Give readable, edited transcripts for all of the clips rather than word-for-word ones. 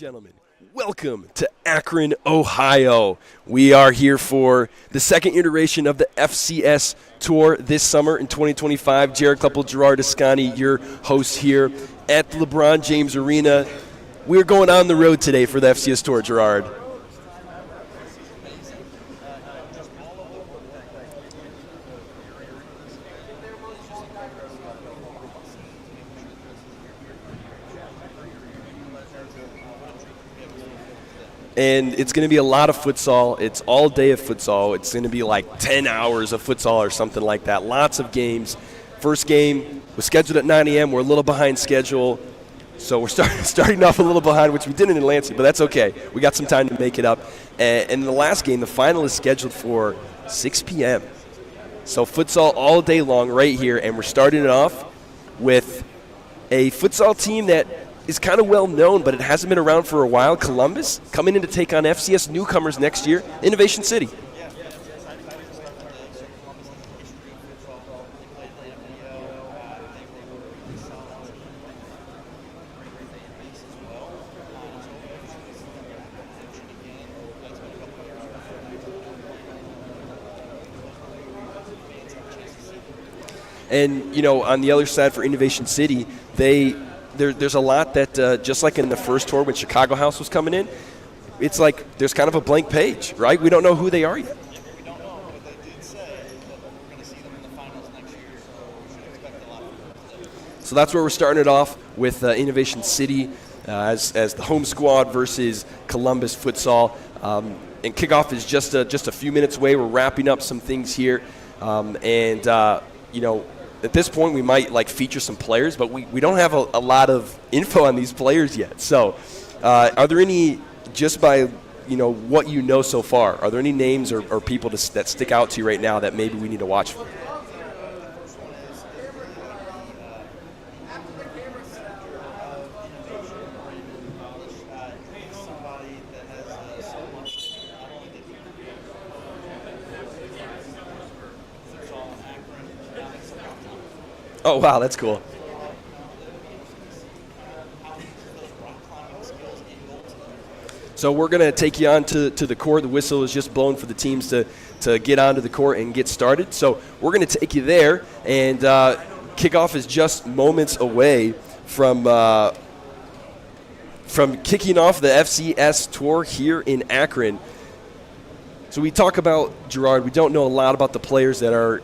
gentlemen, welcome to Akron, Ohio. We are here for the second iteration of the FCS Tour this summer in 2025. Jared Kleppel, Gerard Ascani, your host here at the Lebron James Arena. We're going on the road today for the FCS Tour, Gerard. And it's going to be a lot of futsal. It's all day of futsal. It's going to be like 10 hours of futsal or something like that. Lots of games. First game was scheduled at 9 a.m. We're a little behind schedule. So we're starting off a little behind, which we didn't in Lansing, but that's okay. We got some time to make it up. And the last game, the final is scheduled for 6 p.m. So futsal all day long right here. And we're starting it off with a futsal team that is kind of well known, but it hasn't been around for a while. Columbus coming in to take on FCS newcomers next year, Innovation City. And, you know, on the other side for Innovation City, there's a lot that, just like in the first tour when Chicago House was coming in, it's like there's kind of a blank page, right? We don't know who they are yet. Yeah, we don't know, but they did say that we're going to see them in the finals next year, so we should expect a lot from them. So that's where we're starting it off with Innovation City as the home squad versus Columbus futsal. And kickoff is just a few minutes away. We're wrapping up some things here. You know, at this point, we might feature some players, but we don't have a lot of info on these players yet. So, are there any, just by what you know so far, are there any names or people that stick out to you right now that maybe we need to watch for? Oh, wow, that's cool. So we're going to take you on to the court. The whistle is just blown for the teams to get onto the court and get started. So we're going to take you there, and kickoff is just moments away from kicking off the FCS Tour here in Akron. So we talk about, Gerard, we don't know a lot about the players that are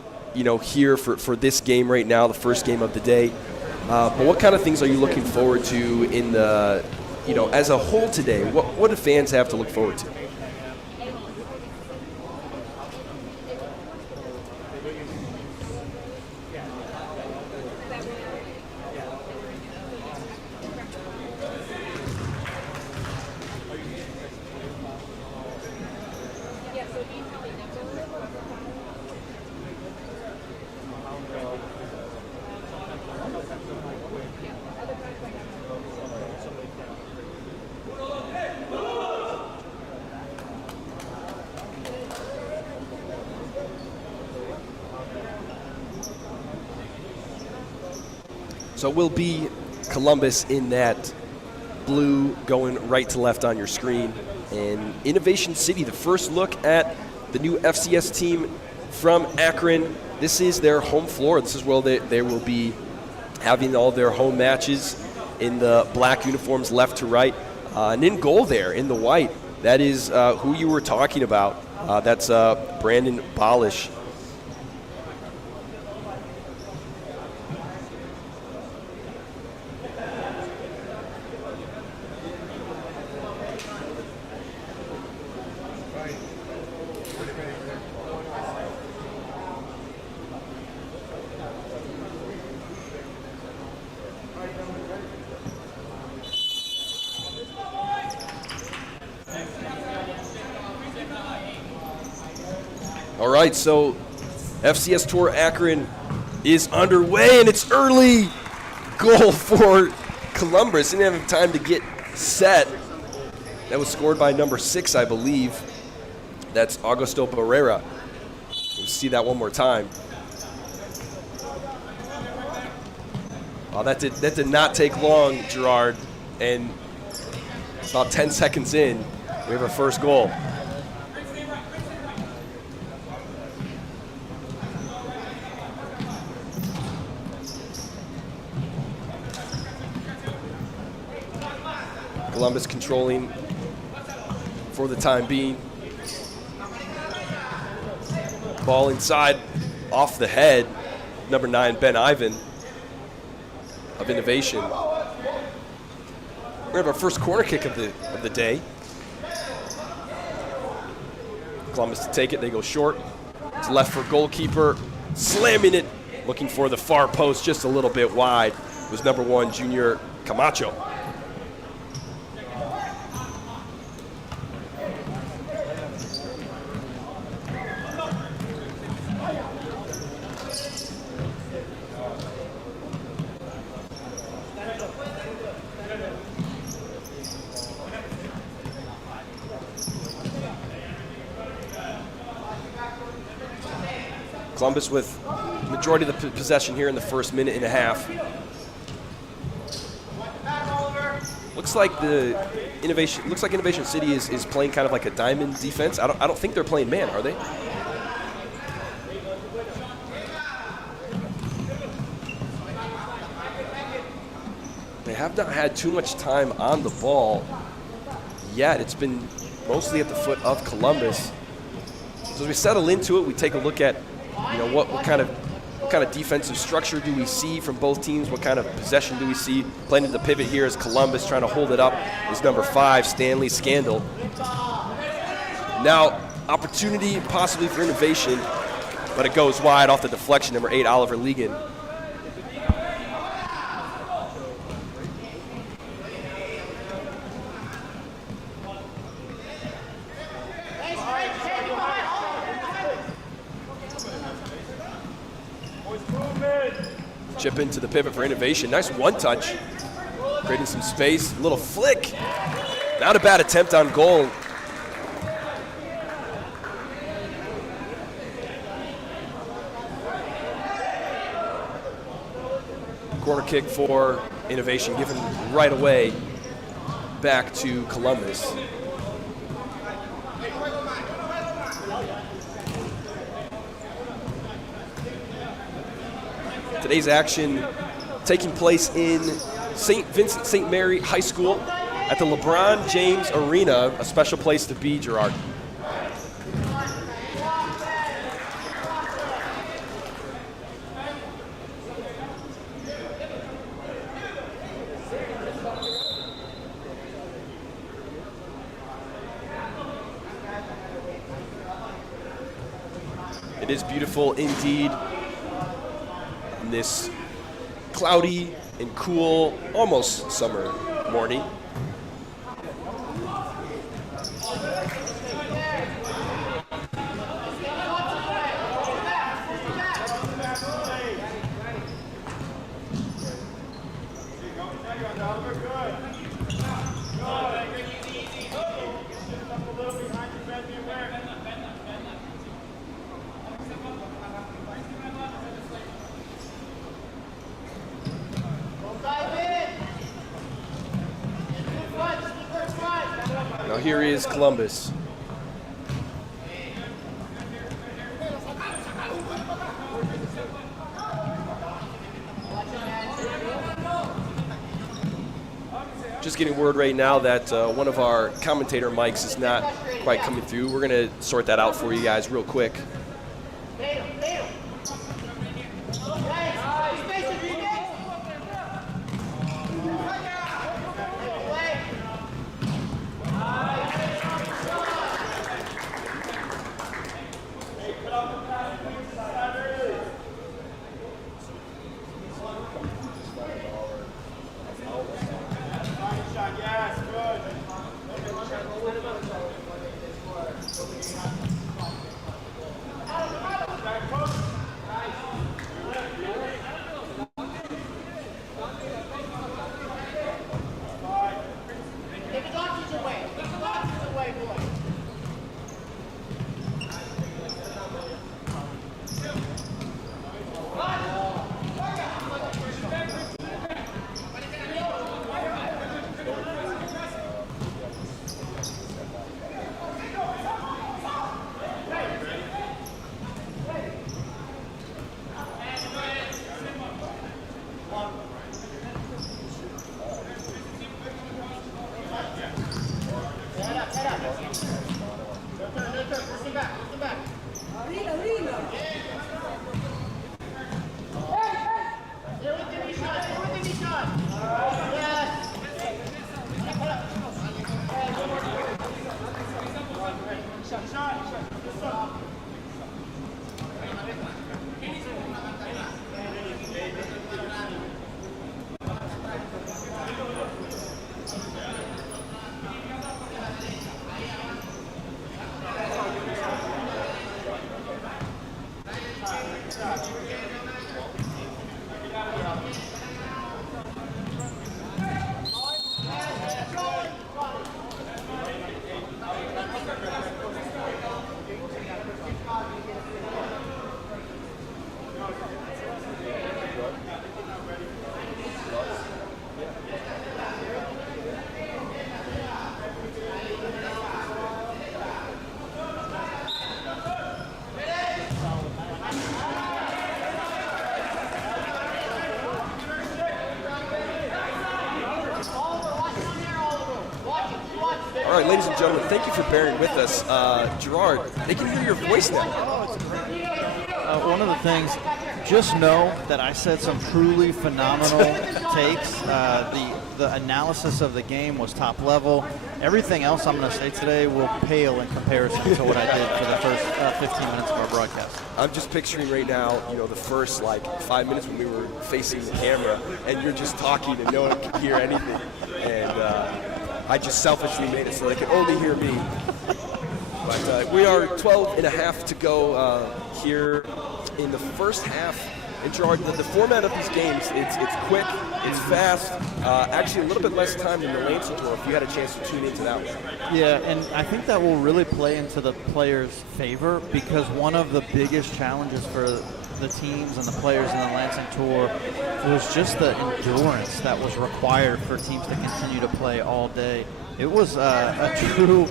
here for this game right now, the first game of the day. But what kind of things are you looking forward to in the, as a whole today? What do fans have to look forward to? So we'll be Columbus in that blue going right to left on your screen. And Innovation City, the first look at the new FCS team from Akron. This is their home floor. This is where they will be having all their home matches in the black uniforms left to right. And in goal there, in the white, that is who you were talking about. That's Brandon Bolish. All right, so FCS Tour Akron is underway, and it's early goal for Columbus. Didn't have time to get set. That was scored by number 6, I believe. That's Augusto Barrera. We'll see that one more time. Oh, that did not take long, Gerard. And About 10 seconds in, we have our first goal. Columbus controlling for the time being. Ball inside, off the head. Number 9, Ben Ivan of Innovation. We have our first corner kick of the day. Columbus to take it, they go short. It's left for goalkeeper, slamming it, looking for the far post, just a little bit wide. It was number 1, Junior Camacho. Columbus with majority of the possession here in the first minute and a half. Looks like Innovation City is playing kind of like a diamond defense. I don't think they're playing man, are they? They have not had too much time on the ball yet. It's been mostly at the foot of Columbus. So as we settle into it, we take a look at, what kind of defensive structure do we see from both teams? What kind of possession do we see? Playing to the pivot here is Columbus, trying to hold it up is number 5, Stanley Scandal. Now, opportunity possibly for Innovation, but it goes wide off the deflection, number 8, Oliver Legan. Chip into the pivot for Innovation. Nice one-touch, creating some space. Little flick. Not a bad attempt on goal. Corner kick for Innovation, given right away back to Columbus. Today's action taking place in St. Vincent St. Mary High School at the Lebron James Arena, a special place to be, Gerard. It is beautiful indeed. This cloudy and cool, almost summer morning. Now here is Columbus. Just getting word right now that one of our commentator mics is not quite coming through. We're going to sort that out for you guys real quick. All right, ladies and gentlemen, thank you for bearing with us. Gerard, they can hear your voice now. One of the things, just know that I said some truly phenomenal takes. The analysis of the game was top level. Everything else I'm going to say today will pale in comparison to what I did for the first 15 minutes of our broadcast. I'm just picturing right now, the first 5 minutes when we were facing the camera, and you're just talking and no one can hear anything. And I just selfishly made it so they could only hear me. But we are 12 and a half to go here in the first half. And Gerard, the format of these games, it's quick, it's fast, actually a little bit less time than the Lansing Tour if you had a chance to tune into that one. Yeah, and I think that will really play into the players' favor, because one of the biggest challenges for the teams and the players in the Lansing Tour was just the endurance that was required for teams to continue to play all day. It was a true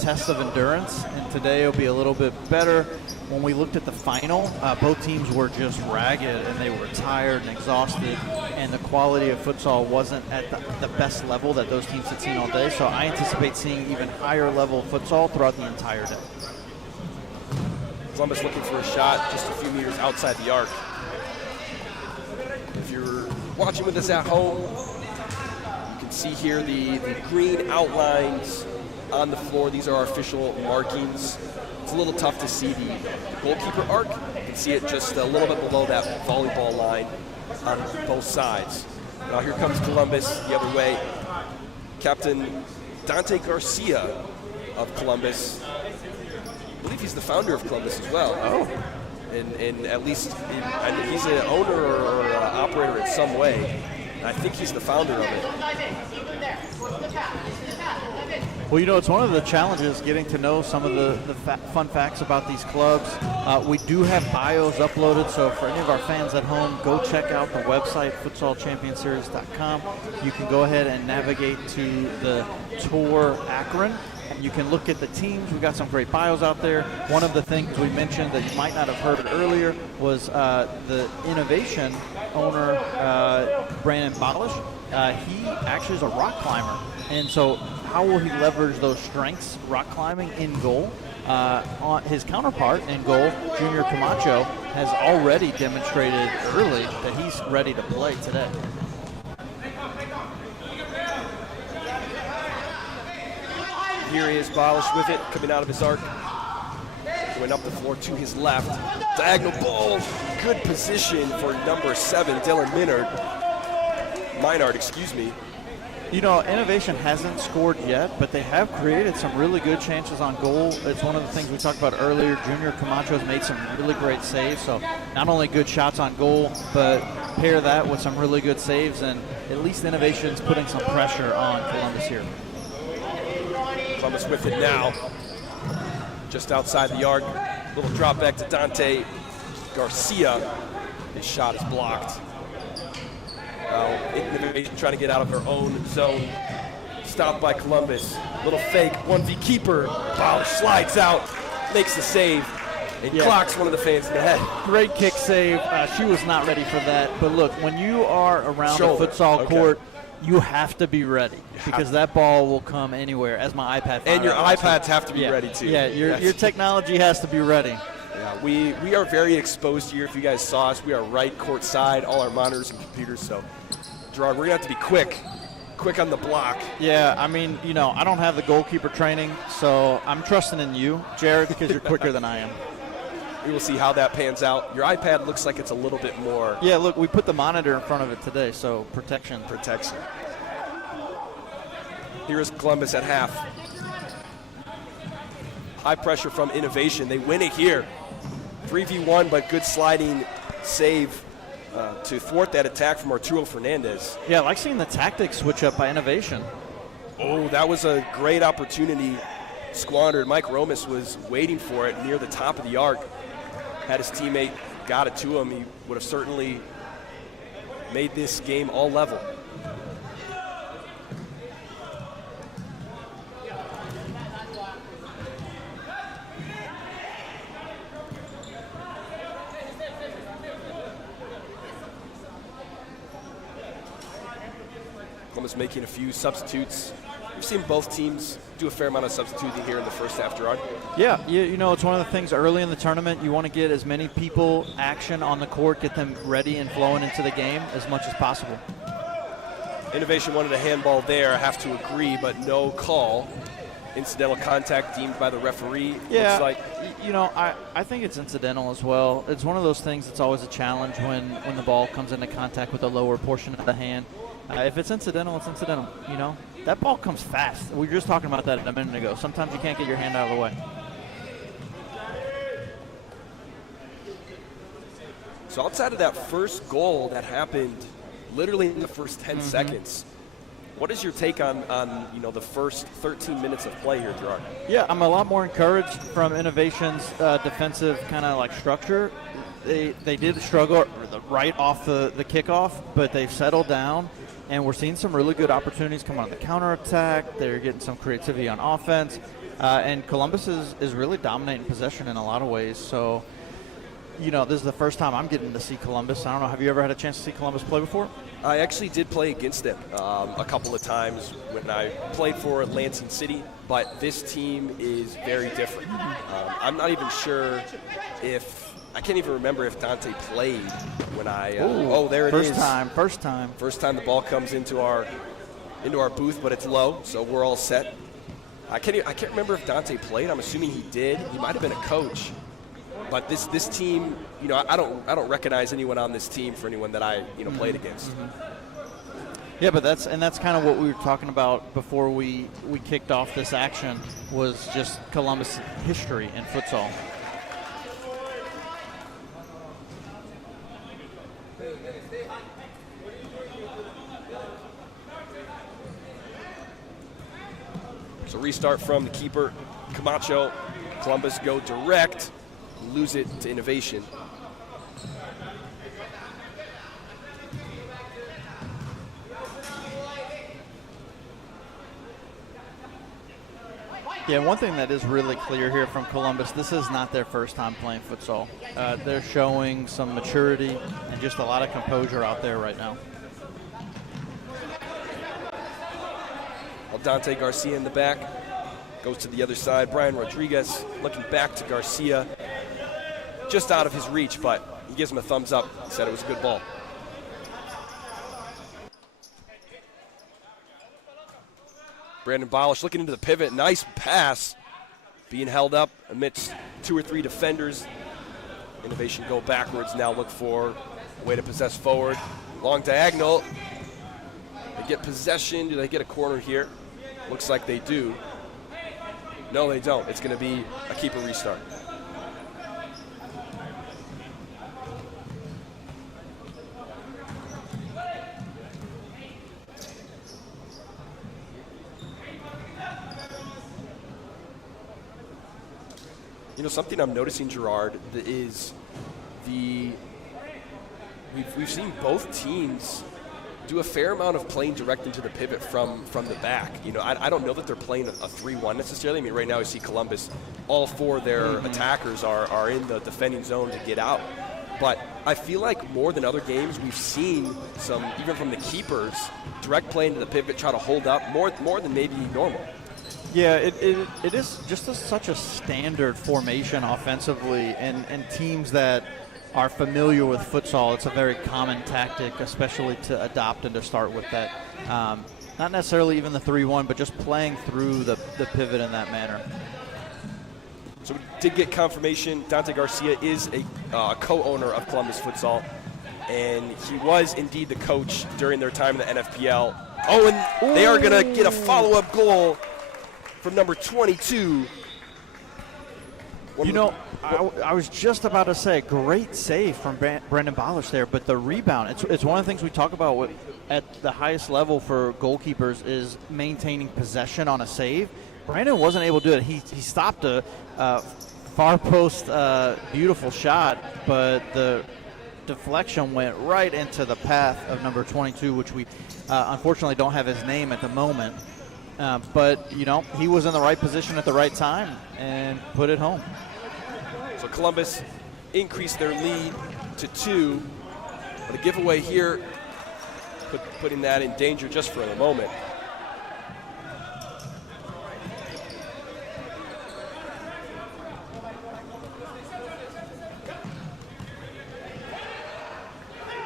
test of endurance, and today will be a little bit better. When we looked at the final, both teams were just ragged, and they were tired and exhausted, and the quality of futsal wasn't at the best level that those teams had seen all day. So I anticipate seeing even higher level futsal throughout the entire day. Columbus looking for a shot just a few meters outside the arc. If you're watching with us at home, you can see here the green outlines on the floor. These are our official markings. It's a little tough to see the goalkeeper arc. You can see it just a little bit below that volleyball line on both sides. Now here comes Columbus the other way. Captain Dante Garcia of Columbus. I believe he's the founder of Columbus as well. Oh. And at least he's an owner or an operator in some way. And I think he's the founder of it. Well, it's one of the challenges getting to know some of the fun facts about these clubs. We do have bios uploaded, so for any of our fans at home, go check out the website, futsalchampionseries.com. You can go ahead and navigate to the Tour Akron. You can look at the teams. We've got some great bios out there. One of the things we mentioned that you might not have heard earlier was the Innovation owner, Brandon Bolish. He actually is a rock climber. And so how will he leverage those strengths, rock climbing, in goal? On his counterpart in goal, Junior Camacho, has already demonstrated early that he's ready to play today. Here he is, Bolish with it, coming out of his arc. Going up the floor to his left. Diagonal ball. Good position for number 7, Dylan Minard, excuse me. Innovation hasn't scored yet, but they have created some really good chances on goal. It's one of the things we talked about earlier. Junior Camacho has made some really great saves, so not only good shots on goal, but pair that with some really good saves, and at least Innovation's putting some pressure on Columbus here. Columbus with it now. Just outside the arc. Little drop back to Dante Garcia. His shot is blocked. Innovation trying to get out of their own zone. Stopped by Columbus. Little fake, 1v keeper. Bolish slides out, makes the save, and clocks one of the fans in the head. Great kick save. She was not ready for that. But look, when you are around a futsal court, you have to be ready, because that ball will come anywhere, as my iPad found And your out. iPads have to be ready too. Yeah, your technology has to be ready. Yeah, we are very exposed here. If you guys saw us, we are right court side, all our monitors and computers. So, Gerard, we're going to have to be quick on the block. Yeah, I mean, I don't have the goalkeeper training, so I'm trusting in you, Jared, because you're quicker than I am. We will see how that pans out. Your iPad looks like it's a little bit more. Yeah, look, we put the monitor in front of it today, so protection. Here is Columbus at half. High pressure from Innovation. They win it here. 3v1, but good sliding save to thwart that attack from Arturo Fernandez. Yeah, I like seeing the tactics switch up by Innovation. Oh, that was a great opportunity squandered. Mike Romas was waiting for it near the top of the arc. Had his teammate got it to him, he would have certainly made this game all level. Columbus Columbus making a few substitutes. We've seen both teams do a fair amount of substituting here in the first half, Gerard. Yeah, you know, it's one of the things early in the tournament, you want to get as many people action on the court, get them ready and flowing into the game as much as possible. Innovation wanted a handball there. I have to agree, but no call. Incidental contact deemed by the referee. Yeah, looks like. You know, I think it's incidental as well. It's one of those things that's always a challenge when the ball comes into contact with the lower portion of the hand. If it's incidental, it's incidental, you know. That ball comes fast. We were just talking about that a minute ago. Sometimes you can't get your hand out of the way. So outside of that first goal that happened literally in the first 10 seconds, what is your take on you know, the first 13 minutes of play here, Gerard? Yeah, I'm a lot more encouraged from Innovation's defensive kind of like structure. They did struggle right off the kickoff, but they've settled down, and we're seeing some really good opportunities come on the counterattack. They're getting some creativity on offense, and Columbus is really dominating possession in a lot of ways. So, you know, this is the first time I'm getting to see Columbus. I don't know, have you ever had a chance to see Columbus play before? I actually did play against them a couple of times when I played for Lansing City, but this team is very different. I'm not even sure if – I can't even remember if Dante played when I oh, there it is. First time. First time the ball comes into our booth, but it's low, so we're all set. I can't remember if Dante played. I'm assuming he did. He might have been a coach. But this team, you know, I don't recognize anyone on this team for anyone that I, you know, played against. Yeah, but that's kind of what we were talking about before we kicked off this action, was just Columbus history in futsal. So restart from the keeper, Camacho. Columbus go direct, lose it to Innovation. Yeah, one thing that is really clear here from Columbus, this is not their first time playing futsal. They're showing some maturity and just a lot of composure out there right now. Dante Garcia in the back, goes to the other side. Brian Rodriguez looking back to Garcia, just out of his reach, but he gives him a thumbs up, said it was a good ball. Brandon Bolish looking into the pivot, nice pass, being held up amidst 2 or 3 defenders. Innovation go backwards, now look for a way to possess forward. Long diagonal, they get possession, do they get a corner here? Looks like they do. No, they don't. It's going to be a keeper restart. You know, something I'm noticing, Gerard, is we've seen both teams do a fair amount of playing direct into the pivot from the back. You know, I don't know that they're playing a 3-1 necessarily. I mean, right now I see Columbus, all 4 of their attackers are in the defending zone to get out. But I feel like more than other games, we've seen some, even from the keepers, direct play into the pivot, try to hold up more than maybe normal. Yeah, it is just such a standard formation offensively, and teams that are familiar with futsal, it's a very common tactic, especially to adopt and to start with that. Not necessarily even the 3-1, but just playing through the pivot in that manner. So we did get confirmation. Dante Garcia is a co-owner of Columbus Futsal, and he was indeed the coach during their time in the NFPL. Oh, and they are going to get a follow-up goal from number 22. You know, I was just about to say, great save from Brandon Bolish there, but the rebound, it's one of the things we talk about at the highest level for goalkeepers is maintaining possession on a save. Brandon wasn't able to do it. He stopped a far post beautiful shot, but the deflection went right into the path of number 22, which we unfortunately don't have his name at the moment. But, you know, he was in the right position at the right time and put it home. So Columbus increased their lead to 2. But a giveaway here putting that in danger just for a moment.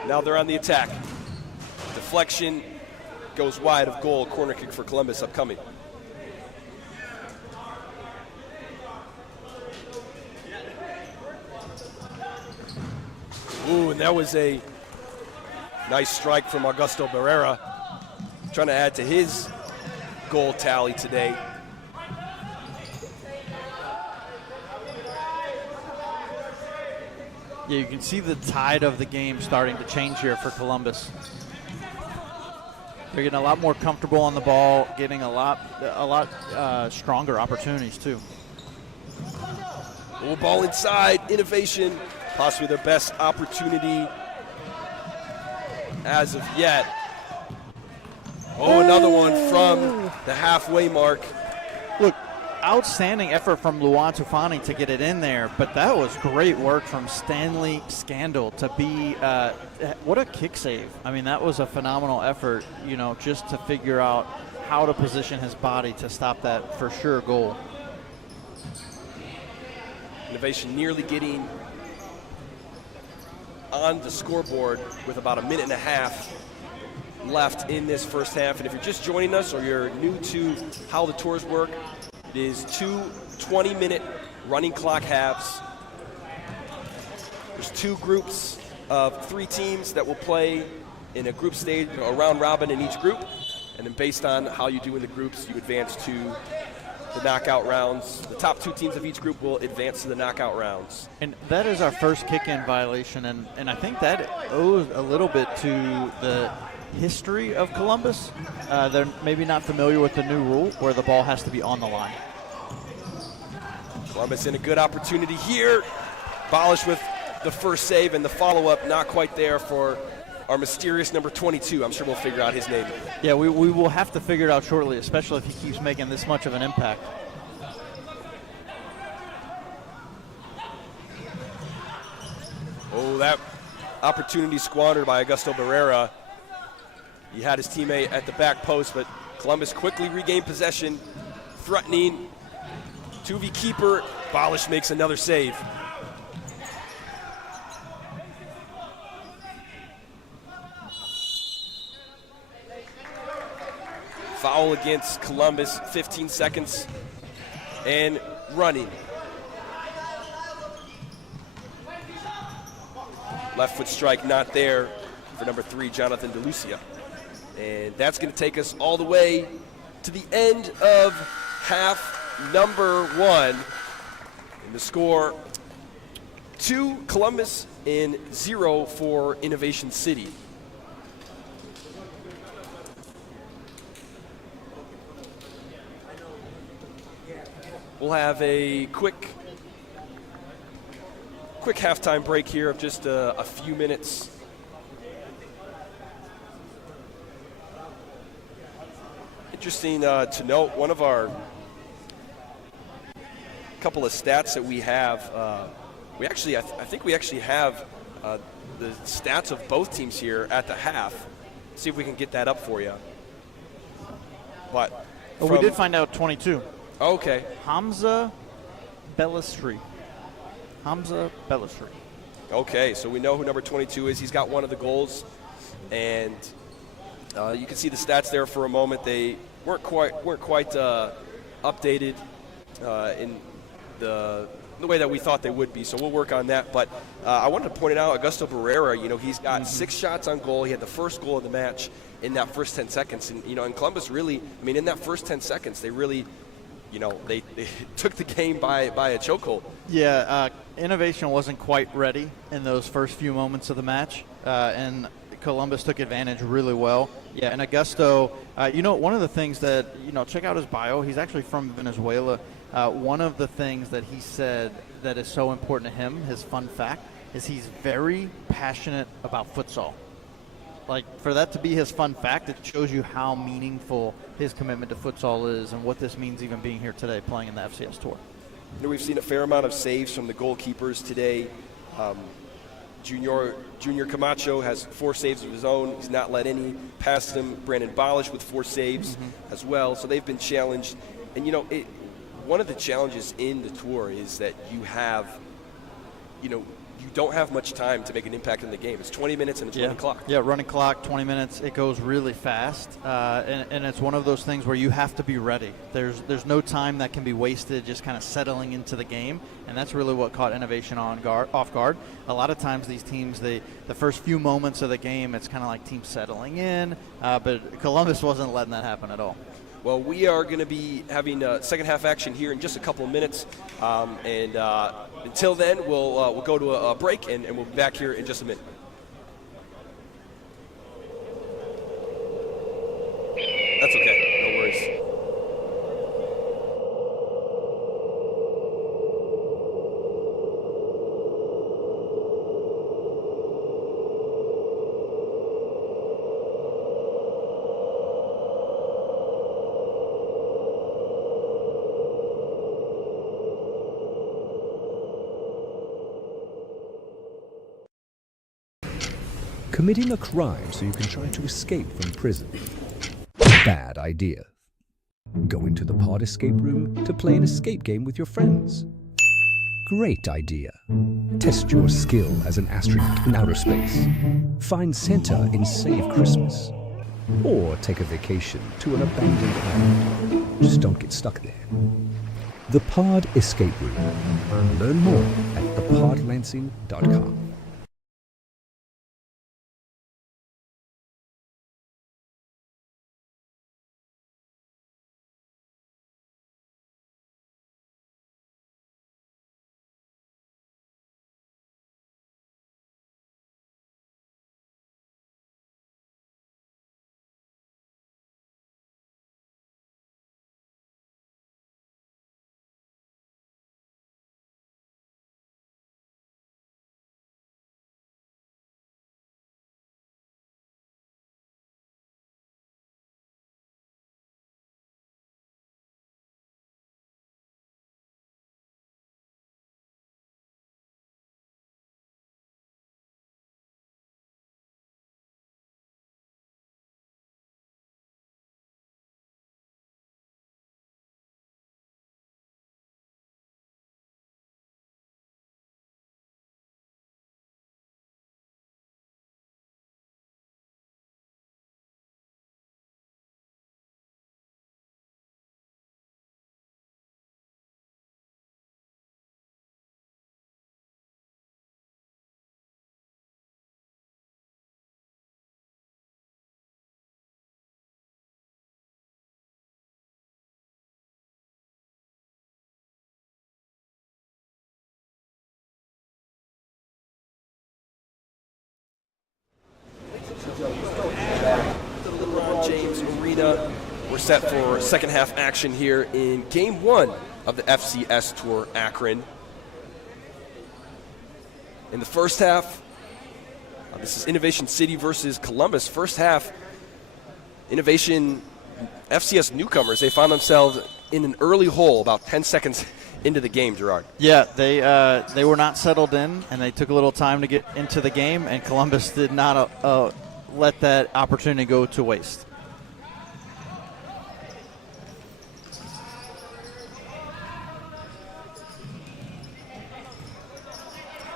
Now they're on the attack. Deflection goes wide of goal. Corner kick for Columbus upcoming. Ooh, and that was a nice strike from Augusto Barrera, trying to add to his goal tally today. Yeah, you can see the tide of the game starting to change here for Columbus. They're getting a lot more comfortable on the ball, getting a lot stronger opportunities too. Little ball inside, Innovation, possibly their best opportunity as of yet. Oh, another one from the halfway mark. Look, outstanding effort from Luan Tufani to get it in there, but that was great work from Stanley Scandal to be, what a kick save. I mean, that was a phenomenal effort, you know, just to figure out how to position his body to stop that for sure goal. Innovation nearly getting on the scoreboard with about a minute and a half left in this first half. And if you're just joining us or you're new to how the tours work, it is 2 20-minute running clock halves. There's 2 groups of 3 teams that will play in a group stage, a round robin in each group. And then based on how you do in the groups, you advance to the knockout rounds. The top 2 teams of each group will advance to the knockout rounds. And that is our first kick-in violation, and I think that owes a little bit to the history of Columbus. They're maybe not familiar with the new rule where the ball has to be on the line. Columbus in a good opportunity here. Balish with the first save, and the follow-up not quite there for our mysterious number 22. I'm sure we'll figure out his name. Yeah, we will have to figure it out shortly, especially if he keeps making this much of an impact. Oh, that opportunity squandered by Augusto Barrera. He had his teammate at the back post, but Columbus quickly regained possession, threatening. 2v keeper, Balish makes another save. Foul against Columbus, 15 seconds and running. Left foot strike not there for number 3, Jonathan DeLucia. And that's going to take us all the way to the end of half number 1. And the score, 2 Columbus and 0 for Innovation City. We'll have a quick halftime break here of just a few minutes. Interesting to note, one of our couple of stats that we have, I think we actually have the stats of both teams here at the half. See if we can get that up for you. But we did find out 22. Okay. Hamza Bellistri. Okay, so we know who number 22 is. He's got one of the goals, and you can see the stats there for a moment. They weren't quite updated in the way that we thought they would be. So we'll work on that. But I wanted to point it out, Augusto Barrera. You know, he's got 6 shots on goal. He had the first goal of the match in that first 10 seconds, and you know, in Columbus really, I mean, in that first 10 seconds, they really, you know, they took the game by a chokehold. Yeah, Innovation wasn't quite ready in those first few moments of the match, and Columbus took advantage really well. Yeah, and Augusto, you know, one of the things that, you know, check out his bio. He's actually from Venezuela. One of the things that he said that is so important to him, his fun fact, is he's very passionate about futsal. Like, for that to be his fun fact, it shows you how meaningful his commitment to futsal is and what this means even being here today playing in the FCS Tour. You know, we've seen a fair amount of saves from the goalkeepers today. Junior Camacho has 4 saves of his own. He's not let any past him. Brandon Bolish with 4 saves as well. So they've been challenged. And, one of the challenges in the tour is that you have, you don't have much time to make an impact in the game. It's 20 minutes and it's running clock. Yeah, running clock, 20 minutes. It goes really fast, and it's one of those things where you have to be ready. There's no time that can be wasted just kind of settling into the game, and that's really what caught Innovation off guard. A lot of times these teams, the first few moments of the game, it's kind of like teams settling in, but Columbus wasn't letting that happen at all. Well, we are going to be having second half action here in just a couple of minutes, and until then, we'll go to a break, and we'll be back here in just a minute. That's okay, no worries. Committing a crime so you can try to escape from prison. Bad idea. Going to the pod escape room to play an escape game with your friends. Great idea. Test your skill as an astronaut in outer space. Find Santa in Save Christmas. Or take a vacation to an abandoned island. Just don't get stuck there. The Pod Escape Room. Learn more at thepodlansing.com. The Lebron James Arena. We're set for second half action here in Game 1 of the FCS Tour Akron. In the first half, this is Innovation City versus Columbus. First half, Innovation FCS newcomers, they found themselves in an early hole about 10 seconds into the game, Gerard. Yeah, they were not settled in, and they took a little time to get into the game, and Columbus did not let that opportunity go to waste.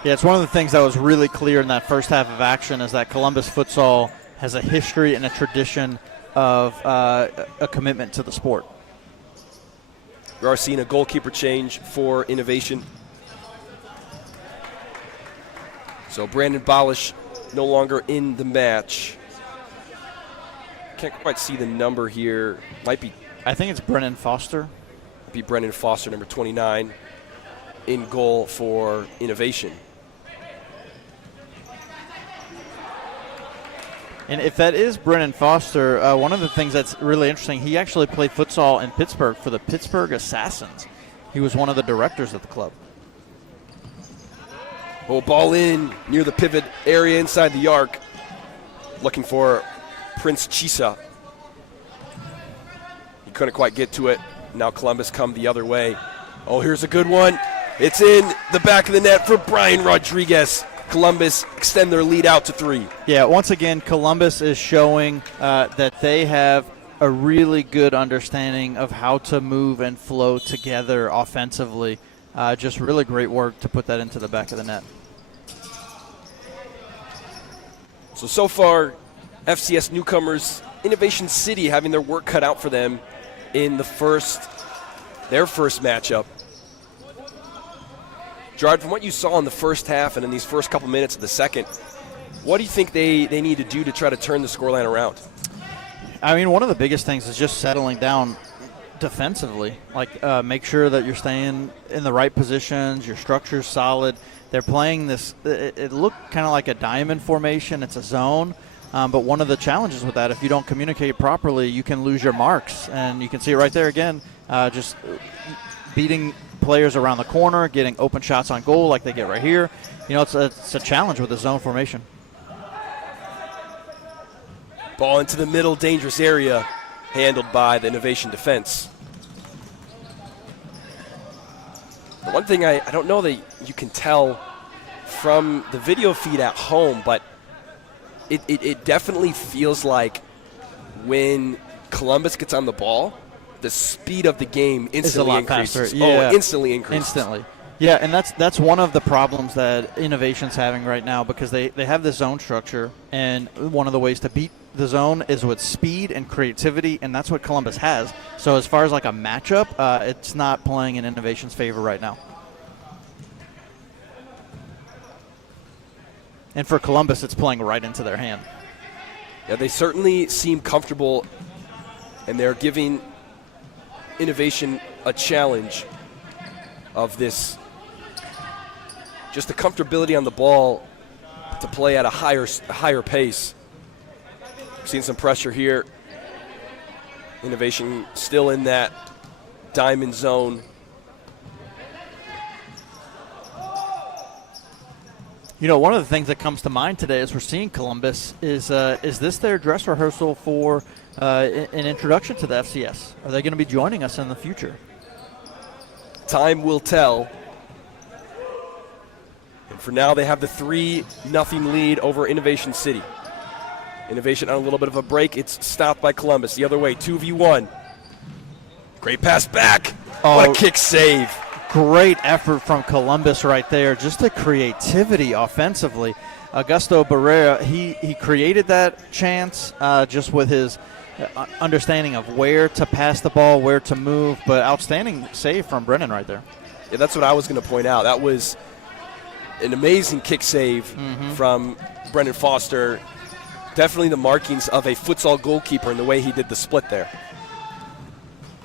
Yeah, it's one of the things that was really clear in that first half of action is that Columbus futsal has a history and a tradition of a commitment to the sport. We are seeing a goalkeeper change for Innovation. So Brandon Bolish no longer in the match. Can't quite see the number here. Might be. I think it's Brennan Foster. Might be Brennan Foster, number 29, in goal for Innovation. And if that is Brennan Foster, one of the things that's really interesting, he actually played futsal in Pittsburgh for the Pittsburgh Assassins. He was one of the directors of the club. Oh, ball in near the pivot area inside the arc. Looking for Prince Chisa. He couldn't quite get to it. Now Columbus come the other way. Oh, here's a good one. It's in the back of the net for Brian Rodriguez. Columbus extend their lead out to 3. Yeah, once again, Columbus is showing that they have a really good understanding of how to move and flow together offensively. Just really great work to put that into the back of the net. So far, FCS newcomers, Innovation City having their work cut out for them in their first matchup. Gerard, from what you saw in the first half and in these first couple minutes of the second, what do you think they need to do to try to turn the scoreline around? I mean, one of the biggest things is just settling down defensively. Like, make sure that you're staying in the right positions, your structure's solid. They're playing this, it looked kind of like a diamond formation. It's a zone. But one of the challenges with that, if you don't communicate properly, you can lose your marks. And you can see it right there again, just beating players around the corner, getting open shots on goal like they get right here. You know, it's a challenge with the zone formation. Ball into the middle, dangerous area, handled by the Innovation defense. The one thing I don't know that you can tell from the video feed at home, but it definitely feels like when Columbus gets on the ball, the speed of the game instantly increases. Yeah. Oh, instantly increases. Instantly. Yeah, and that's one of the problems that Innovation's having right now, because they have the zone structure, and one of the ways to beat the zone is with speed and creativity, and that's what Columbus has. So as far as like a matchup, it's not playing in Innovation's favor right now. And for Columbus, it's playing right into their hand. Yeah, they certainly seem comfortable, and they're giving Innovation a challenge of this, just the comfortability on the ball to play at a higher pace. Seeing some pressure here. Innovation still in that diamond zone. You know, one of the things that comes to mind today as we're seeing Columbus is this their dress rehearsal for an introduction to the FCS? Are they going to be joining us in the future? Time will tell. And for now, they have the 3-0 lead over Innovation City. Innovation on a little bit of a break. It's stopped by Columbus. The other way, 2v1. Great pass back. What a kick save. Great effort from Columbus right there. Just the creativity offensively. Augusto Barrera, he created that chance just with his understanding of where to pass the ball, where to move, but outstanding save from Brennan right there. Yeah, that's what I was going to point out. That was an amazing kick save from Brennan Foster. Definitely the markings of a futsal goalkeeper in the way he did the split there.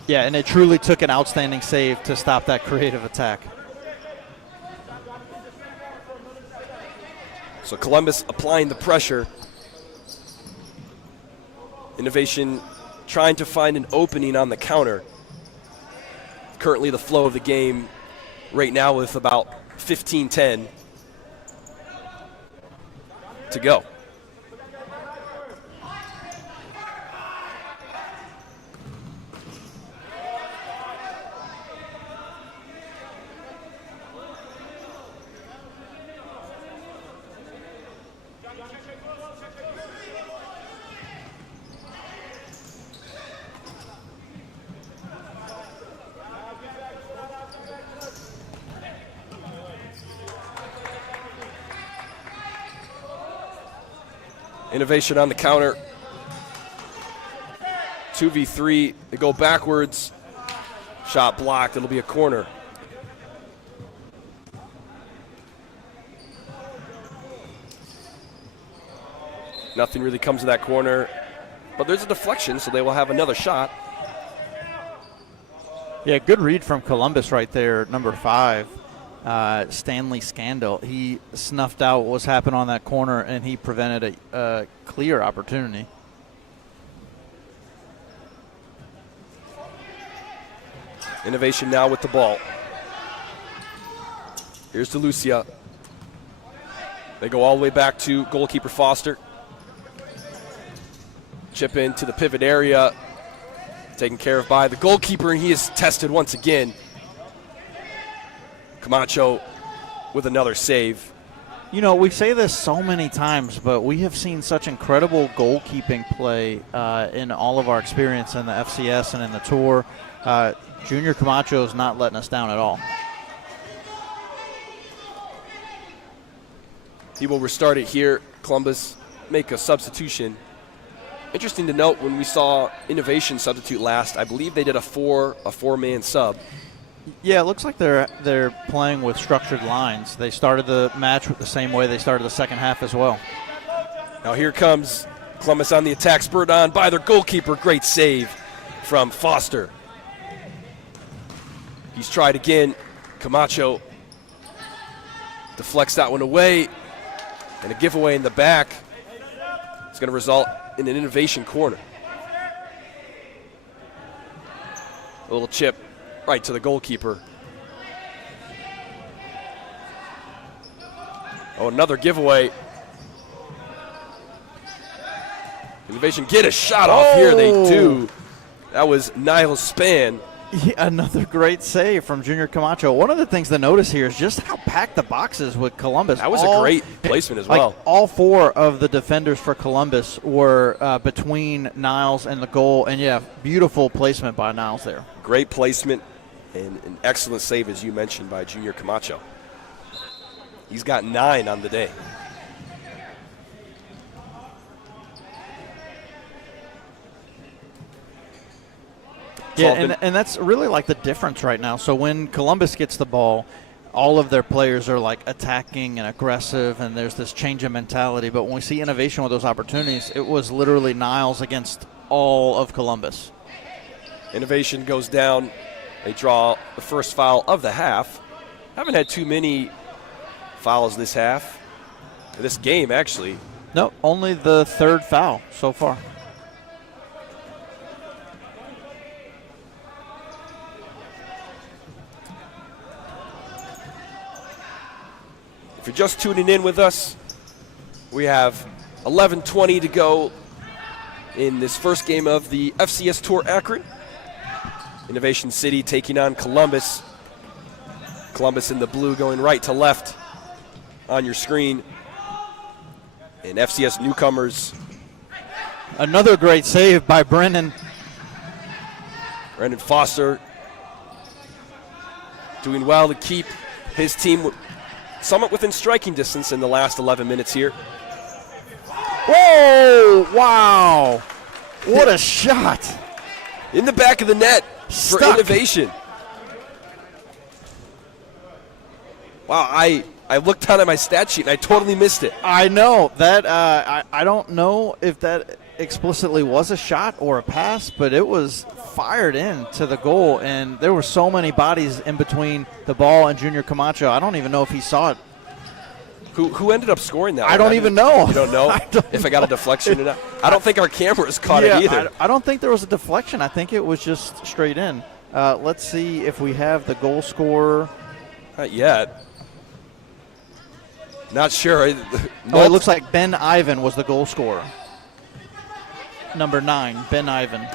Yeah, and it truly took an outstanding save to stop that creative attack. So Columbus applying the pressure. Innovation trying to find an opening on the counter. Currently the flow of the game right now with about 15-10 to go. Innovation on the counter. 2v3. They go backwards. Shot blocked. It'll be a corner. Nothing really comes of that corner. But there's a deflection, so they will have another shot. Yeah, good read from Columbus right there, number 5. Stanley Scandal. He snuffed out what was happening on that corner, and he prevented a clear opportunity. Innovation now with the ball. Here's to Lucia. They go all the way back to goalkeeper Foster. Chip into the pivot area. Taken care of by the goalkeeper, and he is tested once again. Camacho with another save. You know, we say this so many times, but we have seen such incredible goalkeeping play in all of our experience in the FCS and in the Tour. Junior Camacho is not letting us down at all. He will restart it here. Columbus make a substitution. Interesting to note, when we saw Innovation substitute last, I believe they did a four-man sub. Yeah, it looks like they're playing with structured lines. They started the match the same way they started the second half as well. Now here comes Columbus on the attack, spurred on by their goalkeeper. Great save from Foster. He's tried again. Camacho deflects that one away, and a giveaway in the back. It's going to result in an Innovation corner. A little chip right to the goalkeeper. Oh, another giveaway. Innovation get a shot off here. They do. That was Niles Spann. Yeah, another great save from Junior Camacho. One of the things to notice here is just how packed the box is with Columbus. That was a great placement as well. All four of the defenders for Columbus were between Niles and the goal. And, yeah, beautiful placement by Niles there. Great placement and an excellent save, as you mentioned, by Junior Camacho. He's got 9 on the day. Yeah, and that's really like the difference right now. So when Columbus gets the ball, all of their players are like attacking and aggressive, and there's this change in mentality. But when we see Innovation with those opportunities, it was literally Niles against all of Columbus. Innovation goes down. They draw the first foul of the half. Haven't had too many fouls this half. This game, actually. No, only the third foul so far. If you're just tuning in with us, we have 11:20 to go in this first game of the FCS Tour Akron. Innovation City taking on Columbus. Columbus in the blue going right to left on your screen. And FCS newcomers. Another great save by Brennan. Brendan Foster doing well to keep his team somewhat within striking distance in the last 11 minutes here. Whoa! Wow! What a shot! In the back of the net for Innovation. Wow, I looked down at my stat sheet and I totally missed it. I know that. I don't know if that explicitly was a shot or a pass, but it was fired in to the goal, and there were so many bodies in between the ball and Junior Camacho. I don't even know if he saw it. Who ended up scoring that? I don't even know. You don't know if I got a deflection or not? I don't think our cameras caught it either. I don't think there was a deflection. I think it was just straight in. Let's see if we have the goal scorer. Not yet. Not sure. It looks like Ben Ivan was the goal scorer. Number 9, Ben Ivan.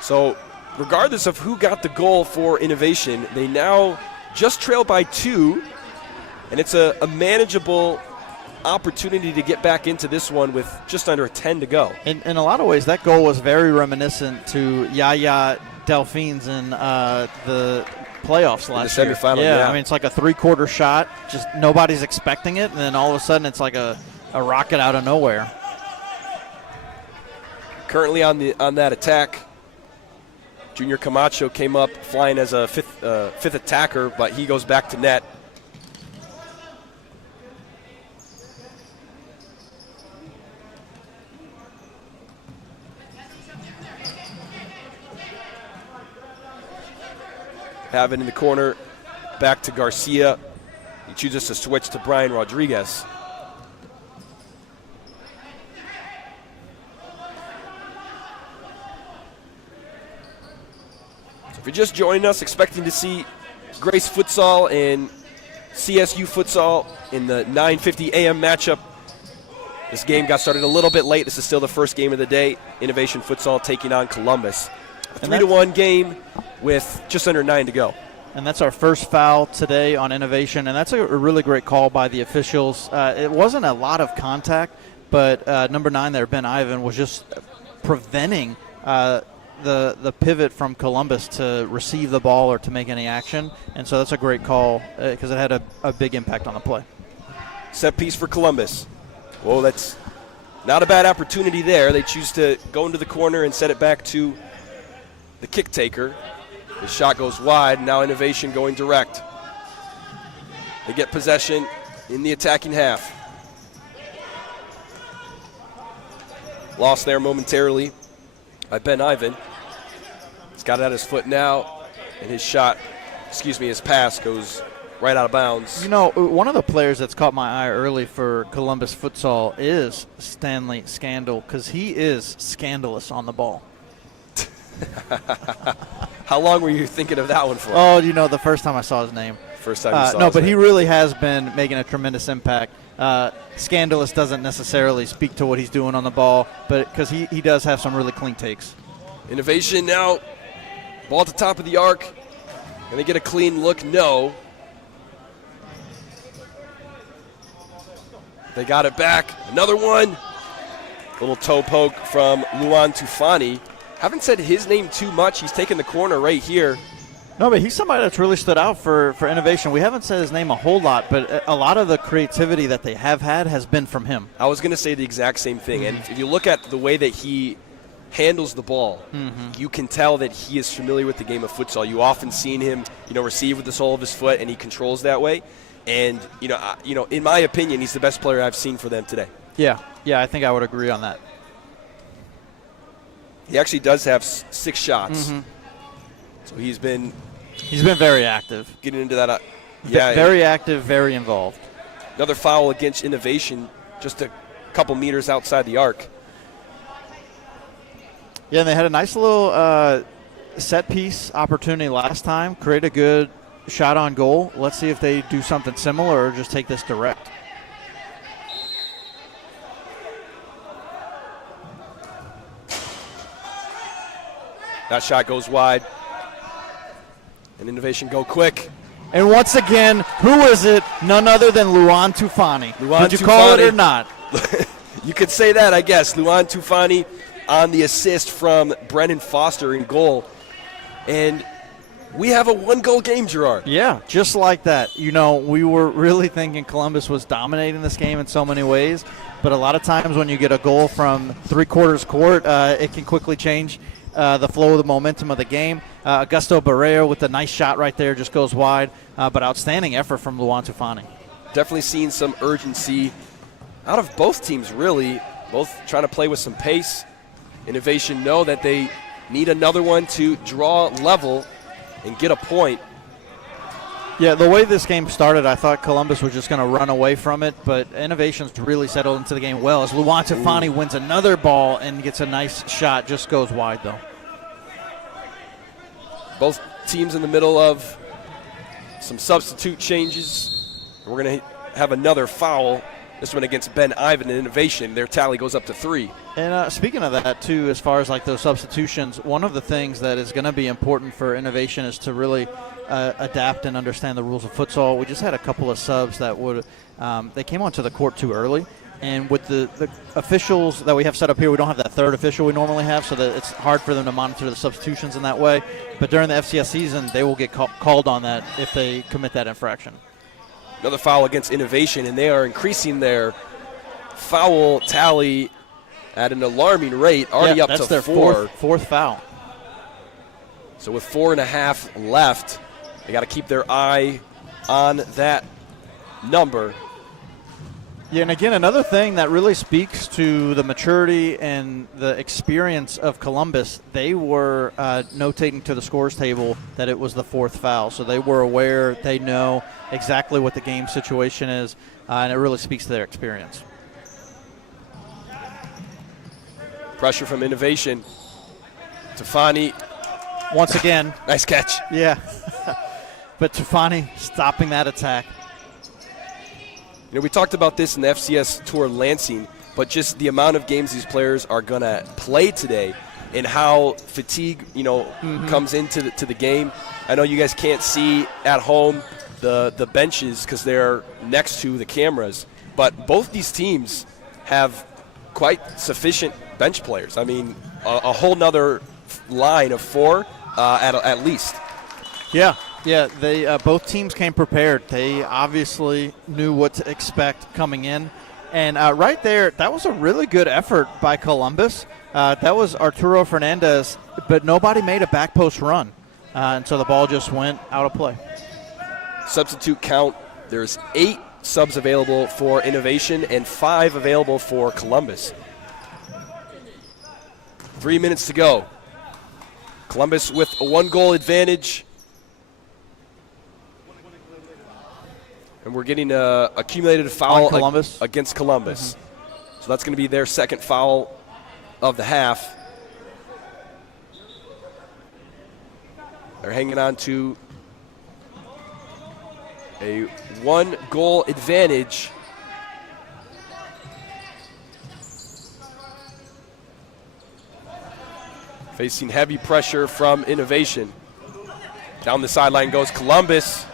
So regardless of who got the goal for Innovation, they now just trail by 2, and it's a manageable opportunity to get back into this one with just under 10 to go. In a lot of ways, that goal was very reminiscent to Yaya Delphines in the playoffs last year. In the semifinal, yeah. I mean, it's like a three-quarter shot. Just nobody's expecting it, and then all of a sudden it's like a rocket out of nowhere. Currently on that attack, Junior Camacho came up flying as a fifth attacker, but he goes back to net. Have it in the corner, back to Garcia. He chooses to switch to Brian Rodriguez. So if you're just joining us, expecting to see Grace Futsal and CSU Futsal in the 9:50 a.m. matchup, this game got started a little bit late. This is still the first game of the day. Innovation Futsal taking on Columbus. A 3-1 game with just under 9 to go. And that's our first foul today on Innovation, and that's a really great call by the officials. It wasn't a lot of contact, but number 9 there, Ben Ivan, was just preventing the pivot from Columbus to receive the ball or to make any action. And so that's a great call because it had a big impact on the play. Set piece for Columbus. Whoa, that's not a bad opportunity there. They choose to go into the corner and set it back to the kick taker. The shot goes wide. Now Innovation going direct. They get possession in the attacking half. Lost there momentarily by Ben Ivan. He's got it at his foot now, and his pass goes right out of bounds. You know, one of the players that's caught my eye early for Columbus futsal is Stanley Scandal, because he is scandalous on the ball. How long were you thinking of that one for? Oh, you know, the first time I saw his name. First time you saw No, his but name. he really has been making a tremendous impact. Scandalous doesn't necessarily speak to what he's doing on the ball, but because he does have some really clean takes. Innovation now, ball at the top of the arc. Can they get a clean look? No. They got it back. Another one. Little toe poke from Luan Tufani. Haven't said his name too much. He's taken the corner right here. No, but he's somebody that's really stood out for Innovation. We haven't said his name a whole lot, but a lot of the creativity that they have had has been from him. I was going to say the exact same thing. And if you look at the way that he handles the ball, you can tell that he is familiar with the game of futsal. You often seen him, receive with the sole of his foot, and he controls that way. And in my opinion, he's the best player I've seen for them today. Yeah, I think I would agree on that. He actually does have 6 shots. So he's been very active. getting into that. Very active, very involved. Another foul against Innovation, just a couple meters outside the arc. Yeah, and they had a nice little set piece opportunity last time. Create a good shot on goal. Let's see if they do something similar or just take this direct. That shot goes wide. And Innovation go quick. And once again, who is it? None other than Luan Tufani. Did you call it or not? You could say that, I guess. Luan Tufani on the assist from Brennan Foster in goal. And we have a 1-goal game, Gerard. Yeah, just like that. We were really thinking Columbus was dominating this game in so many ways. But a lot of times when you get a goal from three-quarters court, it can quickly change the flow of the momentum of the game. Augusto Barrero with a nice shot right there, just goes wide. But outstanding effort from Luan Tufani. Definitely seen some urgency out of both teams, really. Both trying to play with some pace. Innovation know that they need another one to draw level and get a point. Yeah, the way this game started, I thought Columbus was just going to run away from it, but Innovation's really settled into the game well as Luan Tufani wins another ball and gets a nice shot, just goes wide, though. Both teams in the middle of some substitute changes. We're going to have another foul. This one against Ben Ivan in Innovation. Their tally goes up to 3. And speaking of that, too, as far as like those substitutions, one of the things that is going to be important for Innovation is to really adapt and understand the rules of futsal. We just had a couple of subs that they came onto the court too early. And with the officials that we have set up here, we don't have that third official we normally have, so that it's hard for them to monitor the substitutions in that way. But during the FCS season, they will get called on that if they commit that infraction. Another foul against Innovation, and they are increasing their foul tally at an alarming rate, already up that's to their 4. Fourth foul. So with 4.5 left, they got to keep their eye on that number. Yeah, and again, another thing that really speaks to the maturity and the experience of Columbus, they were notating to the scores table that it was the 4th foul. So they were aware, they know exactly what the game situation is, and it really speaks to their experience. Pressure from Innovation. Tufani. Once again. Nice catch. Yeah. But Tufani stopping that attack. We talked about this in the FCS Tour Lansing, but just the amount of games these players are going to play today. and how fatigue, comes into the game. I know you guys can't see at home the benches because they're next to the cameras, but both these teams have quite sufficient bench players. I mean, a whole nother line of 4 at least. Yeah. They both teams came prepared. They obviously knew what to expect coming in. And right there, that was a really good effort by Columbus. That was Arturo Fernandez, but nobody made a back post run. And so the ball just went out of play. Substitute count, there's 8 subs available for Innovation and 5 available for Columbus. 3 minutes to go. Columbus with a 1-goal advantage. And we're getting a accumulated foul against Columbus. So that's going to be their second foul of the half. They're hanging on to a 1-goal advantage. Facing heavy pressure from Innovation. Down the sideline goes Columbus.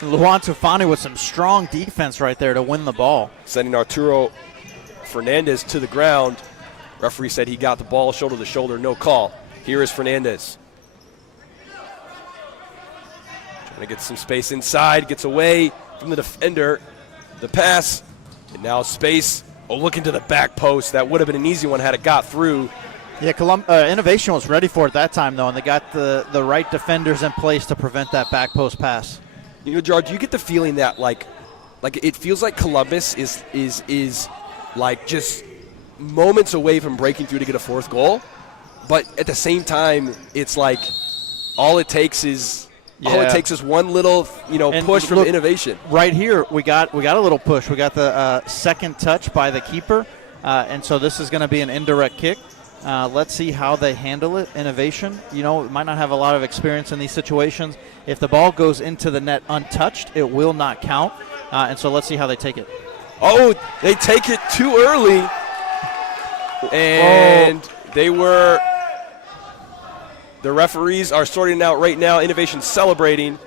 Luan Tufani with some strong defense right there to win the ball. Sending Arturo Fernandez to the ground. Referee said he got the ball shoulder to shoulder, no call. Here is Fernandez. Trying to get some space inside, gets away from the defender. The pass, and now space. Oh, looking to the back post. That would have been an easy one had it got through. Yeah, Innovation was ready for it that time, though, and they got the right defenders in place to prevent that back post pass. Gerard, do you get the feeling that like it feels like Columbus is like just moments away from breaking through to get a 4th goal, but at the same time, it's like all it takes is one little push from Innovation. Right here, we got a little push. We got the second touch by the keeper, and so this is going to be an indirect kick. Let's see how they handle it. Innovation, might not have a lot of experience in these situations. If the ball goes into the net untouched, it will not count. And so let's see how they take it. Oh, they take it too early. And the referees are sorting it out right now. Innovation celebrating,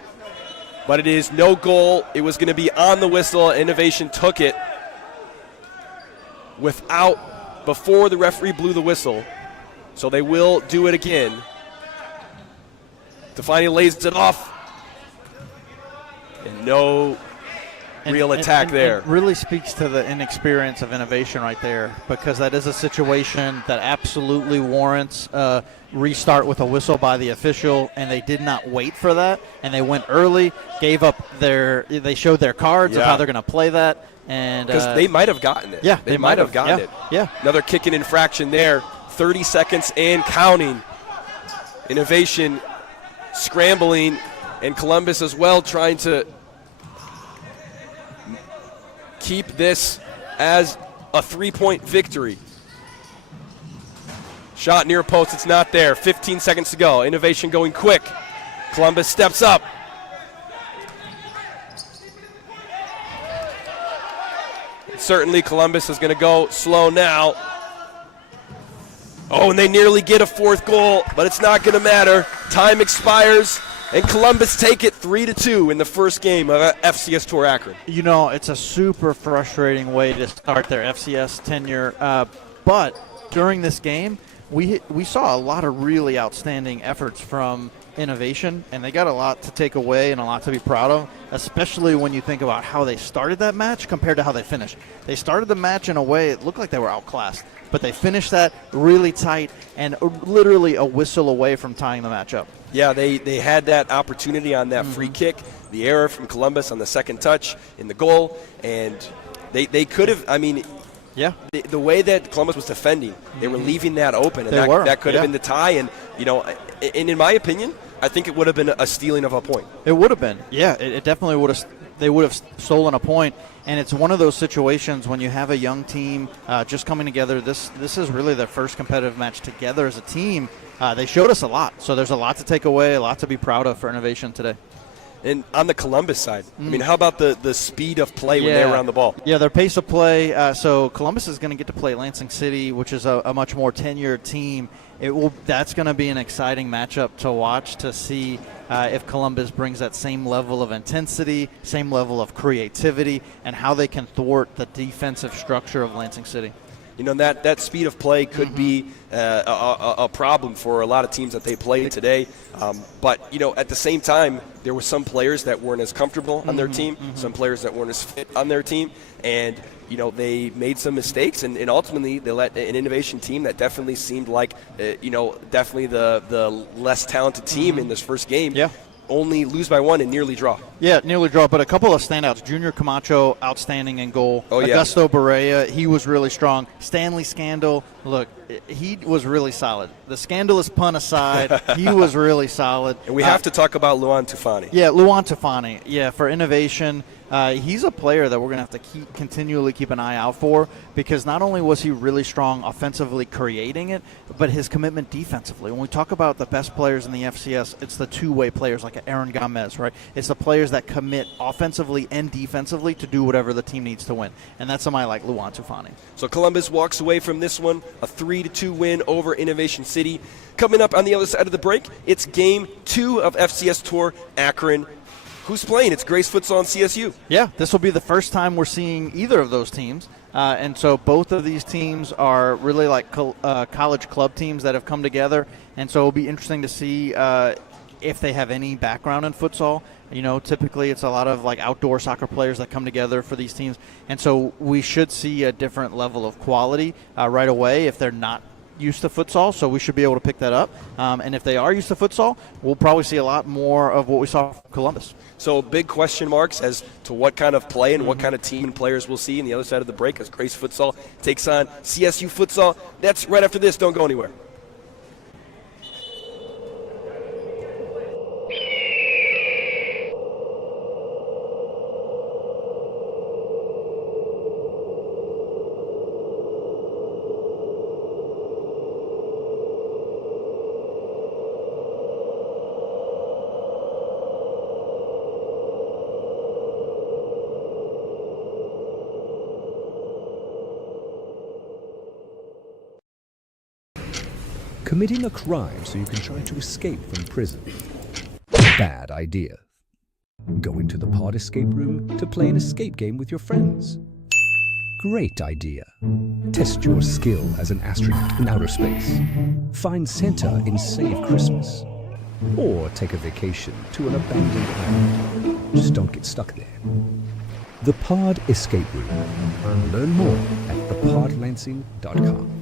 but it is no goal. It was going to be on the whistle. Innovation took it before the referee blew the whistle. So they will do it again. Tufani lays it off. And no real attack there. It really speaks to the inexperience of Innovation right there, because that is a situation that absolutely warrants a restart with a whistle by the official, and they did not wait for that, and they went early, they showed their cards of how they're going to play that. Because they might have gotten it. Yeah, they might have gotten it. Yeah. Another kicking infraction there. 30 seconds and counting. Innovation scrambling, and Columbus as well trying to keep this as a 3-point victory. Shot near post, it's not there. 15 seconds to go. Innovation going quick. Columbus steps up. Certainly Columbus is going to go slow now. Oh, and they nearly get a 4th goal, but it's not going to matter. Time expires, and Columbus take it 3-2 in the first game of FCS Tour Akron. It's a super frustrating way to start their FCS tenure, but during this game, we saw a lot of really outstanding efforts from Innovation, and they got a lot to take away and a lot to be proud of, especially when you think about how they started that match compared to how they finished. They started the match in a way it looked like they were outclassed, but they finished that really tight and literally a whistle away from tying the match up. Yeah, they had that opportunity on that free kick, the error from Columbus on the second touch in the goal, and they could have, the way that Columbus was defending, they were leaving that open, and that could have been the tie. And, and in my opinion, I think it would have been a stealing of a point. It would have been. Yeah, it definitely would have. They would have stolen a point. And it's one of those situations when you have a young team just coming together. This is really their first competitive match together as a team. They showed us a lot. So there's a lot to take away, a lot to be proud of for Innovation today. And on the Columbus side, I mean, how about the speed of play when they're around the ball? Yeah, their pace of play. So Columbus is going to get to play Lansing City, which is a much more tenured team. That's going to be an exciting matchup to watch, to see if Columbus brings that same level of intensity, same level of creativity, and how they can thwart the defensive structure of Lansing City. You know, that speed of play could be a problem for a lot of teams that they play today. But, you know, at the same time, there were some players that weren't as comfortable on their team, some players that weren't as fit on their team. And, you know, they made some mistakes, and ultimately they let an innovation team that definitely seemed like, definitely the less talented team in this first game. Only lose by one and nearly draw. Yeah, nearly draw, but a couple of standouts. Junior Camacho, outstanding in goal. Oh, yeah. Augusto Barea, he was really strong. Stanley Scandal, look, he was really solid. The scandalous pun aside, he was really solid. And we have to talk about Luan Tufani. Yeah, Luan Tufani. Yeah, for innovation. He's a player that we're going to have to continually keep an eye out for, because not only was he really strong offensively creating it, but his commitment defensively. When we talk about the best players in the FCS, it's the two-way players like Aaron Gomez, right? It's the players that commit offensively and defensively to do whatever the team needs to win, and that's somebody like Luan Tufani. So Columbus walks away from this one, a 3-2 win over Innovation City. Coming up on the other side of the break, it's Game 2 of FCS Tour Akron. Who's playing? It's Grace Futsal and CSU. Yeah, this will be the first time we're seeing either of those teams. And so both of these teams are really like college club teams that have come together. And so it'll be interesting to see if they have any background in futsal. You know, typically it's a lot of like outdoor soccer players that come together for these teams. And so we should see a different level of quality right away if they're not used to futsal, so we should be able to pick that up. And if they are used to futsal, we'll probably see a lot more of what we saw from Columbus. So big question marks as to what kind of play and what kind of team and players we'll see in the other side of the break as Grace Futsal takes on CSU Futsal. That's right after this. Don't go anywhere. Committing a crime so you can try to escape from prison. Bad idea. Going to the pod escape room to play an escape game with your friends. Great idea. Test your skill as an astronaut in outer space. Find Santa in Save Christmas. Or take a vacation to an abandoned island. Just don't get stuck there. The Pod Escape Room. Learn more at thepodlansing.com.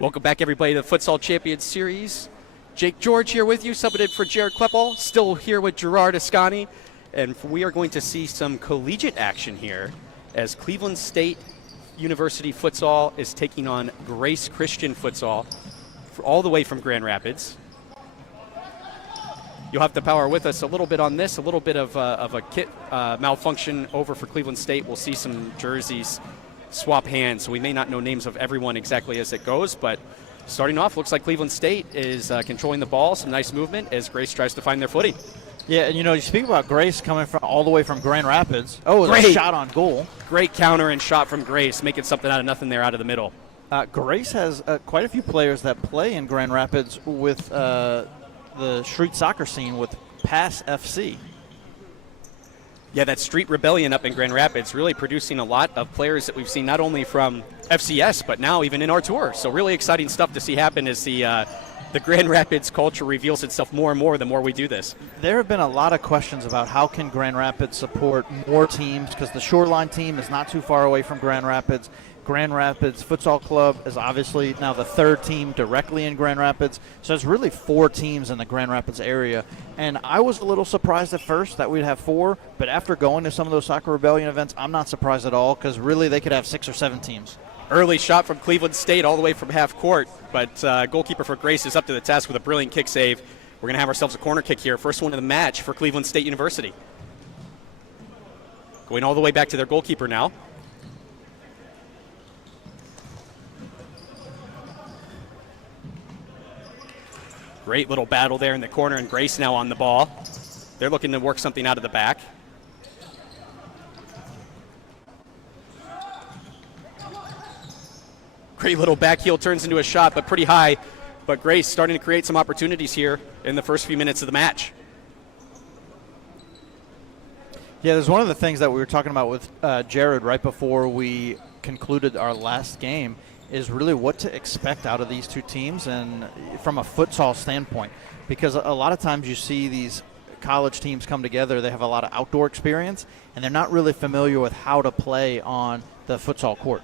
Welcome back, everybody, to the Futsal Champions Series. Jake George here with you, subbing in for Jared Kleppel, still here with Gerard Ascani, and we are going to see some collegiate action here as Cleveland State University Futsal is taking on Grace Christian Futsal all the way from Grand Rapids. You'll have to power with us a little bit on this, a little bit of a kit malfunction over for Cleveland State. We'll see some jerseys swap hands, so we may not know names of everyone exactly as it goes, but starting off, looks like Cleveland State is controlling the ball, some nice movement as Grace tries to find their footing. Yeah, and you speak about Grace coming from all the way from Grand Rapids. Oh, great a shot on goal. Great counter and shot from Grace, making something out of nothing there out of the middle. Grace has quite a few players that play in Grand Rapids with the street soccer scene with Pass FC. Yeah, that Street Rebellion up in Grand Rapids really producing a lot of players that we've seen not only from FCS, but now even in our tour. So really exciting stuff to see happen as the Grand Rapids culture reveals itself more and more the more we do this. There have been a lot of questions about how can Grand Rapids support more teams, because the Shoreline team is not too far away from Grand Rapids. Grand Rapids Futsal Club is obviously now the third team directly in Grand Rapids. So there's really 4 teams in the Grand Rapids area. And I was a little surprised at first that we'd have 4, but after going to some of those Soccer Rebellion events, I'm not surprised at all, because really they could have 6 or 7 teams. Early shot from Cleveland State all the way from half court, but goalkeeper for Grace is up to the task with a brilliant kick save. We're going to have ourselves a corner kick here. First one of the match for Cleveland State University. Going all the way back to their goalkeeper now. Great little battle there in the corner, and Grace now on the ball. They're looking to work something out of the back. Great little back heel turns into a shot, but pretty high. But Grace starting to create some opportunities here in the first few minutes of the match. Yeah, there's one of the things that we were talking about with Jared right before we concluded our last game is really what to expect out of these two teams and from a futsal standpoint, because a lot of times you see these college teams come together, they have a lot of outdoor experience, and they're not really familiar with how to play on the futsal court.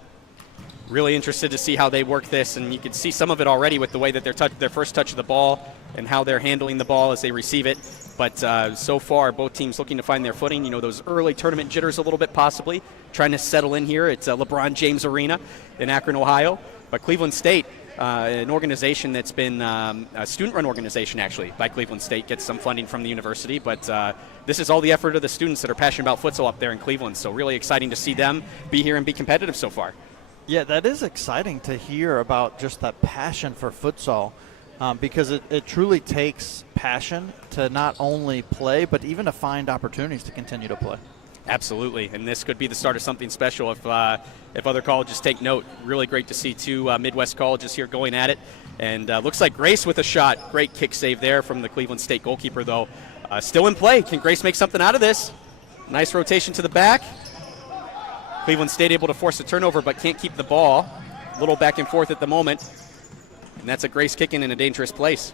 Really interested to see how they work this, and you can see some of it already with the way that their first touch of the ball and how they're handling the ball as they receive it. But so far, both teams looking to find their footing. Those early tournament jitters a little bit possibly, trying to settle in here. It's Lebron James Arena in Akron, Ohio. But Cleveland State, an organization that's been a student-run organization, actually, by Cleveland State, gets some funding from the university. But this is all the effort of the students that are passionate about futsal up there in Cleveland. So really exciting to see them be here and be competitive so far. Yeah, that is exciting to hear about just that passion for futsal. Because it truly takes passion to not only play, but even to find opportunities to continue to play. Absolutely, and this could be the start of something special if other colleges take note. Really great to see 2 Midwest colleges here going at it. And looks like Grace with a shot. Great kick save there from the Cleveland State goalkeeper, though. Still in play. Can Grace make something out of this? Nice rotation to the back. Cleveland State able to force a turnover, but can't keep the ball. A little back and forth at the moment. And that's a Grace kicking in a dangerous place.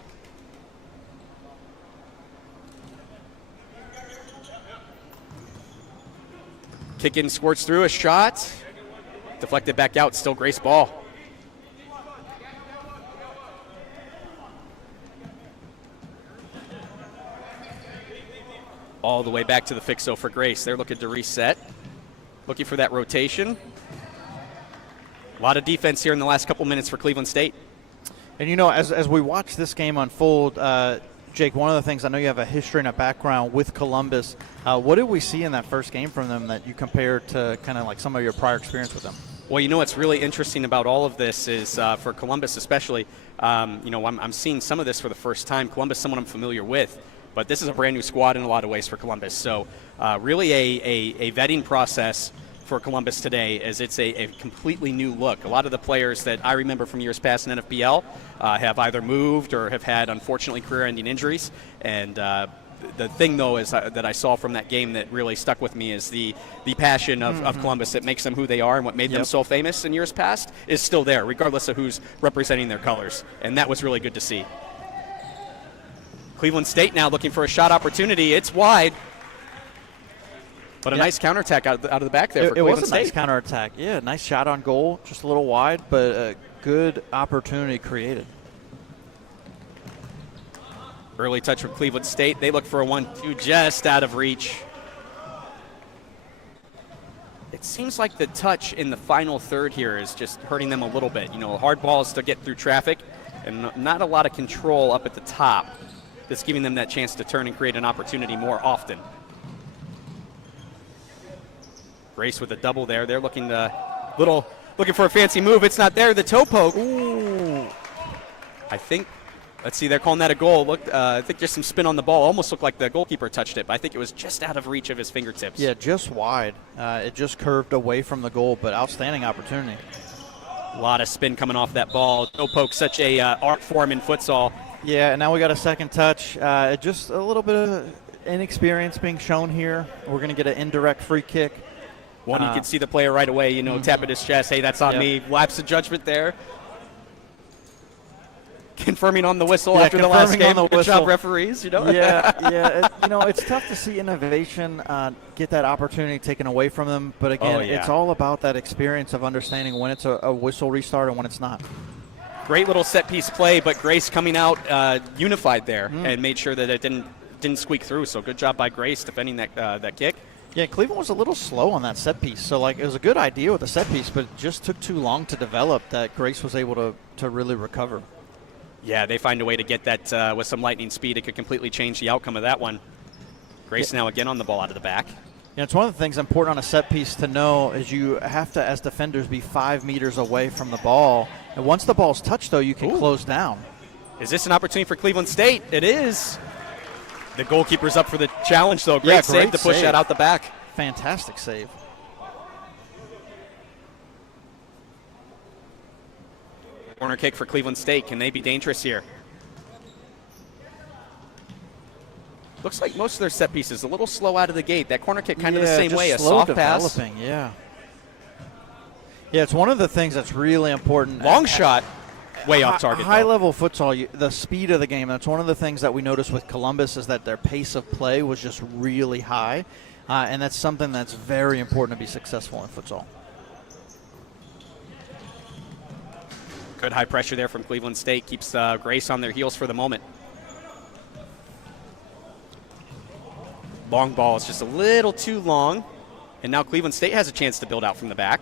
Kick in, squirts through, a shot. Deflected back out, still Grace ball. All the way back to the fixo for Grace. They're looking to reset. Looking for that rotation. A lot of defense here in the last couple minutes for Cleveland State. And as we watch this game unfold, Jake, one of the things, I know you have a history and a background with Columbus. What did we see in that first game from them that you compared to kind of like some of your prior experience with them? Well, what's really interesting about all of this is for Columbus especially, I'm seeing some of this for the first time. Columbus, someone I'm familiar with, but this is a brand new squad in a lot of ways for Columbus. So really a vetting process for Columbus today, as it's a completely new look. A lot of the players that I remember from years past in NFBL have either moved or have had, unfortunately, career-ending injuries. And the thing, though, is that I saw from that game that really stuck with me is the passion of Columbus that makes them who they are, and what made them so famous in years past is still there, regardless of who's representing their colors. And that was really good to see. Cleveland State now looking for a shot opportunity. It's wide. But a nice counterattack out of the back there for It Cleveland was a State. nice counterattack. Yeah, nice shot on goal, just a little wide, but a good opportunity created. Early touch from Cleveland State. They look for a 1-2 just out of reach. It seems like the touch in the final third here is just hurting them a little bit. You know, hard balls to get through traffic and not a lot of control up at the top. That's giving them that chance to turn and create an opportunity more often. Grace with a double there. They're looking for a fancy move. It's not there. The toe poke. Ooh. I think, let's see, they're calling that a goal. Look, I think there's some spin on the ball. Almost looked like the goalkeeper touched it, but I think it was just out of reach of his fingertips. Yeah, just wide. It just curved away from the goal, but outstanding opportunity. A lot of spin coming off that ball. Toe poke, such a art form in futsal. Yeah, and now we got a second touch. Just a little bit of inexperience being shown here. We're going to get an indirect free kick. You can see the player right away, tap at his chest. Hey, that's on me. Lapse of judgment there. Confirming on the whistle after the last game. Good job, referees. Yeah. It's tough to see innovation get that opportunity taken away from them. But again, it's all about that experience of understanding when it's a whistle restart and when it's not. Great little set piece play, but Grace coming out unified there and made sure that it didn't squeak through. So good job by Grace defending that kick. Yeah, Cleveland was a little slow on that set piece. So, it was a good idea with the set piece, but it just took too long to develop that Grace was able to really recover. Yeah, they find a way to get that with some lightning speed. It could completely change the outcome of that one. Grace now again on the ball out of the back. Yeah, it's one of the things important on a set piece to know is you have to, as defenders, be 5 meters away from the ball. And once the ball's touched, though, you can close down. Is this an opportunity for Cleveland State? It is. The goalkeeper's up for the challenge, though. Great save to push that out the back. Fantastic save. Corner kick for Cleveland State. Can they be dangerous here? Looks like most of their set pieces a little slow out of the gate. That corner kick kind of the same way, a soft pass. Yeah, it's one of the things that's really important. Long shot. Way off target. High-level futsal, the speed of the game, that's one of the things that we noticed with Columbus is that their pace of play was just really high, and that's something that's very important to be successful in futsal. Good high pressure there from Cleveland State. Keeps Grace on their heels for the moment. Long ball is just a little too long, and now Cleveland State has a chance to build out from the back.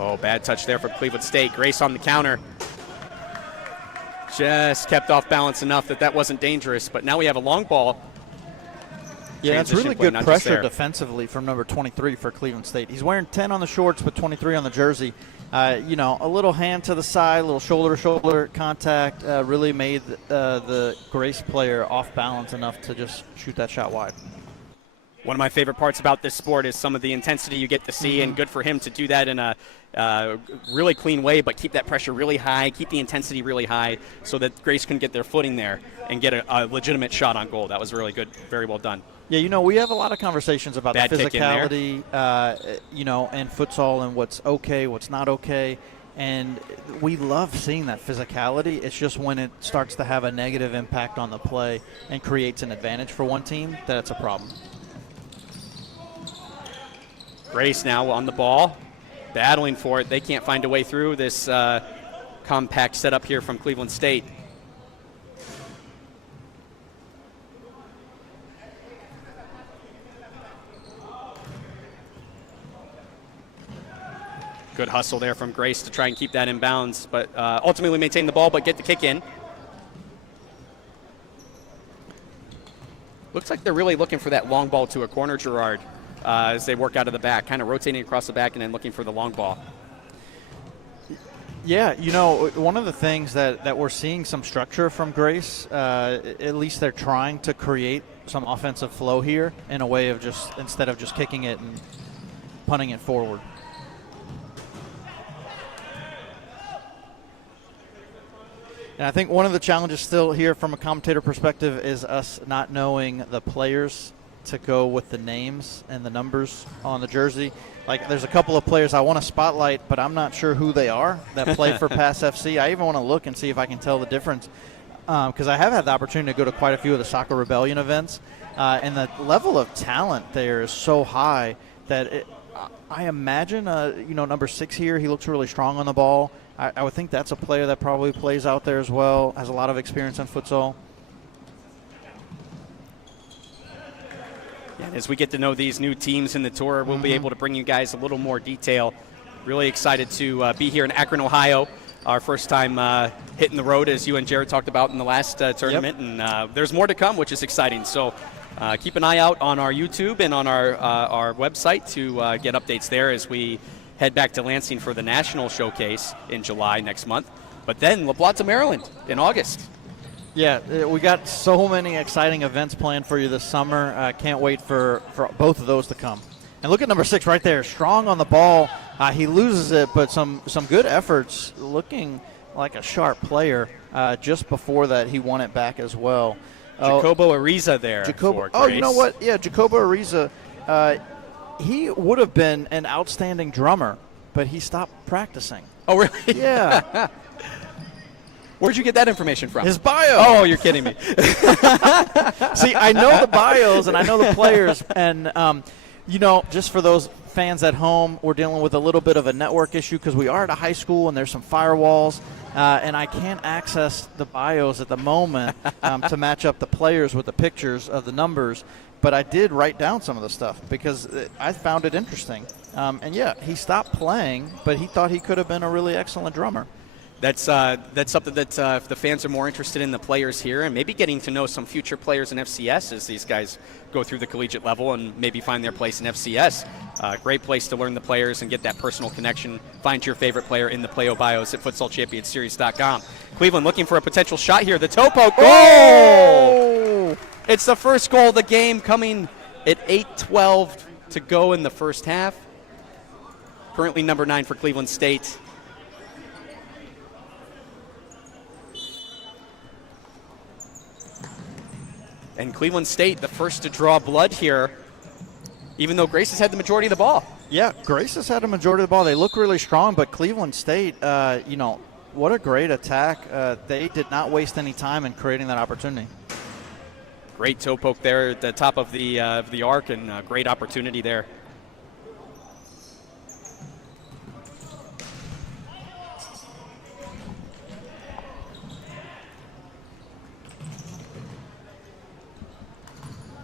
Oh, bad touch there from Cleveland State. Grace on the counter. Just kept off balance enough that wasn't dangerous, but now we have a long ball. Yeah, it's really good pressure defensively from number 23 for Cleveland State. He's wearing 10 on the shorts, but 23 on the jersey. A little hand to the side, a little shoulder-to-shoulder contact really made the Grace player off balance enough to just shoot that shot wide. One of my favorite parts about this sport is some of the intensity you get to see, and good for him to do that in a really clean way, but keep that pressure really high, keep the intensity really high so that Grace can get their footing there and get a legitimate shot on goal. That was really good, very well done. Yeah, we have a lot of conversations about Bad the physicality, in futsal and what's okay, what's not okay. And we love seeing that physicality. It's just when it starts to have a negative impact on the play and creates an advantage for one team, that's a problem. Grace now on the ball, battling for it. They can't find a way through this compact setup here from Cleveland State. Good hustle there from Grace to try and keep that in bounds, but ultimately maintain the ball but get the kick in. Looks like they're really looking for that long ball to a corner, Gerard, as they work out of the back, kind of rotating across the back and then looking for the long ball. Yeah, one of the things that we're seeing some structure from Grace, at least they're trying to create some offensive flow here in a way of just, instead of just kicking it and punting it forward. And I think one of the challenges still here from a commentator perspective is us not knowing the players to go with the names and the numbers on the jersey. Like, there's a couple of players I want to spotlight, but I'm not sure who they are that play for Pass FC. I even want to look and see if I can tell the difference. because I have had the opportunity to go to quite a few of the Soccer Rebellion events, and the level of talent there is so high that I imagine, number 6 here, he looks really strong on the ball. I would think that's a player that probably plays out there as well, has a lot of experience in futsal. And as we get to know these new teams in the tour, we'll be able to bring you guys a little more detail. Really excited to be here in Akron, Ohio. Our first time hitting the road, as you and Jared talked about in the last tournament. Yep. And there's more to come, which is exciting. So keep an eye out on our YouTube and on our website to get updates there as we head back to Lansing for the National Showcase in July next month. But then La Plata, Maryland in August. Yeah, we got so many exciting events planned for you this summer. Can't wait for both of those to come. And look at number 6 right there, strong on the ball. He loses it, but some good efforts, looking like a sharp player. Just before that, he won it back as well. Jacobo Ariza there. You know what? Yeah, Jacobo Ariza, he would have been an outstanding drummer, but he stopped practicing. Oh, really? Yeah. Where'd you get that information from? His bio. Oh, you're kidding me. See, I know the bios and I know the players, and just for those fans at home, we're dealing with a little bit of a network issue because we are at a high school and there's some firewalls, and I can't access the bios at the moment to match up the players with the pictures of the numbers. But I did write down some of the stuff because I found it interesting. And yeah, he stopped playing, but he thought he could have been a really excellent drummer. That's something that if the fans are more interested in the players here and maybe getting to know some future players in FCS as these guys go through the collegiate level and maybe find their place in FCS. Great place to learn the players and get that personal connection. Find your favorite player in the player bios at futsalchampionseries.com. Cleveland looking for a potential shot here. The toe poke. Goal! Oh! It's the first goal of the game, coming at 8:12 to go in the first half. Currently number 9 for Cleveland State. And Cleveland State, the first to draw blood here, even though Grace has had the majority of the ball. Yeah, Grace has had a majority of the ball. They look really strong, but Cleveland State, what a great attack. They did not waste any time in creating that opportunity. Great toe poke there at the top of the arc, and great opportunity there.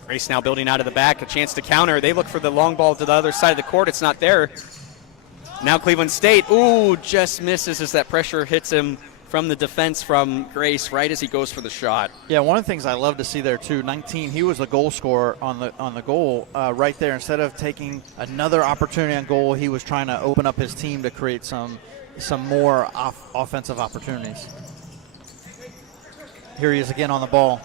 Grace now building out of the back, a chance to counter. They look for the long ball to the other side of the court. It's not there. Now Cleveland State, just misses as that pressure hits him from the defense from Grace right as he goes for the shot. Yeah, one of the things I love to see there too, 19, he was the goal scorer on the goal right there. Instead of taking another opportunity on goal, he was trying to open up his team to create some more offensive opportunities. Here he is again on the ball.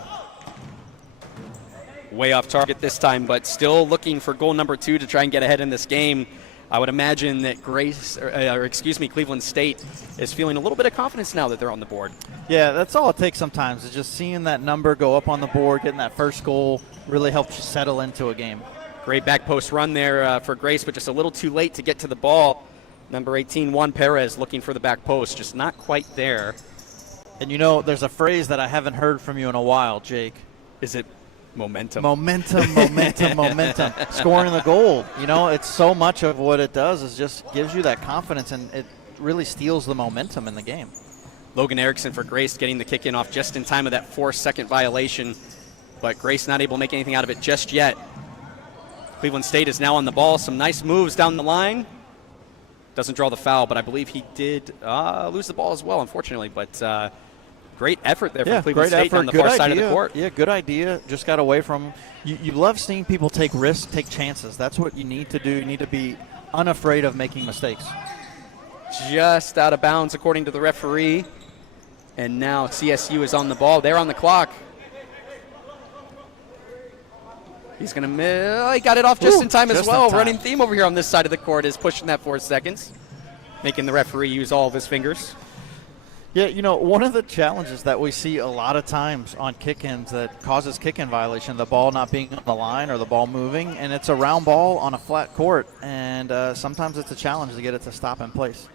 Way off target this time, but still looking for goal number 2 to try and get ahead in this game. I would imagine that Cleveland State is feeling a little bit of confidence now that they're on the board. Yeah, that's all it takes sometimes, is just seeing that number go up on the board, getting that first goal really helps you settle into a game. Great back post run there for Grace, but just a little too late to get to the ball. Number 18, Juan Perez, looking for the back post, just not quite there. And there's a phrase that I haven't heard from you in a while, Jake. Is it momentum? Momentum. Scoring the goal. It's so much of what it does is just gives you that confidence, and it really steals the momentum in the game. Logan Erickson for Grace getting the kick in off just in time of that 4-second violation, but Grace not able to make anything out of it just yet. Cleveland State is now on the ball. Some nice moves down the line. Doesn't draw the foul, but I believe he did lose the ball as well, unfortunately. But great effort there from Cleveland State on the far side of the court. Yeah, good idea. Just got away from you love seeing people take risks, take chances. That's what you need to do. You need to be unafraid of making mistakes. Just out of bounds according to the referee. And now CSU is on the ball. They're on the clock. He's going to he got it off just in time as well. Running theme over here on this side of the court is pushing that 4 seconds, making the referee use all of his fingers. Yeah, one of the challenges that we see a lot of times on kick-ins that causes kick-in violation, the ball not being on the line or the ball moving, and it's a round ball on a flat court, and sometimes it's a challenge to get it to stop in place.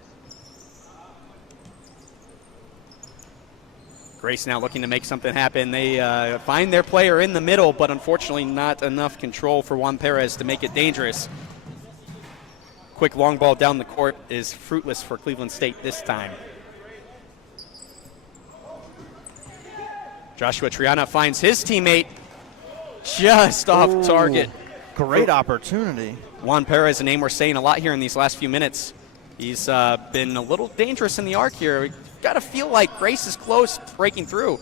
Grace now looking to make something happen. They find their player in the middle, but unfortunately not enough control for Juan Perez to make it dangerous. Quick long ball down the court is fruitless for Cleveland State this time. Joshua Triana finds his teammate just off target. Great opportunity. Juan Perez, a name we're saying a lot here in these last few minutes. He's been a little dangerous in the arc here. Got to feel like Grace is close breaking through.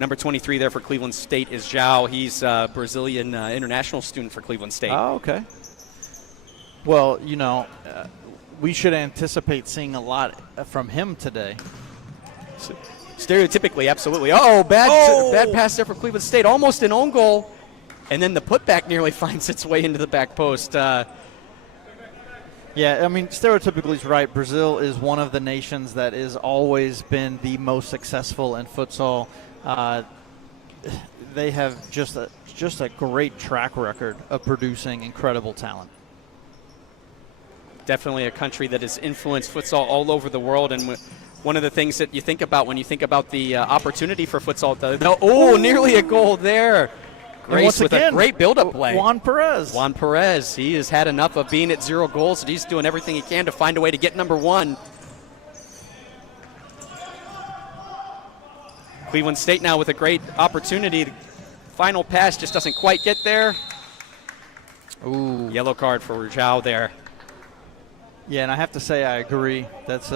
Number 23 there for Cleveland State is Zhao. He's a Brazilian international student for Cleveland State. Oh, okay. Well, you know, we should anticipate seeing a lot from him today. Stereotypically, absolutely. Oh, bad pass there for Cleveland State. Almost an own goal. And then the putback nearly finds its way into the back post. Yeah, I mean, stereotypically he's right. Brazil is one of the nations that has always been the most successful in futsal. They have just a great track record of producing incredible talent. Definitely a country that has influenced futsal all over the world. And one of the things that you think about when you think about the opportunity for futsal. Nearly a goal there. Grace with a great build-up play. Juan Perez. He has had enough of being at 0 goals, and he's doing everything he can to find a way to get number 1. Cleveland State now with a great opportunity. The final pass just doesn't quite get there. Ooh. Yellow card for Zhao there. Yeah, and I have to say I agree. That's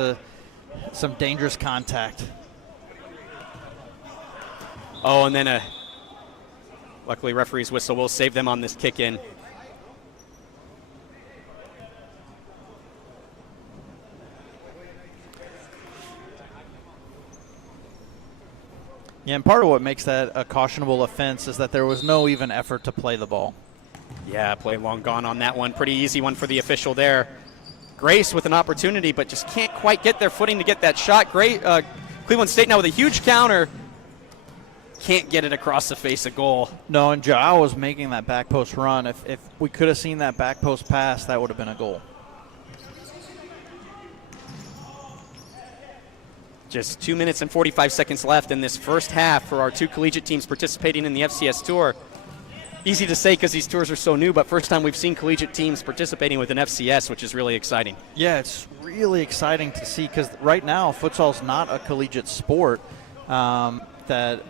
some dangerous contact. Oh, and then luckily referee's whistle will save them on this kick in. Yeah, and part of what makes that a cautionable offense is that there was no even effort to play the ball. Yeah, play long gone on that one. Pretty easy one for the official there. Grace with an opportunity, but just can't quite get their footing to get that shot. Great, Cleveland State now with a huge counter. Can't get it across the face of goal. No, and Joao was making that back post run. If we could have seen that back post pass, that would have been a goal. Just 2 minutes and 45 seconds left in this first half for our 2 collegiate teams participating in the FCS Tour. Easy to say because these tours are so new, but first time we've seen collegiate teams participating with an FCS, which is really exciting. Yeah, it's really exciting to see because right now futsal's not a collegiate sport that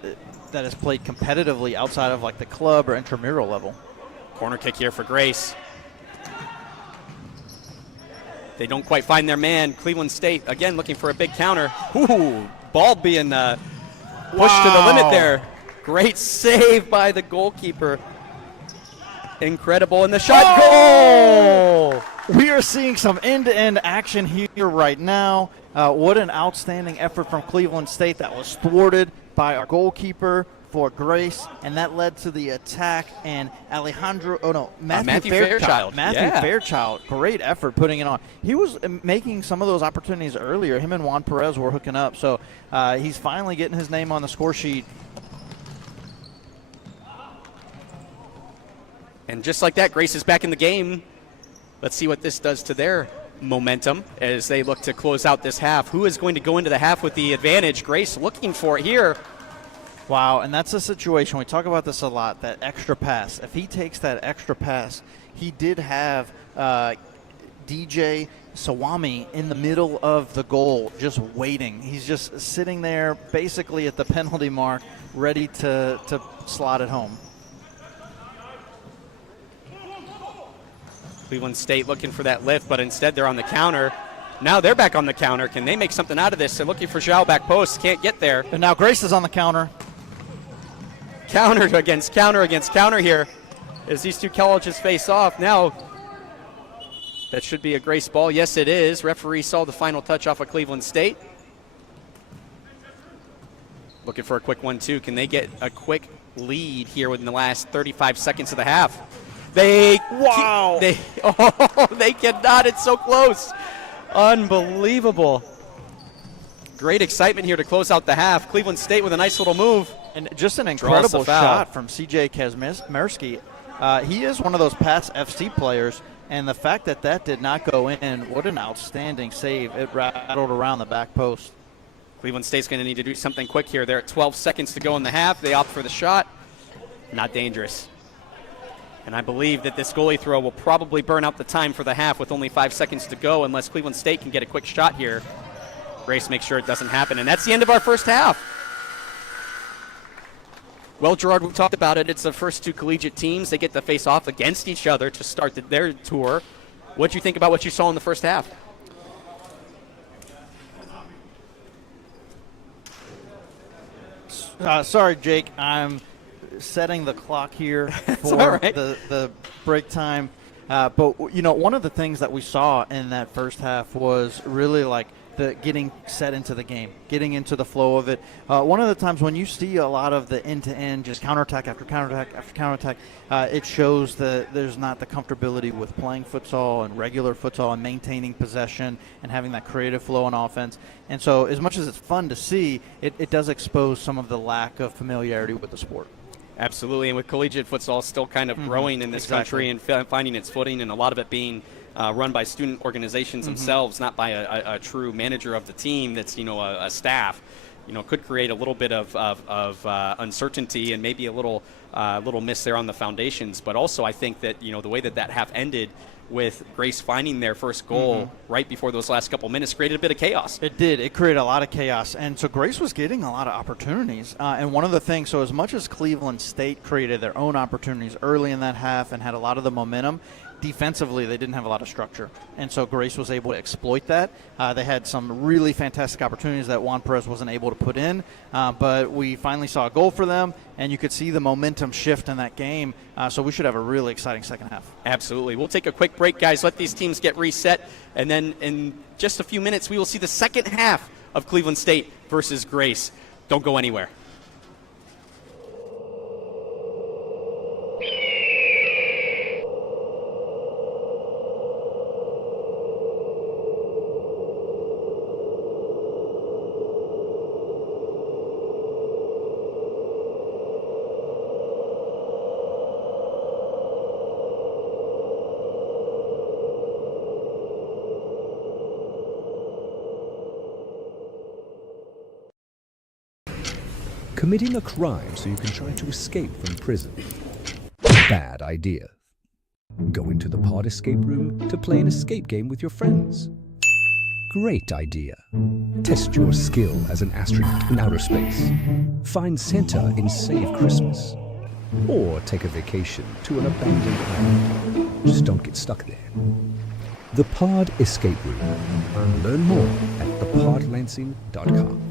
is played competitively outside of like the club or intramural level. Corner kick here for Grace. They don't quite find their man. Cleveland State, again, looking for a big counter. Ooh, ball being pushed to the limit there. Great save by the goalkeeper. Incredible, and the shot, goal! We are seeing some end-to-end action here right now. What an outstanding effort from Cleveland State that was thwarted by our goalkeeper for Grace, and that led to the attack. And Matthew Fairchild. Fairchild, great effort putting it on. He was making some of those opportunities earlier. Him and Juan Perez were hooking up, so he's finally getting his name on the score sheet. And just like that, Grace is back in the game. Let's see what this does to their momentum as they look to close out this half. Who is going to go into the half with the advantage? Grace looking for it here. Wow, and that's a situation, we talk about this a lot, that extra pass. If he takes that extra pass, he did have DJ Sawami in the middle of the goal just waiting. He's just sitting there basically at the penalty mark ready to slot it home. Cleveland State looking for that lift, but instead they're on the counter. Now they're back on the counter. Can they make something out of this? They're looking for Zhao back post. Can't get there. And now Grace is on the counter. Counter against counter against counter here as these 2 colleges face off. Now that should be a Grace ball. Yes, it is. Referee saw the final touch off of Cleveland State. Looking for a quick 1-2. Can they get a quick lead here within the last 35 seconds of the half? They cannot. It's so close. Unbelievable. Great excitement here to close out the half. Cleveland State with a nice little move. And just an incredible shot from CJ Kazmierski. He is one of those past FC players And the fact that that did not go in, what an outstanding save. It rattled around the back post. Cleveland State's going to need to do something quick here. They're at 12 seconds to go in the half. They opt for the shot. Not dangerous. And I believe that this goalie throw will probably burn out the time for the half with only 5 seconds to go unless Cleveland State can get a quick shot here. Grace makes sure it doesn't happen. And that's the end of our first half. Well, Gerard, we've talked about it. It's the first two collegiate teams. They get to face off against each other to start their tour. What do you think about what you saw in the first half? Sorry, Jake. I'm setting the clock here for right. the break time. But, you know, one of the things that we saw in that first half was really like the getting set into the game, getting into the flow of it. One of the times when you see a lot of the end-to-end, just counterattack after counterattack after counterattack, it shows that there's not the comfortability with playing futsal and regular futsal and maintaining possession and having that creative flow on offense. And so as much as it's fun to see, it does expose some of the lack of familiarity with the sport. Absolutely, and with collegiate futsal still kind of growing in this country and finding its footing, and a lot of it being run by student organizations themselves, not by a true manager of the team that's, you know, a staff, you know, could create a little bit of uncertainty and maybe a little miss there on the foundations. But also I think that, you know, the way that half ended with Grace finding their first goal right before those last couple minutes created a bit of chaos. It did. It created a lot of chaos. And so Grace was getting a lot of opportunities. And one of the things, so as much as Cleveland State created their own opportunities early in that half and had a lot of the momentum, defensively they didn't have a lot of structure. And so Grace was able to exploit that. They had some really fantastic opportunities that Juan Perez wasn't able to put in. But we finally saw a goal for them, and you could see the momentum shift in that game. So we should have a really exciting second half. Absolutely. We'll take a quick break, guys. Let these teams get reset. And then in just a few minutes, we will see the second half of Cleveland State versus Grace. Don't go anywhere. Committing a crime so you can try to escape from prison. Bad idea. Go into the pod escape room to play an escape game with your friends. Great idea. Test your skill as an astronaut in outer space. Find Santa in Save Christmas. Or take a vacation to an abandoned island. Just don't get stuck there. The Pod Escape Room. Learn more at thepodlansing.com.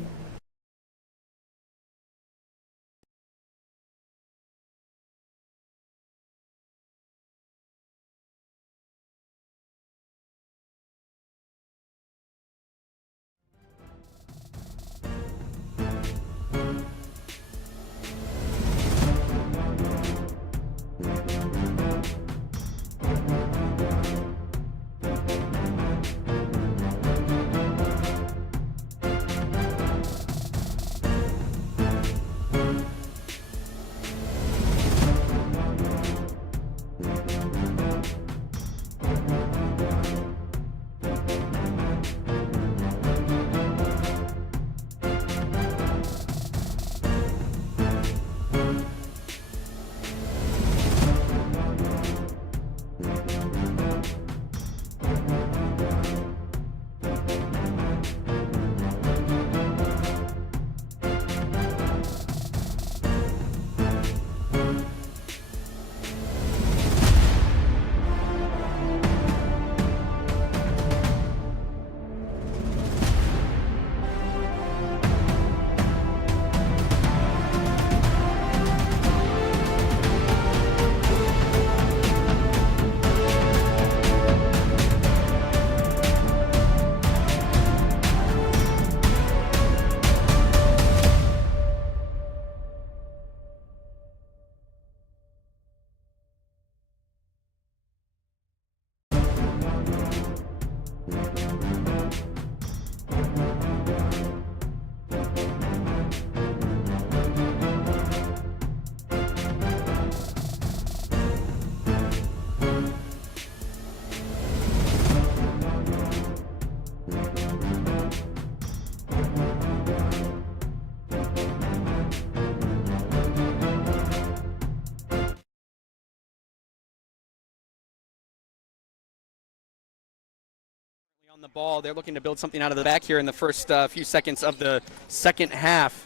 On the ball, they're looking to build something out of the back here in the first few seconds of the second half.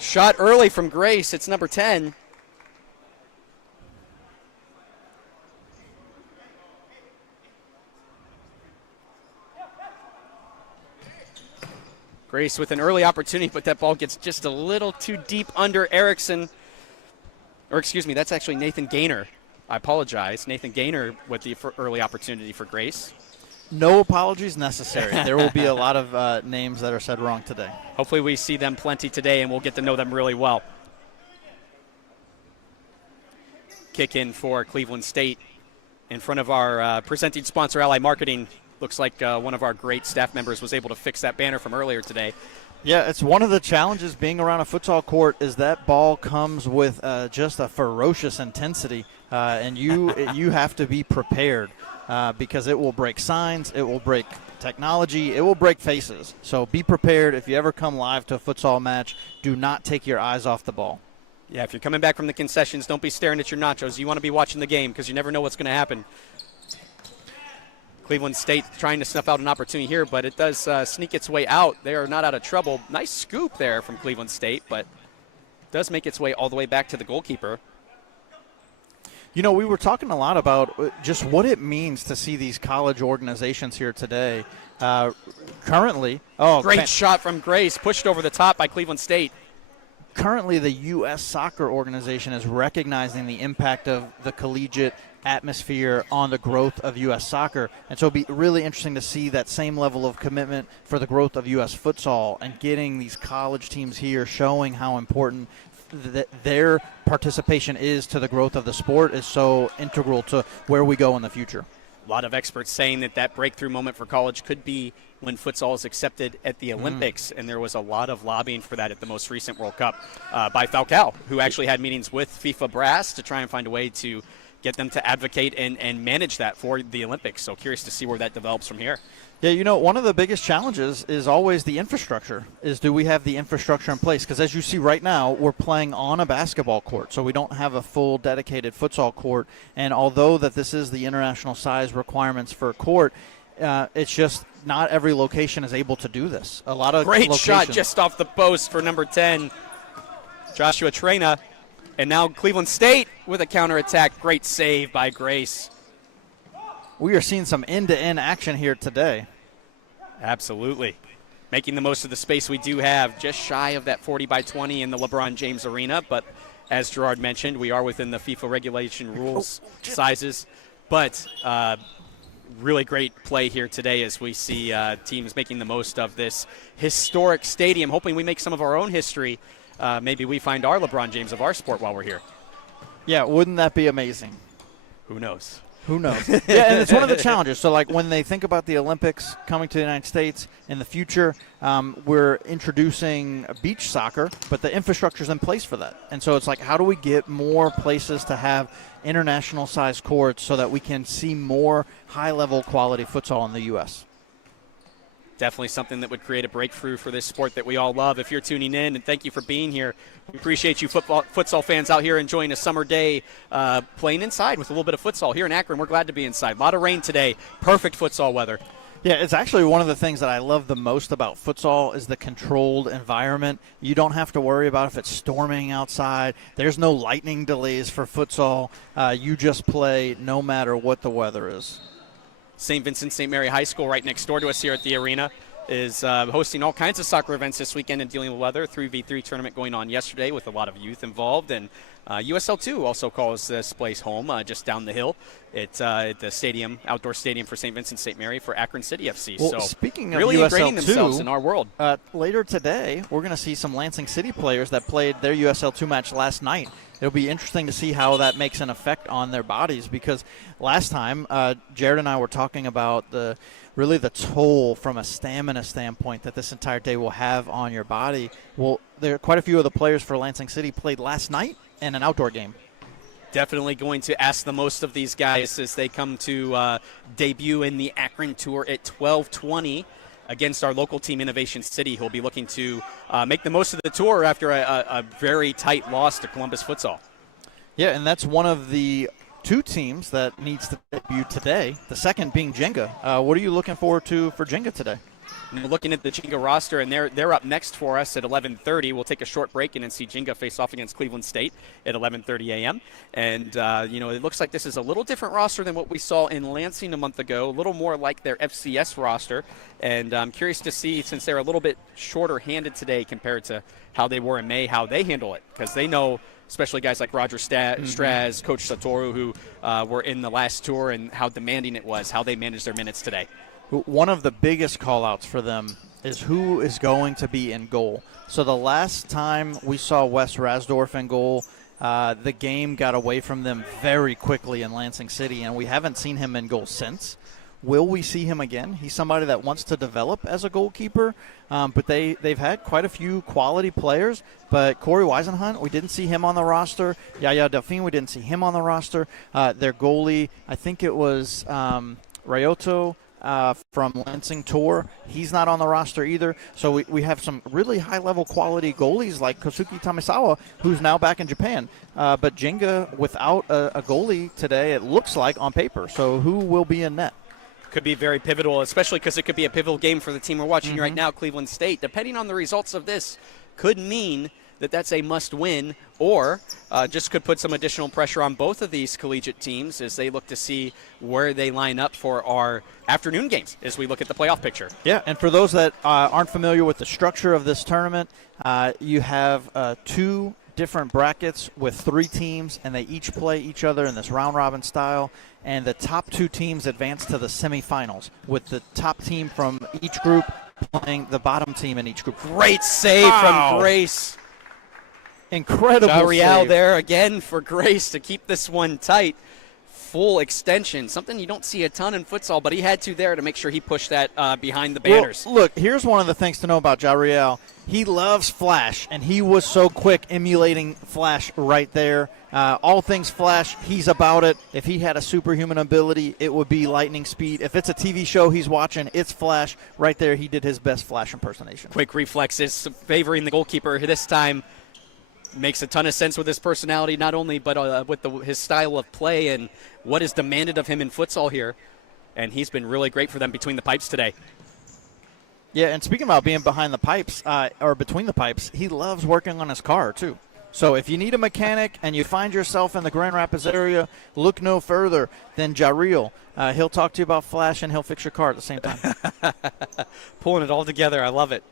Shot early from Grace. It's number 10. Grace with an early opportunity, but that ball gets just a little too deep under Erickson. Or excuse me, that's actually Nathan Gaynor. I apologize. Nathan Gaynor with the early opportunity for Grace. No apologies necessary. There will be a lot of names that are said wrong today. Hopefully we see them plenty today, and we'll get to know them really well. Kick in for Cleveland State in front of our presenting sponsor, Ally Marketing. Looks like one of our great staff members was able to fix that banner from earlier today. Yeah, it's one of the challenges being around a futsal court is that ball comes with just a ferocious intensity, and you have to be prepared because it will break signs, it will break technology, it will break faces. So be prepared. If you ever come live to a futsal match, do not take your eyes off the ball. Yeah, if you're coming back from the concessions, don't be staring at your nachos. You want to be watching the game because you never know what's going to happen. Cleveland State trying to snuff out an opportunity here, but it does sneak its way out. They are not out of trouble. Nice scoop there from Cleveland State, but does make its way all the way back to the goalkeeper. You know, we were talking a lot about just what it means to see these college organizations here today. Currently, great shot from Grace, pushed over the top by Cleveland State. Currently, the U.S. Soccer Organization is recognizing the impact of the collegiate atmosphere on the growth of U.S. soccer. And so it'll be really interesting to see that same level of commitment for the growth of U.S. futsal and getting these college teams here showing how important their participation is to the growth of the sport is so integral to where we go in the future. A lot of experts saying that breakthrough moment for college could be when futsal is accepted at the Olympics, and there was a lot of lobbying for that at the most recent World Cup by Falcao, who actually had meetings with FIFA brass to try and find a way to get them to advocate and manage that for the Olympics. So curious to see where that develops from here. Yeah, you know, one of the biggest challenges is always the infrastructure, is do we have the infrastructure in place? Because as you see right now, we're playing on a basketball court, so we don't have a full dedicated futsal court. And although that this is the international size requirements for a court, it's just not every location is able to do this. A lot of great locations. Shot just off the post for number 10, Joshua Trena. And now Cleveland State with a counterattack. Great save by Grace. We are seeing some end-to-end action here today. Absolutely. Making the most of the space we do have, just shy of that 40 by 20 in the Lebron James Arena. But as Gerard mentioned, we are within the FIFA regulation rules sizes. But really great play here today as we see teams making the most of this historic stadium, hoping we make some of our own history. Maybe we find our LeBron James of our sport while we're here. Yeah, wouldn't that be amazing? Who knows? Who knows? Yeah, and it's one of the challenges. So, like, when they think about the Olympics coming to the United States in the future, we're introducing beach soccer, but the infrastructure's in place for that. And so it's like, how do we get more places to have international-sized courts so that we can see more high-level quality futsal in the U.S.? Definitely something that would create a breakthrough for this sport that we all love. If you're tuning in, and thank you for being here. We appreciate you futsal fans out here enjoying a summer day playing inside with a little bit of futsal here in Akron. We're glad to be inside. A lot of rain today. Perfect futsal weather. Yeah, it's actually one of the things that I love the most about futsal is the controlled environment. You don't have to worry about if it's storming outside. There's no lightning delays for futsal. You just play no matter what the weather is. St. Vincent St. Mary High School right next door to us here at the arena is hosting all kinds of soccer events this weekend and dealing with weather. 3v3 tournament going on yesterday with a lot of youth involved. And USL2 also calls this place home just down the hill. It's the stadium, outdoor stadium for St. Vincent St. Mary for Akron City FC. Well, so speaking of really ingraining USL2, themselves in our world. Later today, we're going to see some Lansing City players that played their USL2 match last night. It'll be interesting to see how that makes an effect on their bodies because last time, Jared and I were talking about the toll from a stamina standpoint that this entire day will have on your body. Well, there are quite a few of the players for Lansing City played last night in an outdoor game. Definitely going to ask the most of these guys as they come to debut in the Akron Tour at 12:20 against our local team, Innovation City, who'll be looking to make the most of the tour after a very tight loss to Columbus Futsal. Yeah, and that's one of the two teams that needs to debut today, the second being Jenga. What are you looking forward to for Jenga today? And we're looking at the Jenga roster, and they're up next for us at 11:30. We'll take a short break and then see Jenga face off against Cleveland State at 11:30 a.m. And, it looks like this is a little different roster than what we saw in Lansing a month ago, a little more like their FCS roster. And I'm curious to see, since they're a little bit shorter-handed today compared to how they were in May, how they handle it. Because they know, especially guys like Roger Straz, Coach Satoru, who were in the last tour, and how demanding it was, how they managed their minutes today. One of the biggest call-outs for them is who is going to be in goal. So the last time we saw Wes Rasdorf in goal, the game got away from them very quickly in Lansing City, and we haven't seen him in goal since. Will we see him again? He's somebody that wants to develop as a goalkeeper, but they've had quite a few quality players. But Corey Weisenhunt, we didn't see him on the roster. Yaya Delphine, we didn't see him on the roster. Their goalie, I think it was Ryoto, from Lansing Tour. He's not on the roster either. So we have some really high-level quality goalies like Kosuke Tamisawa, who's now back in Japan. But Jenga, without a goalie today, it looks like on paper. So who will be in net? Could be very pivotal, especially because it could be a pivotal game for the team we're watching right now, Cleveland State. Depending on the results of this, could mean that that's a must-win, or just could put some additional pressure on both of these collegiate teams as they look to see where they line up for our afternoon games as we look at the playoff picture. Yeah, and for those that aren't familiar with the structure of this tournament, you have two different brackets with three teams, and they each play each other in this round-robin style, and the top two teams advance to the semifinals, with the top team from each group playing the bottom team in each group. Great save from Grace. Incredible Jariel save. there again for Grace to keep this one tight. Full extension, something you don't see a ton in futsal, but he had to there to make sure he pushed that behind the banners. Well, look, here's one of the things to know about Jariel. He loves Flash, and he was so quick emulating Flash right there. All things Flash, he's about it. If he had a superhuman ability, it would be lightning speed. If it's a TV show he's watching, it's Flash. Right there, he did his best Flash impersonation. Quick reflexes, favoring the goalkeeper this time. Makes a ton of sense with his personality, not only, but with his style of play and what is demanded of him in futsal here. And he's been really great for them between the pipes today. Yeah, and speaking about being behind the pipes, or between the pipes, he loves working on his car, too. So if you need a mechanic and you find yourself in the Grand Rapids area, look no further than Jariel. He'll talk to you about Flash, and he'll fix your car at the same time. Pulling it all together. I love it.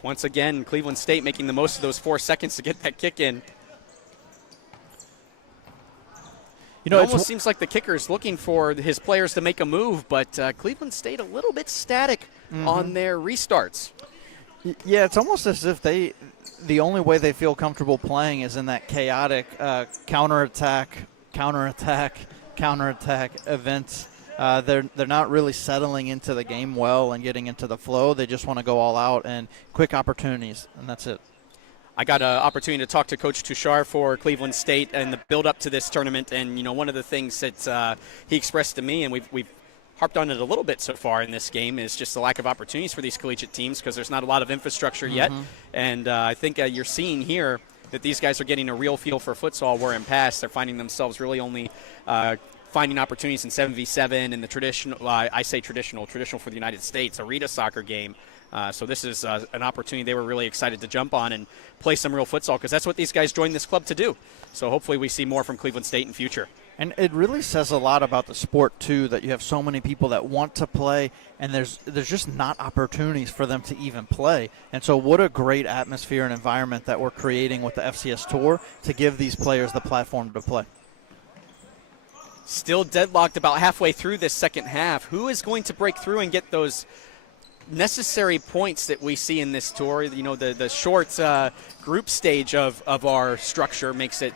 Once again, Cleveland State making the most of those 4 seconds to get that kick in. It almost seems like the kicker is looking for his players to make a move, but Cleveland State a little bit static on their restarts. Yeah, it's almost as if the only way they feel comfortable playing is in that chaotic counterattack event. They're not really settling into the game well and getting into the flow. They just want to go all out and quick opportunities, and that's it. I got an opportunity to talk to Coach Touchard for Cleveland State and the build-up to this tournament, and one of the things that he expressed to me, and we've harped on it a little bit so far in this game, is just the lack of opportunities for these collegiate teams because there's not a lot of infrastructure yet. And I think you're seeing here that these guys are getting a real feel for futsal, where in past they're finding themselves really only finding opportunities in 7v7 and the traditional, I say traditional for the United States, arena soccer game. So this is an opportunity they were really excited to jump on and play some real futsal, because that's what these guys joined this club to do. So hopefully we see more from Cleveland State in future. And it really says a lot about the sport, too, that you have so many people that want to play, and there's just not opportunities for them to even play. And so what a great atmosphere and environment that we're creating with the FCS Tour to give these players the platform to play. Still deadlocked about halfway through this second half. Who is going to break through and get those necessary points that we see in this tour? The short group stage of our structure makes it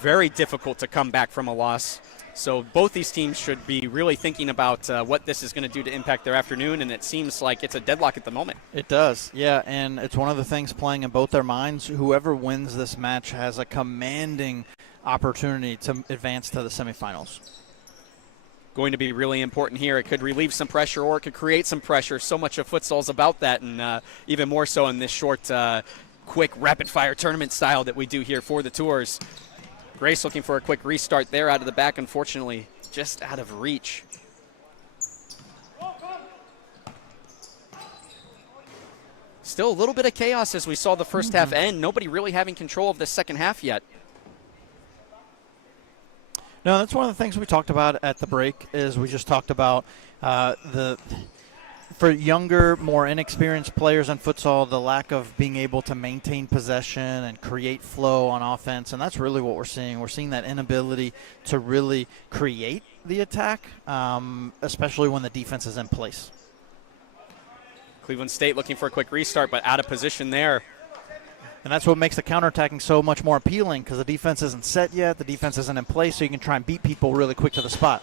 very difficult to come back from a loss. So both these teams should be really thinking about what this is going to do to impact their afternoon, and it seems like it's a deadlock at the moment. It does, yeah, and it's one of the things playing in both their minds. Whoever wins this match has a commanding opportunity to advance to the semifinals. Going to be really important here. It could relieve some pressure, or it could create some pressure. So much of futsal is about that, and even more so in this short, quick, rapid-fire tournament style that we do here for the tours. Grace looking for a quick restart there out of the back, unfortunately, just out of reach. Still a little bit of chaos as we saw the first half end. Nobody really having control of the second half yet. No, that's one of the things we talked about at the break. Is we just talked about for younger, more inexperienced players in futsal, the lack of being able to maintain possession and create flow on offense, and that's really what we're seeing. We're seeing that inability to really create the attack, especially when the defense is in place. Cleveland State looking for a quick restart, but out of position there. And that's what makes the counterattacking so much more appealing, because the defense isn't set yet, the defense isn't in place, so you can try and beat people really quick to the spot.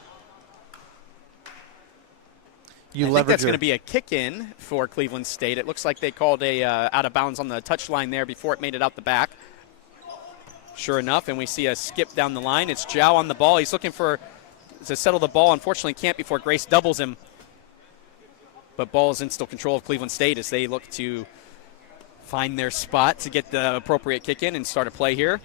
I think that's going to be a kick-in for Cleveland State. It looks like they called a out of bounds on the touchline there before it made it out the back. Sure enough, and we see a skip down the line. It's Zhao on the ball. He's looking to settle the ball. Unfortunately, can't before Grace doubles him. But ball is in still control of Cleveland State as they look to find their spot to get the appropriate kick-in and start a play here.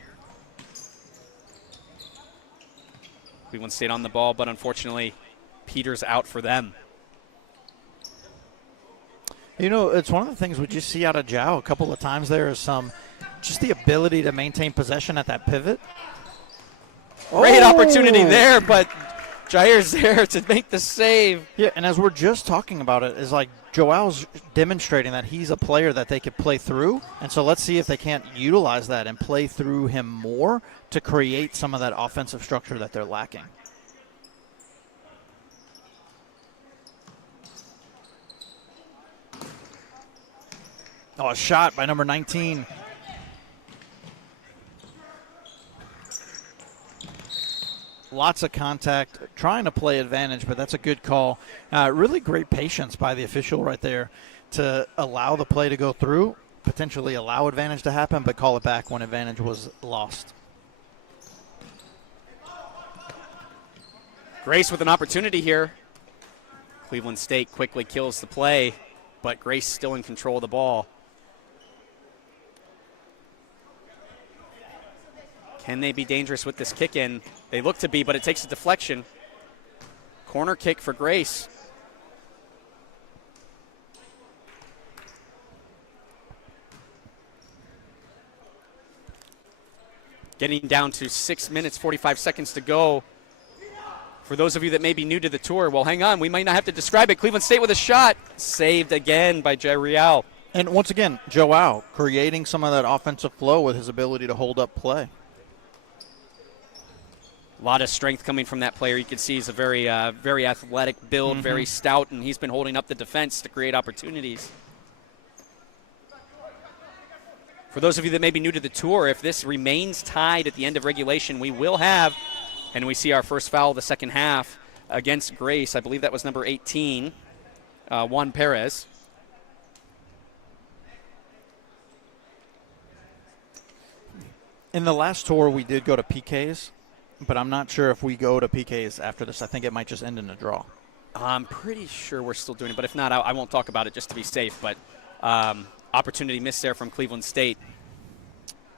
Cleveland State on the ball, but unfortunately, Peters out for them. You know, it's one of the things we just see out of Zhao a couple of times there is just the ability to maintain possession at that pivot. Great opportunity there, but Jair's there to make the save. Yeah, and as we're just talking about it, is like Joel's demonstrating that he's a player that they could play through. And so let's see if they can't utilize that and play through him more to create some of that offensive structure that they're lacking. Oh, a shot by number 19. Lots of contact, trying to play advantage, but that's a good call. Really great patience by the official right there to allow the play to go through, potentially allow advantage to happen, but call it back when advantage was lost. Grace with an opportunity here. Cleveland State quickly kills the play, but Grace still in control of the ball. Can they be dangerous with this kick-in? They look to be, but it takes a deflection. Corner kick for Grace. Getting down to 6 minutes, 45 seconds to go. For those of you that may be new to the tour, well, hang on. We might not have to describe it. Cleveland State with a shot. Saved again by Jairiel. And once again, Joao creating some of that offensive flow with his ability to hold up play. A lot of strength coming from that player. You can see he's a very athletic build, very stout, and he's been holding up the defense to create opportunities. For those of you that may be new to the tour, if this remains tied at the end of regulation, we will have, and we see our first foul of the second half against Grace. I believe that was number 18, Juan Perez. In the last tour, we did go to PKs. But I'm not sure if we go to PKs after this. I think it might just end in a draw. I'm pretty sure we're still doing it, but if not, I won't talk about it just to be safe. But opportunity missed there from Cleveland State.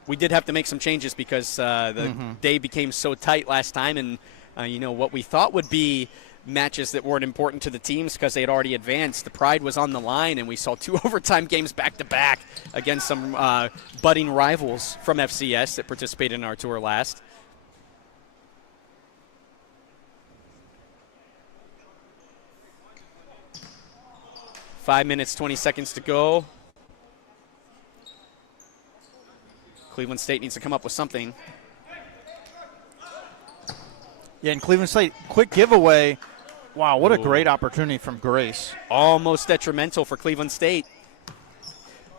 We did have to make some changes because the day became so tight last time, and what we thought would be matches that weren't important to the teams because they had already advanced. The pride was on the line, and we saw 2 overtime games back-to-back against some budding rivals from FCS that participated in our tour last. 5 minutes, 20 seconds to go. Cleveland State needs to come up with something. Yeah, and Cleveland State, quick giveaway. Wow, what a great opportunity from Grace. Almost detrimental for Cleveland State.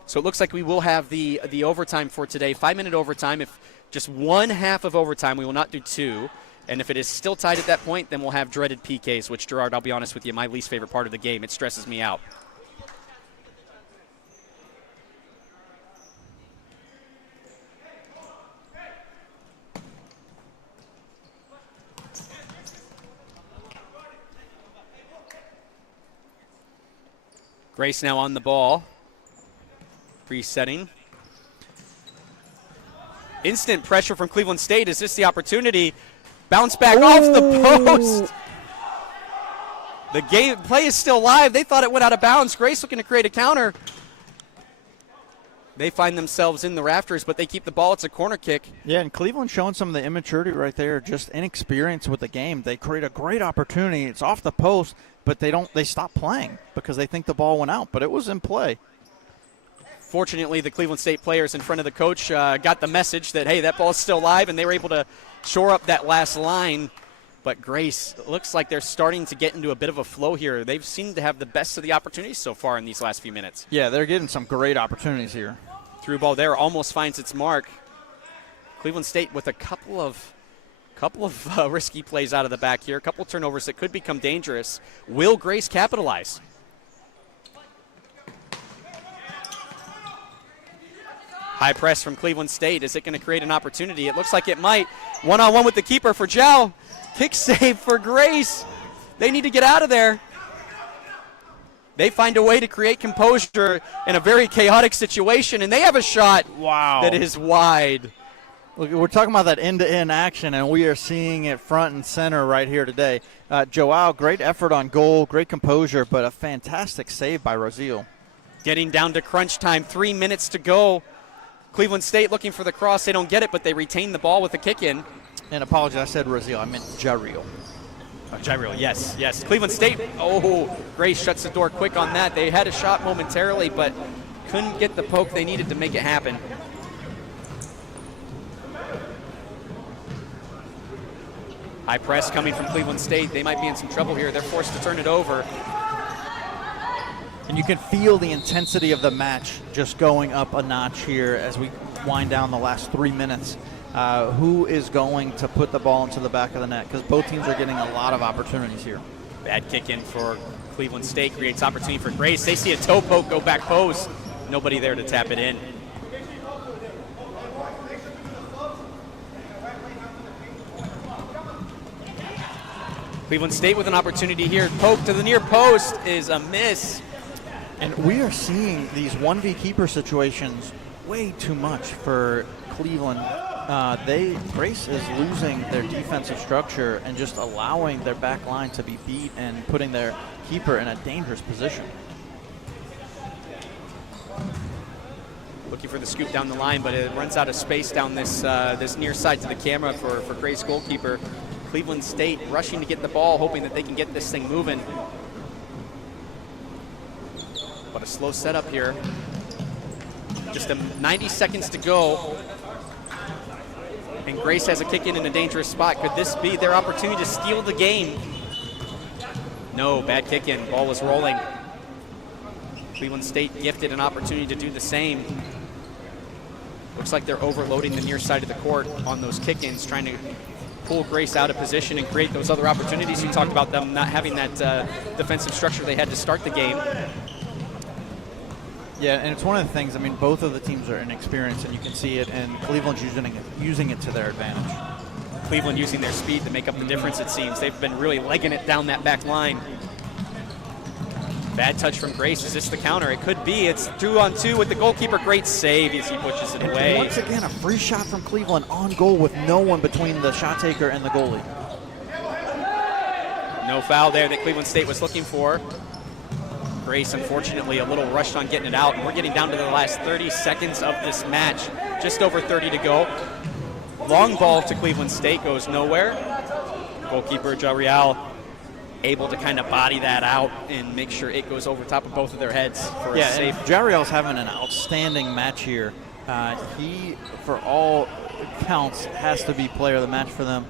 So it looks like we will have the overtime for today. 5-minute overtime. If just one half of overtime, we will not do 2. And if it is still tied at that point, then we'll have dreaded PKs, which, Gerard, I'll be honest with you, my least favorite part of the game. It stresses me out. Grace now on the ball. Resetting. Instant pressure from Cleveland State. Is this the opportunity? Bounce back off the post. The play is still live. They thought it went out of bounds. Grace looking to create a counter. They find themselves in the rafters, but they keep the ball. It's a corner kick. Yeah, and Cleveland showing some of the immaturity right there, just inexperience with the game. They create a great opportunity. It's off the post, but they stop playing because they think the ball went out, but it was in play. Fortunately, the Cleveland State players in front of the coach got the message that, hey, that ball's still live, and they were able to shore up that last line. But Grace, looks like they're starting to get into a bit of a flow here. They've seemed to have the best of the opportunities so far in these last few minutes. Yeah, they're getting some great opportunities here. Through ball there, almost finds its mark. Cleveland State with a couple of risky plays out of the back here, a couple turnovers that could become dangerous. Will Grace capitalize? High press from Cleveland State. Is it going to create an opportunity? It looks like it might. One-on-one with the keeper for Zhao. Kick save for Grace. They need to get out of there. They find a way to create composure in a very chaotic situation, and they have a shot that is wide. Look, we're talking about that end-to-end action, and we are seeing it front and center right here today. Joao, great effort on goal, great composure, but a fantastic save by Rosile. Getting down to crunch time, 3 minutes to go. Cleveland State looking for the cross. They don't get it, but they retain the ball with the kick in. And apologize, I said Rosile, I meant Jareel. Jareel, yes. Cleveland State, Grace shuts the door quick on that. They had a shot momentarily, but couldn't get the poke they needed to make it happen. High press coming from Cleveland State. They might be in some trouble here. They're forced to turn it over. And you can feel the intensity of the match just going up a notch here as we wind down the last 3 minutes. Who is going to put the ball into the back of the net? Because both teams are getting a lot of opportunities here. Bad kick in for Cleveland State creates opportunity for Grace. They see a toe poke go back post. Nobody there to tap it in. Cleveland State with an opportunity here. Poke to the near post is a miss. And we are seeing these 1v keeper situations way too much for Cleveland. Grace is losing their defensive structure and just allowing their back line to be beat and putting their keeper in a dangerous position. Looking for the scoop down the line, but it runs out of space down this near side to the camera for Grace goalkeeper. Cleveland State rushing to get the ball, hoping that they can get this thing moving. But a slow setup here. Just 90 seconds to go. And Grace has a kick in a dangerous spot. Could this be their opportunity to steal the game? No, bad kick in. Ball was rolling. Cleveland State gifted an opportunity to do the same. Looks like they're overloading the near side of the court on those kick-ins, trying to pull Grace out of position and create those other opportunities. You talked about them not having that defensive structure they had to start the game. Yeah, and it's one of the things, I mean, both of the teams are inexperienced, and you can see it, and Cleveland's using it to their advantage. Cleveland using their speed to make up the difference, it seems. They've been really legging it down that back line. Bad touch from Grace. Is this the counter? It could be. It's 2-on-2 with the goalkeeper. Great save as he pushes it away. Once again, a free shot from Cleveland on goal with no one between the shot taker and the goalie. No foul there that Cleveland State was looking for. Grace, unfortunately, a little rushed on getting it out. And we're getting down to the last 30 seconds of this match. Just over 30 to go. Long ball to Cleveland State goes nowhere. Goalkeeper Jareel able to kind of body that out and make sure it goes over top of both of their heads for a safe. Jariel's having an outstanding match here. He, for all counts, has to be player of the match for them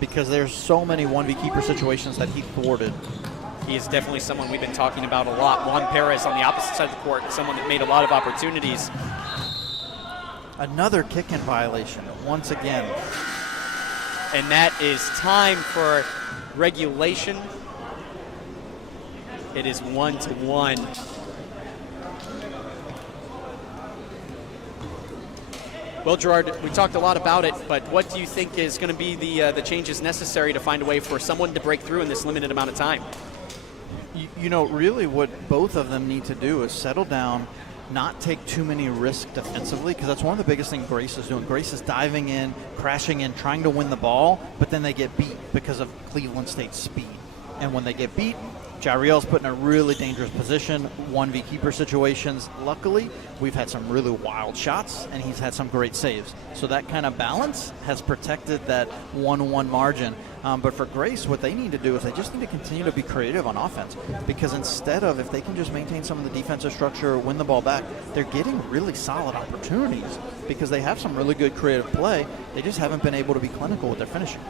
because there's so many 1v keeper situations that he thwarted. He is definitely someone we've been talking about a lot. Juan Perez on the opposite side of the court, someone that made a lot of opportunities. Another kick-in violation once again. And that is time for regulation. It is 1-1. Well, Gerard, we talked a lot about it, but what do you think is going to be the changes necessary to find a way for someone to break through in this limited amount of time? You know, really what both of them need to do is settle down, not take too many risks defensively, because that's one of the biggest things Grace is doing. Grace is diving in, crashing in, trying to win the ball, but then they get beat because of Cleveland State's speed. And when they get beat, Jariel's put in a really dangerous position, 1v keeper situations. Luckily, we've had some really wild shots, and he's had some great saves. So that kind of balance has protected that 1-1 margin. But for Grace, what they need to do is they just need to continue to be creative on offense, because instead of, if they can just maintain some of the defensive structure, win the ball back, they're getting really solid opportunities because they have some really good creative play. They just haven't been able to be clinical with their finishing.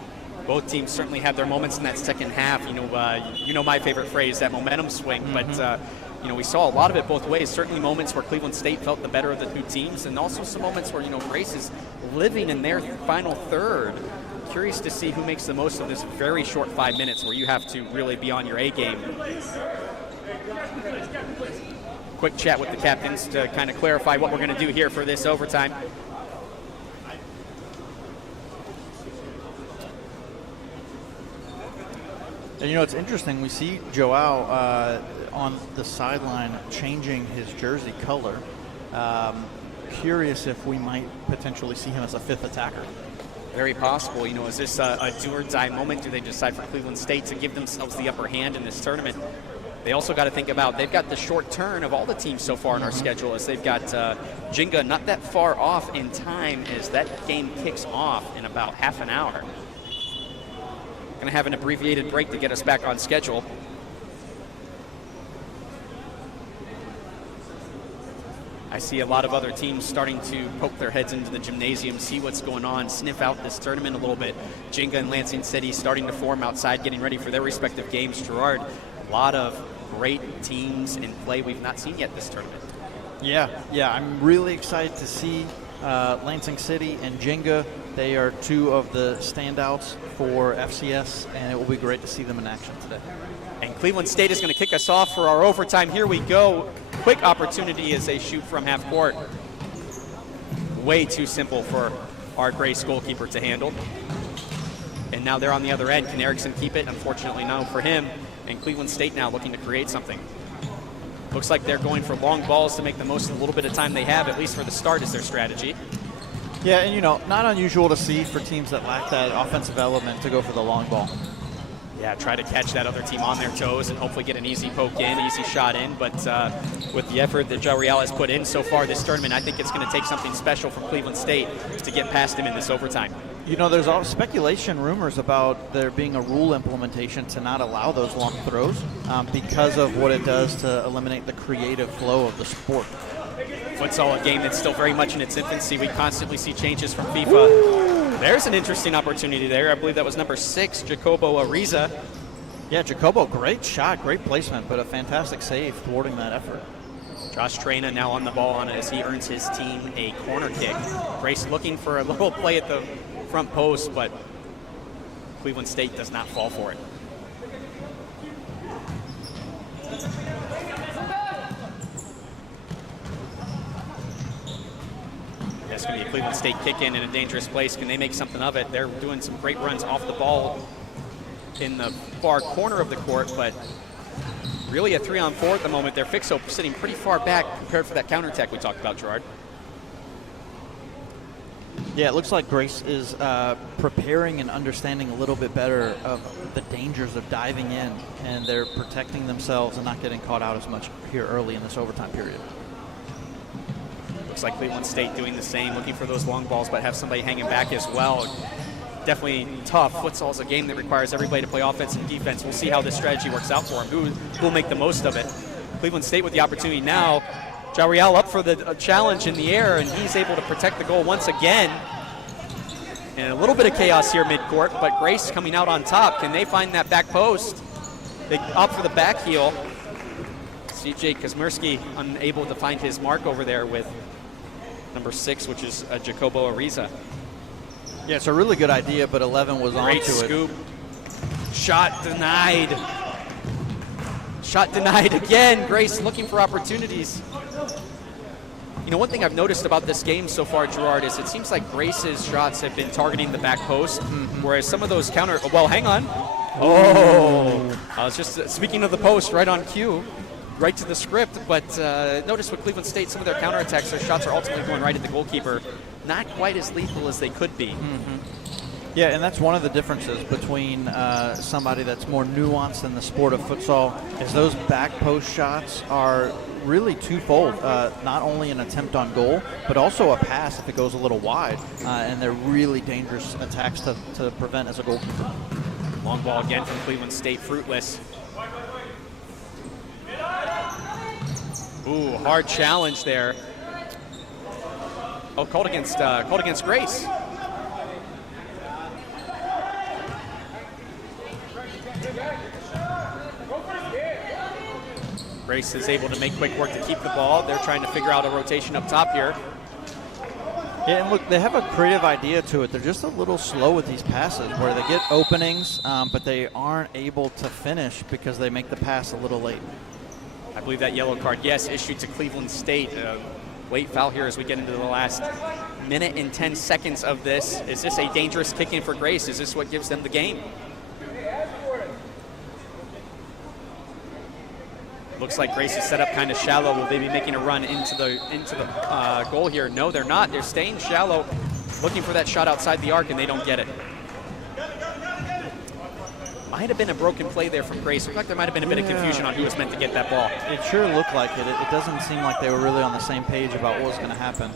Both teams certainly had their moments in that second half. You know my favorite phrase, that momentum swing. Mm-hmm. But we saw a lot of it both ways. Certainly moments where Cleveland State felt the better of the two teams, and also some moments where Grace is living in their final third. Curious to see who makes the most of this very short 5 minutes where you have to really be on your A game. Quick chat with the captains to kind of clarify what we're going to do here for this overtime. And it's interesting, we see Joao on the sideline changing his jersey color. Curious if we might potentially see him as a fifth attacker. Very possible. Is this a do-or-die moment? Do they decide for Cleveland State to give themselves the upper hand in this tournament? They also got to think about, they've got the short turn of all the teams so far in our schedule, as they've got Jenga not that far off in time as that game kicks off in about half an hour. Going to have an abbreviated break to get us back on schedule. I see a lot of other teams starting to poke their heads into the gymnasium, see what's going on, sniff out this tournament a little bit. Jenga and Lansing City starting to form outside, getting ready for their respective games. Gerard, a lot of great teams in play we've not seen yet this tournament. Yeah, I'm really excited to see Lansing City and Jenga. They are two of the standouts for FCS, and it will be great to see them in action today. And Cleveland State is going to kick us off for our overtime. Here we go. Quick opportunity as they shoot from half court. Way too simple for our Grace goalkeeper to handle. And now they're on the other end. Can Erickson keep it? Unfortunately, no for him. And Cleveland State now looking to create something. Looks like they're going for long balls to make the most of the little bit of time they have, at least for the start, is their strategy. Yeah, and not unusual to see for teams that lack that offensive element to go for the long ball. Yeah, try to catch that other team on their toes and hopefully get an easy poke in, easy shot in. But with the effort that Joe Real has put in so far this tournament, I think it's going to take something special from Cleveland State to get past him in this overtime. There's all speculation, rumors about there being a rule implementation to not allow those long throws because of what it does to eliminate the creative flow of the sport. Futsal, a game that's still very much in its infancy. We constantly see changes from FIFA. There's an interesting opportunity there. I believe that was number 6, Jacobo Ariza. Yeah, Jacobo, great shot, great placement, but a fantastic save thwarting that effort. Josh Trena now on the ball on it as he earns his team a corner kick. Grace looking for a little play at the front post, but Cleveland State does not fall for it. That's going to be a Cleveland State kick in a dangerous place. Can they make something of it? They're doing some great runs off the ball in the far corner of the court, but really a 3-on-4 at the moment. They're Fixo sitting pretty far back prepared for that counterattack we talked about, Gerard. Yeah, it looks like Grace is preparing and understanding a little bit better of the dangers of diving in, and they're protecting themselves and not getting caught out as much here early in this overtime period. Looks like Cleveland State doing the same, looking for those long balls, but have somebody hanging back as well. Definitely tough. Futsal is a game that requires everybody to play offense and defense. We'll see how this strategy works out for them. Who will make the most of it? Cleveland State with the opportunity now. Jariel up for the challenge in the air, and he's able to protect the goal once again. And a little bit of chaos here midcourt, but Grace coming out on top. Can they find that back post? They opt for the back heel. CJ Kazmierski unable to find his mark over there with number 6, which is Jacobo Ariza. Yeah, it's a really good idea, but 11 was on to it. Great scoop. Shot denied. Shot denied again. Grace looking for opportunities. One thing I've noticed about this game so far, Gerard, is it seems like Grace's shots have been targeting the back post, whereas some of those well, hang on. Oh, I was just speaking of the post right on cue. right to the script, but notice with Cleveland State, some of their counterattacks, their shots are ultimately going right at the goalkeeper. Not quite as lethal as they could be. Yeah, and that's one of the differences between somebody that's more nuanced in the sport of futsal, is those back post shots are really twofold. Not only an attempt on goal, but also a pass if it goes a little wide. And they're really dangerous attacks to prevent as a goalkeeper. Long ball again from Cleveland State, fruitless. Ooh, hard challenge there. Oh, called against Grace. Grace is able to make quick work to keep the ball. They're trying to figure out a rotation up top here. Yeah, and look, they have a creative idea to it. They're just a little slow with these passes where they get openings, but they aren't able to finish because they make the pass a little late. I believe that yellow card, yes, issued to Cleveland State. Late foul here as we get into the last minute and 10 seconds of this. Is this a dangerous kick in for Grace? Is this what gives them the game? Looks like Grace is set up kind of shallow. Will they be making a run into the goal here? No, they're not. They're staying shallow, looking for that shot outside the arc, and they don't get it. Might have been a broken play there from Grace. Looked like there might have been a bit of confusion on who was meant to get that ball. It sure looked like it. It doesn't seem like they were really on the same page about what was going to happen.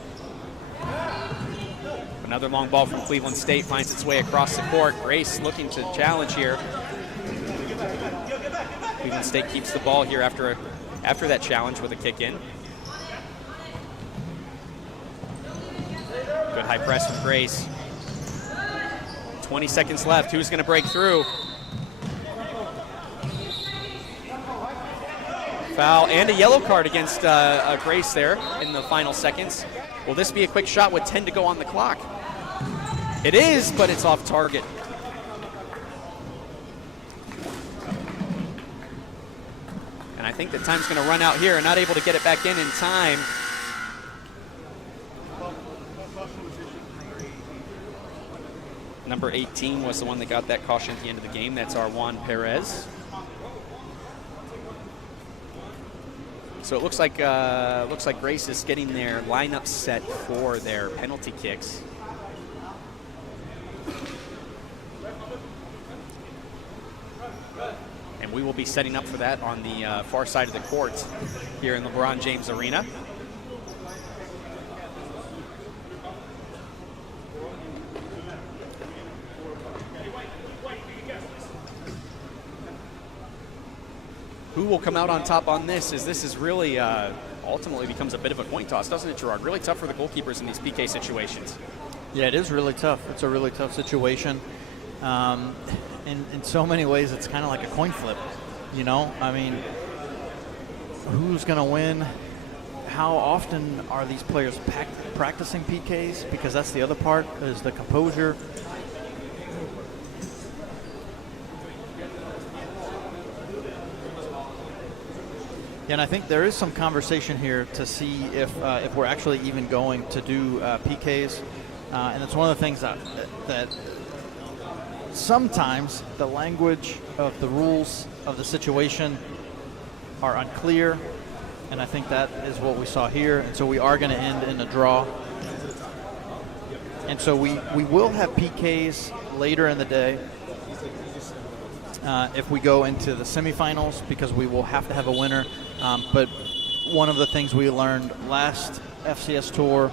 Another long ball from Cleveland State finds its way across the court. Grace looking to challenge here. Cleveland State keeps the ball here after that challenge with a kick in. Good high press from Grace. 20 seconds left. Who's going to break through? Foul and a yellow card against Grace there in the final seconds. Will this be a quick shot with 10 to go on the clock? It is, but it's off target. And I think the time's going to run out here and not able to get it back in time. Number 18 was the one that got that caution at the end of the game. That's Arjuan Perez. So it looks like Grace is getting their lineup set for their penalty kicks. And we will be setting up for that on the far side of the court here in Lebron James Arena. Who will come out on top on this? This is really ultimately becomes a bit of a coin toss, doesn't it, Gerard? Really tough for the goalkeepers in these PK situations. Yeah, it is really tough. It's a really tough situation. In so many ways, it's kind of like a coin flip. You know, I mean, who's going to win? How often are these players practicing PKs? Because that's the other part, is the composure. And I think there is some conversation here to see if we're actually even going to do PKs. And it's one of the things that sometimes the language of the rules of the situation are unclear. And I think that is what we saw here. And so we are going to end in a draw. And so we will have PKs later in the day if we go into the semifinals, because we will have to have a winner. But one of the things we learned last FCS Tour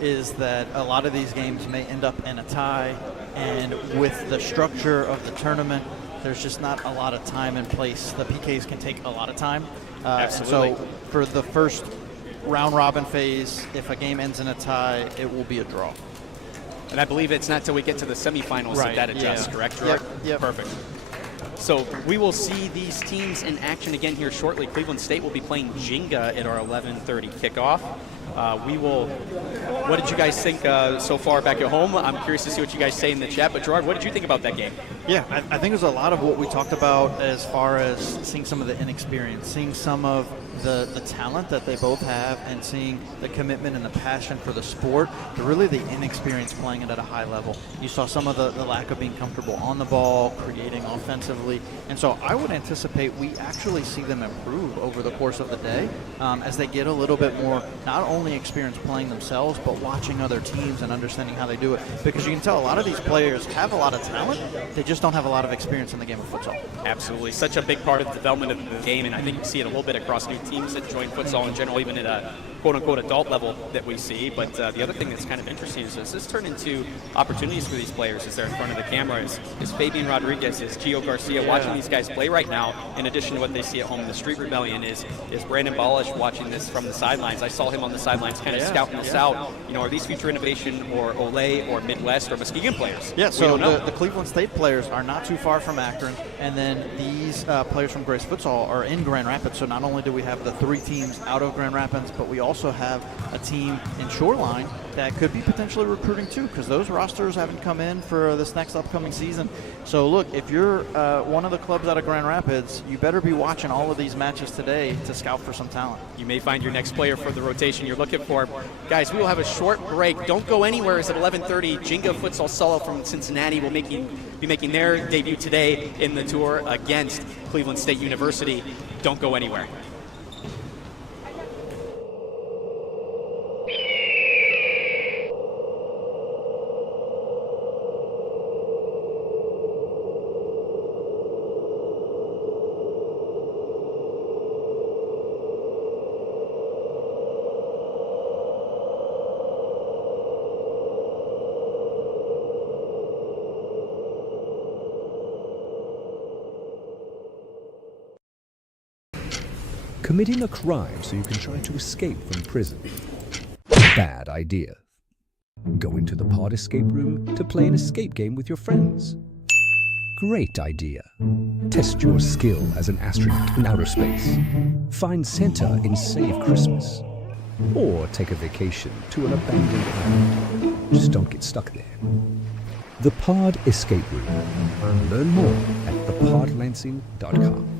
is that a lot of these games may end up in a tie, and with the structure of the tournament, there's just not a lot of time in place. The PKs can take a lot of time. Absolutely. And so for the first round-robin phase, if a game ends in a tie, it will be a draw. And I believe it's not till we get to the semifinals that adjusts, correct, Gerard? Yep. Perfect. So we will see these teams in action again here shortly. Cleveland State will be playing Jenga at our 11:30 kickoff. What did you guys think so far back at home? I'm curious to see what you guys say in the chat. But Gerard, what did you think about that game? Yeah, I think there's a lot of what we talked about as far as seeing some of the inexperience, seeing some of the talent that they both have and seeing the commitment and the passion for the sport, but really the inexperience playing it at a high level. You saw some of the lack of being comfortable on the ball, creating offensively, and so I would anticipate we actually see them improve over the course of the day as they get a little bit more, not only experience playing themselves, but watching other teams and understanding how they do it. Because you can tell a lot of these players have a lot of talent, they just don't have a lot of experience in the game of futsal. Absolutely. Such a big part of the development of the game, and I think you see it a little bit across new teams that join futsal in general, even at a quote-unquote adult level that we see. But the other thing that's kind of interesting is, does this turn into opportunities for these players as they're in front of the camera? Is Fabian Rodriguez, is Gio Garcia watching these guys play right now, in addition to what they see at home in the Street Rebellion? Is Brandon Balish watching this from the sidelines? I saw him on the sidelines kind of scouting this out. You know, are these Future Innovation or Olay or Midwest or Muskegon players? Yeah, so the Cleveland State players are not too far from Akron, and then these players from Grace Futsal are in Grand Rapids. So not only do we have the 3 teams out of Grand Rapids, but we also have a team in Shoreline that could be potentially recruiting too, because those rosters haven't come in for this next upcoming season. So look, if you're one of the clubs out of Grand Rapids, you better be watching all of these matches today to scout for some talent. You may find your next player for the rotation you're looking for. Guys, we will have a short break. Don't go anywhere, as at 11:30, Jingo Futsal Solo from Cincinnati will be making their debut today in the tour against Cleveland State University. Don't go anywhere. Committing a crime so you can try to escape from prison. Bad idea. Going to the pod escape room to play an escape game with your friends. Great idea. Test your skill as an astronaut in outer space. Find Santa in Save Christmas. Or take a vacation to an abandoned island. Just don't get stuck there. The Pod Escape Room. Learn more at thepodlansing.com.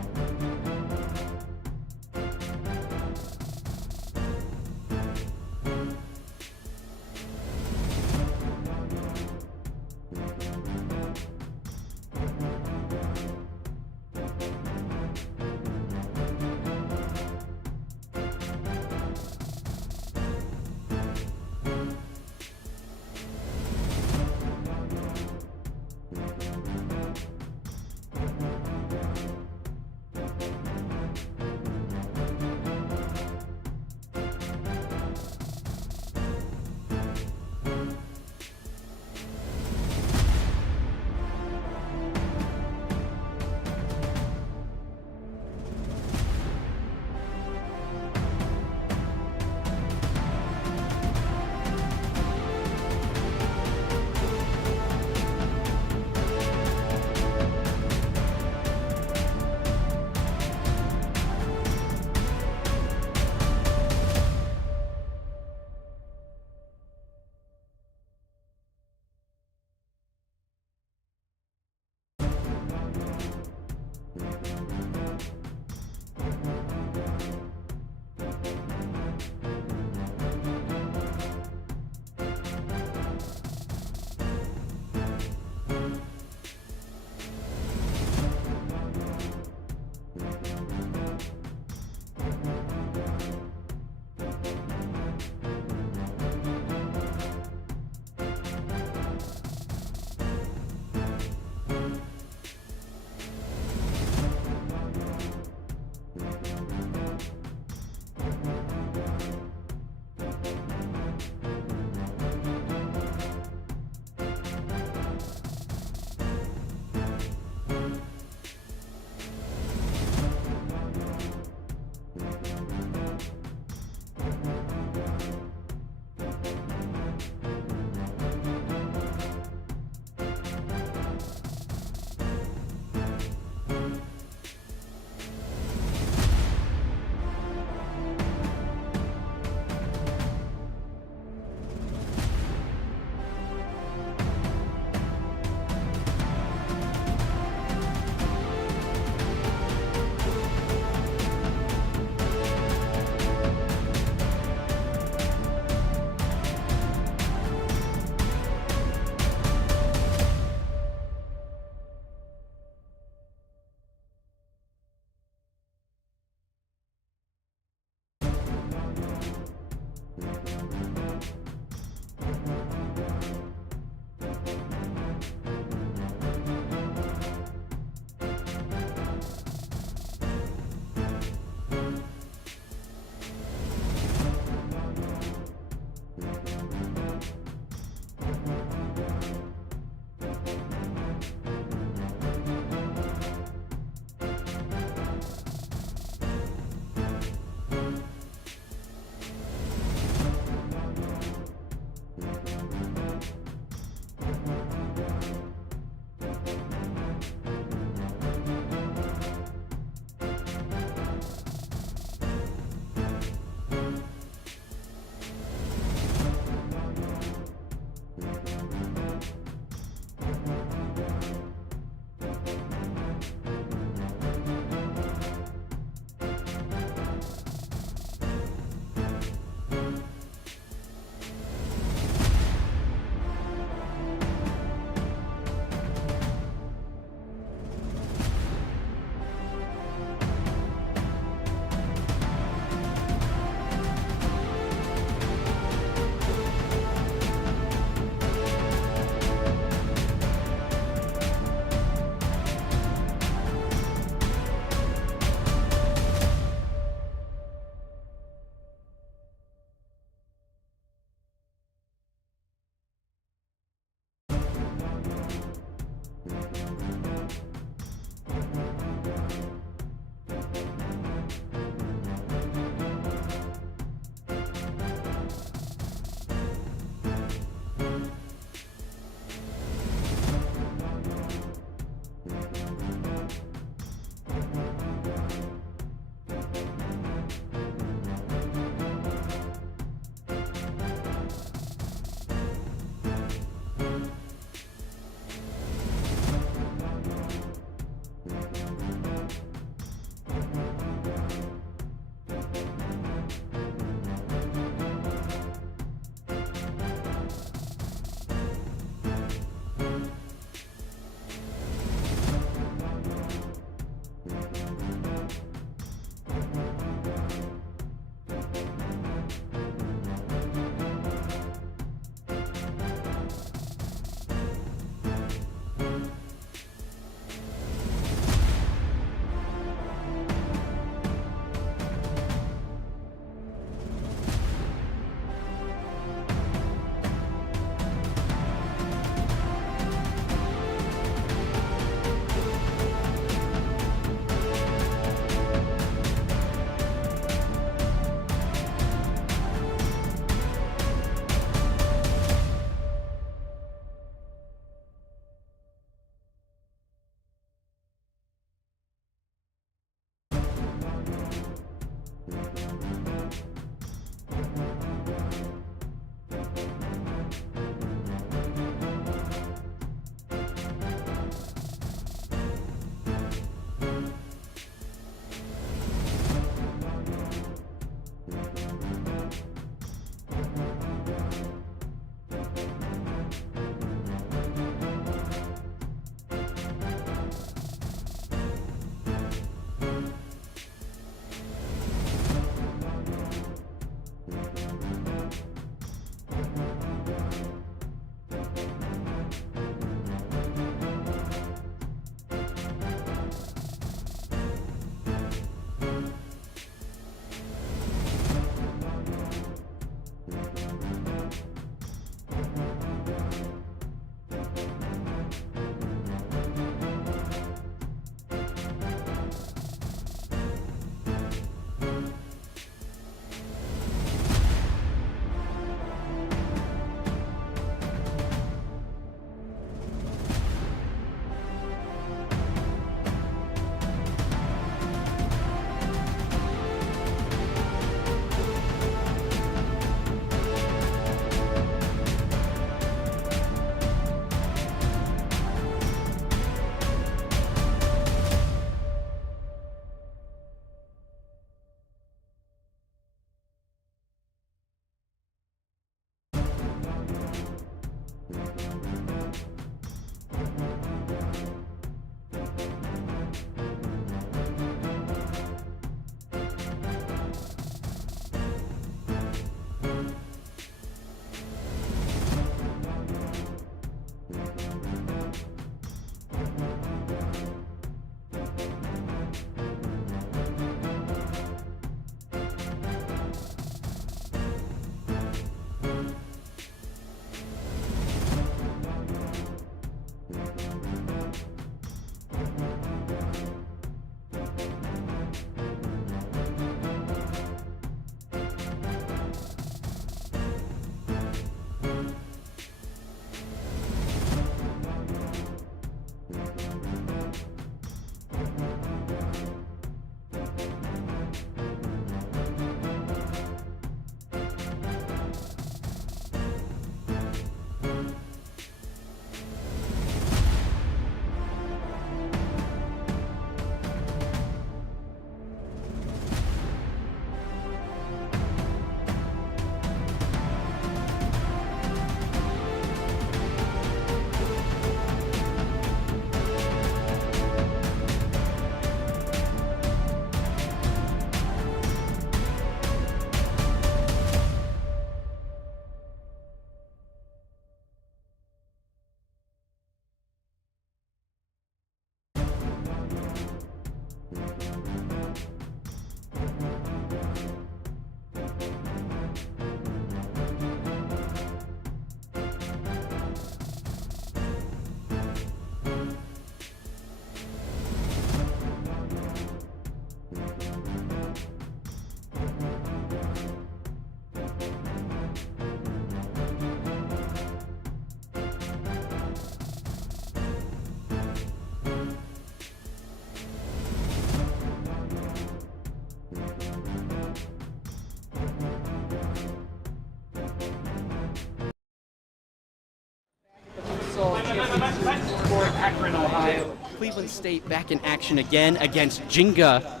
Cleveland State back in action again against Jinga,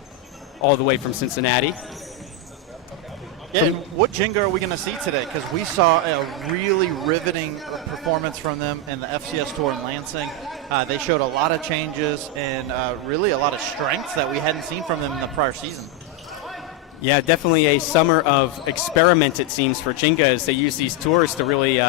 all the way from Cincinnati. Yeah, and what Jinga are we going to see today? Because we saw a really riveting performance from them in the FCS Tour in Lansing. They showed a lot of changes and really a lot of strengths that we hadn't seen from them in the prior season. Yeah, definitely a summer of experiment, it seems, for Jinga as they use these tours to really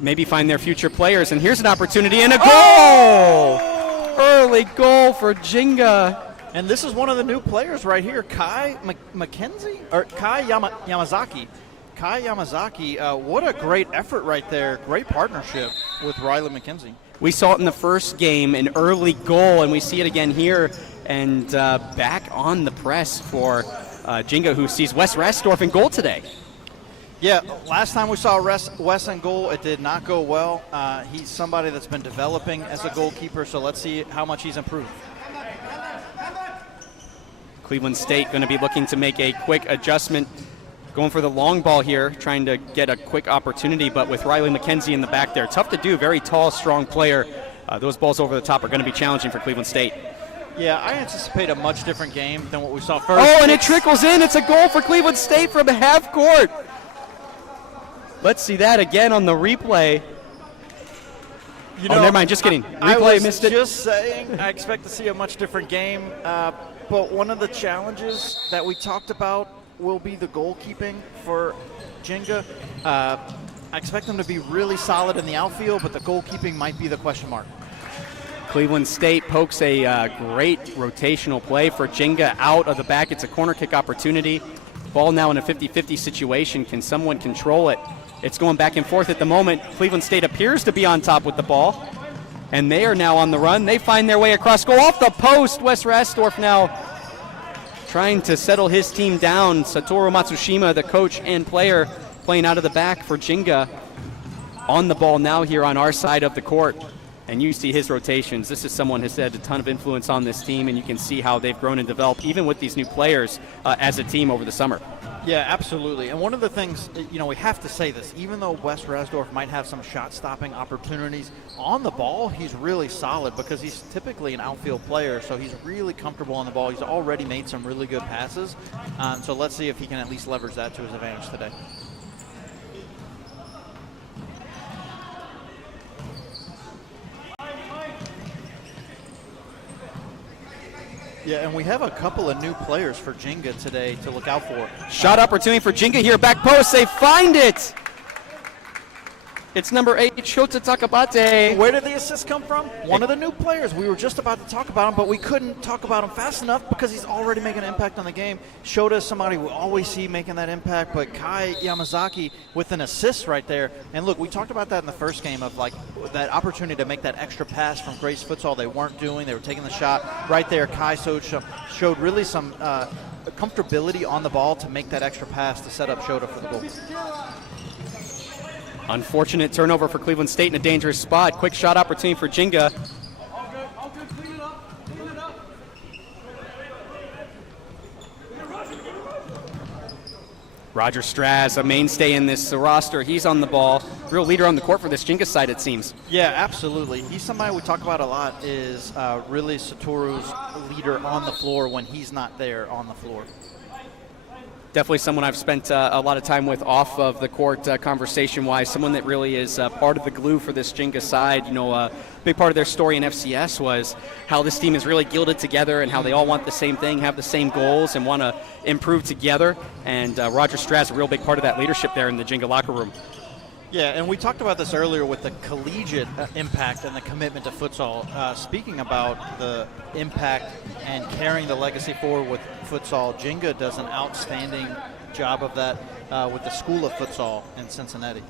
maybe find their future players. And here's an opportunity and a goal! Oh! Early goal for Jinga. And this is one of the new players right here, Kai Yamazaki. Kai Yamazaki, what a great effort right there. Great partnership with Riley McKenzie. We saw it in the first game, an early goal, and we see it again here. And back on the press for Jinga, who sees Wes Rasdorf in goal today. Yeah, last time we saw Wes in goal, it did not go well. He's somebody that's been developing as a goalkeeper, so let's see how much he's improved. Cleveland State going to be looking to make a quick adjustment, going for the long ball here, trying to get a quick opportunity, but with Riley McKenzie in the back there. Tough to do, very tall, strong player. Those balls over the top are going to be challenging for Cleveland State. Yeah, I anticipate a much different game than what we saw first. Oh, and it trickles in. It's a goal for Cleveland State from half court. Let's see that again on the replay. You know, never mind, just kidding. I Replay was missed it. just saying I expect to see a much different game, but one of the challenges that we talked about will be the goalkeeping for Jinga. I expect them to be really solid in the outfield, but the goalkeeping might be the question mark. Cleveland State pokes a great rotational play for Jinga out of the back. It's a corner kick opportunity. Ball now in a 50-50 situation. Can someone control it? It's going back and forth at the moment. Cleveland State appears to be on top with the ball, and they are now on the run. They find their way across goal off the post. Wes Rasdorf now trying to settle his team down. Satoru Matsushima, the coach and player, playing out of the back for Jinga. On the ball now here on our side of the court. And you see his rotations. This is someone who's had a ton of influence on this team, and you can see how they've grown and developed, even with these new players as a team over the summer. Yeah, absolutely. And one of the things, we have to say this, even though Wes Rasdorf might have some shot-stopping opportunities, on the ball, he's really solid because he's typically an outfield player, so he's really comfortable on the ball. He's already made some really good passes. So let's see if he can at least leverage that to his advantage today. Yeah, and we have a couple of new players for Jinga today to look out for. Shot opportunity for Jinga here, back post, they find it! It's number 8, Shota Takabate. Where did the assist come from? One of the new players. We were just about to talk about him, but we couldn't talk about him fast enough because he's already making an impact on the game. Shota is somebody we always see making that impact, but Kai Yamazaki with an assist right there. And look, we talked about that in the first game of like that opportunity to make that extra pass from Grace Futsal. They weren't doing. They were taking the shot right there. Kai showed really some comfortability on the ball to make that extra pass to set up Shota for the goal. Unfortunate turnover for Cleveland State in a dangerous spot. Quick shot opportunity for Jinga. Roger Straz, a mainstay in this roster. He's on the ball. Real leader on the court for this Jinga side, it seems. Yeah, absolutely. He's somebody we talk about a lot, is really Satoru's leader on the floor when he's not there on the floor. Definitely someone I've spent a lot of time with off of the court conversation-wise, someone that really is part of the glue for this Jinga side. A big part of their story in FCS was how this team is really gilded together and how they all want the same thing, have the same goals, and want to improve together. And Roger Straz, a real big part of that leadership there in the Jinga locker room. Yeah, and we talked about this earlier with the collegiate impact and the commitment to futsal. Speaking about the impact and carrying the legacy forward with futsal, Jinga does an outstanding job of that with the School of Futsal in Cincinnati.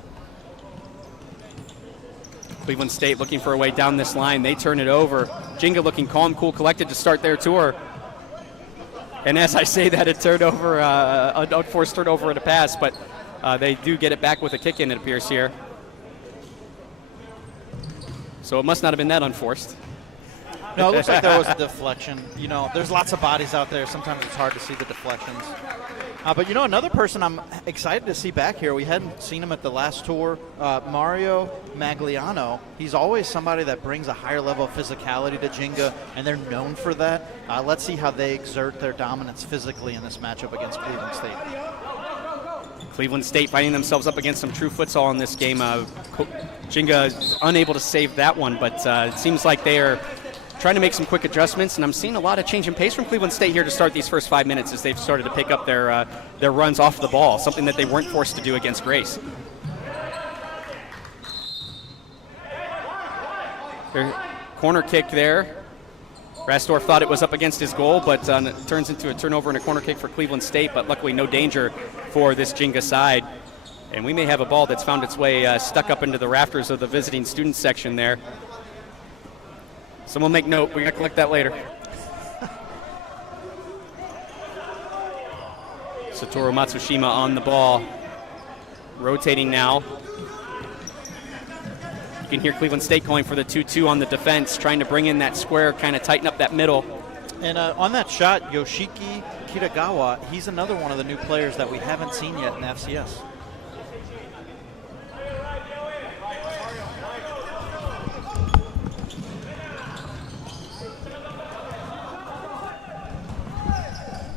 Cleveland State looking for a way down this line. They turn it over. Jinga looking calm, cool, collected to start their tour. And as I say that, a turnover, an unforced turnover and a pass, but they do get it back with a kick in, it appears here. So it must not have been that unforced. No, it looks like there was a deflection. There's lots of bodies out there. Sometimes it's hard to see the deflections. But another person I'm excited to see back here, we hadn't seen him at the last tour, Mario Magliano. He's always somebody that brings a higher level of physicality to Jenga, and they're known for that. Let's see how they exert their dominance physically in this matchup against Cleveland State. Cleveland State finding themselves up against some true futsal in this game. Jenga unable to save that one, but it seems like they are trying to make some quick adjustments, and I'm seeing a lot of change in pace from Cleveland State here to start these first 5 minutes as they've started to pick up their runs off the ball, something that they weren't forced to do against Grace. Their corner kick there. Rastorf thought it was up against his goal, but it turns into a turnover and a corner kick for Cleveland State, but luckily no danger for this Jenga side. And we may have a ball that's found its way stuck up into the rafters of the visiting student section there. Someone make note. We're going to collect that later. Satoru Matsushima on the ball. Rotating now. You can hear Cleveland State calling for the 2-2 on the defense, trying to bring in that square, kind of tighten up that middle. And on that shot, Yoshiki Kitagawa, he's another one of the new players that we haven't seen yet in FCS.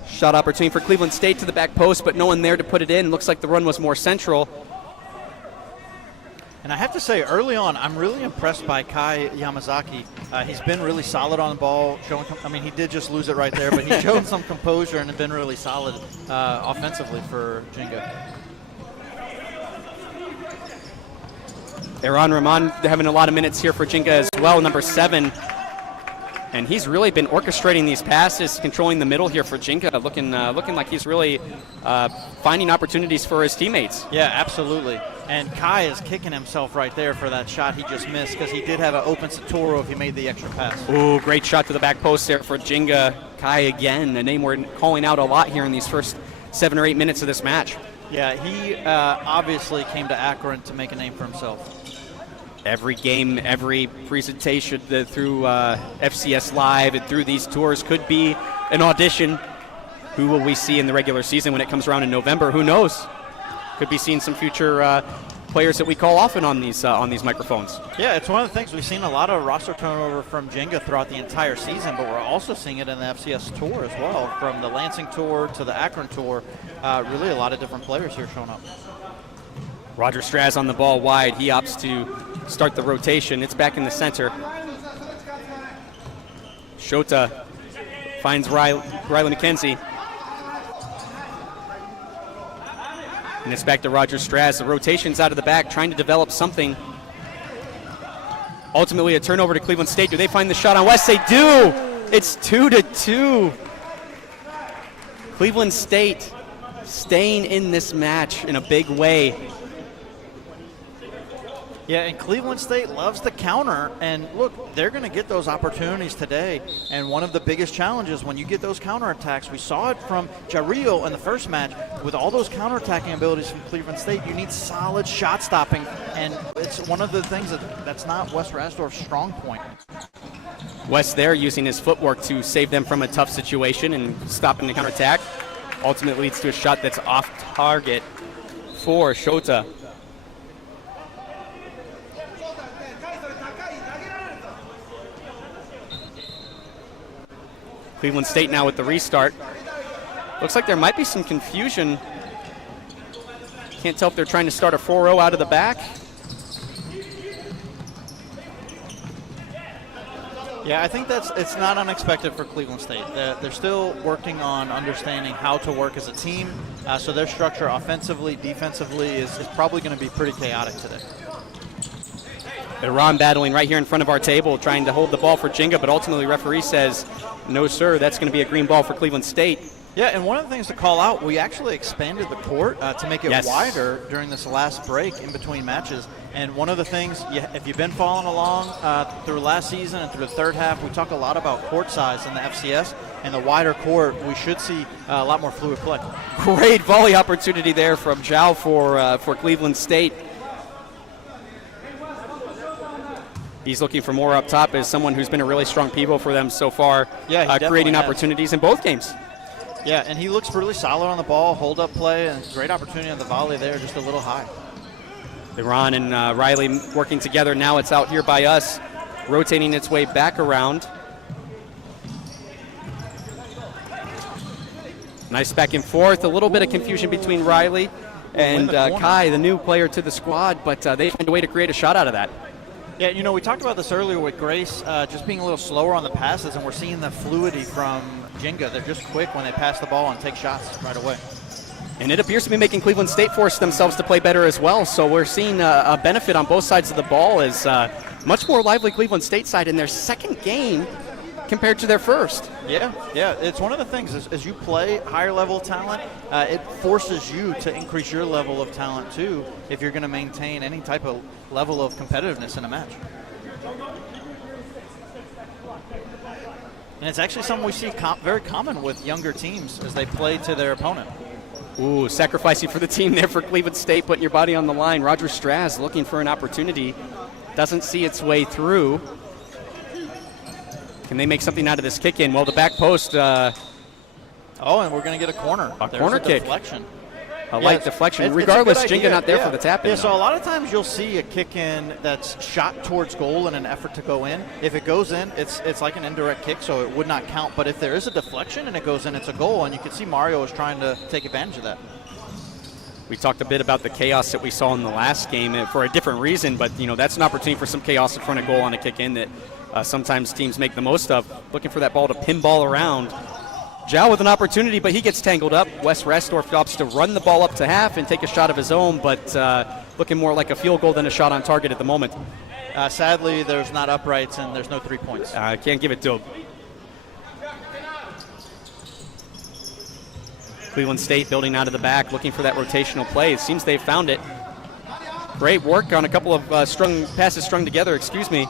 Shot opportunity for Cleveland State to the back post, but no one there to put it in. Looks like the run was more central. And I have to say, early on, I'm really impressed by Kai Yamazaki. He's been really solid on the ball. He did just lose it right there, but he's shown some composure and been really solid offensively for Jenga. Aaron Rahman having a lot of minutes here for Jenga as well, number 7. And he's really been orchestrating these passes, controlling the middle here for Jenga, looking like he's really finding opportunities for his teammates. Yeah, absolutely. And Kai is kicking himself right there for that shot he just missed, because he did have an open Satoru if he made the extra pass. Ooh, great shot to the back post there for Jenga. Kai again, a name we're calling out a lot here in these first 7 or 8 minutes of this match. Yeah, he obviously came to Akron to make a name for himself. Every game, every presentation through FCS Live and through these tours could be an audition. Who will we see in the regular season when it comes around in November? Who knows? Could be seeing some future players that we call often on these microphones. Yeah, it's one of the things. We've seen a lot of roster turnover from Jenga throughout the entire season, but we're also seeing it in the FCS Tour as well, from the Lansing Tour to the Akron Tour. Really a lot of different players here showing up. Roger Straz on the ball wide. He opts to start the rotation. It's back in the center. Shota finds Riley McKenzie. And it's back to Roger Straz. The rotation's out of the back, trying to develop something. Ultimately, a turnover to Cleveland State. Do they find the shot on West? They do! It's 2-2. Cleveland State staying in this match in a big way. Yeah, and Cleveland State loves the counter, and look, they're going to get those opportunities today. And one of the biggest challenges when you get those counterattacks, we saw it from Jarillo in the first match, with all those counterattacking abilities from Cleveland State, you need solid shot stopping, and it's one of the things that's not Wes Rasdorf's strong point. Wes there using his footwork to save them from a tough situation and stopping the counterattack. Ultimately leads to a shot that's off target for Shota. Cleveland State now with the restart. Looks like there might be some confusion. Can't tell if they're trying to start a 4-0 out of the back. Yeah, I think it's not unexpected for Cleveland State. They're still working on understanding how to work as a team, so their structure offensively, defensively is probably going to be pretty chaotic today. Iran battling right here in front of our table, trying to hold the ball for Jenga, but ultimately referee says, no, sir, that's going to be a green ball for Cleveland State. Yeah, and one of the things to call out, we actually expanded the court to make it wider during this last break in between matches. And one of the things, if you've been following along through last season and through the third half, we talk a lot about court size in the FCS. And the wider court, we should see a lot more fluid play. Great volley opportunity there from Zhao for Cleveland State. He's looking for more up top as someone who's been a really strong pivot for them so far, Yeah, creating opportunities in both games. Yeah, and he looks really solid on the ball, hold-up play, and great opportunity on the volley there, just a little high. Ron and Riley working together. Now it's out here by us, rotating its way back around. Nice back and forth. A little bit of confusion between Riley and Kai, the new player to the squad, but they find a way to create a shot out of that. Yeah, you know, we talked about this earlier with Grace just being a little slower on the passes, and we're seeing the fluidity from Jenga. They're just quick when they pass the ball and take shots right away. And it appears to be making Cleveland State force themselves to play better as well. So we're seeing a benefit on both sides of the ball as much more lively Cleveland State side in their second game compared to their first. Yeah, it's one of the things as you play higher level talent, it forces you to increase your level of talent too if you're going to maintain any type of level of competitiveness in a match. And it's actually something we see very common with younger teams as they play to their opponent. Ooh, sacrificing for the team there for Cleveland State, putting your body on the line. Roger Straz looking for an opportunity, doesn't see its way through. Can they make something out of this kick in? Well, the back post. And we're going to get a corner. There's corner kick. Deflection. A light deflection. Regardless, Jenga not there for the tap in. Yeah, so a lot of times you'll see a kick in that's shot towards goal in an effort to go in. If it goes in, it's like an indirect kick, so it would not count. But if there is a deflection and it goes in, it's a goal. And you can see Mario is trying to take advantage of that. We talked a bit about the chaos that we saw in the last game for a different reason, but that's an opportunity for some chaos in front of goal on a kick in that sometimes teams make the most of. Looking for that ball to pinball around. Zhao with an opportunity, but he gets tangled up. Wes Restorff opts to run the ball up to half and take a shot of his own, but looking more like a field goal than a shot on target at the moment. Sadly, there's not uprights and there's no 3 points. Can't give it to him. Cleveland State building out of the back, looking for that rotational play. It seems they've found it. Great work on a couple of passes strung together, excuse me.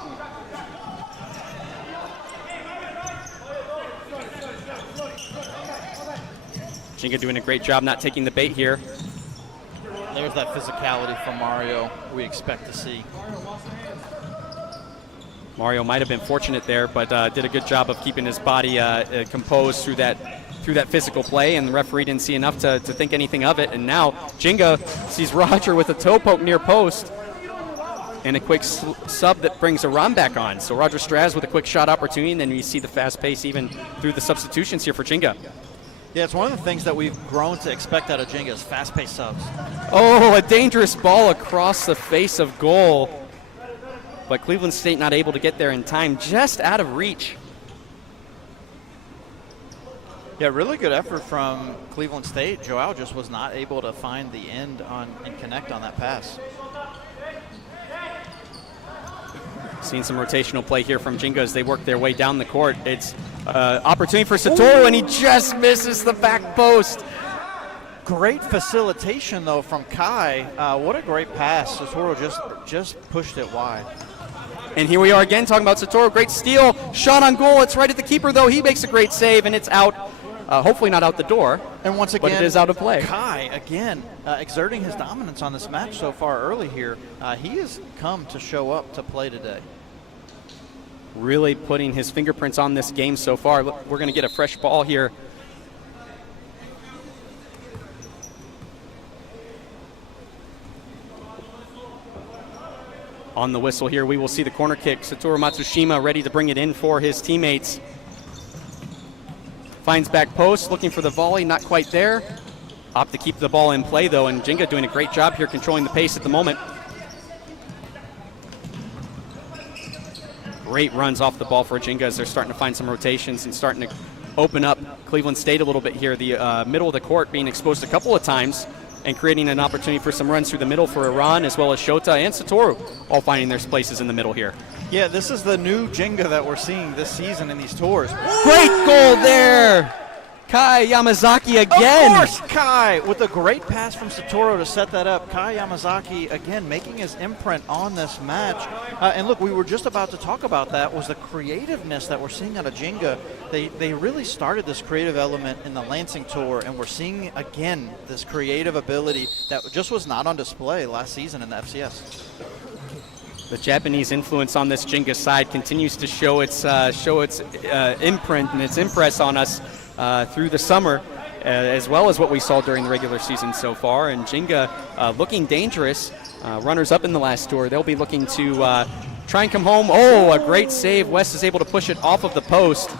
Jenga doing a great job not taking the bait here. There's that physicality from Mario we expect to see. Mario might have been fortunate there, but did a good job of keeping his body composed through that physical play, and the referee didn't see enough to think anything of it. And now Jenga sees Roger with a toe poke near post and a quick sub that brings Aram back on. So Roger Straz with a quick shot opportunity, and then you see the fast pace even through the substitutions here for Jenga. Yeah, it's one of the things that we've grown to expect out of Jenga is fast-paced subs. Oh, a dangerous ball across the face of goal. But Cleveland State not able to get there in time, just out of reach. Yeah, really good effort from Cleveland State. Joao just was not able to find the end and connect on that pass. Seeing some rotational play here from Jenga as they work their way down the court. It's opportunity for Satoru, and he just misses the back post. Great facilitation, though, from Kai. What a great pass. Satoru just pushed it wide. And here we are again talking about Satoru. Great steal. Shot on goal. It's right at the keeper, though. He makes a great save, and it's out. Hopefully not out the door. And once again, but it is out of play. Kai, again, exerting his dominance on this match so far early here. He has come to show up to play today. Really putting his fingerprints on this game so far. Look, we're going to get a fresh ball here. On the whistle here, we will see the corner kick. Satoru Matsushima ready to bring it in for his teammates. Finds back post, looking for the volley, not quite there. Opt to keep the ball in play, though, and Jenga doing a great job here controlling the pace at the moment. Great runs off the ball for Jenga as they're starting to find some rotations and starting to open up Cleveland State a little bit here. The middle of the court being exposed a couple of times and creating an opportunity for some runs through the middle for Iran, as well as Shota and Satoru, all finding their places in the middle here. Yeah, this is the new Jenga that we're seeing this season in these tours. Great goal there! Kai Yamazaki again. Of course, Kai with a great pass from Satoru to set that up. Kai Yamazaki, again, making his imprint on this match. And look, we were just about to talk about that, was the creativeness that we're seeing out of Jenga. They really started this creative element in the Lansing Tour, and we're seeing, again, this creative ability that just was not on display last season in the FCS. The Japanese influence on this Jenga side continues to show its imprint and its impress on us through the summer. as well as what we saw during the regular season so far. And Jenga looking dangerous. Runners up in the last tour. They'll be looking to try and come home. Oh, a great save. West is able to push it off of the post.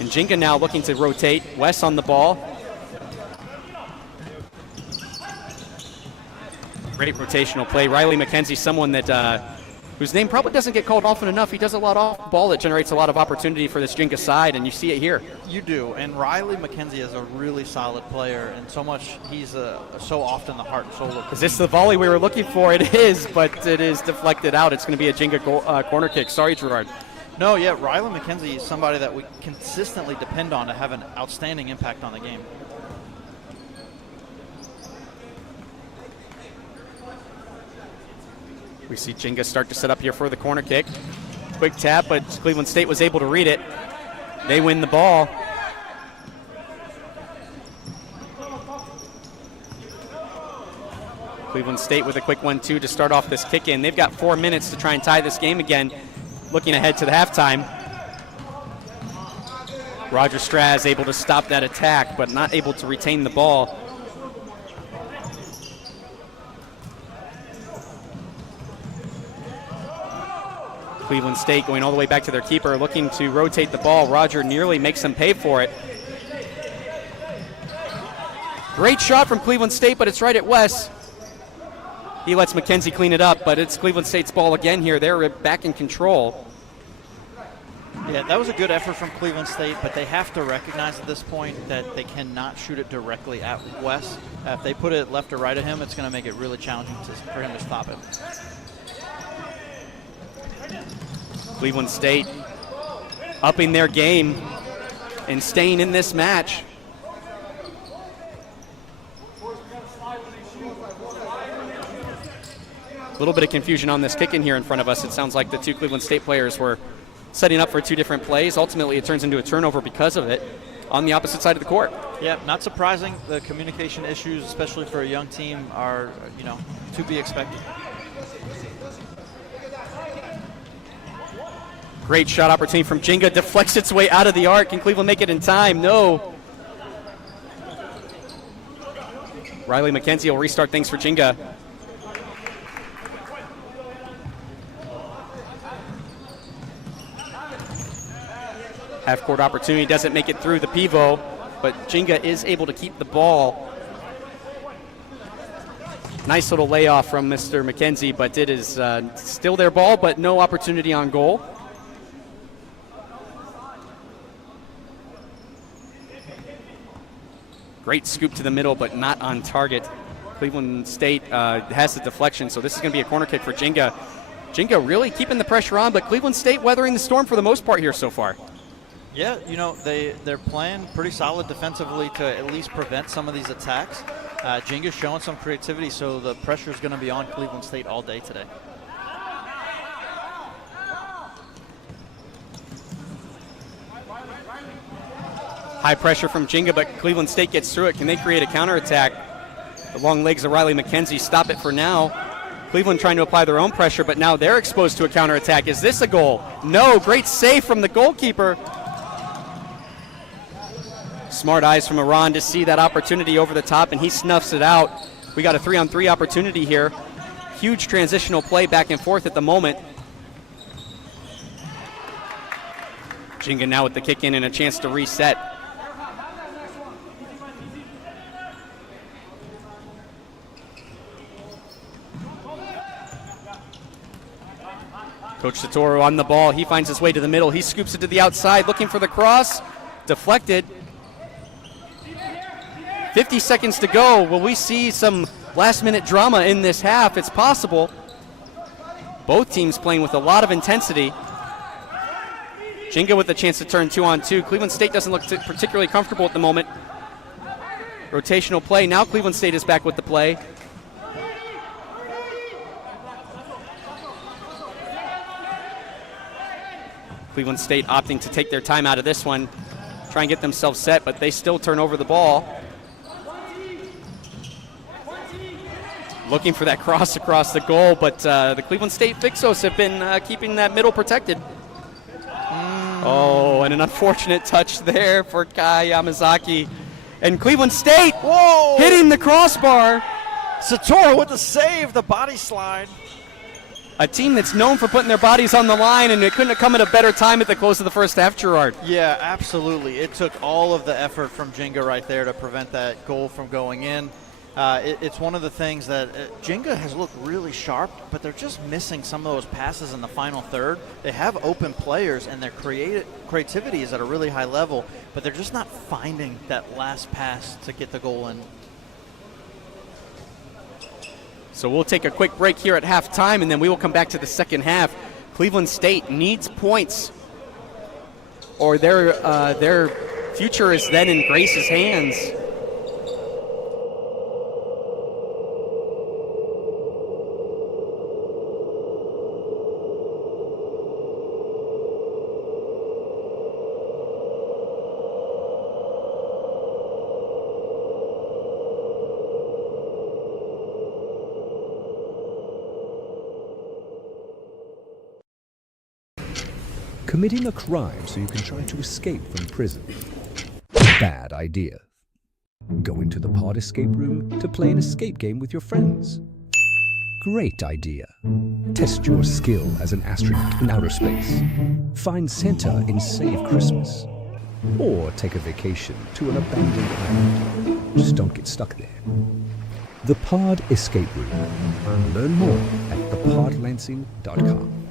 And Jenga now looking to rotate. West on the ball. Great rotational play. Riley McKenzie, someone that whose name probably doesn't get called often enough. He does a lot off ball that generates a lot of opportunity for this Jenga side, and you see it here. You do, and Riley McKenzie is a really solid player, and he's so often the heart and soul of. Is this the volley we were looking for? It is, but it is deflected out. It's going to be a Jenga corner kick. Sorry, Gerard. No, yeah, Riley McKenzie is somebody that we consistently depend on to have an outstanding impact on the game. We see Jenga start to set up here for the corner kick. Quick tap, but Cleveland State was able to read it. They win the ball. Cleveland State with a quick 1-2 to start off this kick in. They've got 4 minutes to try and tie this game again. Looking ahead to the halftime. Roger Straz able to stop that attack, but not able to retain the ball. Cleveland State going all the way back to their keeper, looking to rotate the ball. Roger nearly makes them pay for it. Great shot from Cleveland State, but it's right at West. He lets McKenzie clean it up, but it's Cleveland State's ball again here. They're back in control. Yeah, that was a good effort from Cleveland State, but they have to recognize at this point that they cannot shoot it directly at West. If they put it left or right of him, it's going to make it really challenging for him to stop it. Cleveland State upping their game and staying in this match. A little bit of confusion on this kick in here in front of us. It sounds like the two Cleveland State players were setting up for two different plays. Ultimately, it turns into a turnover because of it on the opposite side of the court. Yeah, not surprising. The communication issues, especially for a young team, are, to be expected. Great shot opportunity from Jenga. Deflects its way out of the arc. Can Cleveland make it in time? No. Riley McKenzie will restart things for Jenga. Half-court opportunity, doesn't make it through the pivot, but Jenga is able to keep the ball. Nice little layoff from Mr. McKenzie, but it is still their ball, but no opportunity on goal. Great scoop to the middle, but not on target. Cleveland State has the deflection, so this is going to be a corner kick for Jenga. Jenga really keeping the pressure on, but Cleveland State weathering the storm for the most part here so far. Yeah, they're playing pretty solid defensively to at least prevent some of these attacks. Jenga's showing some creativity, so the pressure is going to be on Cleveland State all day today. High pressure from Jenga, but Cleveland State gets through it. Can they create a counterattack? The long legs of Riley McKenzie stop it for now. Cleveland trying to apply their own pressure, but now they're exposed to a counterattack. Is this a goal? No, great save from the goalkeeper. Smart eyes from Iran to see that opportunity over the top, and he snuffs it out. We got a 3-on-3 opportunity here. Huge transitional play back and forth at the moment. Jenga now with the kick in and a chance to reset. Coach Satoro on the ball. He finds his way to the middle. He scoops it to the outside, looking for the cross. Deflected. 50 seconds to go. Will we see some last-minute drama in this half? It's possible. Both teams playing with a lot of intensity. Jenga with a chance to turn 2-on-2. Cleveland State doesn't look particularly comfortable at the moment. Rotational play. Now Cleveland State is back with the play. Cleveland State opting to take their time out of this one, try and get themselves set, but they still turn over the ball. Looking for that cross across the goal, but the Cleveland State Fixos have been keeping that middle protected. Oh, and an unfortunate touch there for Kai Yamazaki. And Cleveland State Whoa! hitting the crossbar. Satora with the save, the body slide. A team that's known for putting their bodies on the line, and it couldn't have come at a better time at the close of the first half, Gerard. Yeah, absolutely. It took all of the effort from Jenga right there to prevent that goal from going in. It's one of the things that Jenga has looked really sharp, but they're just missing some of those passes in the final third. They have open players, and their creativity is at a really high level, but they're just not finding that last pass to get the goal in. So we'll take a quick break here at halftime, and then we will come back to the second half. Cleveland State needs points, or their future is then in Grace's hands. Committing a crime so you can try to escape from prison. Bad idea. Going to the pod escape room to play an escape game with your friends. Great idea. Test your skill as an astronaut in outer space. Find Santa in Save Christmas. Or take a vacation to an abandoned island. Just don't get stuck there. The Pod Escape Room. Learn more at thepodlansing.com.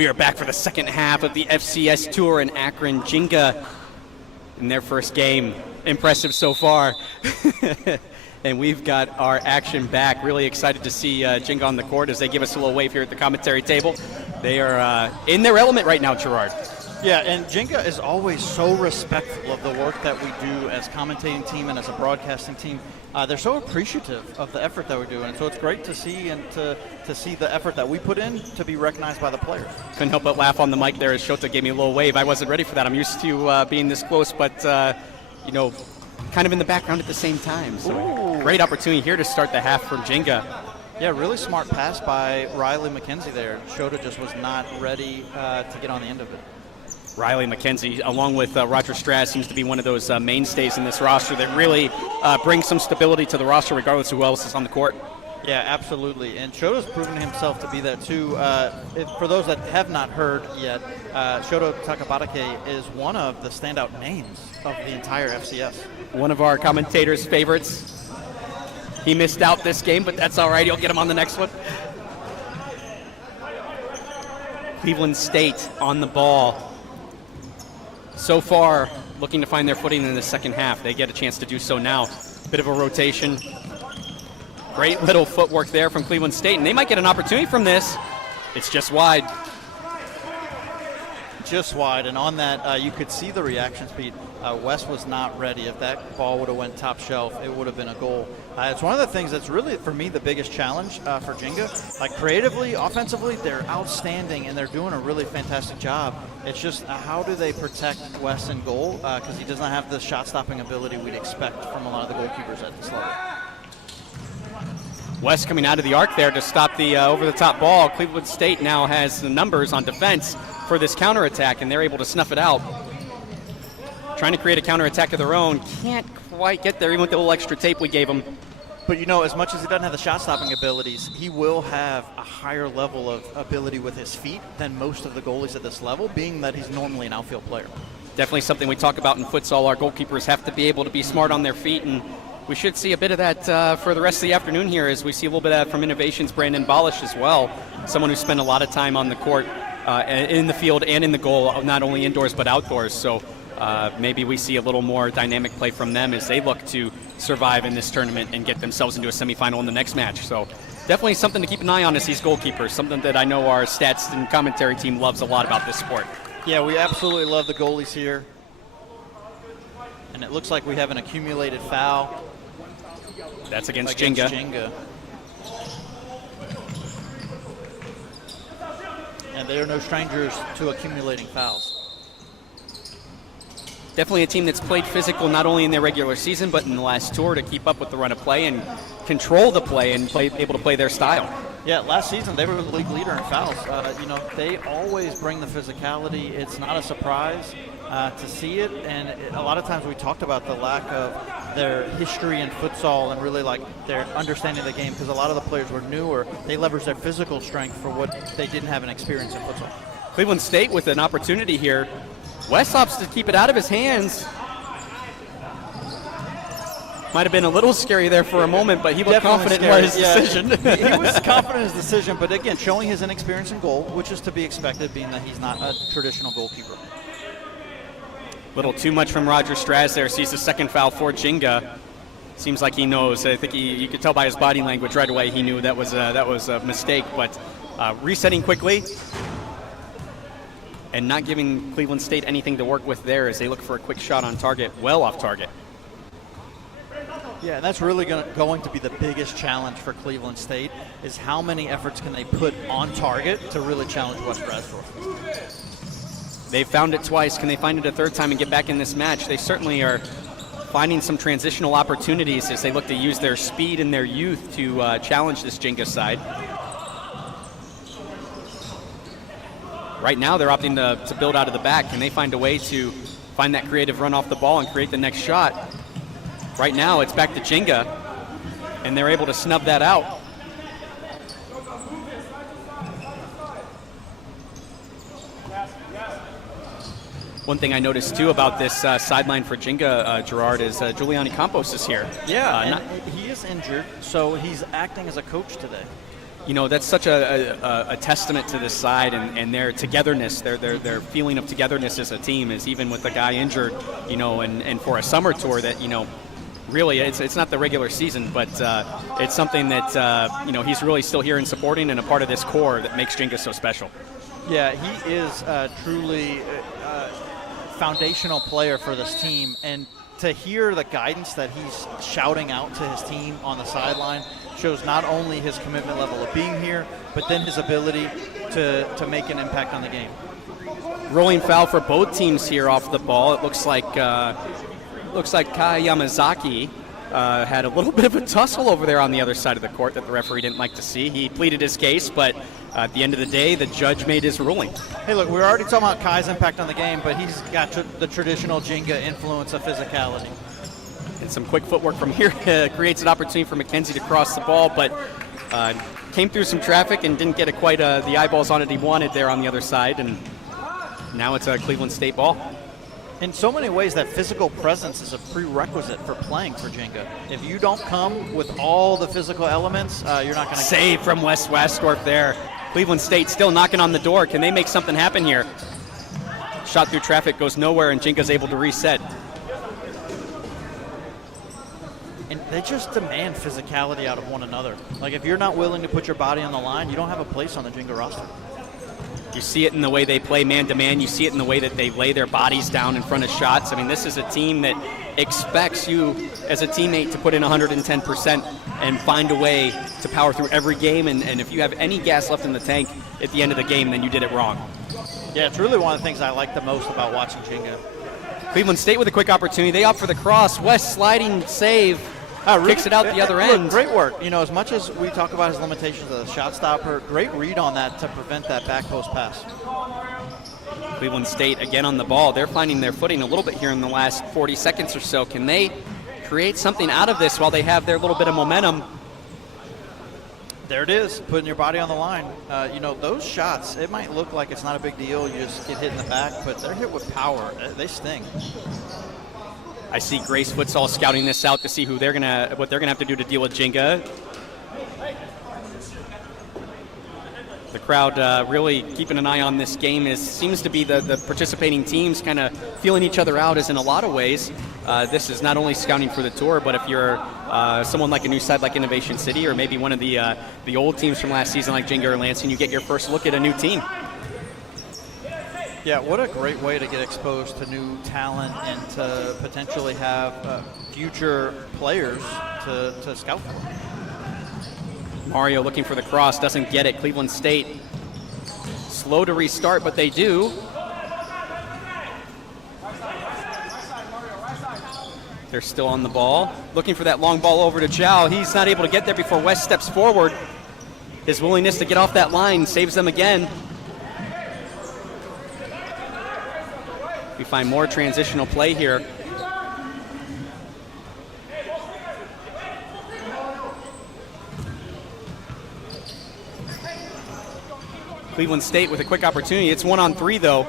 We are back for the second half of the FCS Tour in Akron. Jenga in their first game. Impressive so far. And we've got our action back. Really excited to see Jenga on the court as they give us a little wave here at the commentary table. They are in their element right now, Gerard. Yeah, and Jenga is always so respectful of the work that we do as commentating team and as a broadcasting team. They're so appreciative of the effort that we do, and so it's great to see and to see the effort that we put in to be recognized by the players. Couldn't help but laugh on the mic there as Shota gave me a little wave. I wasn't ready for that. I'm used to being this close, but kind of in the background at the same time. So great opportunity here to start the half from Jenga. Yeah, really smart pass by Riley McKenzie there. Shota just was not ready to get on the end of it. Riley McKenzie, along with Roger Strass, seems to be one of those mainstays in this roster that really brings some stability to the roster regardless of who else is on the court. Yeah, absolutely. And Shota's proven himself to be that too. For those that have not heard yet, Shota Takabatake is one of the standout names of the entire FCS. One of our commentators' favorites. He missed out this game, but that's all right. He'll get him on the next one. Cleveland State on the ball. So far, looking to find their footing in the second half. They get a chance to do so now. Bit of a rotation. Great little footwork there from Cleveland State, and they might get an opportunity from this. It's just wide. Just wide, and on that, you could see the reaction speed. West was not ready. If that ball would have went top shelf, it would have been a goal. It's one of the things that's really, for me, the biggest challenge for Jenga. Like creatively, offensively, they're outstanding, and they're doing a really fantastic job. It's just how do they protect West in goal, because he does not have the shot-stopping ability we'd expect from a lot of the goalkeepers at this level. West coming out of the arc there to stop the over-the-top ball. Cleveland State now has the numbers on defense for this counterattack, and they're able to snuff it out. Trying to create a counterattack of their own. Can't quite get there even with the little extra tape we gave him. But, as much as he doesn't have the shot-stopping abilities, he will have a higher level of ability with his feet than most of the goalies at this level, being that he's normally an outfield player. Definitely something we talk about in futsal. Our goalkeepers have to be able to be smart on their feet, and we should see a bit of that for the rest of the afternoon here as we see a little bit of that from Innovations' Brandon Bolish as well. Someone who spent a lot of time on the court, in the field and in the goal, not only indoors but outdoors. So maybe we see a little more dynamic play from them as they look to survive in this tournament and get themselves into a semifinal in the next match. So definitely something to keep an eye on as these goalkeepers, something that I know our stats and commentary team loves a lot about this sport. Yeah, we absolutely love the goalies here. And it looks like we have an accumulated foul. That's against Jenga. And they are no strangers to accumulating fouls. Definitely a team that's played physical not only in their regular season but in the last tour to keep up with the run of play and control the play and able to play their style. Yeah, last season they were the league leader in fouls. They always bring the physicality. It's not a surprise to see it, and a lot of times we talked about the lack of their history in futsal and really like their understanding of the game because a lot of the players were newer. They leveraged their physical strength for what they didn't have an experience in futsal. Cleveland State with an opportunity here. West opts to keep it out of his hands. Might have been a little scary there for a moment, but he looked confident in his decision. He was confident in his decision, but again, showing his inexperience in goal, which is to be expected being that he's not a traditional goalkeeper. Little too much from Roger Strass there. Sees the second foul for Jenga. Seems like he knows. I think you could tell by his body language right away he knew that was a mistake, but resetting quickly and not giving Cleveland State anything to work with there as they look for a quick shot on target, well off target. Yeah, and that's really going to be the biggest challenge for Cleveland State is how many efforts can they put on target to really challenge West Bradford. They've found it twice. Can they find it a third time and get back in this match? They certainly are finding some transitional opportunities as they look to use their speed and their youth to challenge this Jenga side. Right now they're opting to build out of the back. Can they find a way to find that creative run off the ball and create the next shot? Right now it's back to Jenga, and they're able to snub that out. One thing I noticed too about this sideline for Jenga, Gerard, is Giuliani Campos is here. Yeah, and he is injured, so he's acting as a coach today. That's such a testament to this side and their togetherness, their feeling of togetherness as a team is even with the guy injured, and for a summer tour that, really it's not the regular season, but it's something that, he's really still here and supporting and a part of this core that makes Jenga so special. Yeah, he is truly a foundational player for this team, and to hear the guidance that he's shouting out to his team on the sideline shows not only his commitment level of being here, but then his ability to make an impact on the game. Rolling foul for both teams here off the ball. It looks like Kai Yamazaki had a little bit of a tussle over there on the other side of the court that the referee didn't like to see. He pleaded his case, but at the end of the day, the judge made his ruling. Hey, look, we're already talking about Kai's impact on the game, but he's got the traditional Jenga influence of physicality. And some quick footwork from here creates an opportunity for McKenzie to cross the ball, but came through some traffic and didn't get quite the eyeballs on it he wanted there on the other side, and now it's a Cleveland State ball. In so many ways, that physical presence is a prerequisite for playing for Jenga. If you don't come with all the physical elements, you're not going to. Save from Wes Westthorpe there. Cleveland State still knocking on the door. Can they make something happen here? Shot through traffic goes nowhere, and Jenga's able to reset. And they just demand physicality out of one another. Like, if you're not willing to put your body on the line, you don't have a place on the Jenga roster. You see it in the way they play man-to-man. You see it in the way that they lay their bodies down in front of shots. I mean, this is a team that expects you as a teammate to put in 110% and find a way to power through every game. And if you have any gas left in the tank at the end of the game, then you did it wrong. Yeah, it's really one of the things I like the most about watching Jenga. Cleveland State with a quick opportunity. They opt for the cross. West sliding save. Kicks it out the other end. Look, great work. As much as we talk about his limitations as a shot stopper, great read on that to prevent that back post pass. Cleveland State again on the ball. They're finding their footing a little bit here in the last 40 seconds or so. Can they create something out of this while they have their little bit of momentum? There it is, putting your body on the line. Those shots, it might look like it's not a big deal. You just get hit in the back, but they're hit with power. They sting. I see Grace Futsal scouting this out to see what they're gonna have to do to deal with Jenga. The crowd really keeping an eye on this game. Seems to be the participating teams kind of feeling each other out, as in a lot of ways. This is not only scouting for the tour, but if you're someone like a new side like Innovation City, or maybe one of the old teams from last season like Jenga or Lansing, you get your first look at a new team. Yeah, what a great way to get exposed to new talent and to potentially have future players to scout for. Mario looking for the cross, doesn't get it. Cleveland State slow to restart, but they do. They're still on the ball. Looking for that long ball over to Chow. He's not able to get there before West steps forward. His willingness to get off that line saves them again. We find more transitional play here. Cleveland State with a quick opportunity. It's 1-on-3 though.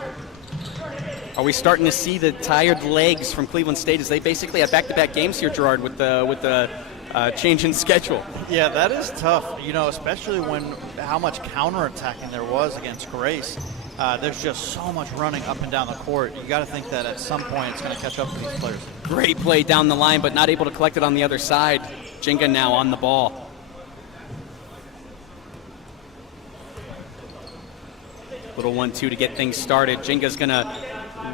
Are we starting to see the tired legs from Cleveland State as they basically have back-to-back games here, Gerard, with the change in schedule? Yeah, that is tough, especially when how much counterattacking there was against Grace. There's just so much running up and down the court. You got to think that at some point it's going to catch up to these players. Great play down the line, but not able to collect it on the other side. Jenga now on the ball. Little 1-2 to get things started. Jenga's going to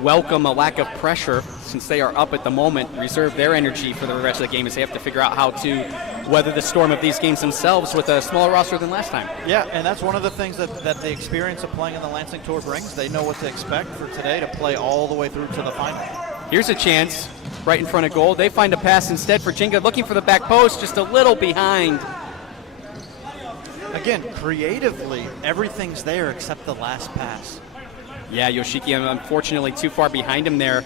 welcome a lack of pressure since they are up at the moment, reserve their energy for the rest of the game as they have to figure out how to weather the storm of these games themselves with a smaller roster than last time. Yeah, and that's one of the things that the experience of playing in the Lansing Tour brings. They know what to expect for today to play all the way through to the final. Here's a chance right in front of goal. They find a pass instead for Jenga, looking for the back post, just a little behind. Again, creatively, everything's there except the last pass. Yeah, Yoshiki, unfortunately, too far behind him there.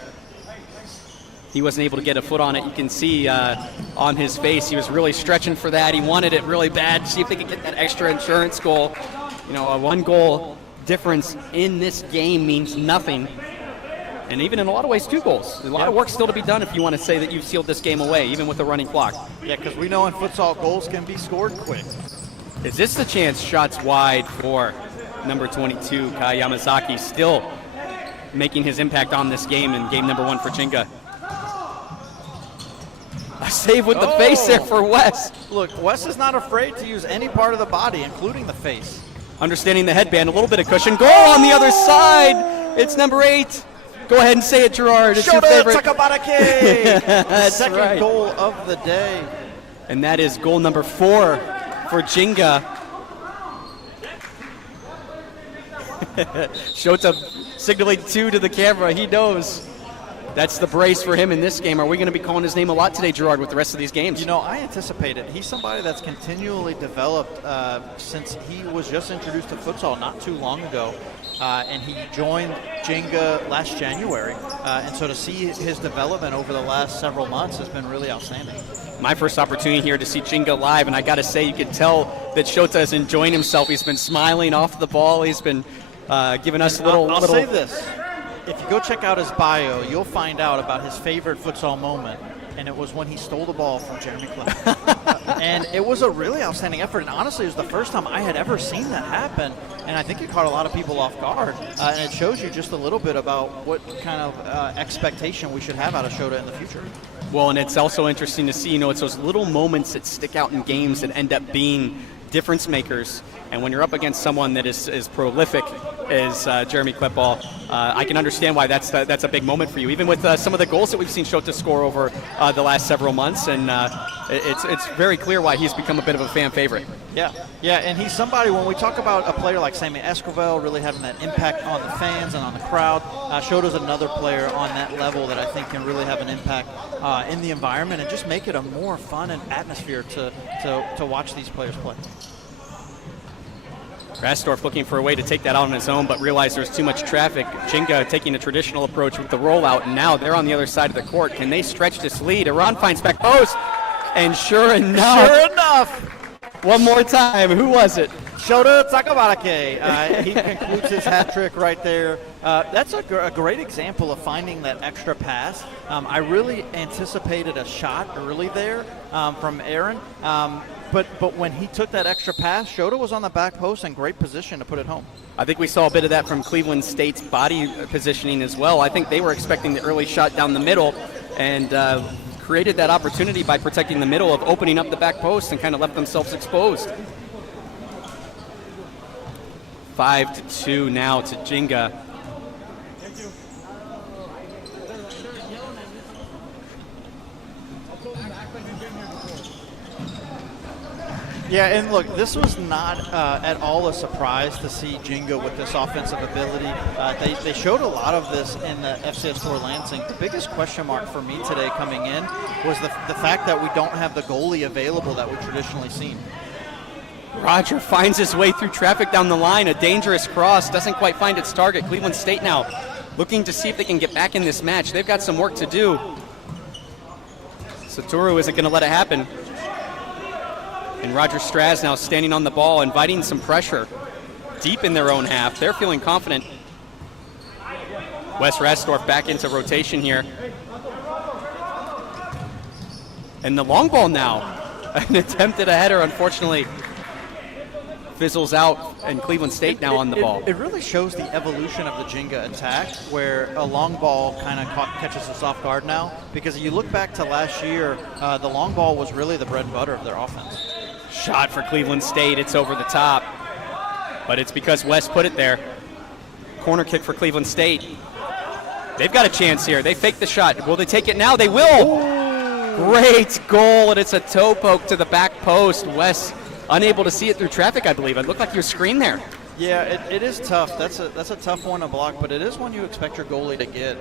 He wasn't able to get a foot on it. You can see on his face, he was really stretching for that. He wanted it really bad. See if they could get that extra insurance goal. A 1-goal difference in this game means nothing. And even in a lot of ways, 2 goals. There's a lot of work still to be done if you want to say that you've sealed this game away, even with the running clock. Yeah, because we know in futsal, goals can be scored quick. Is this the chance? Shots wide for number 22, Kai Yamazaki, still making his impact on this game in game number 1 for Jinga. A save with the face there for Wes. Look, Wes is not afraid to use any part of the body, including the face. Understanding the headband, a little bit of cushion. Goal on the other side. It's number 8. Go ahead and say it, Gerard. It's your favorite. That's Second right. goal of the day. And that is goal number 4 for Jinga. Shota signaling 2 to the camera. He knows that's the brace for him in this game. Are we going to be calling his name a lot today, Gerard, with the rest of these games? You know, I anticipate it. He's somebody that's continually developed since he was just introduced to futsal not too long ago. And he joined Jinga last January. And so to see his development over the last several months has been really outstanding. My first opportunity here to see Jinga live, and I got to say, you can tell that Shota is enjoying himself. He's been smiling off the ball. He's been giving us a little... I'll say this. If you go check out his bio, you'll find out about his favorite futsal moment, and it was when he stole the ball from Jeremy Klepp. And it was a really outstanding effort, and honestly, it was the first time I had ever seen that happen, and I think it caught a lot of people off guard. And it shows you just a little bit about what kind of expectation we should have out of Shota in the future. Well, and it's also interesting to see, it's those little moments that stick out in games that end up being difference makers. And when you're up against someone that is prolific as Jeremy Kleppball, I can understand why that's a big moment for you, even with some of the goals that we've seen Shota score over the last several months. And it's very clear why he's become a bit of a fan favorite. Yeah, and he's somebody, when we talk about a player like Sammy Esquivel really having that impact on the fans and on the crowd, Shota's another player on that level that I think can really have an impact in the environment and just make it a more fun and atmosphere to watch these players play. Rastorf looking for a way to take that out on his own, but realized there's too much traffic. Jinga taking a traditional approach with the rollout, and now they're on the other side of the court. Can they stretch this lead? Iran finds back post, and sure enough, one more time, who was it? Shota Takabarake. He concludes his hat trick right there. That's a great example of finding that extra pass. I really anticipated a shot early there from Aaron. But when he took that extra pass, Shota was on the back post in great position to put it home. I think we saw a bit of that from Cleveland State's body positioning as well. I think they were expecting the early shot down the middle and created that opportunity by protecting the middle of opening up the back post and kind of left themselves exposed. 5-2 now to Jinga. Yeah, and look, this was not at all a surprise to see Jinga with this offensive ability. They showed a lot of this in the FCS Tour Lansing. The biggest question mark for me today coming in was the fact that we don't have the goalie available that we've traditionally seen. Roger finds his way through traffic down the line. A dangerous cross, doesn't quite find its target. Cleveland State now looking to see if they can get back in this match. They've got some work to do. Satoru isn't going to let it happen. And Roger Straz now standing on the ball, inviting some pressure deep in their own half. They're feeling confident. Wes Rastorf back into rotation here. And the long ball now. An attempt at a header, unfortunately, fizzles out, and Cleveland State now on the ball. It really shows the evolution of the Jinga attack, where a long ball kind of catches us off guard now. Because if you look back to last year, the long ball was really the bread and butter of their offense. Shot for Cleveland State. It's over the top. But it's because Wes put it there. Corner kick for Cleveland State. They've got a chance here. They fake the shot. Will they take it now? They will. Ooh. Great goal, and it's a toe poke to the back post. Wes unable to see it through traffic, I believe. It looked like he was screened there. Yeah, it is tough. That's a tough one to block, but it is one you expect your goalie to get.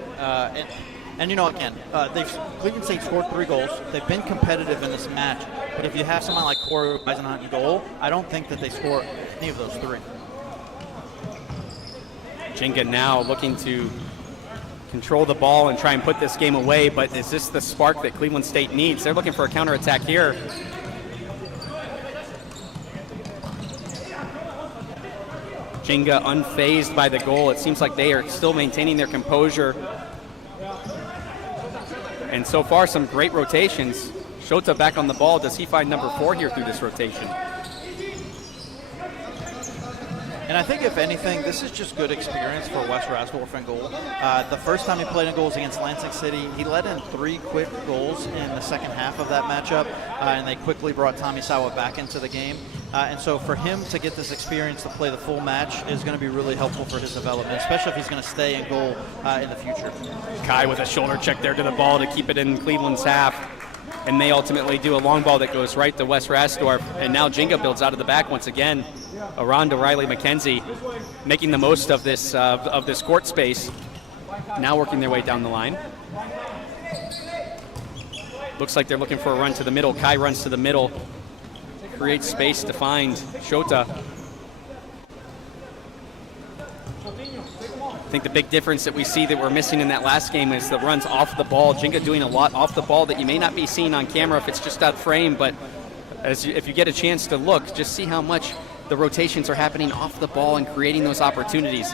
And again, Cleveland State scored 3 goals. They've been competitive in this match. But if you have someone like Corey Eisenhunt in goal, I don't think that they score any of those 3. Jinga now looking to control the ball and try and put this game away, but is this the spark that Cleveland State needs? They're looking for a counterattack here. Jinga unfazed by the goal. It seems like they are still maintaining their composure. And so far, some great rotations. Shota back on the ball. Does he find number 4 here through this rotation? And I think, if anything, this is just good experience for Wes Rasdorf in goal. The first time he played in goals against Lansing City, he let in 3 quick goals in the second half of that matchup, and they quickly brought Tommy Sawa back into the game. And so for him to get this experience to play the full match is going to be really helpful for his development, especially if he's going to stay in goal in the future. Kai with a shoulder check there to the ball to keep it in Cleveland's half. And they ultimately do a long ball that goes right to Wes Rasdorf. And now Jenga builds out of the back once again. Aronda Riley McKenzie making the most of this court space. Now working their way down the line. Looks like they're looking for a run to the middle. Kai runs to the middle. Creates space to find Shota. I think the big difference that we see that we're missing in that last game is the runs off the ball. Jenga doing a lot off the ball that you may not be seeing on camera if it's just out frame, but if you get a chance to look, just see how much the rotations are happening off the ball and creating those opportunities.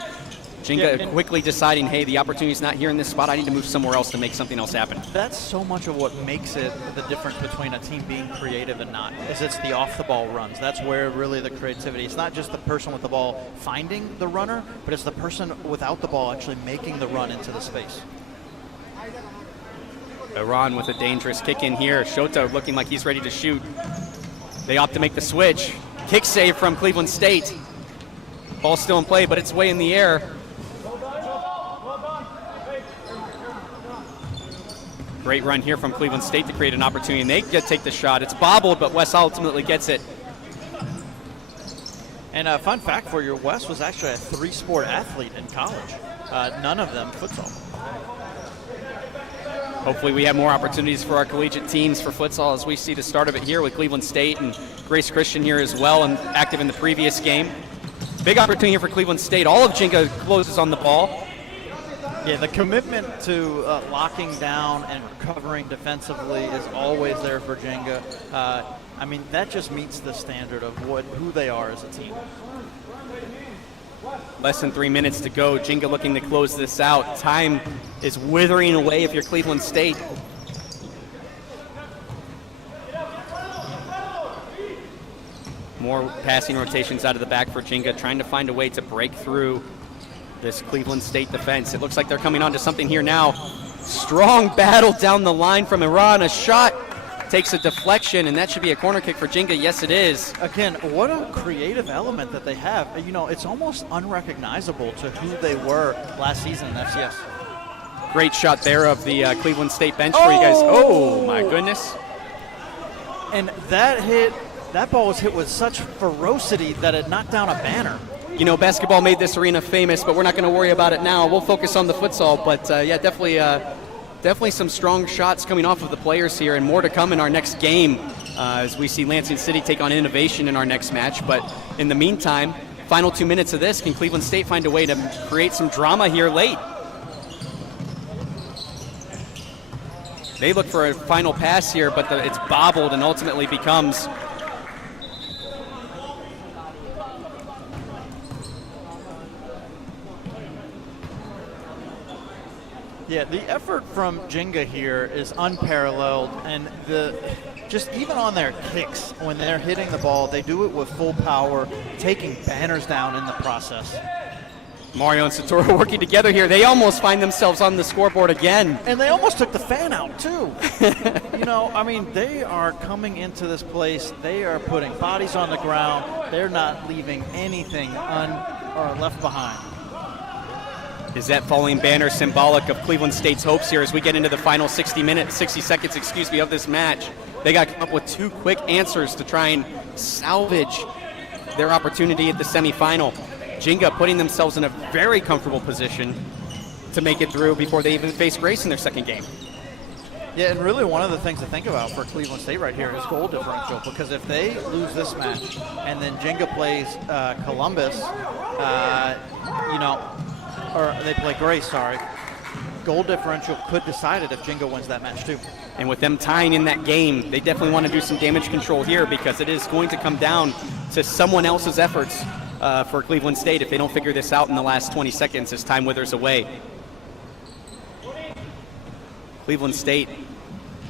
Jenga quickly deciding, hey, the opportunity's not here in this spot. I need to move somewhere else to make something else happen. That's so much of what makes it the difference between a team being creative and not, is it's the off-the-ball runs. That's where really the creativity. It's not just the person with the ball finding the runner, but it's the person without the ball actually making the run into the space. Iran with a dangerous kick in here. Shota looking like he's ready to shoot. They opt to make the switch. Kick save from Cleveland State. Ball still in play, but it's way in the air. Great run here from Cleveland State to create an opportunity, and they take the shot. It's bobbled, but Wes ultimately gets it. And a fun fact for you, Wes was actually a 3-sport athlete in college. None of them futsal. Hopefully we have more opportunities for our collegiate teams for futsal as we see the start of it here with Cleveland State and Grace Christian here as well and active in the previous game. Big opportunity here for Cleveland State. All of Jenga closes on the ball. Yeah, the commitment to locking down and recovering defensively is always there for Jenga. I mean, that just meets the standard of who they are as a team. Less than 3 minutes to go. Jenga looking to close this out. Time is withering away if you're Cleveland State. More passing rotations out of the back for Jenga, trying to find a way to break through this Cleveland State defense. It looks like they're coming onto something here now. Strong battle down the line from Iran. A shot takes a deflection, and that should be a corner kick for Jenga. Yes, it is. Again, what a creative element that they have. You know, it's almost unrecognizable to who they were last season in FCS. Great shot there of the Cleveland State bench for you guys. Oh, my goodness. And that ball was hit with such ferocity that it knocked down a banner. You know, basketball made this arena famous, but we're not going to worry about it now. We'll focus on the futsal, but yeah, definitely some strong shots coming off of the players here, and more to come in our next game as we see Lansing City take on Innovation in our next match. But in the meantime, final 2 minutes of this, can Cleveland State find a way to create some drama here late? They look for a final pass here, but it's bobbled and ultimately becomes Yeah, the effort from Jenga here is unparalleled, and just even on their kicks, when they're hitting the ball, they do it with full power, taking banners down in the process. Mario and Satoru working together here. They almost find themselves on the scoreboard again. And they almost took the fan out, too. You know, I mean, they are coming into this place. They are putting bodies on the ground. They're not leaving anything left behind. Is that falling banner symbolic of Cleveland State's hopes here as we get into the final 60 seconds of this match? They got to come up with 2 quick answers to try and salvage their opportunity at the semifinal. Jenga putting themselves in a very comfortable position to make it through before they even face Grace in their second game. Yeah, and really one of the things to think about for Cleveland State right here is goal differential, because if they lose this match and then Jenga plays Columbus, or they play Grace, goal differential could decide it if Jenga wins that match too. And with them tying in that game, they definitely want to do some damage control here, because it is going to come down to someone else's efforts for Cleveland State if they don't figure this out in the last 20 seconds as time withers away. Cleveland State,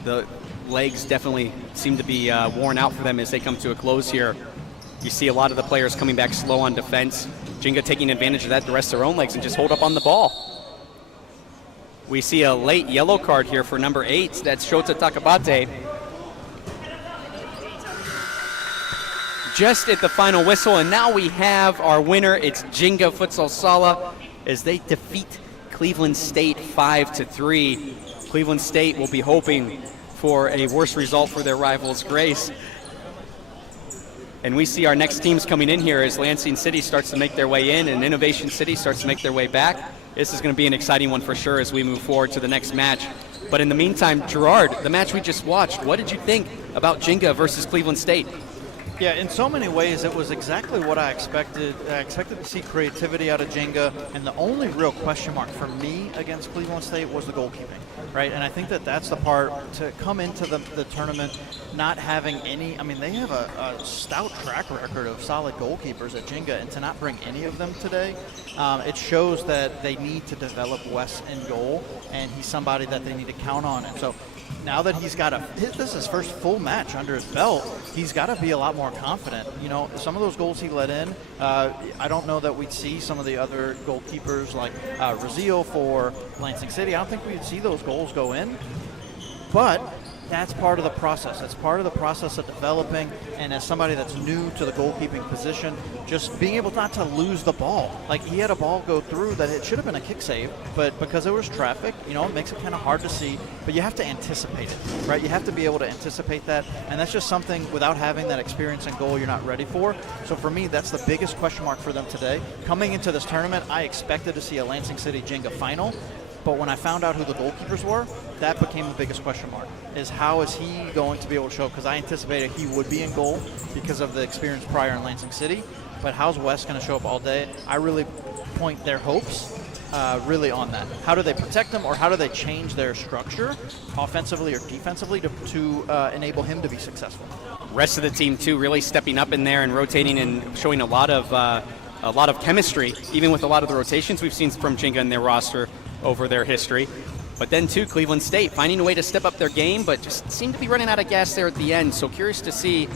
the legs definitely seem to be worn out for them as they come to a close here. You see a lot of the players coming back slow on defense. Jenga taking advantage of that to rest their own legs and just hold up on the ball. We see a late yellow card here for number 8. That's Shota Takabate. Just at the final whistle, and now we have our winner. It's Jenga Futsal Sala as they defeat Cleveland State 5-3. Cleveland State will be hoping for a worse result for their rivals, Grace. And we see our next teams coming in here as Lansing City starts to make their way in and Innovation City starts to make their way back. This is going to be an exciting one for sure as we move forward to the next match. But in the meantime, Gerard, the match we just watched, what did you think about Jenga versus Cleveland State? Yeah, in so many ways, it was exactly what I expected. I expected to see creativity out of Jenga, and the only real question mark for me against Cleveland State was the goalkeeping, right? And I think that that's the part to come into the tournament not having any. I mean, they have a stout track record of solid goalkeepers at Jenga, and to not bring any of them today, it shows that they need to develop Wes in goal, and he's somebody that they need to count on. And so now that he's got this is his first full match under his belt, he's got to be a lot more confident. You know, some of those goals he let in, I don't know that we'd see some of the other goalkeepers like Razil for Lansing City. I don't think we'd see those goals go in, but that's part of the process. It's part of the process of developing, and as somebody that's new to the goalkeeping position, just being able not to lose the ball. Like, he had a ball go through that it should have been a kick save, but because there was traffic, you know, it makes it kind of hard to see, but you have to anticipate it, right? You have to be able to anticipate that, and that's just something without having that experience in goal you're not ready for. So for me, that's the biggest question mark for them today. Coming into this tournament, I expected to see a Lansing City Jenga final, but when I found out who the goalkeepers were, that became the biggest question mark, is how is he going to be able to show, because I anticipated he would be in goal because of the experience prior in Lansing City, but how's Wes going to show up all day? I really point their hopes really on that. How do they protect him, or how do they change their structure offensively or defensively to enable him to be successful? Rest of the team too really stepping up in there and rotating and showing a lot of chemistry, even with a lot of the rotations we've seen from Jenga in their roster over their history. But then too, Cleveland State finding a way to step up their game, but just seem to be running out of gas there at the end. So curious to see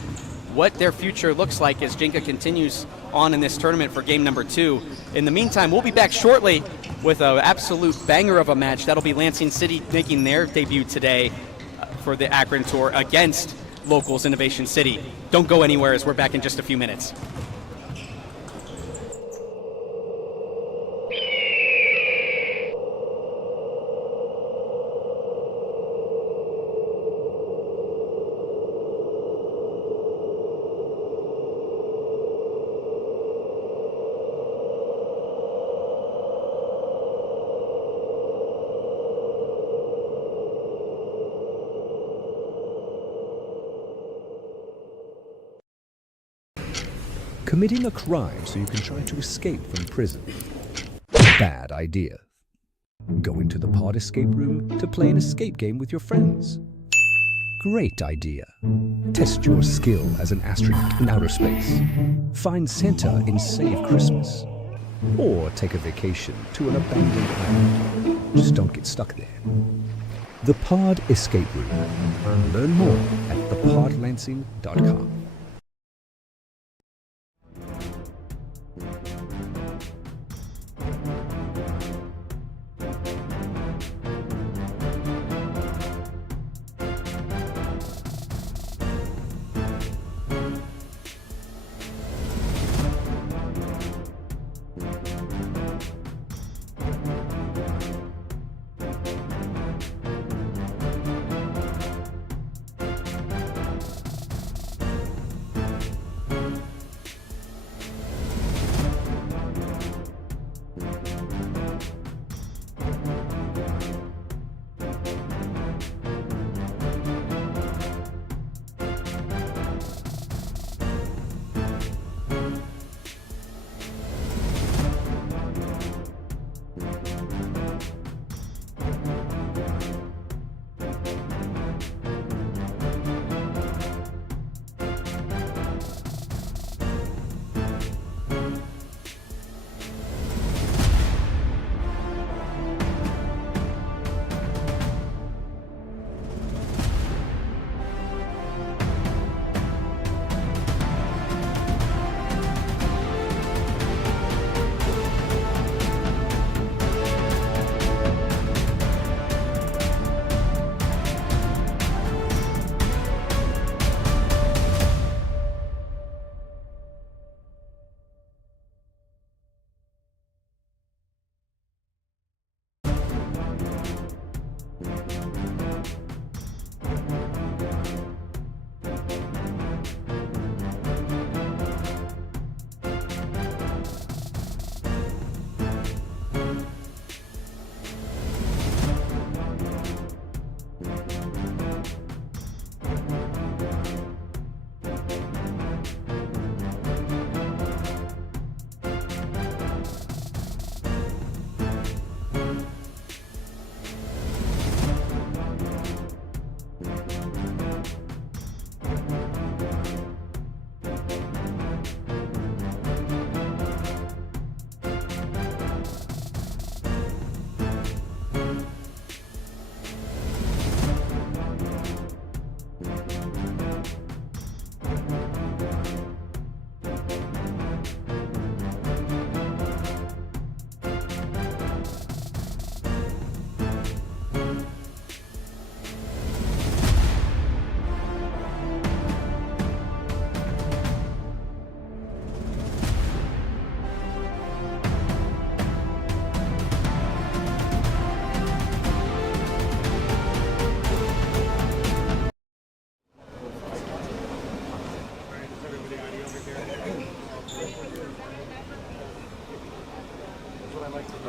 what their future looks like as Jenga continues on in this tournament for game number 2. In the meantime, we'll be back shortly with an absolute banger of a match. That'll be Lansing City making their debut today for the Akron Tour against locals Innovation City. Don't go anywhere as we're back in just a few minutes. Committing a crime so you can try to escape from prison. Bad idea. Going to the pod escape room to play an escape game with your friends. Great idea. Test your skill as an astronaut in outer space. Find Santa in Save Christmas. Or take a vacation to an abandoned island. Just don't get stuck there. The Pod Escape Room. Learn more at thepodlansing.com.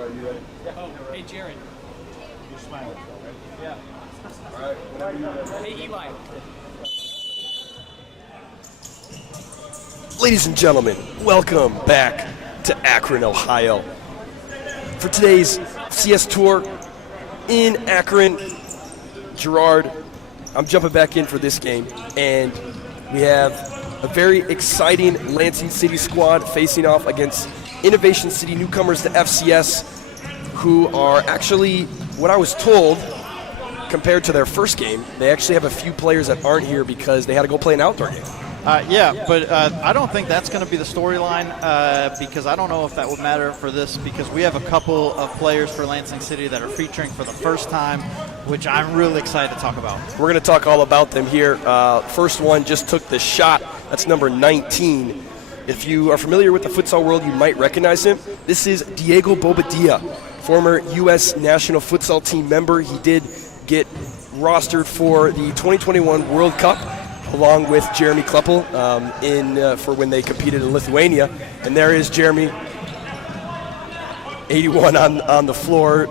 Hey, Jared. You're smiling. Yeah. All right. Whenever you're ready. Hey, Eli. Ladies and gentlemen, welcome back to Akron, Ohio. For today's FCS Tour in Akron, Gerard, I'm jumping back in for this game, and we have a very exciting Lansing City squad facing off against Innovation City newcomers to FCS, who are actually, what I was told, compared to their first game, they actually have a few players that aren't here because they had to go play an outdoor game. Yeah, but I don't think that's going to be the storyline because I don't know if that would matter for this because we have a couple of players for Lansing City that are featuring for the first time, which I'm really excited to talk about. We're going to talk all about them here. First one just took the shot. That's number 19. If you are familiar with the futsal world, you might recognize him. This is Diego Bobadilla, former U.S. national futsal team member. He did get rostered for the 2021 World Cup, along with Jeremy Kleppel for when they competed in Lithuania. And there is Jeremy, 81 on the floor.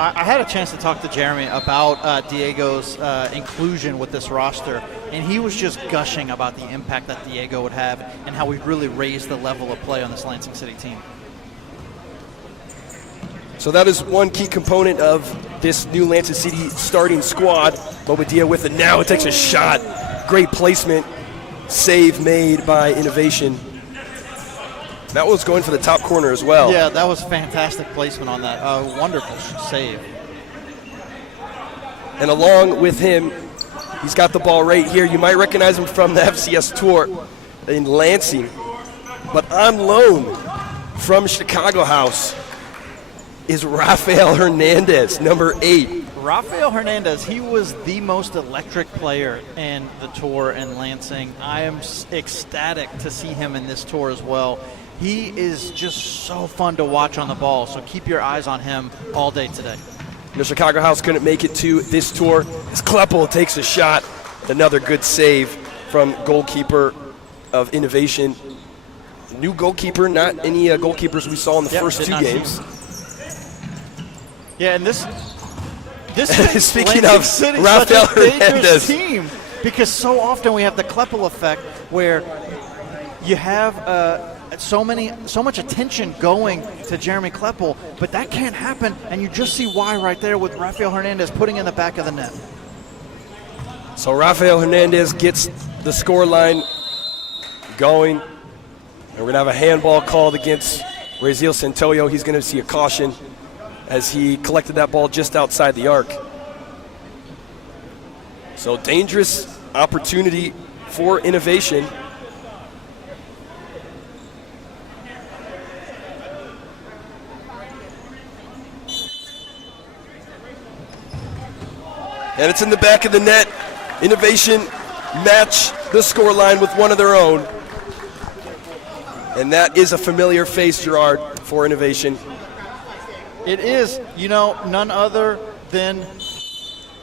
I had a chance to talk to Jeremy about Diego's inclusion with this roster, and he was just gushing about the impact that Diego would have and how we really raised the level of play on this Lansing City team. So that is one key component of this new Lansing City starting squad. Bobadilla with it now. It takes a shot. Great placement. Save made by Innovation. That was going for the top corner as well. Yeah, that was fantastic placement on that. Wonderful save. And along with him, he's got the ball right here. You might recognize him from the FCS Tour in Lansing. But on loan from Chicago House is Rafael Hernandez, number 8. Rafael Hernandez, he was the most electric player in the tour in Lansing. I am ecstatic to see him in this tour as well. He is just so fun to watch on the ball, so keep your eyes on him all day today. The Chicago House couldn't make it to this tour as Kleppel takes a shot. Another good save from goalkeeper of Innovation. New goalkeeper, not any goalkeepers we saw in the first 2 games. Yeah, and this Speaking Lansing of City, Rafael such a dangerous Hernandez. team, because so often we have the Kleppel effect where you have so much attention going to Jeremy Kleppel, but that can't happen, and you just see why right there with Rafael Hernandez putting in the back of the net. So Rafael Hernandez gets the score line going, and we're going to have a handball called against Raziel Santoyo. He's going to see a caution as he collected that ball just outside the arc. So dangerous opportunity for Innovation. And it's in the back of the net. Innovation match the scoreline with one of their own. And that is a familiar face, Gerard, for Innovation. It is, none other than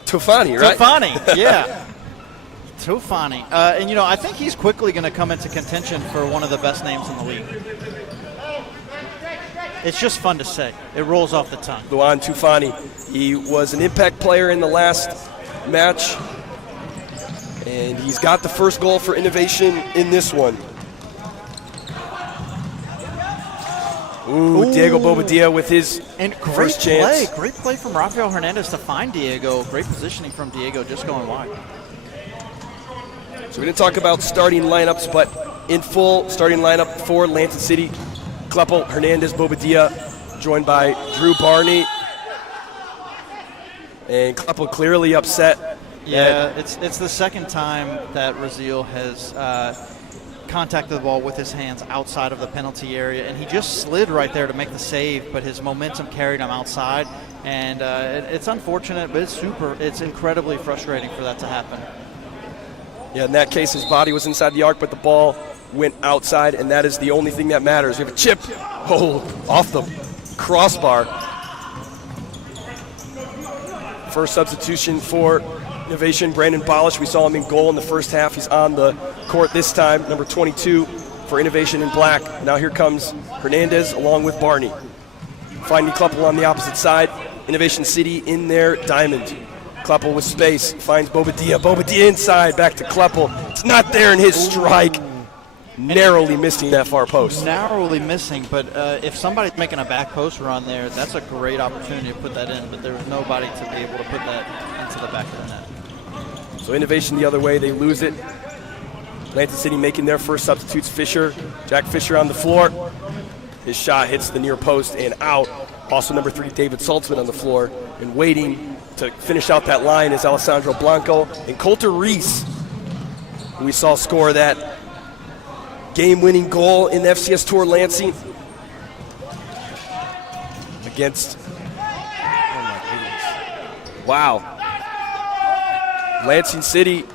Tufani, right? Tufani, yeah. Tufani. And, I think he's quickly going to come into contention for one of the best names in the league. It's just fun to say. It rolls off the tongue. Luan Tufani. He was an impact player in the last match, and he's got the first goal for Innovation in this one. Ooh, Diego Bobadilla with his first chance. Great play from Rafael Hernandez to find Diego. Great positioning from Diego, just going wide. So we didn't talk about starting lineups, but in full starting lineup for Lansing City, Kleppel, Hernandez, Bobadilla, joined by Drew Barney. And Kleppel clearly upset. Yeah, it's the second time that Raziel has contacted the ball with his hands outside of the penalty area, and he just slid right there to make the save, but his momentum carried him outside, and it's unfortunate, but it's incredibly frustrating for that to happen. Yeah, in that case, his body was inside the arc, but the ball went outside, and that is the only thing that matters. We have a chip, off the crossbar. First substitution for Innovation, Brandon Bolish. We saw him in goal in the first half. He's on the court this time, number 22 for Innovation in black. Now here comes Hernandez along with Barney. finding Kleppel on the opposite side. Innovation City in their diamond. Kleppel with space, finds Bobadilla. Bobadilla inside, back to Kleppel. It's not there in his strike. Narrowly missing that far post. Narrowly missing, but if somebody's making a back post run there, that's a great opportunity to put that in, but there was nobody to be able to put that into the back of the net. So Innovation the other way, they lose it. Lansing City making their first substitutes. Jack Fisher on the floor. His shot hits the near post and out. Also number 3, David Saltzman on the floor. And waiting to finish out that line is Alessandro Blanco. And Coulter Reese, who we saw score that game-winning goal in the FCS Tour Lansing against, oh my goodness. Wow. Lansing City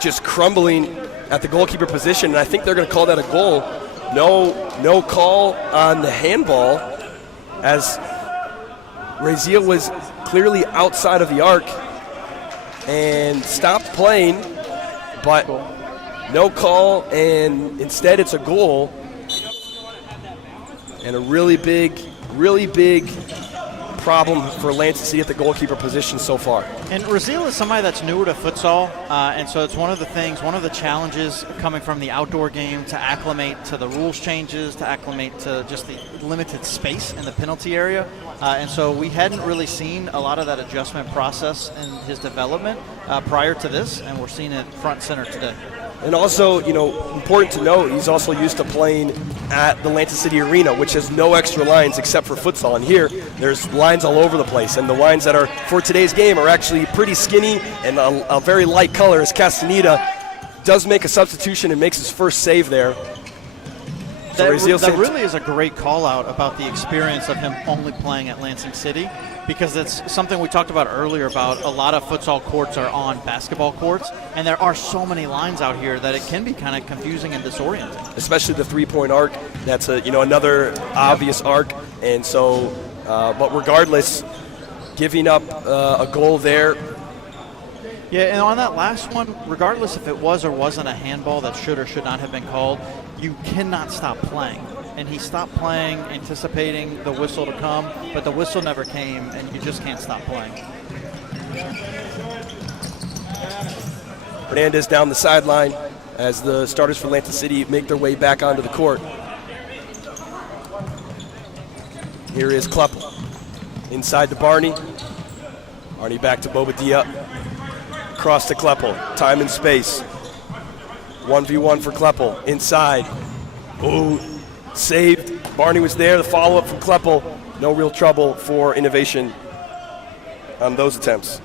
just crumbling at the goalkeeper position, and I think they're going to call that a goal. No call on the handball, as Razia was clearly outside of the arc and stopped playing, but no call, and instead it's a goal. And a really big problem for Lansing City at the goalkeeper position so far. And Razil is somebody that's newer to futsal, and so it's one of the challenges coming from the outdoor game to acclimate to the rules changes, to acclimate to just the limited space in the penalty area. And so we hadn't really seen a lot of that adjustment process in his development prior to this, and we're seeing it front and center today. And also, important to note, he's also used to playing at the Lansing City Arena, which has no extra lines except for futsal. And here, there's lines all over the place. And the lines that are for today's game are actually pretty skinny and a very light color, as Castaneda does make a substitution and makes his first save there. So that really is a great call-out about the experience of him only playing at Lansing City, because it's something we talked about earlier about a lot of futsal courts are on basketball courts, and there are so many lines out here that it can be kind of confusing and disorienting. Especially the three-point arc. That's another obvious arc, and so, but regardless, giving up a goal there. Yeah, and on that last one, regardless if it was or wasn't a handball that should or should not have been called, you cannot stop playing. And he stopped playing, anticipating the whistle to come, but the whistle never came, and you just can't stop playing. Hernandez down the sideline as the starters for Lansing City make their way back onto the court. Here is Kleppel inside to Barney. Barney back to Bobadilla. Cross to Kleppel. Time and space. 1v1 for Kleppel. Inside. Ooh, saved. Barney was there. The follow-up from Kleppel. No real trouble for Innovation on those attempts.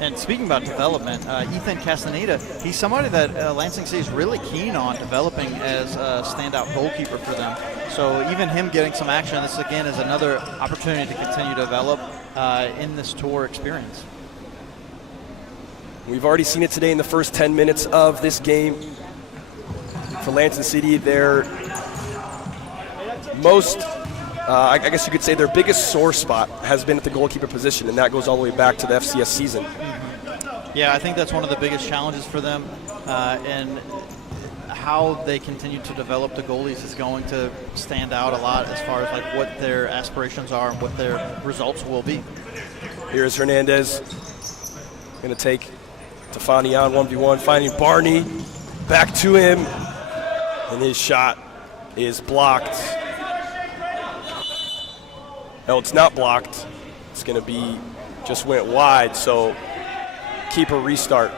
And speaking about development, Ethan Castaneda, he's somebody that Lansing City is really keen on developing as a standout goalkeeper for them. So even him getting some action, this again is another opportunity to continue to develop in this tour experience. We've already seen it today in the first 10 minutes of this game. For Lansing City, their most, I guess you could say their biggest sore spot has been at the goalkeeper position, and that goes all the way back to the FCS season. Yeah, I think that's one of the biggest challenges for them, and how they continue to develop the goalies is going to stand out a lot as far as like what their aspirations are and what their results will be. Here's Hernandez, going to take Tefani on 1v1, finding Barney, back to him, and his shot is blocked. No, it's not blocked. It's going to be, just went wide, so keeper restart.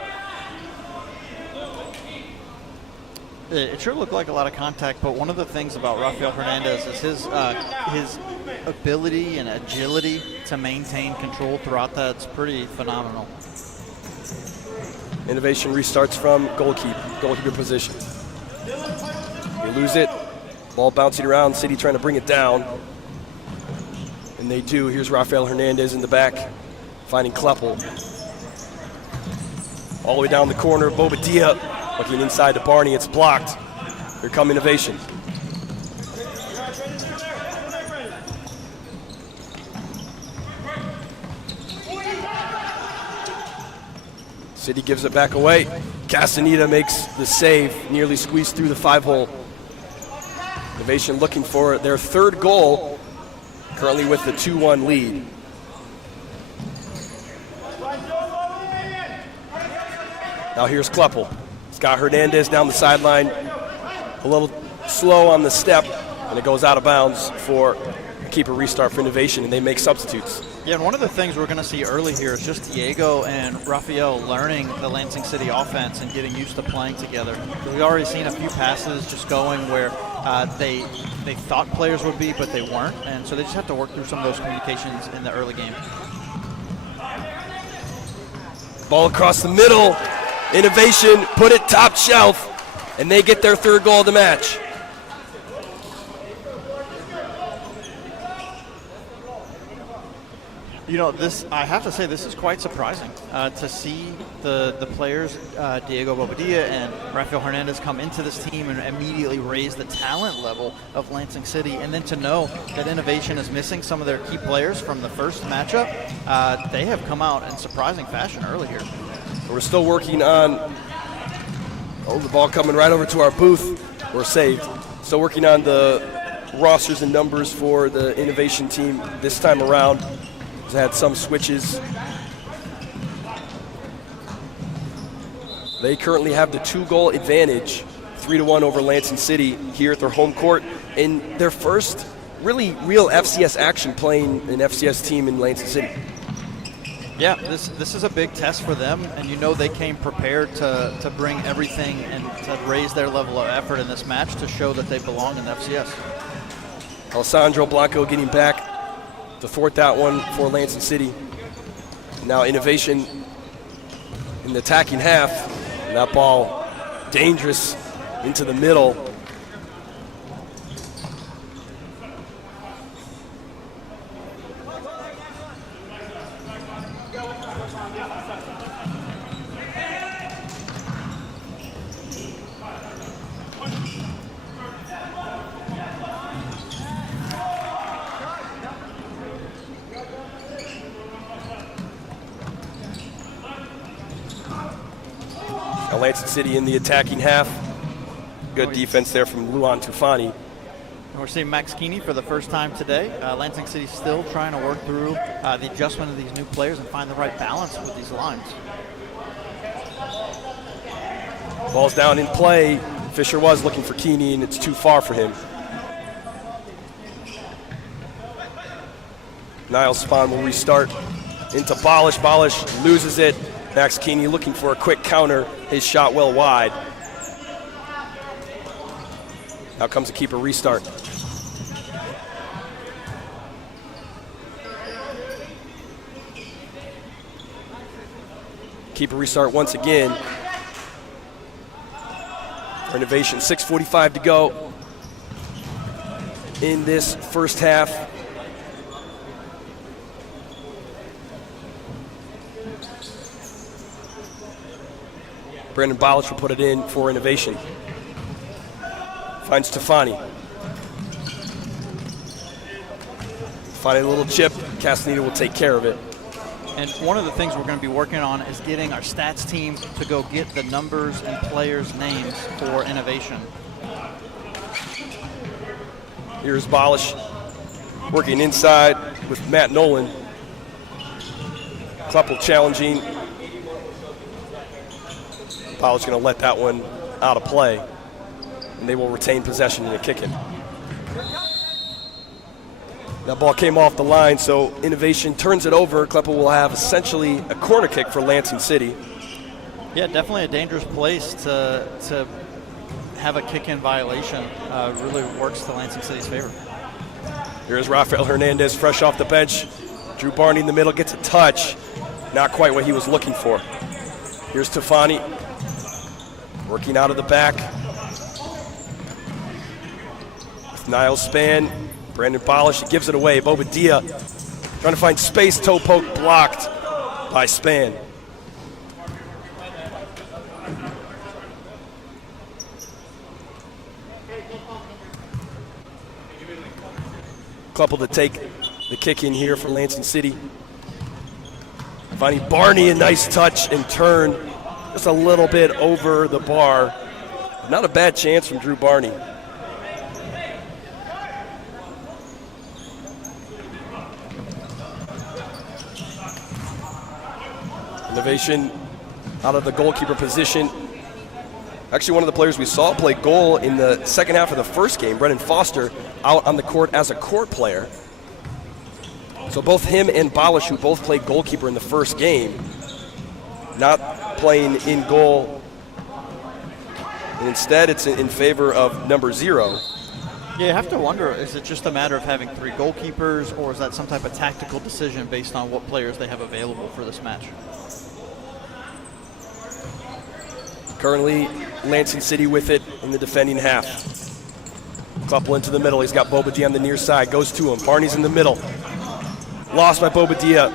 It sure looked like a lot of contact, but one of the things about Rafael Hernandez is his ability and agility to maintain control throughout that. It's pretty phenomenal. Innovation restarts from goalkeeper position. You lose it, ball bouncing around, City trying to bring it down. And they do. Here's Rafael Hernandez in the back, finding Kleppel. All the way down the corner, Bobadilla looking inside to Barney. It's blocked. Here come Innovation. City gives it back away. Castaneda makes the save, nearly squeezed through the 5-hole. Innovation looking for their third goal, currently with the 2-1 lead. Now here's Kleppel. Scott Hernandez down the sideline, a little slow on the step, and it goes out of bounds for a keeper restart for Innovation, and they make substitutes. Yeah, and one of the things we're going to see early here is just Diego and Rafael learning the Lansing City offense and getting used to playing together. We've already seen a few passes just going where they thought players would be, but they weren't, and so they just have to work through some of those communications in the early game. Ball across the middle. Innovation put it top shelf, and they get their third goal of the match. You know, this, I have to say, this is quite surprising to see the players, Diego Bobadilla and Rafael Hernandez, come into this team and immediately raise the talent level of Lansing City, and then to know that Innovation is missing some of their key players from the first matchup. They have come out in surprising fashion early here. We're still working on, the ball coming right over to our booth. We're saved. Still working on the rosters and numbers for the Innovation team this time around. Had some switches. They currently have the 2-goal advantage, 3-1 over Lansing City here at their home court in their first really real FCS action playing an FCS team in Lansing City. Yeah, this is a big test for them, and you know they came prepared to bring everything and to raise their level of effort in this match to show that they belong in the FCS. Alessandro Blanco getting back to thwart that one for Lansing City. Now Innovation in the attacking half, and that ball dangerous into the middle. Lansing City in the attacking half. Good defense there from Luan Tufani. And we're seeing Max Keeney for the first time today. Lansing City still trying to work through the adjustment of these new players and find the right balance with these lines. Ball's down in play. Fisher was looking for Keeney, and it's too far for him. Niles Spahn will restart into Bolish. Bolish loses it. Max Keeney looking for a quick counter. His shot well wide. Now comes a keeper restart. Keeper restart once again. For Innovation, 6:45 to go in this first half. Brandon Bolish will put it in for Innovation. Finds Tufani. Finding a little chip. Castaneda will take care of it. And one of the things we're going to be working on is getting our stats team to go get the numbers and players' names for Innovation. Here's Bolish working inside with Matt Nolan. Kleppel challenging. Bolish going to let that one out of play, and they will retain possession in a kick-in. That ball came off the line, so Innovation turns it over. Kleppel will have essentially a corner kick for Lansing City. Yeah, definitely a dangerous place to have a kick-in violation. Really works to Lansing City's favor. Here's Rafael Hernandez fresh off the bench. Drew Barney in the middle gets a touch. Not quite what he was looking for. Here's Tufani working out of the back. With Niles Spahn, Brandon Bolish, he gives it away. Bobadilla trying to find space, toe poke blocked by Spahn. Kleppel to take the kick in here for Lansing City. Finding Barney, a nice touch and turn just a little bit over the bar. Not a bad chance from Drew Barney. Innovation out of the goalkeeper position. Actually, one of the players we saw play goal in the second half of the first game, Brennan Foster, out on the court as a court player. So both him and Balish, who both played goalkeeper in the first game, not playing in goal. And instead, it's in favor of number 0. Yeah, you have to wonder, is it just a matter of having 3 goalkeepers, or is that some type of tactical decision based on what players they have available for this match? Currently, Lansing City with it in the defending half. Couple into the middle. He's got Bobadilla on the near side. Goes to him. Barney's in the middle. Lost by Bobadilla.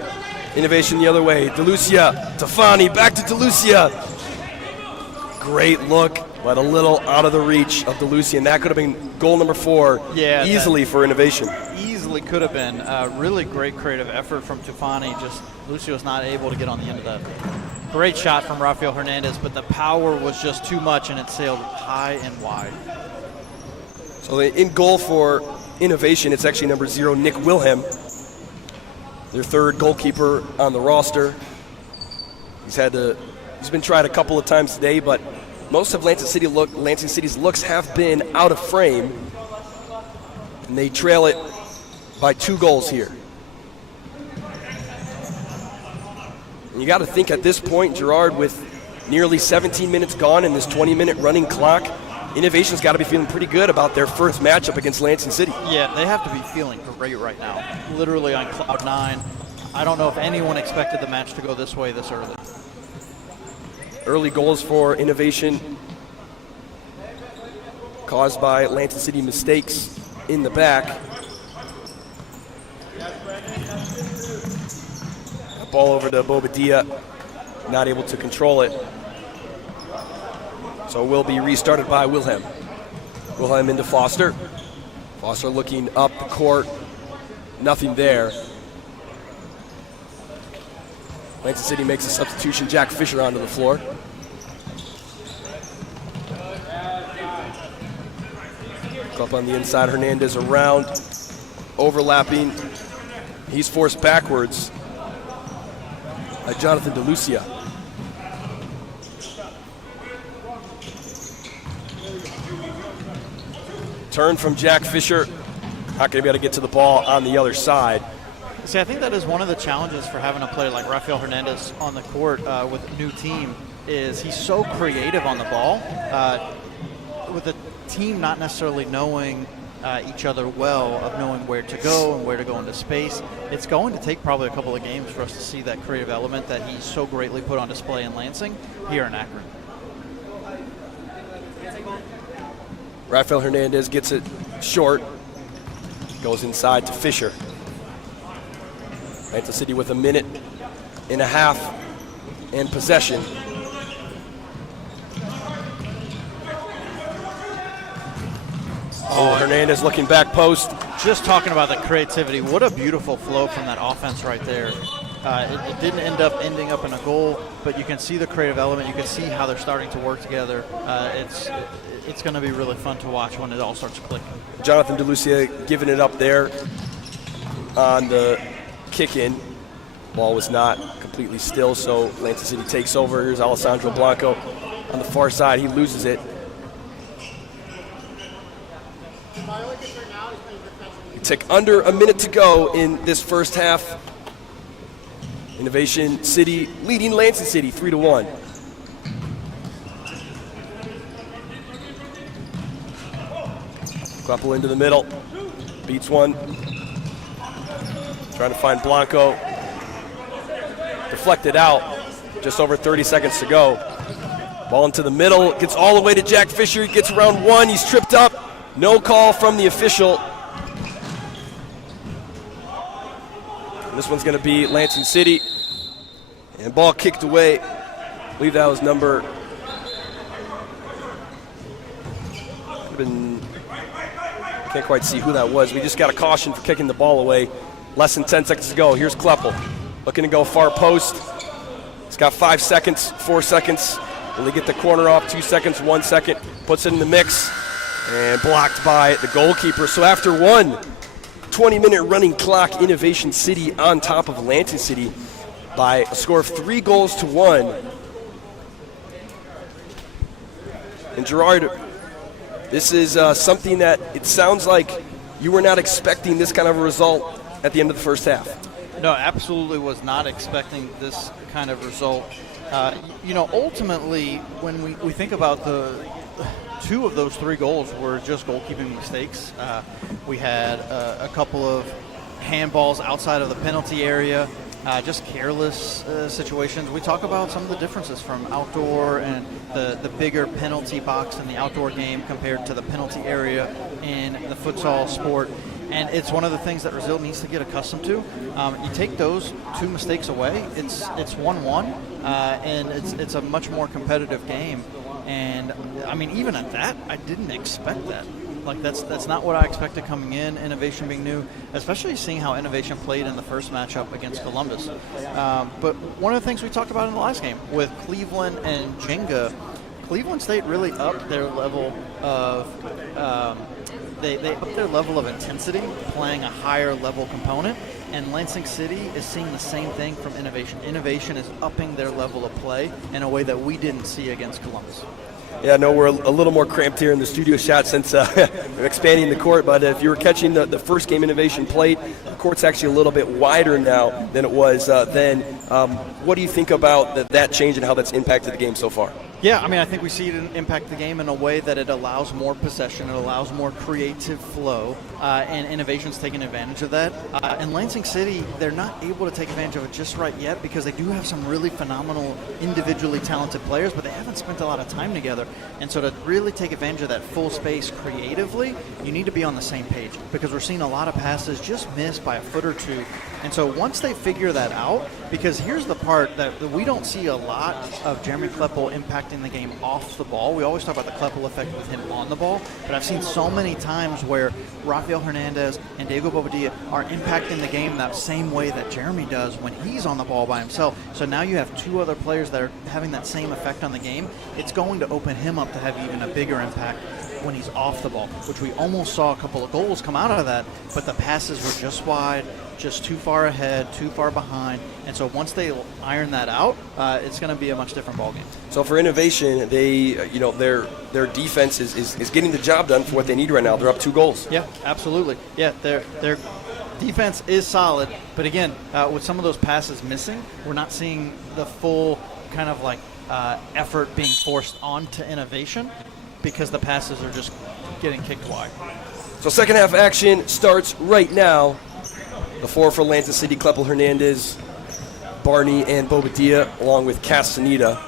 Innovation the other way. DeLucia. Tafani. Back to DeLucia. Great look, but a little out of the reach of DeLucia. And that could have been goal number 4 easily for Innovation. Easily could have been. Really great creative effort from Tufani. Just Lucio was not able to get on the end of that. Great shot from Rafael Hernandez, but the power was just too much and it sailed high and wide. So in goal for Innovation, it's actually number 0, Nick Wilhelm, their 3rd goalkeeper on the roster. He's been tried a couple of times today, but most of Lansing City's looks have been out of frame, and they trail it by 2 goals here. And you got to think at this point, Gerard, with nearly 17 minutes gone in this 20-minute running clock, Innovation's got to be feeling pretty good about their first matchup against Lansing City. Yeah, they have to be feeling great right now. Literally on cloud 9. I don't know if anyone expected the match to go this way this early. Early goals for Innovation caused by Lansing City mistakes in the back. Ball over to Bobadilla, not able to control it. So will be restarted by Wilhelm. Wilhelm into Foster. Foster looking up the court, nothing there. Lansing City makes a substitution, Jack Fisher onto the floor. Up on the inside, Hernandez around, overlapping. He's forced backwards by Jonathan DeLucia. Turn from Jack Fisher. Not going to be able to get to the ball on the other side. See, I think that is one of the challenges for having a player like Rafael Hernandez on the court with a new team is he's so creative on the ball. With the team not necessarily knowing each other well, of knowing where to go and where to go into space, it's going to take probably a couple of games for us to see that creative element that he so greatly put on display in Lansing here in Akron. Rafael Hernandez gets it short, goes inside to Fisher. Lansing City with 1.5 minutes in possession. Oh, Hernandez looking back post. Just talking about the creativity. What a beautiful flow from that offense right there. It didn't ending up in a goal, but you can see the creative element. You can see how they're starting to work together. It's going to be really fun to watch when it all starts clicking. Jonathan DeLucia giving it up there on the kick-in. Ball was not completely still, so Lansing City takes over. Here's Alessandro Blanco on the far side. He loses it. Tick under 1 minute to go in this first half. Innovation City leading Lansing City 3-1. Couple into the middle, beats one. Trying to find Blanco. Deflected out, just over 30 seconds to go. Ball into the middle, gets all the way to Jack Fisher. He gets around one, he's tripped up. No call from the official. This one's going to be Lansing City. And ball kicked away. I believe that was number. Can't quite see who that was. We just got a caution for kicking the ball away. Less than 10 seconds to go. Here's Kleppel. Looking to go far post. He's got 5 seconds, 4 seconds. Will he get the corner off? 2 seconds, 1 second. Puts it in the mix and blocked by the goalkeeper. So after one 20-minute running clock, Innovation City on top of Lansing City by a score of 3-1. And Gerard, this is something that it sounds like you were not expecting this kind of a result at the end of the first half. No, absolutely was not expecting this kind of result. Ultimately, when we think about the 2 of those 3 goals were just goalkeeping mistakes. We had a couple of handballs outside of the penalty area, just careless situations. We talk about some of the differences from outdoor and the bigger penalty box in the outdoor game compared to the penalty area in the futsal sport. And it's one of the things that Brazil needs to get accustomed to. You take those 2 mistakes away, it's 1-1, and it's a much more competitive game. And I mean, even at that, I didn't expect that. Like that's not what I expected coming in. Innovation being new, especially seeing how Innovation played in the first matchup against Columbus. But one of the things we talked about in the last game with Cleveland and Jenga, Cleveland State really upped their level of they upped their level of intensity, playing a higher level component. And Lansing City is seeing the same thing from Innovation. Innovation is upping their level of play in a way that we didn't see against Columbus. Yeah, no, we're a little more cramped here in the studio shot since we're expanding the court. But if you were catching the first game Innovation played, the court's actually a little bit wider now than it was then. What do you think about that change and how that's impacted the game so far? Yeah, I mean, I think we see it impact the game in a way that it allows more possession, it allows more creative flow, and Innovation's taking advantage of that. And Lansing City, they're not able to take advantage of it just right yet because they do have some really phenomenal individually talented players, but they haven't spent a lot of time together. And so to really take advantage of that full space creatively, you need to be on the same page because we're seeing a lot of passes just missed by a foot or 2. And so once they figure that out, because here's the part that we don't see a lot of Jeremy Kleppel impacting the game off the ball. We always talk about the Kleppel effect with him on the ball, but I've seen so many times where Rafael Hernandez and Diego Bobadilla are impacting the game that same way that Jeremy does when he's on the ball by himself. So now you have 2 other players that are having that same effect on the game. It's going to open him up to have even a bigger impact when he's off the ball, which we almost saw a couple of goals come out of that, but the passes were just wide, just too far ahead, too far behind. And so once they iron that out, it's going to be a much different ballgame. So for Innovation, they, their defense is getting the job done for what they need right now. They're up 2 goals. Yeah, absolutely. Yeah, their defense is solid, but again, with some of those passes missing, we're not seeing the full kind of like effort being forced onto Innovation because the passes are just getting kicked wide. So second half action starts right now. The 4 for Lansing City, Kleppel, Hernandez, Barney, and Bobadilla, along with Castaneda.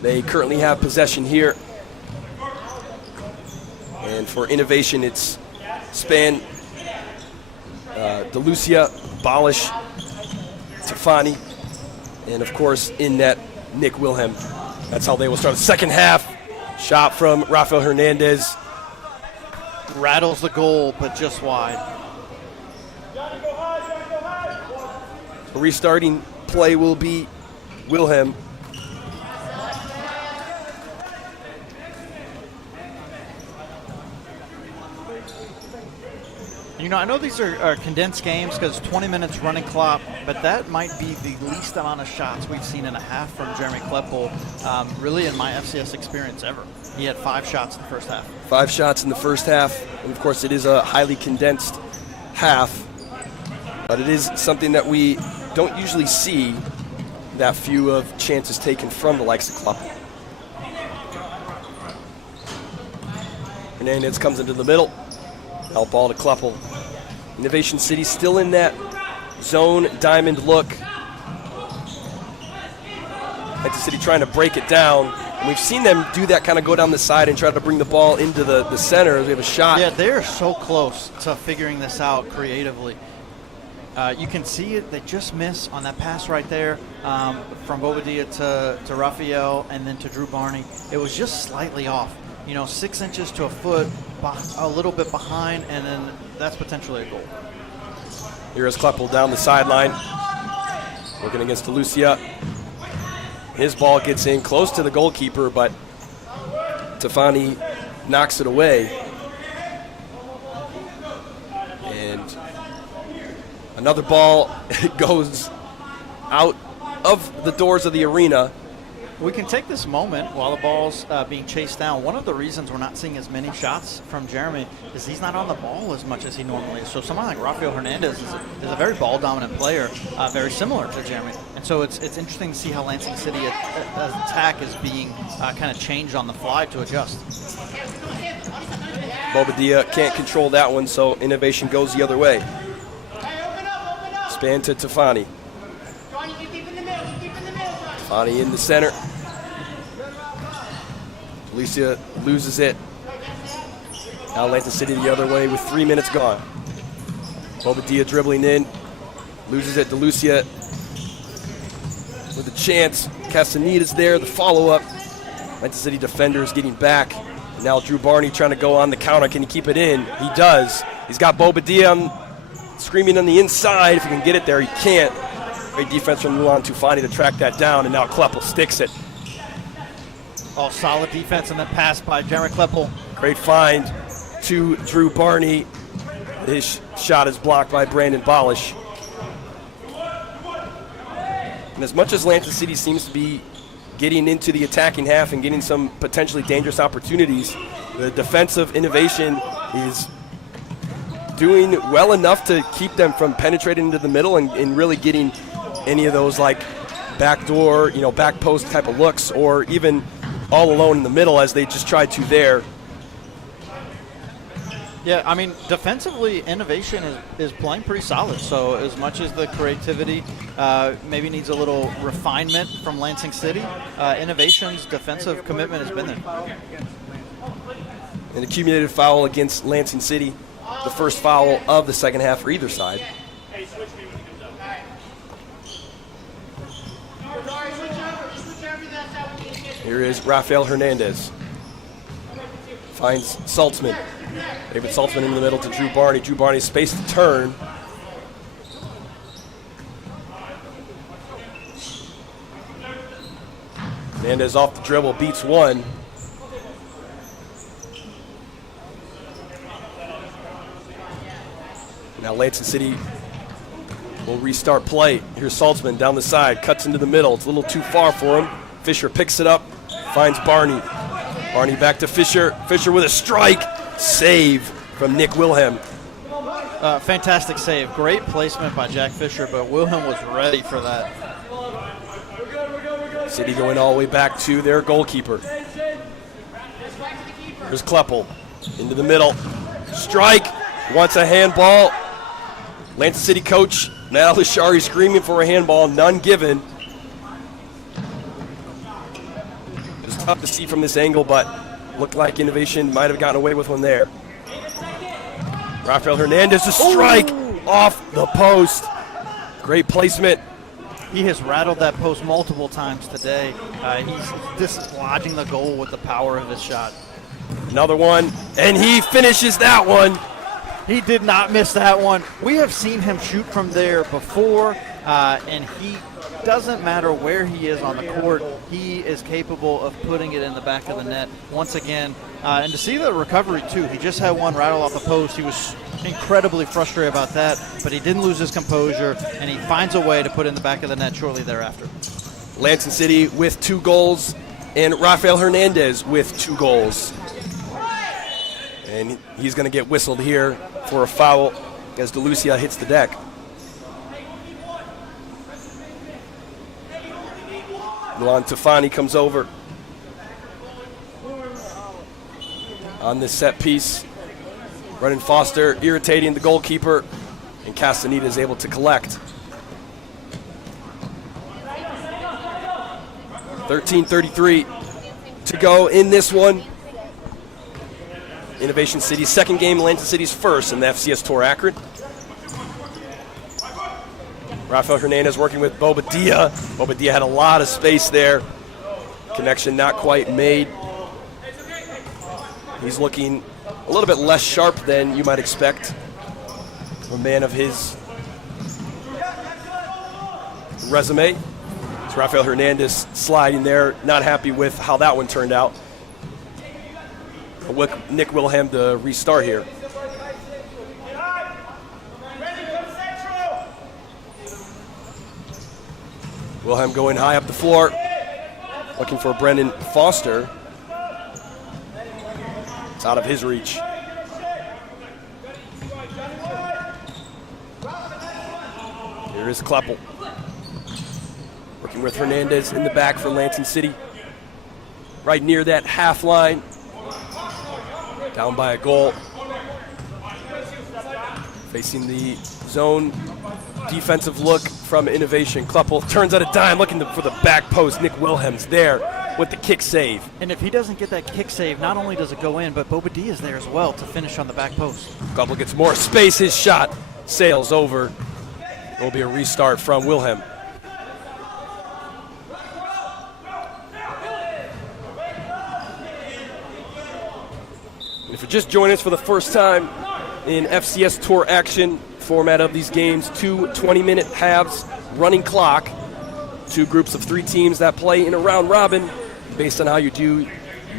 They currently have possession here. And for Innovation, it's Span, DeLucia, Balish, Tafani, and of course, in net, Nick Wilhelm. That's how they will start the second half. Shot from Rafael Hernandez. Rattles the goal, but just wide. A restarting play will be Wilhelm. I know these are condensed games because 20 minutes running clock, but that might be the least amount of shots we've seen in a half from Jeremy Kleppel, really in my FCS experience ever. He had 5 shots in the first half. 5 shots in the first half, and of course it is a highly condensed half, but it is something that we don't usually see, that few of chances taken from the likes of Kleppel. Hernandez comes into the middle. Help ball to Kleppel. Innovation City still in that zone diamond look. Kansas City trying to break it down. And we've seen them do that, kind of go down the side and try to bring the ball into the center. We have a shot. Yeah, they're so close to figuring this out creatively. You can see it. They just miss on that pass right there from Bobadilla to Rafael and then to Drew Barney. It was just slightly off. 6 inches to a foot, a little bit behind, and then that's potentially a goal. Here is Kleppel down the sideline, working against DeLucia. His ball gets in close to the goalkeeper, but Tafani knocks it away. And another ball goes out of the doors of the arena. We can take this moment while the ball's being chased down. One of the reasons we're not seeing as many shots from Jeremy is he's not on the ball as much as he normally is. So someone like Rafael Hernandez is a very ball-dominant player, very similar to Jeremy. And so it's interesting to see how Lansing City attack is being kind of changed on the fly to adjust. Bobadilla can't control that one, so Innovation goes the other way. Span to Tafani. Tafani in the center. Alicia loses it. Now Lansing City the other way with 3 minutes gone. Bobadilla dribbling in. Loses it to Lucia with a chance. Castanita's there, the follow-up. Lansing City defenders getting back. Now Drew Barney trying to go on the counter. Can he keep it in? He does. He's got Bobadilla screaming on the inside. If he can get it there, he can't. Great defense from Luan Tufani to track that down, and now Kleppel sticks it. Oh, solid defense and then pass by Jeremy Kleppel. Great find to Drew Barney. His shot is blocked by Brandon Bolish. And as much as Lansing City seems to be getting into the attacking half and getting some potentially dangerous opportunities, the defensive innovation is doing well enough to keep them from penetrating into the middle and really getting any of those like backdoor, back post type of looks, or even all alone in the middle as they just tried to there. Yeah, I mean, defensively, Innovation is playing pretty solid. So as much as the creativity maybe needs a little refinement from Lansing City, Innovation's defensive commitment has been there. An accumulated foul against Lansing City, the first foul of the second half for either side. Here is Rafael Hernandez. Finds Saltzman. David Saltzman in the middle to Drew Barney. Drew Barney space to turn. Hernandez off the dribble, beats one. Now Lansing City will restart play. Here's Saltzman down the side, cuts into the middle. It's a little too far for him. Fisher picks it up, finds Barney. Barney back to Fisher. Fisher with a strike. Save from Nick Wilhelm. Fantastic save. Great placement by Jack Fisher, but Wilhelm was ready for that. City going all the way back to their goalkeeper. Here's Kleppel into the middle. Strike. Wants a handball. Lansing City coach Natalie Shari screaming for a handball. None given. It's tough to see from this angle, but looked like Innovation might have gotten away with one there. Rafael Hernandez, a strike off the post. Great placement. He has rattled that post multiple times today. He's dislodging the goal with the power of his shot. Another one, and he finishes that one. He did not miss that one. We have seen him shoot from there before, and he doesn't matter where he is on the court, he is capable of putting it in the back of the net once again. And to see the recovery, too, he just had one rattle off the post. He was incredibly frustrated about that, but he didn't lose his composure, and he finds a way to put it in the back of the net shortly thereafter. Lansing City with 2 goals, and Rafael Hernandez with 2 goals. And he's going to get whistled here for a foul as DeLucia hits the deck. Luan Tufani comes over on this set piece. Brennan Foster irritating the goalkeeper, and Castaneda is able to collect. 13:33 to go in this one. Innovation City's second game, Lansing City's first in the FCS Tour Akron. Rafael Hernandez working with Bobadilla. Bobadilla had a lot of space there. Connection not quite made. He's looking a little bit less sharp than you might expect from a man of his resume. He's So Rafael Hernandez sliding there, not happy with how that one turned out. Nick Wilhelm to restart here. Wilhelm going high up the floor, looking for Brendan Foster. It's out of his reach. Here is Kleppel. Working with Hernandez in the back for Lansing City. Right near that half line. Down by a goal. Facing the zone defensive look from Innovation. Kleppel turns out a dime, looking for the back post. Nick Wilhelm's there with the kick save. And if he doesn't get that kick save, not only does it go in, but Bobadilla is there as well to finish on the back post. Kleppel gets more space. His shot sails over. It will be a restart from Wilhelm. If you're just joining us for the first time in FCS Tour action, format of these games, 2 20-minute halves, running clock, 2 groups of 3 teams that play in a round robin. Based on how you do, you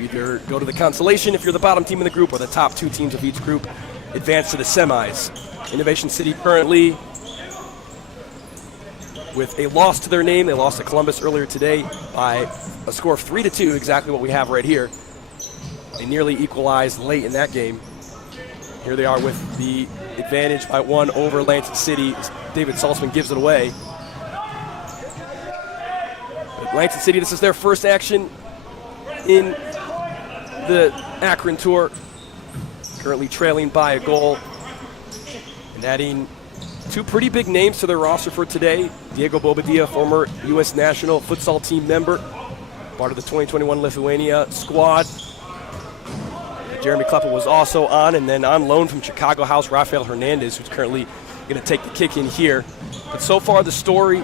either go to the consolation if you're the bottom team in the group, or the top 2 teams of each group advance to the semis. Innovation City currently with a loss to their name. They lost to Columbus earlier today by a score of 3-2, exactly what we have right here. They nearly equalized late in that game. Here they are with the advantage by 1 over Lansing City. David Saltzman gives it away. But Lansing City, this is their first action in the Akron Tour. Currently trailing by a goal. And adding 2 pretty big names to their roster for today. Diego Bobadilla, former U.S. national futsal team member, part of the 2021 Lithuania squad. Jeremy Kleppel was also on, and then on loan from Chicago House, Rafael Hernandez, who's currently going to take the kick in here. But so far the story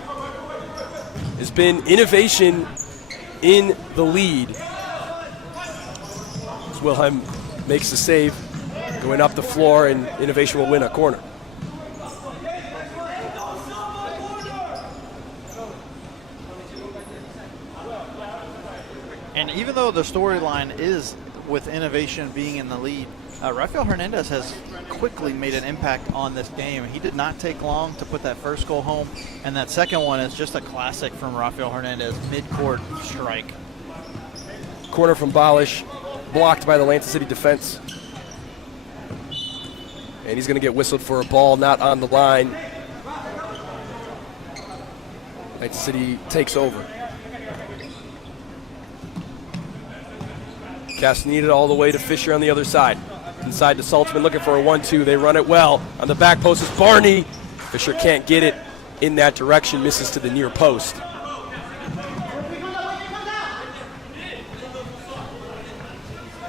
has been Innovation in the lead. As Wilhelm makes the save, going up the floor, and Innovation will win a corner. And even though the storyline is with Innovation being in the lead, Rafael Hernandez has quickly made an impact on this game. He did not take long to put that first goal home, and that second one is just a classic from Rafael Hernandez, mid-court strike. Corner from Balish, blocked by the Lansing City defense. And he's going to get whistled for a ball not on the line. Lansing City takes over. Castaneda all the way to Fisher on the other side. Inside to Saltzman, looking for a 1-2. They run it well. On the back post is Barney. Fisher can't get it in that direction, misses to the near post.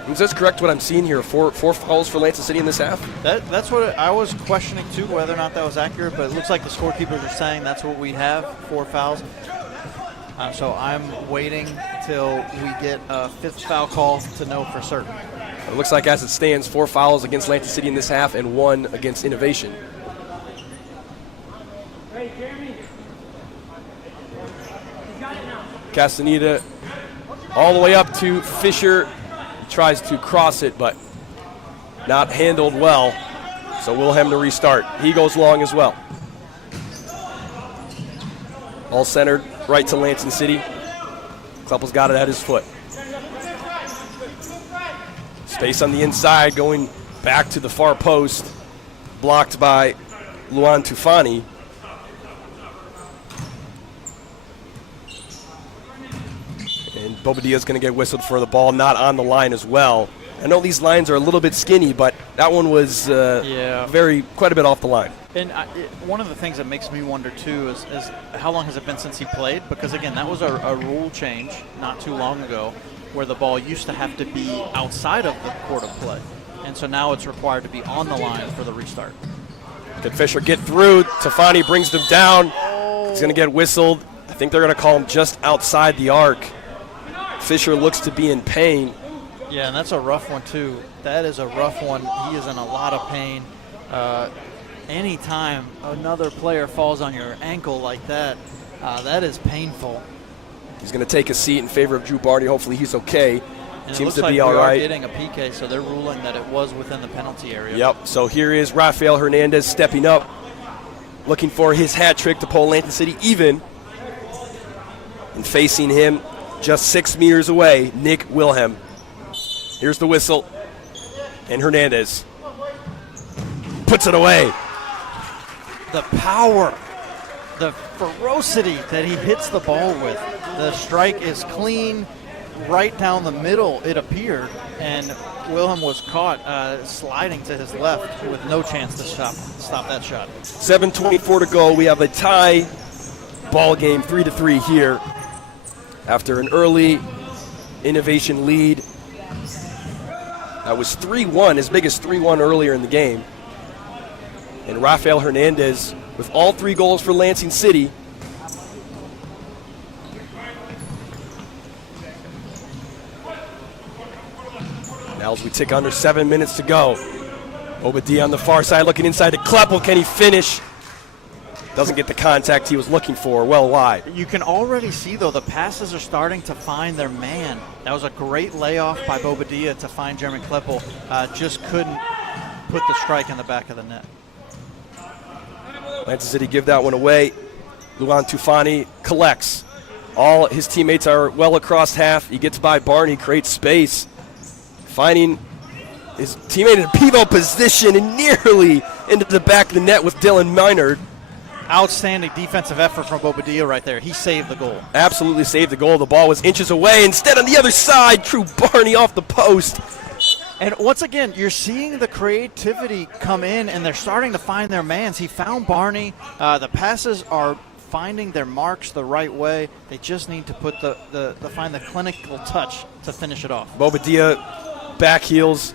Is this correct what I'm seeing here? Four fouls for Lansing City in this half? That's what I was questioning too, whether or not that was accurate, but it looks like the scorekeepers are saying that's what we have, 4 fouls. So I'm waiting till we get a 5th foul call to know for certain. It looks like as it stands, 4 fouls against Lansing City in this half and 1 against Innovation. Castaneda all the way up to Fisher. Tries to cross it, but not handled well. So Wilhelm to restart. He goes long as well. All centered right to Lansing City. Kleppel's got it at his foot. Space on the inside, going back to the far post. Blocked by Luan Tufani. And Bobadilla's going to get whistled for the ball, not on the line as well. I know these lines are a little bit skinny, but that one was quite a bit off the line. And one of the things that makes me wonder, too, is how long has it been since he played? Because, again, that was a rule change not too long ago where the ball used to have to be outside of the court of play. And so now it's required to be on the line for the restart. Can Fisher get through? Tufani brings them down. He's going to get whistled. I think they're going to call him just outside the arc. Fisher looks to be in pain. Yeah, and that's a rough one, too. That is a rough one. He is in a lot of pain. Anytime another player falls on your ankle like that, that is painful. He's going to take a seat in favor of Drew Barney. Hopefully he's okay. And Seems it looks to like be we all are right. getting a PK, so they're ruling that it was within the penalty area. Yep, so here is Rafael Hernandez stepping up, looking for his hat trick to pull Lansing City even. And facing him just 6 meters away, Nick Wilhelm. Here's the whistle. And Hernandez puts it away. The power, the ferocity that he hits the ball with. The strike is clean, right down the middle, it appeared, and Wilhelm was caught sliding to his left with no chance to stop that shot. 7:24 to go. We have a tie ball game, 3-3 here after an early Innovation lead. That was 3-1, as big as 3-1 earlier in the game. And Rafael Hernandez with all 3 goals for Lansing City. Now as we tick under 7 minutes to go. Obadiah on the far side looking inside to Kleppel. Can he finish? Doesn't get the contact he was looking for, well wide. You can already see, though, the passes are starting to find their man. That was a great layoff by Bobadilla to find Jeremy Kleppel. Just couldn't put the strike in the back of the net. Lansing City give that one away. Luan Tufani collects. All his teammates are well across half. He gets by Barney, creates space. Finding his teammate in a pivot position and nearly into the back of the net with Dylan Minard. Outstanding defensive effort from Bobadilla right there. He saved the goal. Absolutely saved the goal. The ball was inches away. Instead, on the other side, Drew Barney off the post. And once again, you're seeing the creativity come in, and they're starting to find their mans. He found Barney. The passes are finding their marks the right way. They just need to put find the clinical touch to finish it off. Bobadilla back heels.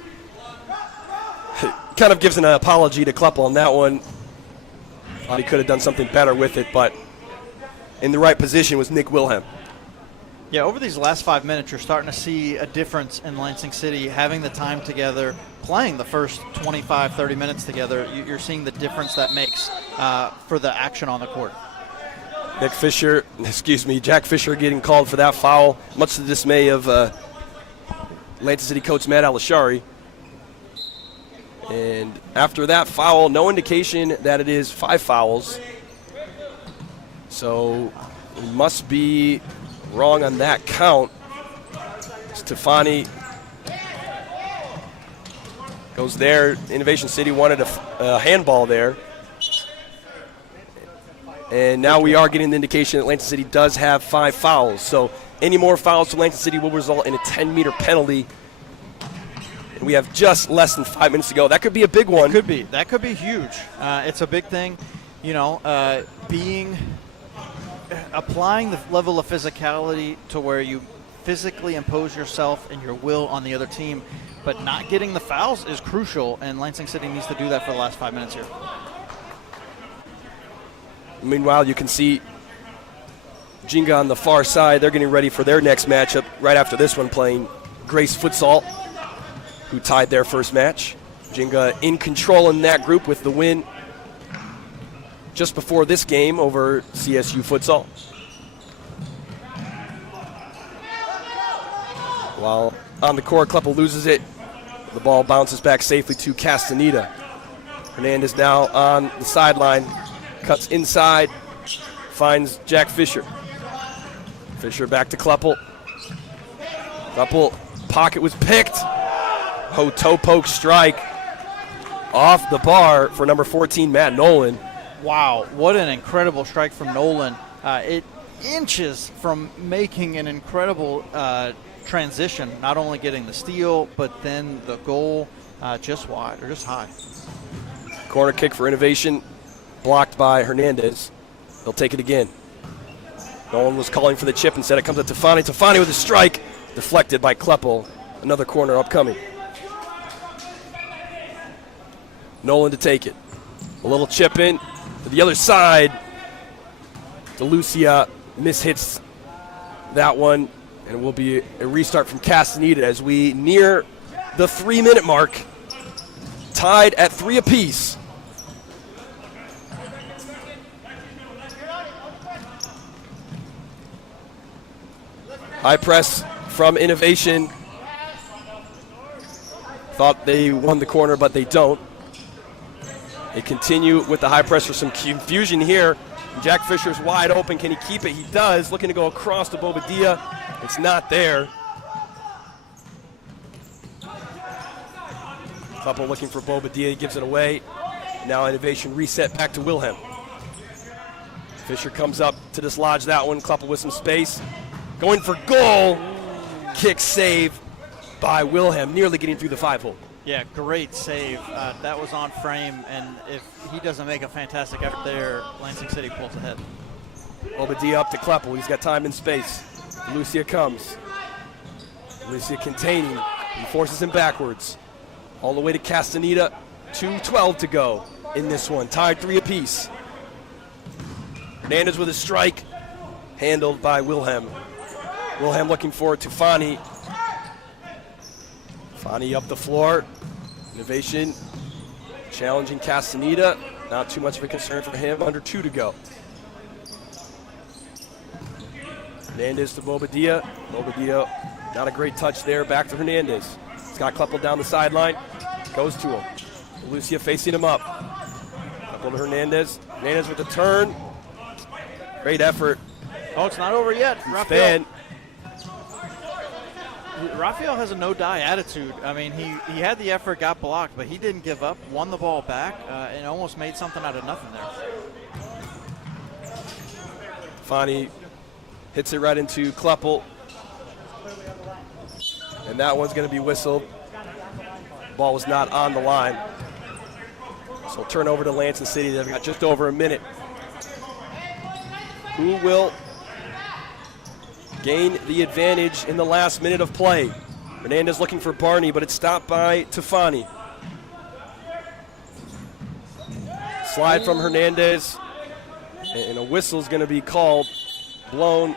Kind of gives an apology to Kleppel on that one. Thought he could have done something better with it, but in the right position was Nick Wilhelm. Yeah, over these last 5 minutes, you're starting to see a difference in Lansing City having the time together, playing the first 25, 30 minutes together. You're seeing the difference that makes for the action on the court. Jack Fisher getting called for that foul, much to the dismay of Lansing City coach Matt Alashari. And after that foul, no indication that it is 5 fouls. So it must be wrong on that count. Stefani goes there. Innovation City wanted a handball there. And now we are getting the indication that Lansing City does have 5 fouls. So any more fouls to Lansing City will result in a 10-meter penalty. And we have just less than 5 minutes to go. That could be a big one. It could be. That could be huge. It's a big thing, applying the level of physicality to where you physically impose yourself and your will on the other team, but not getting the fouls is crucial, and Lansing City needs to do that for the last 5 minutes here. Meanwhile, you can see Jinga on the far side. They're getting ready for their next matchup right after this one, playing Grace Futsal, who tied their first match. Jinga in control in that group with the win just before this game over CSU Futsal. While on the court, Kleppel loses it. The ball bounces back safely to Castaneda. Hernandez now on the sideline, cuts inside, finds Jack Fisher. Fisher back to Kleppel. Kleppel, pocket was picked. Toe poke strike off the bar for number 14, Matt Nolan. Wow, what an incredible strike from Nolan. It inches from making an incredible transition, not only getting the steal, but then the goal just wide or just high. Corner kick for Innovation, blocked by Hernandez. They'll take it again. Nolan was calling for the chip. Instead it comes to Tufani. Tufani with a strike, deflected by Kleppel. Another corner upcoming. Nolan to take it. A little chip in to the other side. DeLucia mishits that one, and it will be a restart from Castaneda as we near the 3-minute mark, tied at 3 apiece. High press from Innovation. Thought they won the corner, but they don't. They continue with the high press for some confusion here. Jack Fisher's wide open. Can he keep it? He does. Looking to go across to Bobadilla. It's not there. Couple looking for Bobadilla. He gives it away. Now Innovation reset back to Wilhelm. Fisher comes up to dislodge that one. Kluppel with some space. Going for goal. Kick save by Wilhelm, nearly getting through the 5-hole. Yeah, great save. That was on frame, and if he doesn't make a fantastic effort there, Lansing City pulls ahead. Bobadilla up to Kluppel. He's got time and space. Lucia comes. Lucia containing. He forces him backwards. All the way to Castaneda. 2:12 to go in this one. Tied 3 apiece. Hernandez with a strike. Handled by Wilhelm. Wilhelm looking forward to Fani. Fani up the floor. Innovation challenging Castaneda. Not too much of a concern for him. Under 2 to go. Hernandez to Bobadilla. Bobadilla, not a great touch there. Back to Hernandez. He's got Kluppel down the sideline. Goes to him. Lucia facing him up. Kluppel to Hernandez. Hernandez with the turn. Great effort. Oh, it's not over yet. Raphael has a no-die attitude. I mean, he had the effort, got blocked, but he didn't give up, won the ball back, and almost made something out of nothing there. Fani hits it right into Kluppel. And that one's going to be whistled. Ball was not on the line. So turn over to Lansing City. They've got just over a minute. Who will gain the advantage in the last minute of play? Hernandez looking for Barney, but it's stopped by Tufani. Slide from Hernandez, and a whistle is going to be called, blown,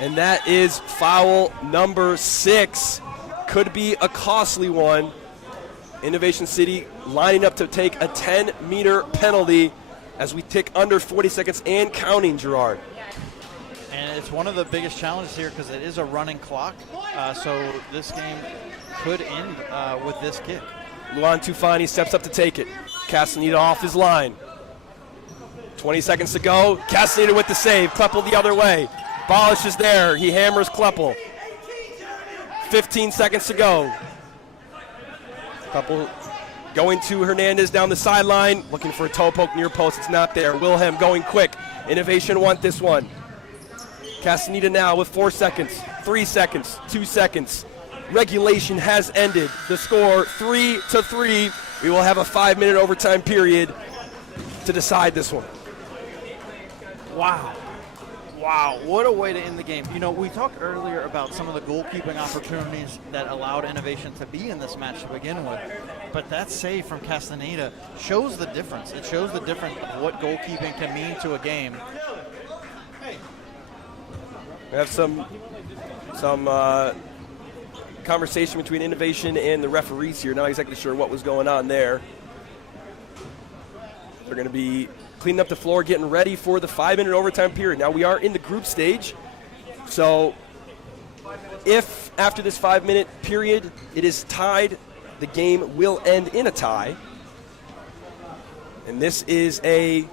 and that is foul number 6. Could be a costly one. Innovation City lining up to take a 10-meter penalty as we tick under 40 seconds and counting, Gerard. And it's one of the biggest challenges here because it is a running clock, so this game could end with this kick. Luan Tufani steps up to take it. Castaneda off his line. 20 seconds to go. Castaneda with the save. Kluppel the other way. Bolish is there. He hammers Kluppel. 15 seconds to go. Kluppel going to Hernandez down the sideline. Looking for a toe poke near post. It's not there. Wilhelm going quick. Innovation want this one. Castaneda now with 4 seconds, 3 seconds, 2 seconds. Regulation has ended. The score 3-3. We will have a 5-minute overtime period to decide this one. Wow. Wow, what a way to end the game. You know, we talked earlier about some of the goalkeeping opportunities that allowed Innovation to be in this match to begin with. But that save from Castaneda shows the difference. It shows the difference of what goalkeeping can mean to a game. We have some conversation between Innovation and the referees here. Not exactly sure what was going on there. They're going to be cleaning up the floor, getting ready for the 5-minute overtime period. Now we are in the group stage, so if after this 5-minute period it is tied, the game will end in a tie. And this is a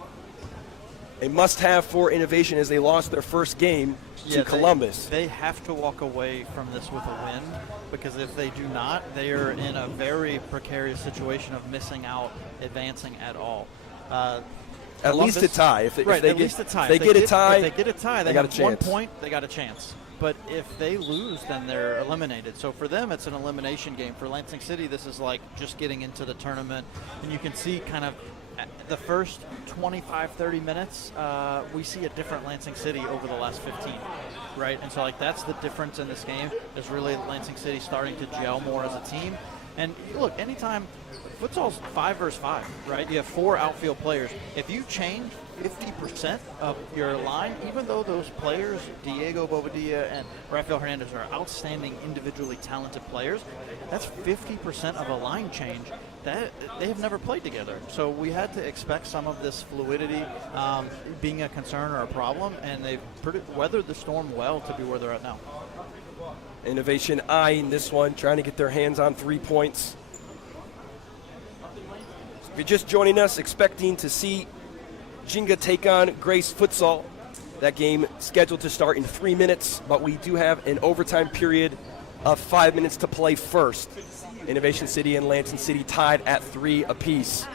must-have for Innovation as they lost their first game to Columbus. They have to walk away from this with a win, because if they do not, they are in a very precarious situation of missing out, advancing at all. At least a tie. If they get a tie, they got a chance. 1 point, they got a chance. But if they lose, then they're eliminated. So for them, it's an elimination game. For Lansing City, this is like just getting into the tournament. And you can see kind of the first 25, 30 minutes, we see a different Lansing City over the last 15, right? And so like that's the difference in this game, is really Lansing City starting to gel more as a team. And look, anytime, futsal's 5 versus 5, right? You have 4 outfield players. If you change 50% of your line, even though those players, Diego Bobadilla and Rafael Hernandez, are outstanding individually talented players, that's 50% of a line change that they have never played together. So we had to expect some of this fluidity being a concern or a problem, and they've weathered the storm well to be where they're at now. Innovation eyeing this one, trying to get their hands on 3 points. If you're just joining us, expecting to see Jinga take on Grace Futsal. That game scheduled to start in 3 minutes, but we do have an overtime period of 5 minutes to play first. Innovation City and Lansing City tied at 3 apiece.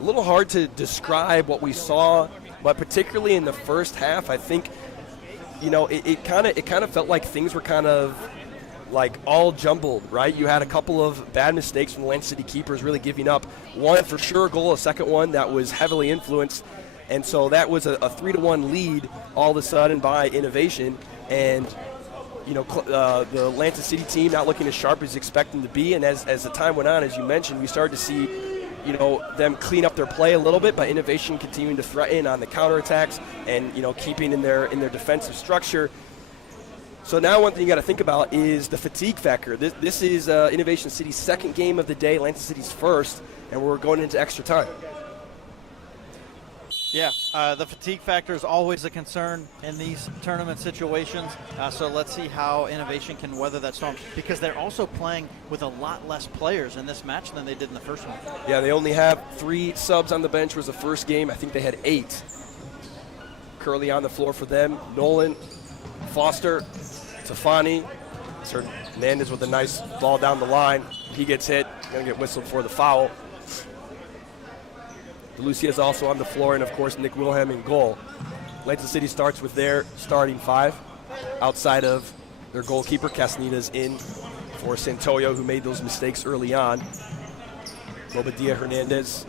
A little hard to describe what we saw, but particularly in the first half, I think, you know, it kind of felt like things were kind of like all jumbled, right? You had a couple of bad mistakes from the Lansing City keepers really giving up. One for sure goal, a second one that was heavily influenced. And so that was a 3-1 lead all of a sudden by Innovation. And, you know, the Lansing City team not looking as sharp as expecting to be. And as the time went on, as you mentioned, we started to see, you know, them clean up their play a little bit, but Innovation continuing to threaten on the counterattacks and, you know, keeping in their defensive structure. So now one thing you got to think about is the fatigue factor. This is Innovation City's second game of the day, Lansing City's first, and we're going into extra time. Yeah, the fatigue factor is always a concern in these tournament situations. So let's see how Innovation can weather that storm, because they're also playing with a lot less players in this match than they did in the first one. Yeah, they only have 3 subs on the bench. Was the first game. I think they had 8. Curly on the floor for them. Nolan, Foster, Tafani. Hernandez with a nice ball down the line. He gets hit. Going to get whistled for the foul. DeLucia is also on the floor, and of course Nick Wilhelm in goal. Lansing City starts with their starting 5. Outside of their goalkeeper, Castaneda's in for Santoyo, who made those mistakes early on. Bobadilla, Hernandez.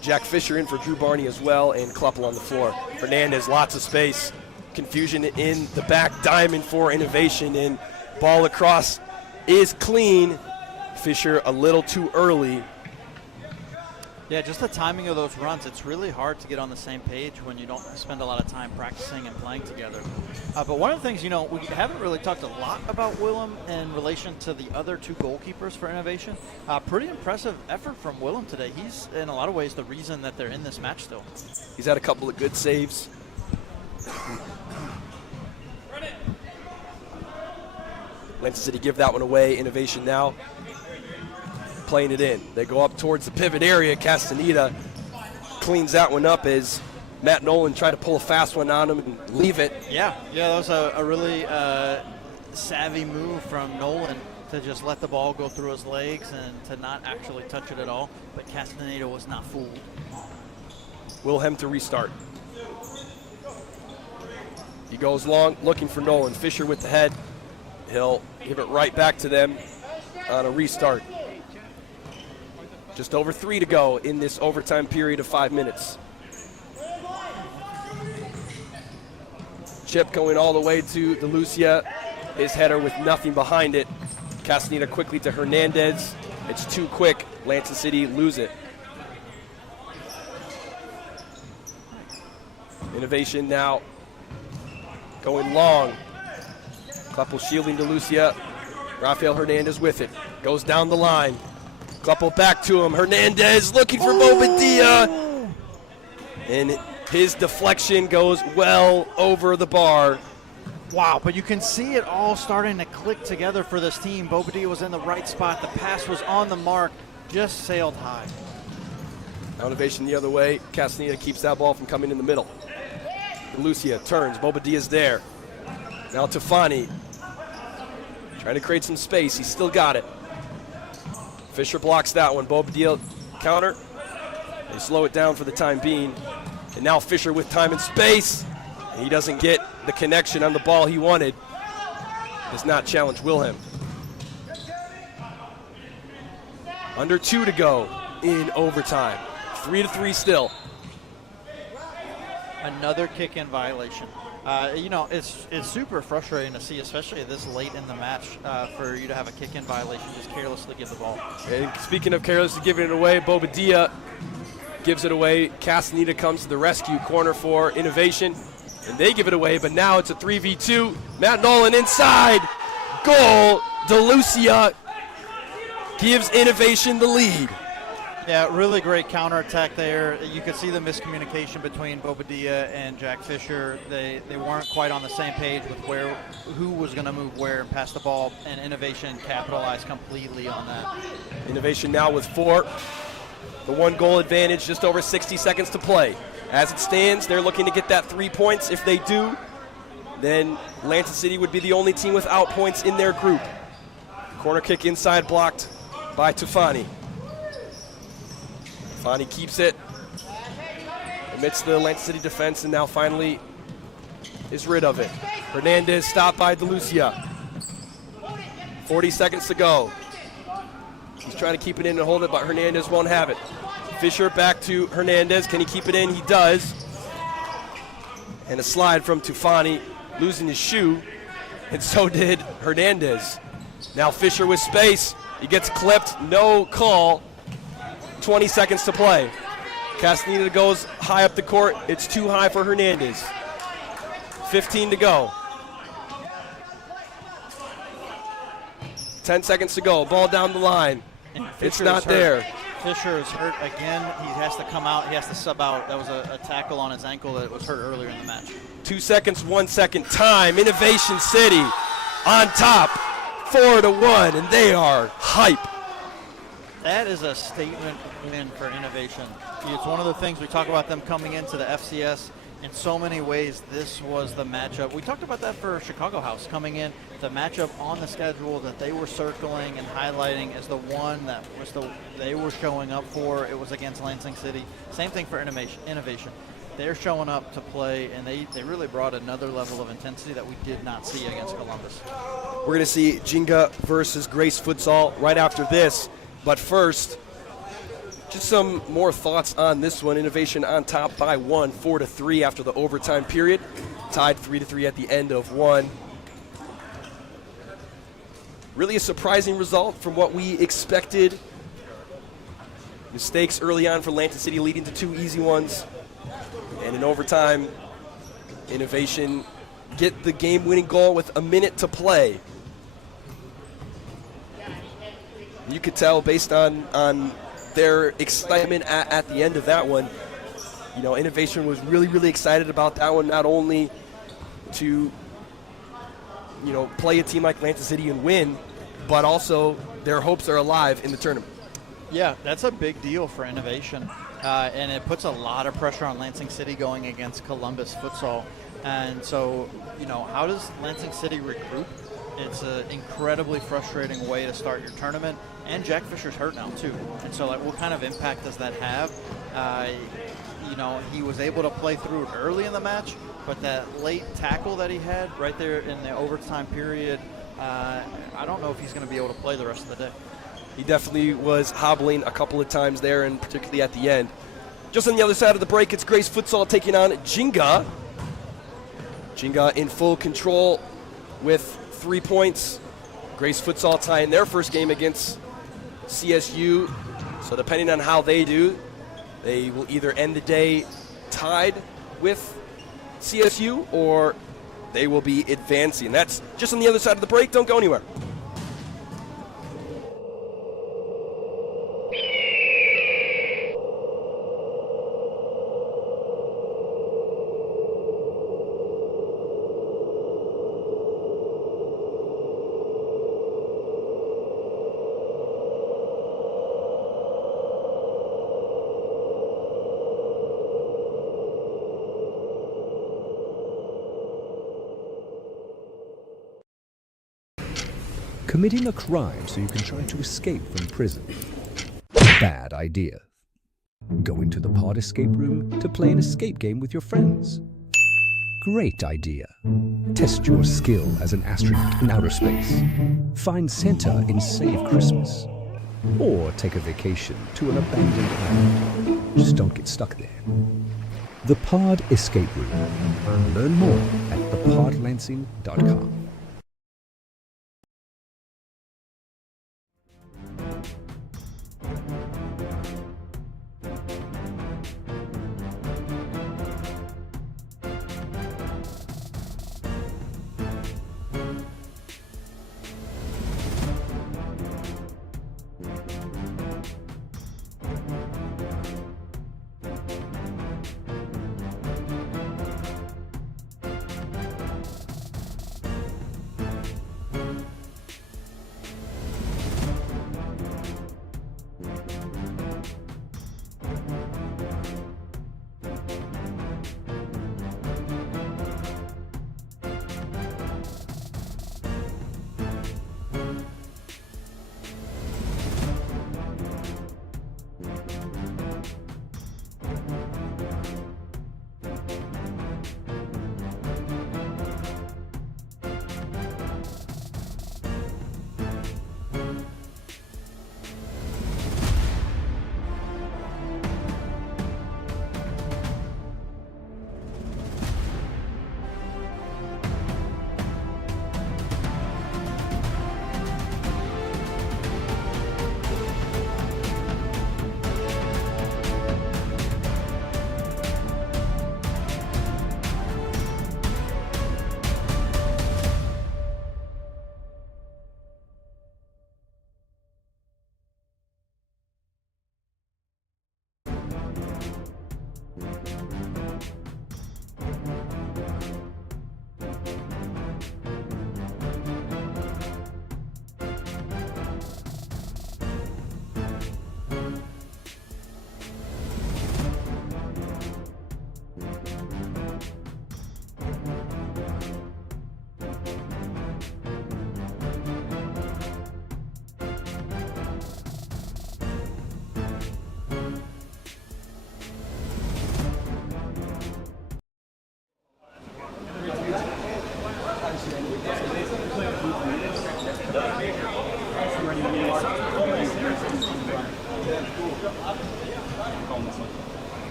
Jack Fisher in for Drew Barney as well, and Kluppel on the floor. Hernandez, lots of space. Confusion in the back diamond for Innovation, and ball across is clean. Fisher a little too early. Yeah, just the timing of those runs. It's really hard to get on the same page when you don't spend a lot of time practicing and playing together. But one of the things, you know, we haven't really talked a lot about Willem in relation to the other 2 goalkeepers for Innovation. Pretty impressive effort from Willem today. He's, in a lot of ways, the reason that they're in this match still. He's had a couple of good saves. Lansing City give that one away. Innovation now playing it in. They go up towards the pivot area. Castaneda cleans that one up as Matt Nolan tried to pull a fast one on him and leave it. Yeah, that was a really savvy move from Nolan to just let the ball go through his legs and to not actually touch it at all. But Castaneda was not fooled. Wilhelm to restart. He goes long, looking for Nolan. Fisher with the head. He'll give it right back to them on a restart. Just over 3 to go in this overtime period of 5 minutes. Chip going all the way to DeLucia. His header with nothing behind it. Castaneda quickly to Hernandez. It's too quick. Lansing City lose it. Innovation now going long. Kluppel shielding DeLucia. Rafael Hernandez with it. Goes down the line. Kluppel back to him. Hernandez looking for Bobadilla. And his deflection goes well over the bar. Wow, but you can see it all starting to click together for this team. Bobadilla was in the right spot. The pass was on the mark. Just sailed high. Innovation the other way. Castaneda keeps that ball from coming in the middle. Lucia turns. Bobadilla's there. Now Tafani. Trying to create some space. He's still got it. Fisher blocks that one. Bobadilla counter. They slow it down for the time being. And now Fisher with time and space. He doesn't get the connection on the ball he wanted. Does not challenge Wilhelm. Under 2 to go in overtime. 3-3 still. Another kick-in violation. You know, it's super frustrating to see, especially this late in the match, for you to have a kick-in violation, just carelessly give the ball. And speaking of carelessly giving it away, Bobadilla gives it away. Castaneda comes to the rescue. Corner for Innovation, and they give it away, but now it's a 3v2. Matt Nolan inside. Goal. DeLucia gives Innovation the lead. Yeah, really great counterattack there. You could see the miscommunication between Bobadilla and Jack Fisher. They weren't quite on the same page with who was going to move where and pass the ball, and Innovation capitalized completely on that. Innovation now with 4. The 1-goal advantage, just over 60 seconds to play. As it stands, they're looking to get that 3 points. If they do, then Lansing City would be the only team without points in their group. Corner kick inside, blocked by Tufani. Tufani keeps it amidst the Lansing City defense, and now finally is rid of it. Hernandez stopped by DeLucia. 40 seconds to go. He's trying to keep it in and hold it, but Hernandez won't have it. Fisher back to Hernandez. Can he keep it in? He does. And a slide from Tufani, losing his shoe, and so did Hernandez. Now Fisher with space. He gets clipped. No call. 20 seconds to play. Castaneda goes high up the court. It's too high for Hernandez. 15 to go. 10 seconds to go. Ball down the line. It's not there. Fisher is hurt again. He has to come out. He has to sub out. That was a tackle on his ankle that was hurt earlier in the match. 2 seconds, 1 second. Time. Innovation City on top. 4-1, and they are hype. That is a statement win for Innovation. It's one of the things we talk about them coming into the FCS. In so many ways, this was the matchup. We talked about that for Chicago House coming in, the matchup on the schedule that they were circling and highlighting as the one that was they were showing up for. It was against Lansing City. Same thing for Innovation. They're showing up to play, and they really brought another level of intensity that we did not see against Columbus. We're going to see Jinga versus Grace Futsal right after this. But first, just some more thoughts on this one. Innovation on top by 1, 4-3 after the overtime period. Tied 3-3 at the end of 1. Really a surprising result from what we expected. Mistakes early on for Lansing City leading to 2 easy ones. And in overtime, Innovation get the game-winning goal with a minute to play. You could tell based on their excitement at the end of that one. You know, Innovation was really, really excited about that one, not only to, you know, play a team like Lansing City and win, but also their hopes are alive in the tournament. Yeah, that's a big deal for Innovation, and it puts a lot of pressure on Lansing City going against Columbus Futsal. And so, you know, how does Lansing City regroup? It's an incredibly frustrating way to start your tournament, and Jack Fisher's hurt now too. And so, like, what kind of impact does that have? You know, he was able to play through it early in the match, but that late tackle that he had right there in the overtime period, I don't know if he's going to be able to play the rest of the day. He definitely was hobbling a couple of times there, and particularly at the end. Just on the other side of the break, it's Grace Futsal taking on Jinga. Jinga in full control with 3 points. Grace Futsal tying their first game against CSU. So depending on how they do, they will either end the day tied with CSU or they will be advancing. That's just on the other side of the break. Don't go anywhere. Committing a crime so you can try to escape from prison. Bad idea. Going to the pod escape room to play an escape game with your friends. Great idea. Test your skill as an astronaut in outer space. Find Santa in Save Christmas. Or take a vacation to an abandoned island. Just don't get stuck there. The Pod Escape Room. Learn more at thepodlansing.com.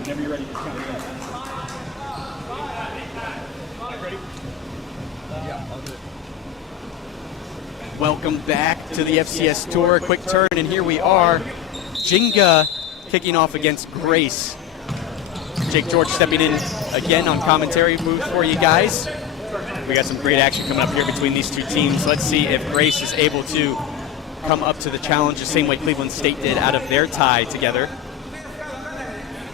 Whenever you're ready, just count it in. Welcome back to the FCS Tour. Quick turn, and here we are. Jenga kicking off against Grace. Jake George stepping in again on commentary booth for you guys. We got some great action coming up here between these two teams. Let's see if Grace is able to come up to the challenge the same way Cleveland State did out of their tie together.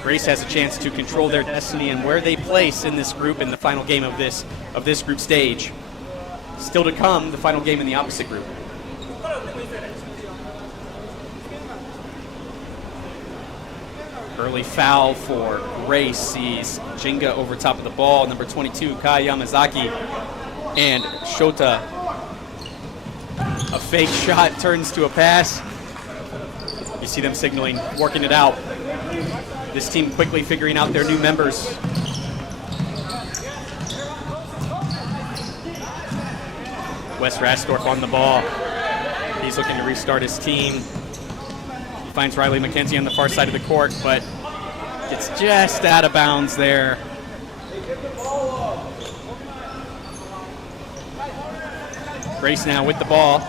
Grace has a chance to control their destiny and where they place in this group in the final game of this group stage. Still to come, the final game in the opposite group. Early foul for Grace sees Jenga over top of the ball. Number 22, Kai Yamazaki, and Shota. A fake shot turns to a pass. You see them signaling, working it out. This team quickly figuring out their new members. Wes Rasdorf on the ball. He's looking to restart his team. He finds Riley McKenzie on the far side of the court, but gets just out of bounds there. Grace now with the ball.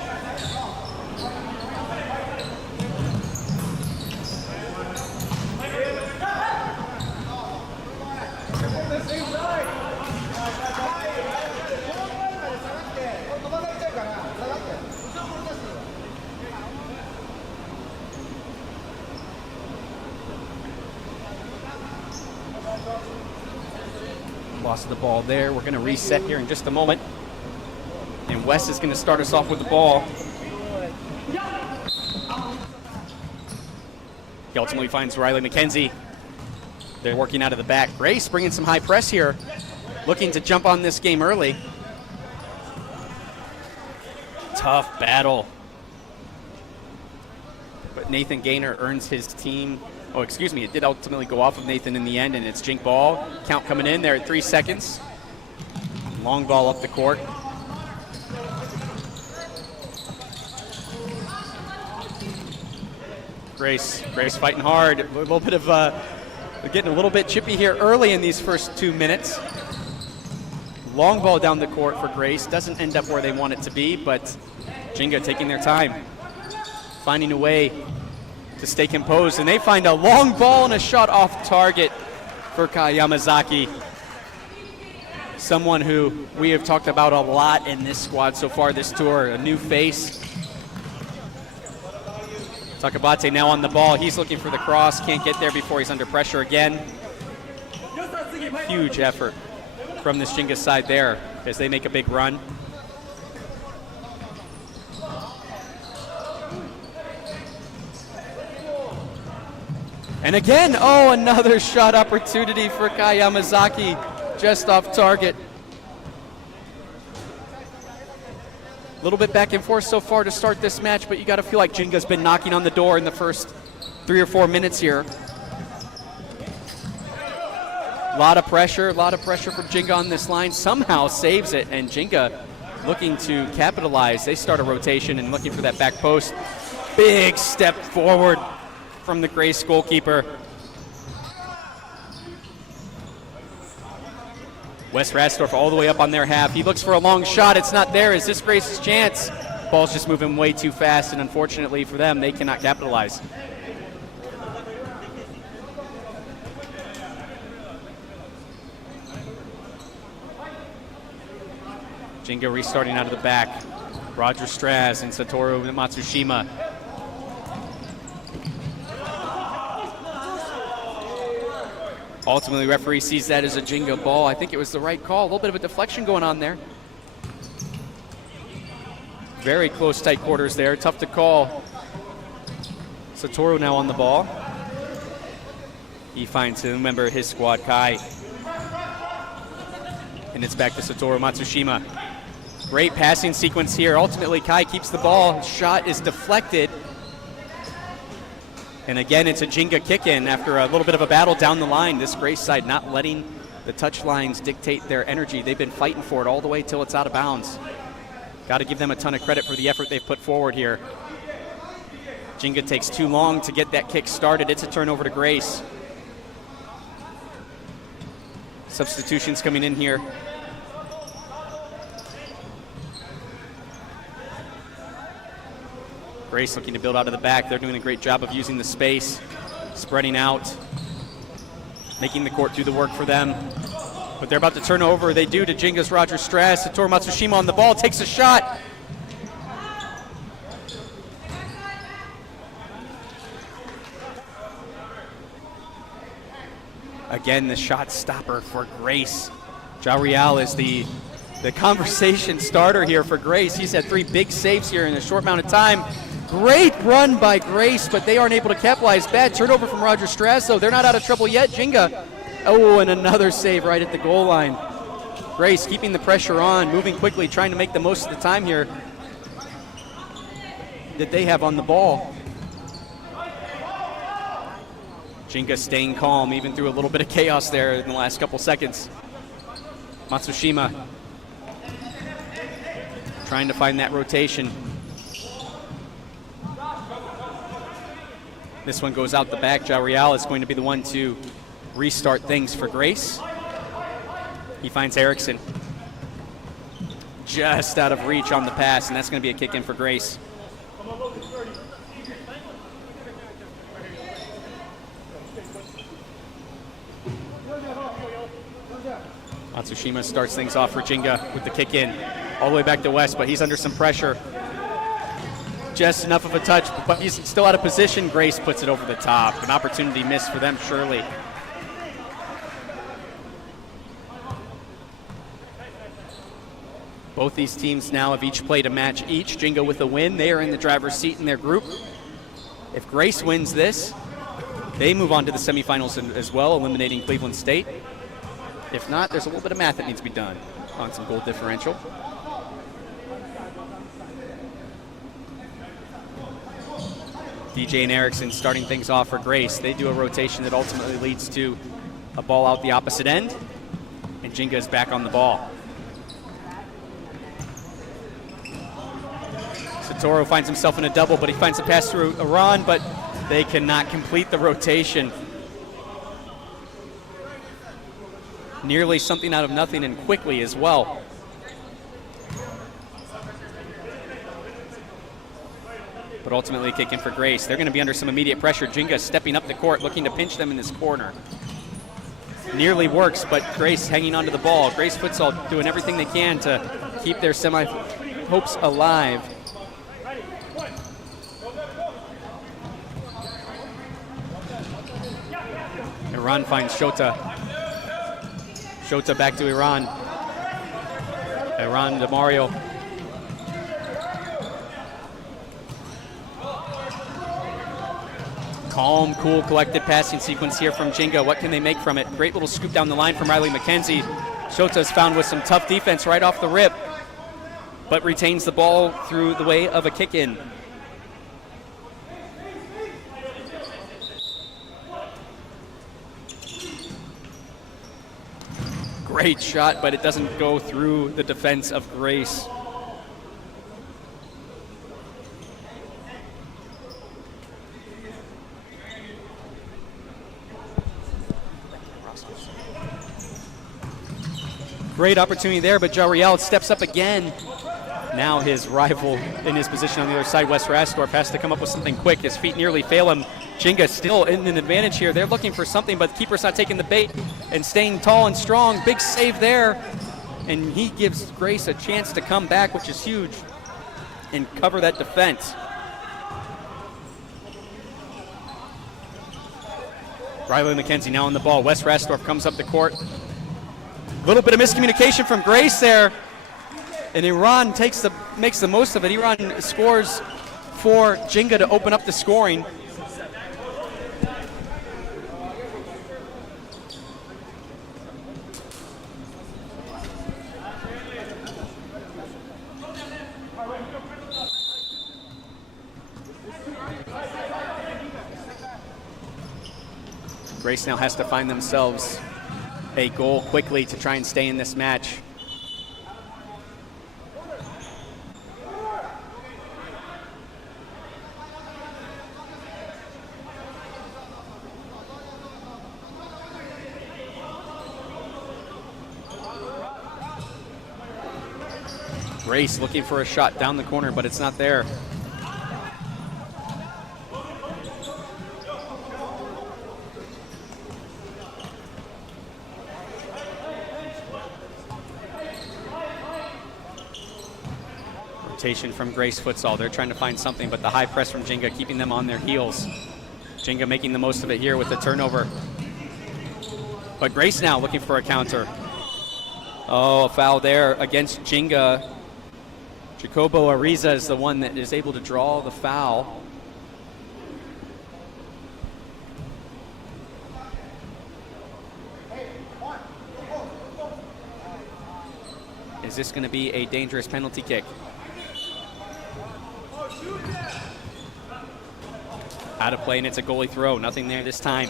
Loss of the ball there. We're going to reset here in just a moment. And Wes is going to start us off with the ball. He ultimately finds Riley McKenzie. They're working out of the back. Grace bringing some high press here, looking to jump on this game early. Tough battle. But Nathan Gaynor earns his team. Oh, excuse me, it did ultimately go off of Nathan in the end, and it's jink ball. Count coming in there at 3 seconds. Long ball up the court. Grace fighting hard. A little bit of, getting a little bit chippy here early in these first 2 minutes. Long ball down the court for Grace. Doesn't end up where they want it to be, but Jenga taking their time, finding a way to stay composed, and they find a long ball and a shot off target for Kai Yamazaki. Someone who we have talked about a lot in this squad so far this tour, a new face. Takabate now on the ball. He's looking for the cross, can't get there before he's under pressure again. Huge effort from this Jenga side there as they make a big run. And again, oh, another shot opportunity for Kai Yamazaki, just off target. A little bit back and forth so far to start this match, but you got to feel like Jenga's been knocking on the door in the first 3 or 4 minutes here. A lot of pressure from Jenga on this line. Somehow saves it, and Jenga looking to capitalize. They start a rotation and looking for that back post. Big step forward from the Grace goalkeeper. Wes Rasdorf all the way up on their half. He looks for a long shot. It's not there. Is this Grace's chance? Ball's just moving way too fast, and unfortunately for them, they cannot capitalize. Jenga restarting out of the back. Roger Straz and Satoru Matsushima. Ultimately, referee sees that as a Jenga ball. I think it was the right call. A little bit of a deflection going on there. Very close, tight quarters there. Tough to call. Satoru now on the ball. He finds a member of his squad, Kai. And it's back to Satoru Matsushima. Great passing sequence here. Ultimately, Kai keeps the ball. Shot is deflected. And again, it's a Jenga kick-in after a little bit of a battle down the line. This Grace side not letting the touch lines dictate their energy. They've been fighting for it all the way till it's out of bounds. Got to give them a ton of credit for the effort they've put forward here. Jinga takes too long to get that kick started. It's a turnover to Grace. Substitutions coming in here. Grace looking to build out of the back. They're doing a great job of using the space, spreading out, making the court do the work for them. But they're about to turn over. They do to Jinga's Roger Strass. Satoru Matsushima on the ball, takes a shot. Again, the shot stopper for Grace. Ja Real is the conversation starter here for Grace. He's had 3 big saves here in a short amount of time. Great run by Grace, but they aren't able to capitalize. Bad turnover from Roger Strass, though. They're not out of trouble yet. Jinga, oh, and another save right at the goal line. Grace keeping the pressure on, moving quickly, trying to make the most of the time here that they have on the ball. Jinga staying calm, even through a little bit of chaos there in the last couple seconds. Matsushima trying to find that rotation. This one goes out the back. Ja Real is going to be the one to restart things for Grace. He finds Erickson just out of reach on the pass, and that's going to be a kick in for Grace. Matsushima starts things off for Jinga with the kick in. All the way back to West, but he's under some pressure. Just enough of a touch, but he's still out of position. Grace puts it over the top. An opportunity missed for them, surely. Both these teams now have each played a match each. Jinga with a win. They are in the driver's seat in their group. If Grace wins this, they move on to the semifinals as well, eliminating Cleveland State. If not, there's a little bit of math that needs to be done on some goal differential. DJ and Erickson starting things off for Grace. They do a rotation that ultimately leads to a ball out the opposite end, and Jinga is back on the ball. Satoru finds himself in a double, but he finds a pass through Iran, but they cannot complete the rotation. Nearly something out of nothing, and quickly as well. But ultimately kicking for Grace. They're going to be under some immediate pressure. Jinga stepping up the court, looking to pinch them in this corner. Nearly works, but Grace hanging onto the ball. Grace Futsal doing everything they can to keep their semi hopes alive. Iran finds Shota. Shota back to Iran. Iran to Mario. Calm, cool, collected passing sequence here from Jinga. What can they make from it? Great little scoop down the line from Riley McKenzie. Shota's found with some tough defense right off the rip, but retains the ball through the way of a kick-in. Great shot, but it doesn't go through the defense of Grace. Great opportunity there, but Ja Real steps up again. Now his rival in his position on the other side, Wes Rastorf, has to come up with something quick. His feet nearly fail him. Jinga still in an advantage here. They're looking for something, but the keeper's not taking the bait and staying tall and strong. Big save there, and he gives Grace a chance to come back, which is huge, and cover that defense. Riley McKenzie now on the ball. Wes Rastorf comes up the court. A little bit of miscommunication from Grace there, and Iran makes the most of it. Iran scores for Jinga to open up the scoring. Grace now has to find themselves a goal quickly to try and stay in this match. Grace looking for a shot down the corner, but it's not there. Rotation from Grace Futsal. They're trying to find something, but the high press from Jenga keeping them on their heels. Jenga making the most of it here with the turnover. But Grace now looking for a counter. Oh, a foul there against Jenga. Jacobo Ariza is the one that is able to draw the foul. Is this going to be a dangerous penalty kick? Out of play, and it's a goalie throw. Nothing there this time.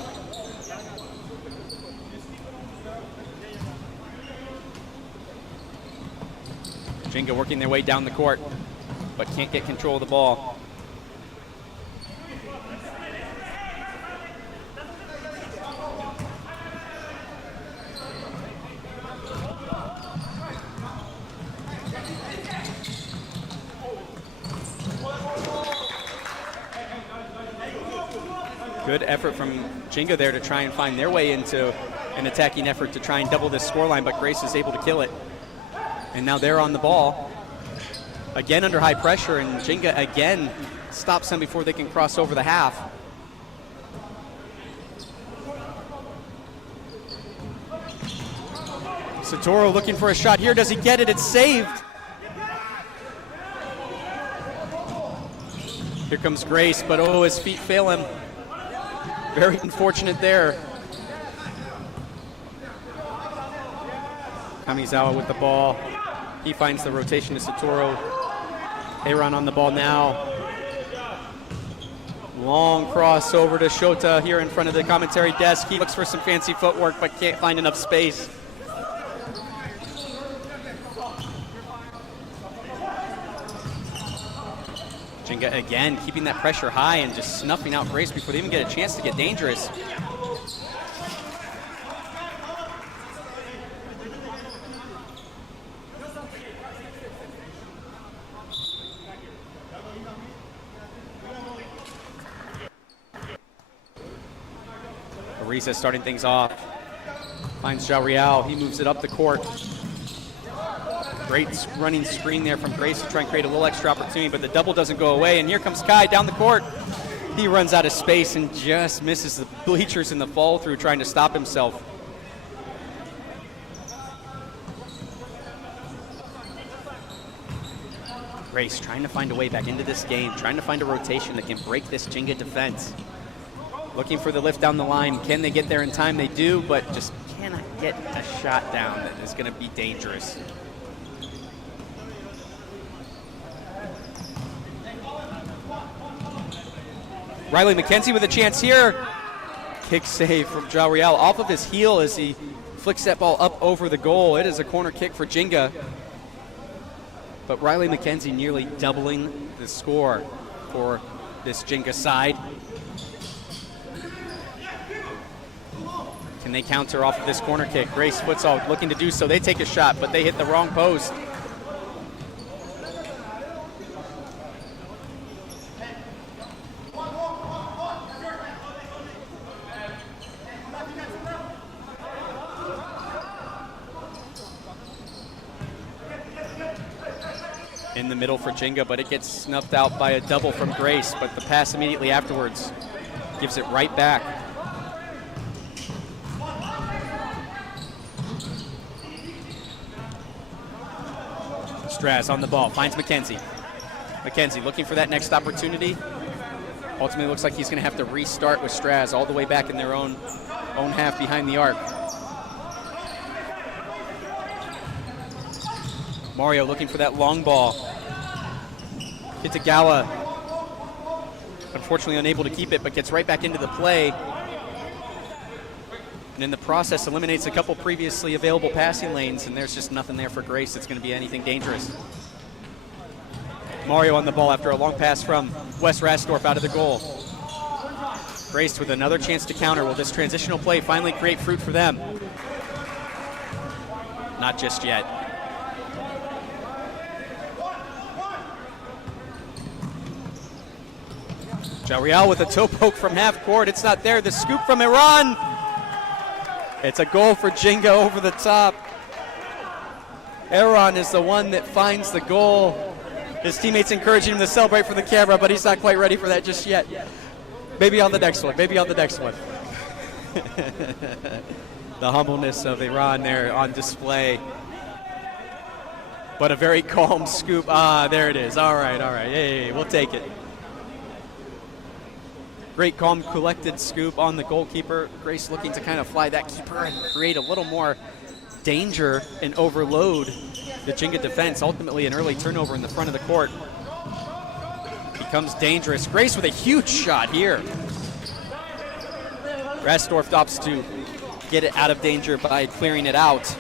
Jenga working their way down the court, but can't get control of the ball. Good effort from Jenga there to try and find their way into an attacking effort to try and double this scoreline, but Grace is able to kill it. And now they're on the ball. Again under high pressure, and Jenga again stops them before they can cross over the half. Satoro looking for a shot here. Does he get it? It's saved. Here comes Grace, but oh, his feet fail him. Very unfortunate there. Kamizawa with the ball. He finds the rotation to Satoro. Aaron on the ball now. Long cross over to Shota here in front of the commentary desk. He looks for some fancy footwork but can't find enough space. Jenga again keeping that pressure high and just snuffing out Grace before they even get a chance to get dangerous. Ariza starting things off. Finds Jao Real. He moves it up the court. Great running screen there from Grace to try and create a little extra opportunity, but the double doesn't go away. And here comes Kai down the court. He runs out of space and just misses the bleachers in the fall through trying to stop himself. Grace trying to find a way back into this game, trying to find a rotation that can break this Jenga defense. Looking for the lift down the line. Can they get there in time? They do, but just cannot get a shot down that is going to be dangerous. Riley McKenzie with a chance here. Kick save from Jao Real off of his heel as he flicks that ball up over the goal. It is a corner kick for Jenga. But Riley McKenzie nearly doubling the score for this Jenga side. Can they counter off of this corner kick? Grace Futsal looking to do so. They take a shot, but they hit the wrong post. In the middle for Jenga, but it gets snuffed out by a double from Grace, but the pass immediately afterwards gives it right back. Straz on the ball, finds McKenzie. McKenzie looking for that next opportunity. Ultimately looks like he's going to have to restart with Straz all the way back in their own half behind the arc. Mario looking for that long ball. Kitagawa, unfortunately unable to keep it, but gets right back into the play. And in the process, eliminates a couple previously available passing lanes, and there's just nothing there for Grace that's going to be anything dangerous. Mario on the ball after a long pass from Wes Rasdorf out of the goal. Grace with another chance to counter. Will this transitional play finally create fruit for them? Not just yet. Jariel with a toe poke from half court. It's not there. The scoop from Iran. It's a goal for Jinga over the top. Iran is the one that finds the goal. His teammates encouraging him to celebrate for the camera, but he's not quite ready for that just yet. Maybe on the next one. Maybe on the next one. The humbleness of Iran there on display. But a very calm scoop. Ah, there it is. All right. Hey, we'll take it. Great, calm, collected scoop on the goalkeeper. Grace looking to kind of fly that keeper and create a little more danger and overload the Jinga defense. Ultimately, an early turnover in the front of the court. Becomes dangerous. Grace with a huge shot here. Rastorf opts to get it out of danger by clearing it out.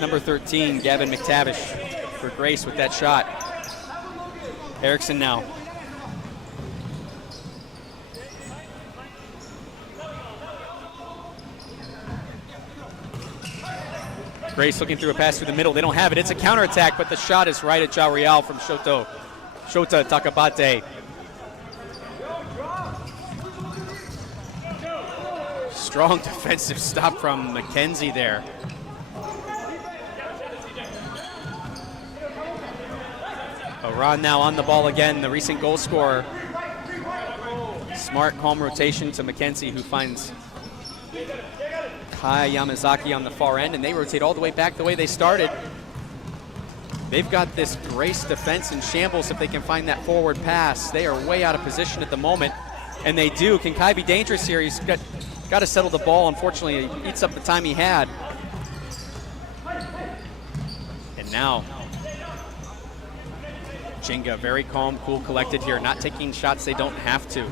Number 13, Gavin McTavish for Grace with that shot. Erickson now. Grace looking through a pass through the middle. They don't have it. It's a counterattack, but the shot is right at Jariel from Shota Takabate. Strong defensive stop from McKenzie there. Iran now on the ball again, the recent goal scorer. Smart, calm rotation to McKenzie, who finds Kai Yamazaki on the far end, and they rotate all the way back the way they started. They've got this Grace defense in shambles if they can find that forward pass. They are way out of position at the moment, and they do. Can Kai be dangerous here? He's got to settle the ball. Unfortunately, he eats up the time he had. And now, Jinga very calm, cool, collected here, not taking shots they don't have to.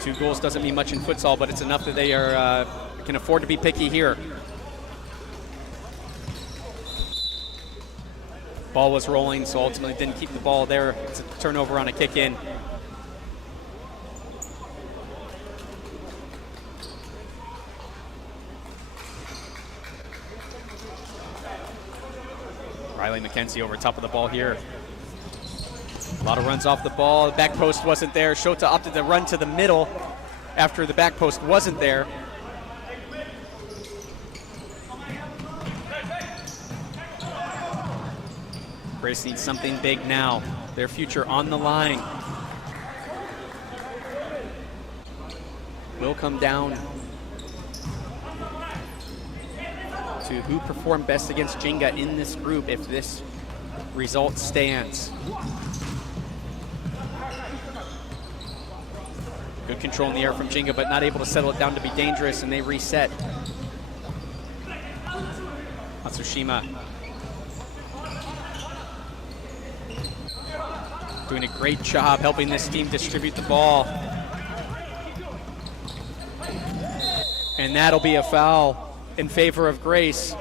2 goals doesn't mean much in futsal, but it's enough that they are can afford to be picky here. Ball was rolling, so ultimately didn't keep the ball there. It's a turnover on a kick in. Riley McKenzie over top of the ball here. A lot of runs off the ball. The back post wasn't there. Shota opted to run to the middle after the back post wasn't there. Grace needs something big now. Their future on the line. Will come down to who performed best against Jinga in this group if this result stands. Good control in the air from Jinga, but not able to settle it down to be dangerous, and they reset. Matsushima doing a great job helping this team distribute the ball. And that'll be a foul in favor of Grace.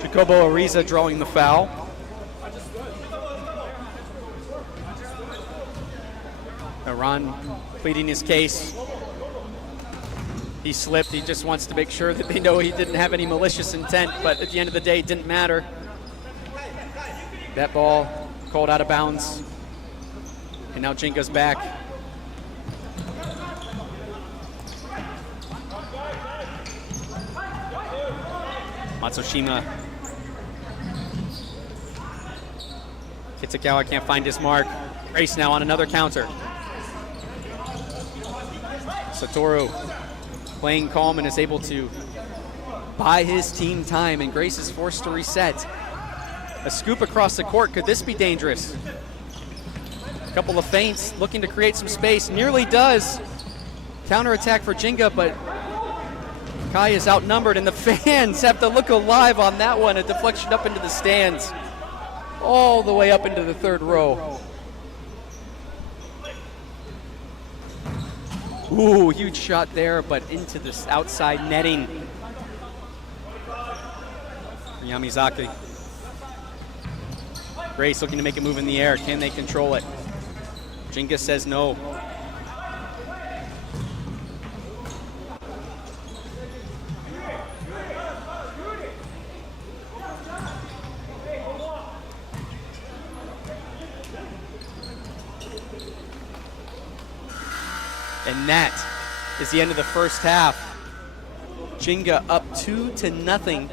Jacobo Ariza drawing the foul. Iran pleading his case. He slipped. He just wants to make sure that they know he didn't have any malicious intent, but at the end of the day, it didn't matter. That ball called out of bounds. And now Jinga's back. Matsushima. Kitagawa can't find his mark. Grace now on another counter. Satoru playing calm and is able to buy his team time, and Grace is forced to reset. A scoop across the court. Could this be dangerous? A couple of feints looking to create some space. Nearly does. Counterattack for Jinga, but Kai is outnumbered, and the fans have to look alive on that one. A deflection up into the stands. All the way up into the third row. Ooh, huge shot there, but into this outside netting. For Yamazaki. Grace looking to make a move in the air. Can they control it? Jinga says no. And that is the end of the first half. Jinga up 2-0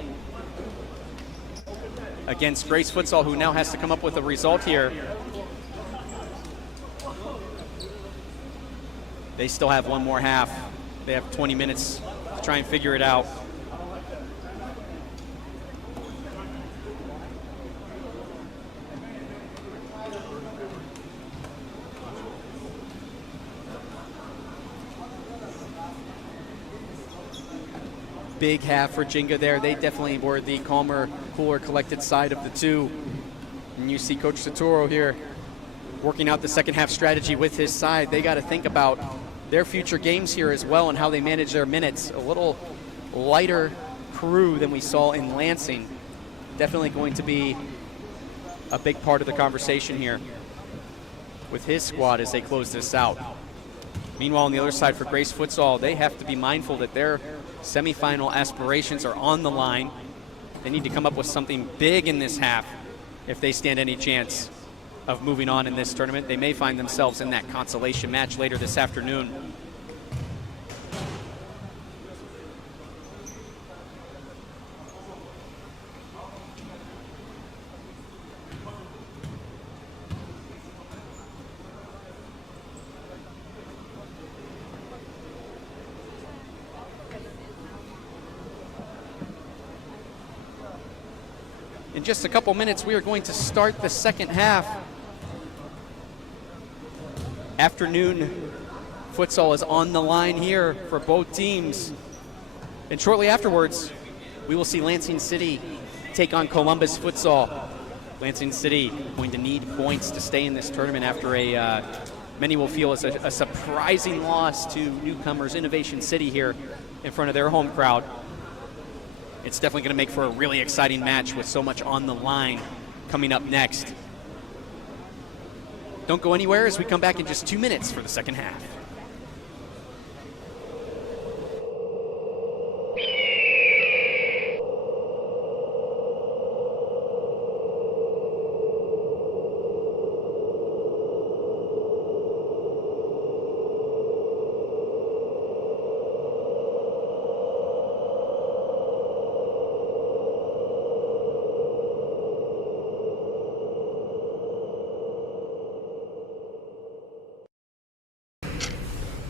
against Grace Futsal, who now has to come up with a result here. They still have one more half. They have 20 minutes to try and figure it out. Big half for Jinga there. They definitely were the calmer, cooler, collected side of the two. And you see Coach Saturo here working out the second half strategy with his side. They got to think about their future games here as well and how they manage their minutes. A little lighter crew than we saw in Lansing. Definitely going to be a big part of the conversation here with his squad as they close this out. Meanwhile, on the other side for Grace Futsal, they have to be mindful that their semifinal aspirations are on the line. They need to come up with something big in this half if they stand any chance of moving on in this tournament. They may find themselves in that consolation match later this afternoon. In just a couple minutes, we are going to start the second half. Afternoon futsal is on the line here for both teams. And shortly afterwards, we will see Lansing City take on Columbus Futsal. Lansing City going to need points to stay in this tournament after many will feel as a surprising loss to newcomers Innovation City here in front of their home crowd. It's definitely going to make for a really exciting match with so much on the line coming up next. Don't go anywhere as we come back in just 2 minutes for the second half.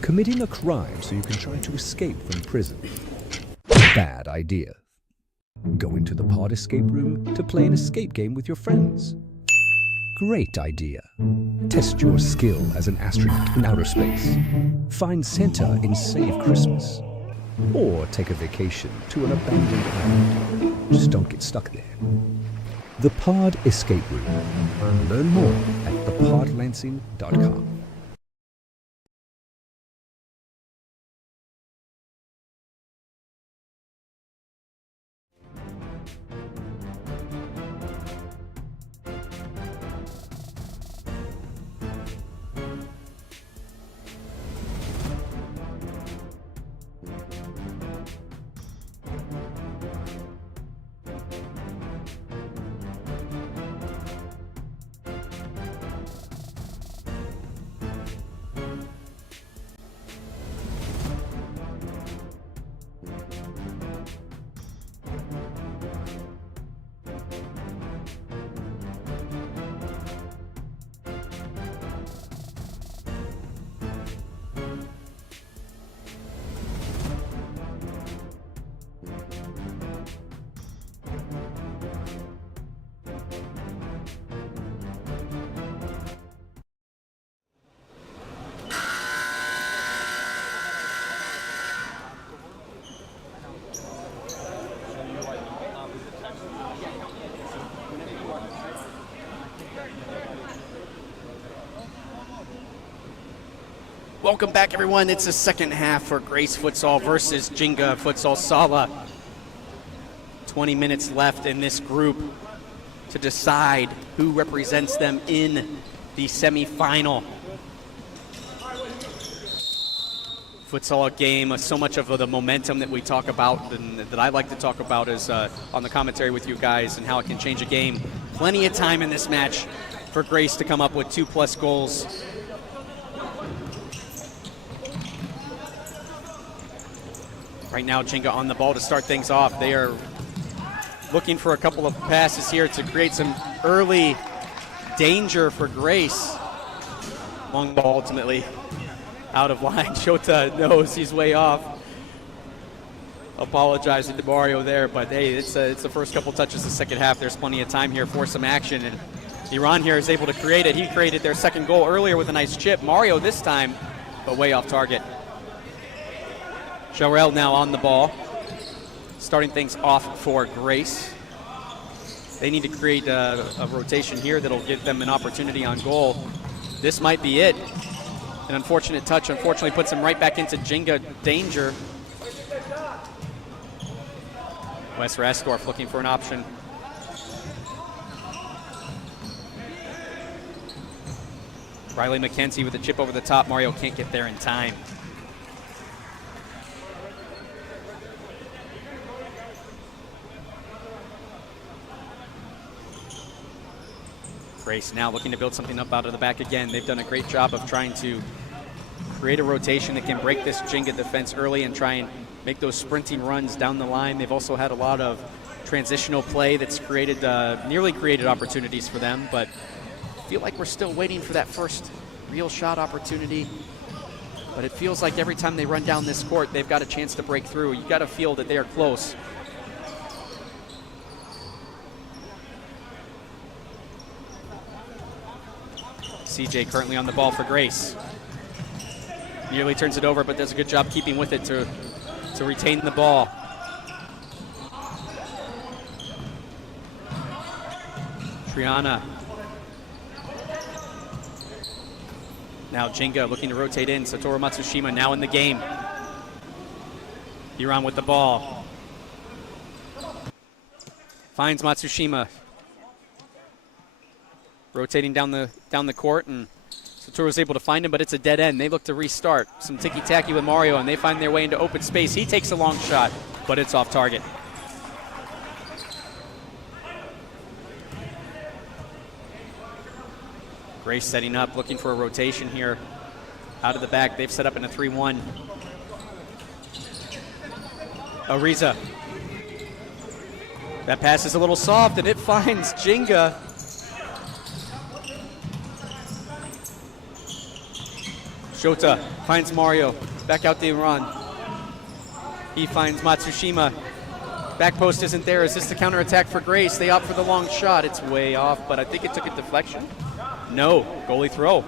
Committing a crime so you can try to escape from prison. Bad idea. Go into the pod escape room to play an escape game with your friends. Great idea. Test your skill as an astronaut in outer space. Find Santa in Save Christmas. Or take a vacation to an abandoned island. Just don't get stuck there. The Pod Escape Room. Learn more at thepodlansing.com. Welcome back, everyone. It's the second half for Grace Futsal versus Jinga Futsal Sala. 20 minutes left in this group to decide who represents them in the semifinal. Futsal game, so much of the momentum that we talk about and that I like to talk about is on the commentary with you guys and how it can change a game. Plenty of time in this match for Grace to come up with 2+ goals. Right now, Jenga on the ball to start things off. They are looking for a couple of passes here to create some early danger for Grace. Long ball ultimately out of line. Shota knows he's way off. Apologizing to Mario there, but hey, it's the first couple touches of the second half. There's plenty of time here for some action, and Iran here is able to create it. He created their second goal earlier with a nice chip. Mario this time, but way off target. Jarrell now on the ball, starting things off for Grace. They need to create a rotation here that'll give them an opportunity on goal. This might be it. An unfortunate touch, unfortunately, puts him right back into Jenga danger. Wes Rastorf looking for an option. Riley McKenzie with a chip over the top. Mario can't get there in time. Grace now looking to build something up out of the back again. They've done a great job of trying to create a rotation that can break this Jenga defense early and try and make those sprinting runs down the line. They've also had a lot of transitional play that's created, nearly created opportunities for them, but I feel like we're still waiting for that first real shot opportunity. But it feels like every time they run down this court, they've got a chance to break through. You got to feel that they are close. CJ currently on the ball for Grace. Nearly turns it over, but does a good job keeping with it to retain the ball. Triana. Now Jenga looking to rotate in. Satoru Matsushima now in the game. Iran with the ball. Finds Matsushima. Rotating down the court, and Satoru's able to find him, but it's a dead end. They look to restart. Some ticky-tacky with Mario, and they find their way into open space. He takes a long shot, but it's off target. Grace setting up, looking for a rotation here. Out of the back, they've set up in a 3-1. Ariza. That pass is a little soft, and it finds Jenga. Shota finds Mario, back out to Iran. He finds Matsushima. Back post isn't there. Is this the counterattack for Grace? They opt for the long shot. It's way off, but I think it took a deflection. No, goalie throw.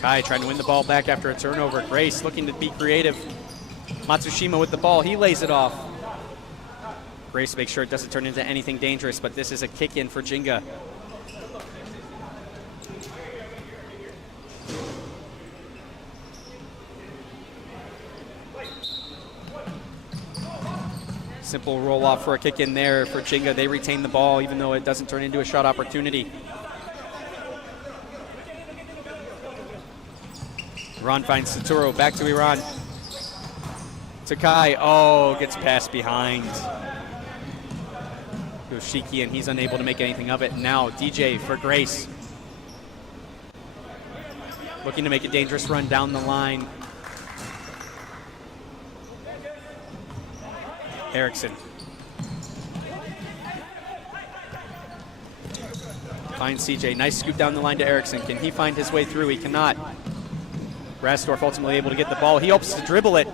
Kai trying to win the ball back after a turnover. Grace looking to be creative. Matsushima with the ball, he lays it off. Grace makes sure it doesn't turn into anything dangerous, but this is a kick in for Jenga. Simple roll off for a kick in there for Jenga. They retain the ball even though it doesn't turn into a shot opportunity. Iran finds Satoru, back to Iran. Takai, gets passed behind. Yoshiki, and he's unable to make anything of it. Now DJ for Grace. Looking to make a dangerous run down the line. Erickson. Finds CJ, nice scoop down the line to Erickson. Can he find his way through? He cannot. Rastorf ultimately able to get the ball. He hopes to dribble it.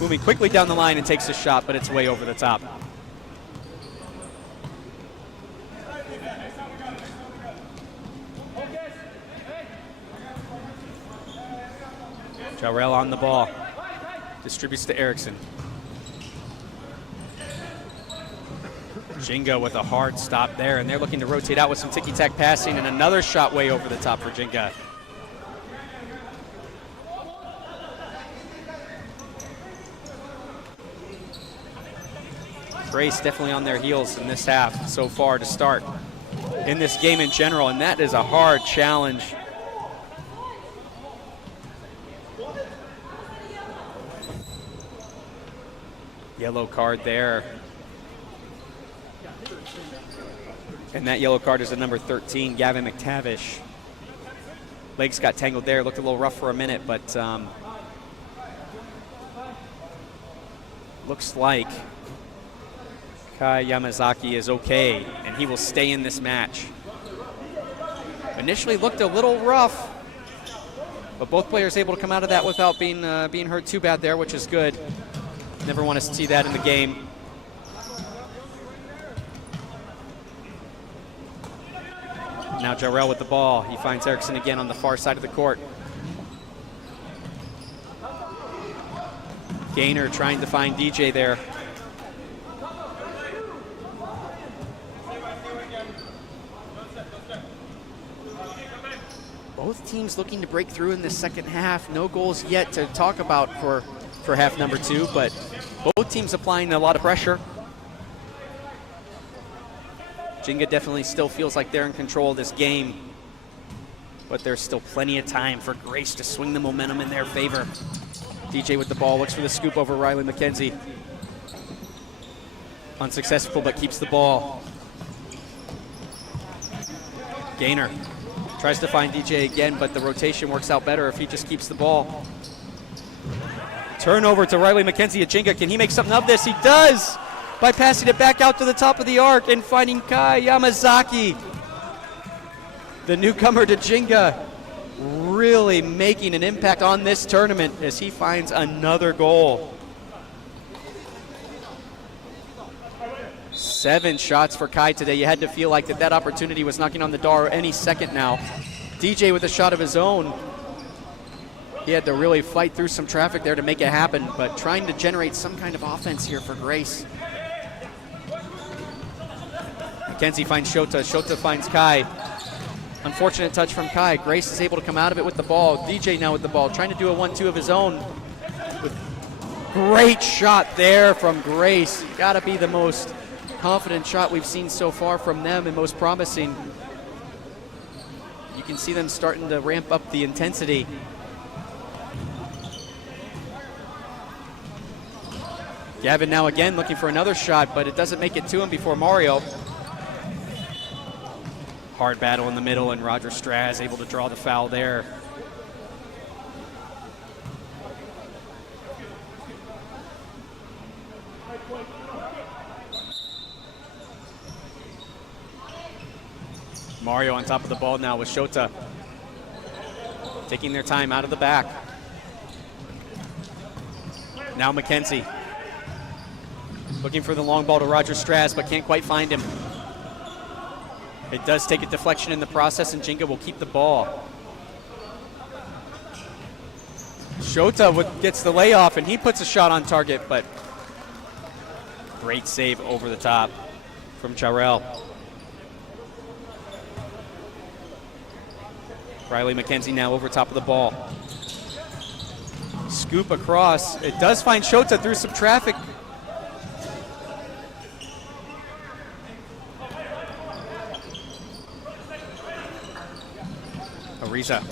Moving quickly down the line and takes a shot, but it's way over the top. Jarrell on the ball. Distributes to Erickson. Jenga with a hard stop there, and they're looking to rotate out with some ticky-tack passing, and another shot way over the top for Jenga. Grace definitely on their heels in this half so far to start in this game in general, and that is a hard challenge. Yellow card there. And that yellow card is the number 13, Gavin McTavish. Legs got tangled there, looked a little rough for a minute, but looks like Kai Yamazaki is okay, and he will stay in this match. Initially looked a little rough, but both players able to come out of that without being hurt too bad there, which is good. Never want to see that in the game. Now Jarrell with the ball. He finds Erickson again on the far side of the court. Gaynor trying to find DJ there. Both teams looking to break through in the second half. No goals yet to talk about for half number 2, but both teams applying a lot of pressure. Jenga definitely still feels like they're in control of this game, but there's still plenty of time for Grace to swing the momentum in their favor. DJ with the ball, looks for the scoop over Riley McKenzie. Unsuccessful, but keeps the ball. Gaynor tries to find DJ again, but the rotation works out better if he just keeps the ball. Turnover to Riley McKenzie at Jenga. Can he make something of this? He does, by passing it back out to the top of the arc and finding Kai Yamazaki. The newcomer to Jenga really making an impact on this tournament as he finds another goal. 7 shots for Kai today. You had to feel like that opportunity was knocking on the door any second now. DJ with a shot of his own. He had to really fight through some traffic there to make it happen, but trying to generate some kind of offense here for Grace. McKenzie finds Shota. Shota finds Kai. Unfortunate touch from Kai. Grace is able to come out of it with the ball. DJ now with the ball, trying to do a 1-2 of his own. Great shot there from Grace. Gotta be the most confident shot we've seen so far from them and most promising. You can see them starting to ramp up the intensity. Gavin now again looking for another shot, but it doesn't make it to him before Mario. Hard battle in the middle, and Roger Straz able to draw the foul there. Mario on top of the ball now with Shota. Taking their time out of the back. Now McKenzie. Looking for the long ball to Roger Straz, but can't quite find him. It does take a deflection in the process, and Jenga will keep the ball. Shota gets the layoff, and he puts a shot on target, but great save over the top from Jarrell. Riley McKenzie now over top of the ball. Scoop across. It does find Shota through some traffic. Ariza.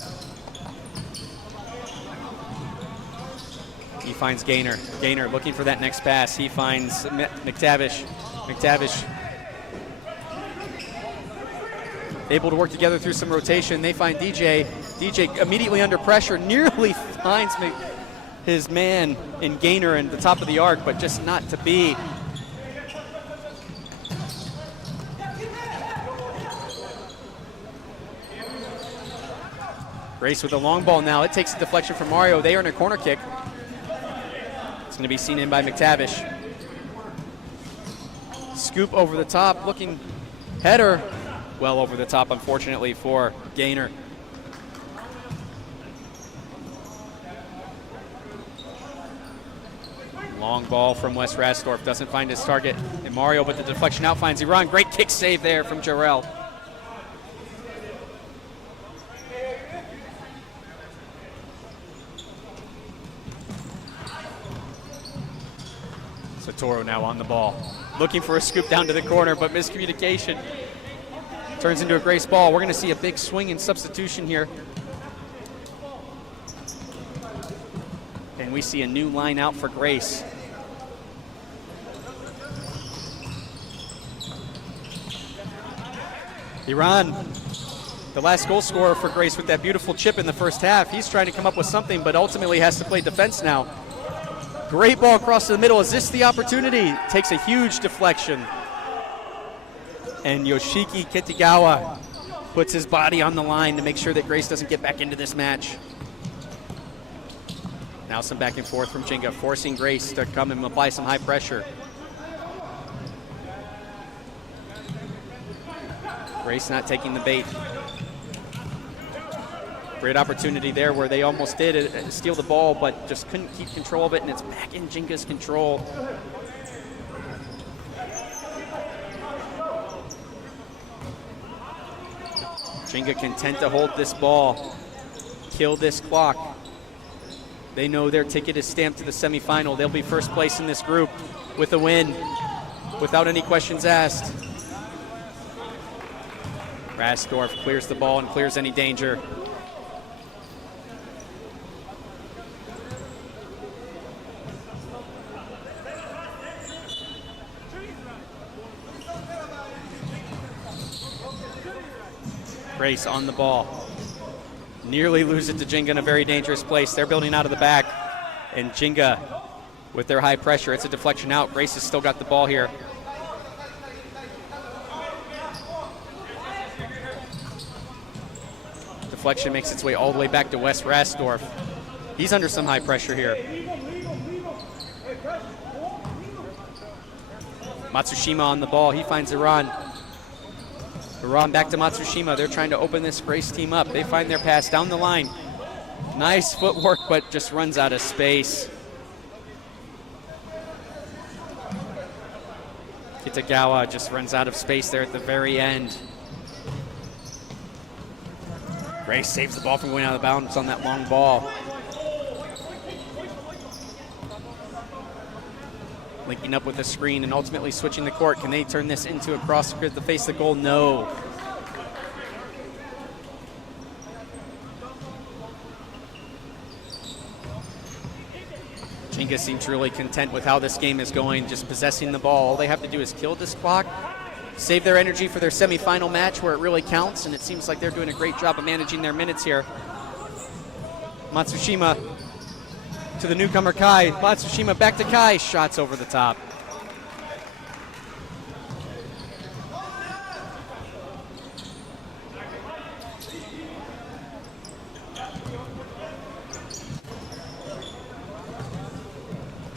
He finds Gaynor. Gaynor looking for that next pass. He finds McTavish. McTavish able to work together through some rotation. They find DJ. DJ immediately under pressure, nearly finds his man in Gaynor in the top of the arc, but just not to be. Grace with the long ball now. It takes a deflection from Mario. They earn a corner kick. It's going to be seen in by McTavish. Scoop over the top, looking header. Well over the top, unfortunately, for Gaynor. Long ball from Wes Rasdorf. Doesn't find his target. And Mario, but the deflection out finds Iran. Great kick save there from Jarrell. Toro now on the ball. Looking for a scoop down to the corner, but miscommunication. Turns into a Grace ball. We're going to see a big swing and substitution here. And we see a new line out for Grace. Iran, the last goal scorer for Grace with that beautiful chip in the first half. He's trying to come up with something, but ultimately has to play defense now. Great ball across the middle. Is this the opportunity? Takes a huge deflection. And Yoshiki Kitagawa puts his body on the line to make sure that Grace doesn't get back into this match. Now some back and forth from Jinga, forcing Grace to come and apply some high pressure. Grace not taking the bait. Great opportunity there where they almost did steal the ball, but just couldn't keep control of it, and it's back in Jinga's control. Jinga content to hold this ball, kill this clock. They know their ticket is stamped to the semifinal. They'll be first place in this group with a win, without any questions asked. Rasdorf clears the ball and clears any danger. Grace on the ball. Nearly lose it to Jinga in a very dangerous place. They're building out of the back, and Jinga with their high pressure. It's a deflection out. Grace has still got the ball here. Deflection makes its way all the way back to Wes Rasdorf. He's under some high pressure here. Matsushima on the ball. He finds Iran. Iran back to Matsushima. They're trying to open this Grace team up. They find their pass down the line. Nice footwork, but just runs out of space. Kitagawa just runs out of space there at the very end. Grace saves the ball from going out of bounds on that long ball. Linking up with the screen and ultimately switching the court. Can they turn this into a cross to face the goal? No. Jinga seems really content with how this game is going, just possessing the ball. All they have to do is kill this clock, save their energy for their semifinal match where it really counts, and it seems like they're doing a great job of managing their minutes here. Matsushima to the newcomer Kai. Matsushima back to Kai. Shots over the top.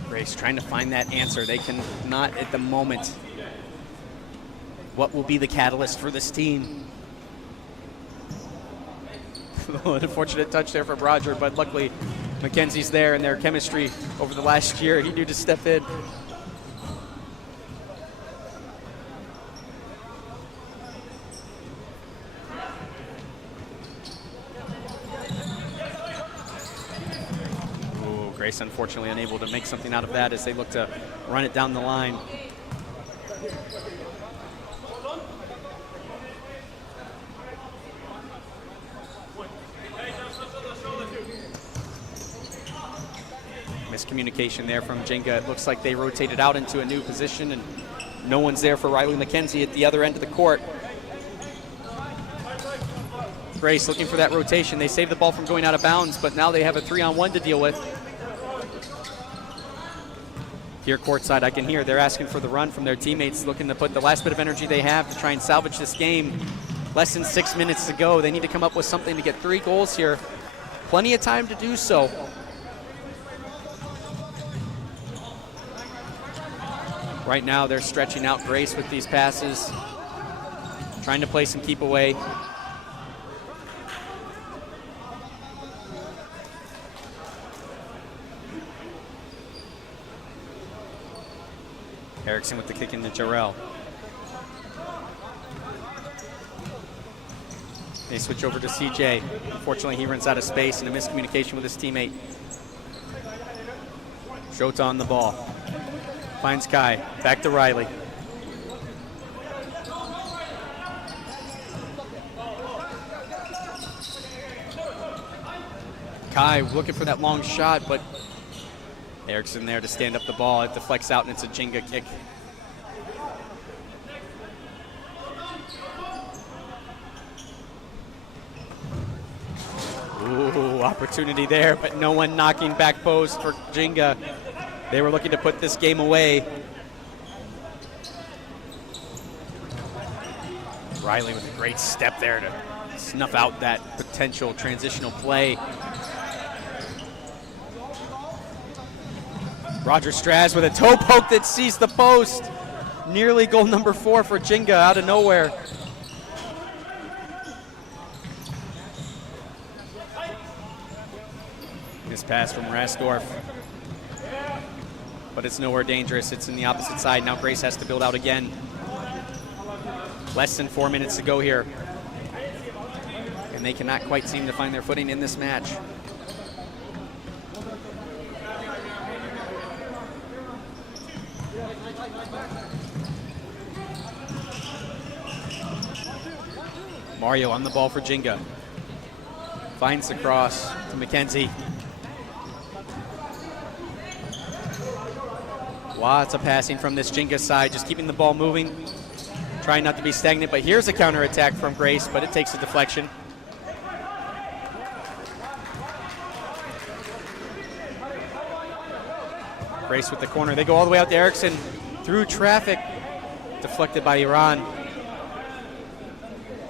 Grace trying to find that answer. They cannot at the moment. What will be the catalyst for this team? An unfortunate touch there from Roger, but luckily Mackenzie's there, and their chemistry over the last year, he knew to step in. Ooh, Grace unfortunately unable to make something out of that as they look to run it down the line. Miscommunication there from Jinga. It looks like they rotated out into a new position, and no one's there for Riley McKenzie at the other end of the court. Grace looking for that rotation. They saved the ball from going out of bounds, but now they have a 3-on-1 to deal with. Here courtside, I can hear they're asking for the run from their teammates, looking to put the last bit of energy they have to try and salvage this game. Less than 6 minutes to go. They need to come up with something to get 3 goals here. Plenty of time to do so. Right now, they're stretching out Grace with these passes, trying to play some keep away. Erickson with the kick into Jarrell. They switch over to CJ. Unfortunately, he runs out of space and a miscommunication with his teammate. Shota on the ball. Finds Kai. Back to Riley. Kai looking for that long shot, but Erickson there to stand up the ball. It deflects out, and it's a Jinga kick. opportunity there, but no one knocking back post for Jinga. They were looking to put this game away. Riley with a great step there to snuff out that potential transitional play. Roger Straz with a toe poke that sees the post. Nearly goal number 4 for Jinga out of nowhere. This pass from Rasdorf. But it's nowhere dangerous. It's in the opposite side. Now Grace has to build out again. Less than 4 minutes to go here. And they cannot quite seem to find their footing in this match. Mario on the ball for Jinga. Finds the cross to McKenzie. Lots of passing from this Jinga side, just keeping the ball moving, trying not to be stagnant. But here's a counterattack from Grace, but it takes a deflection. Grace with the corner. They go all the way out to Erickson through traffic. Deflected by Iran.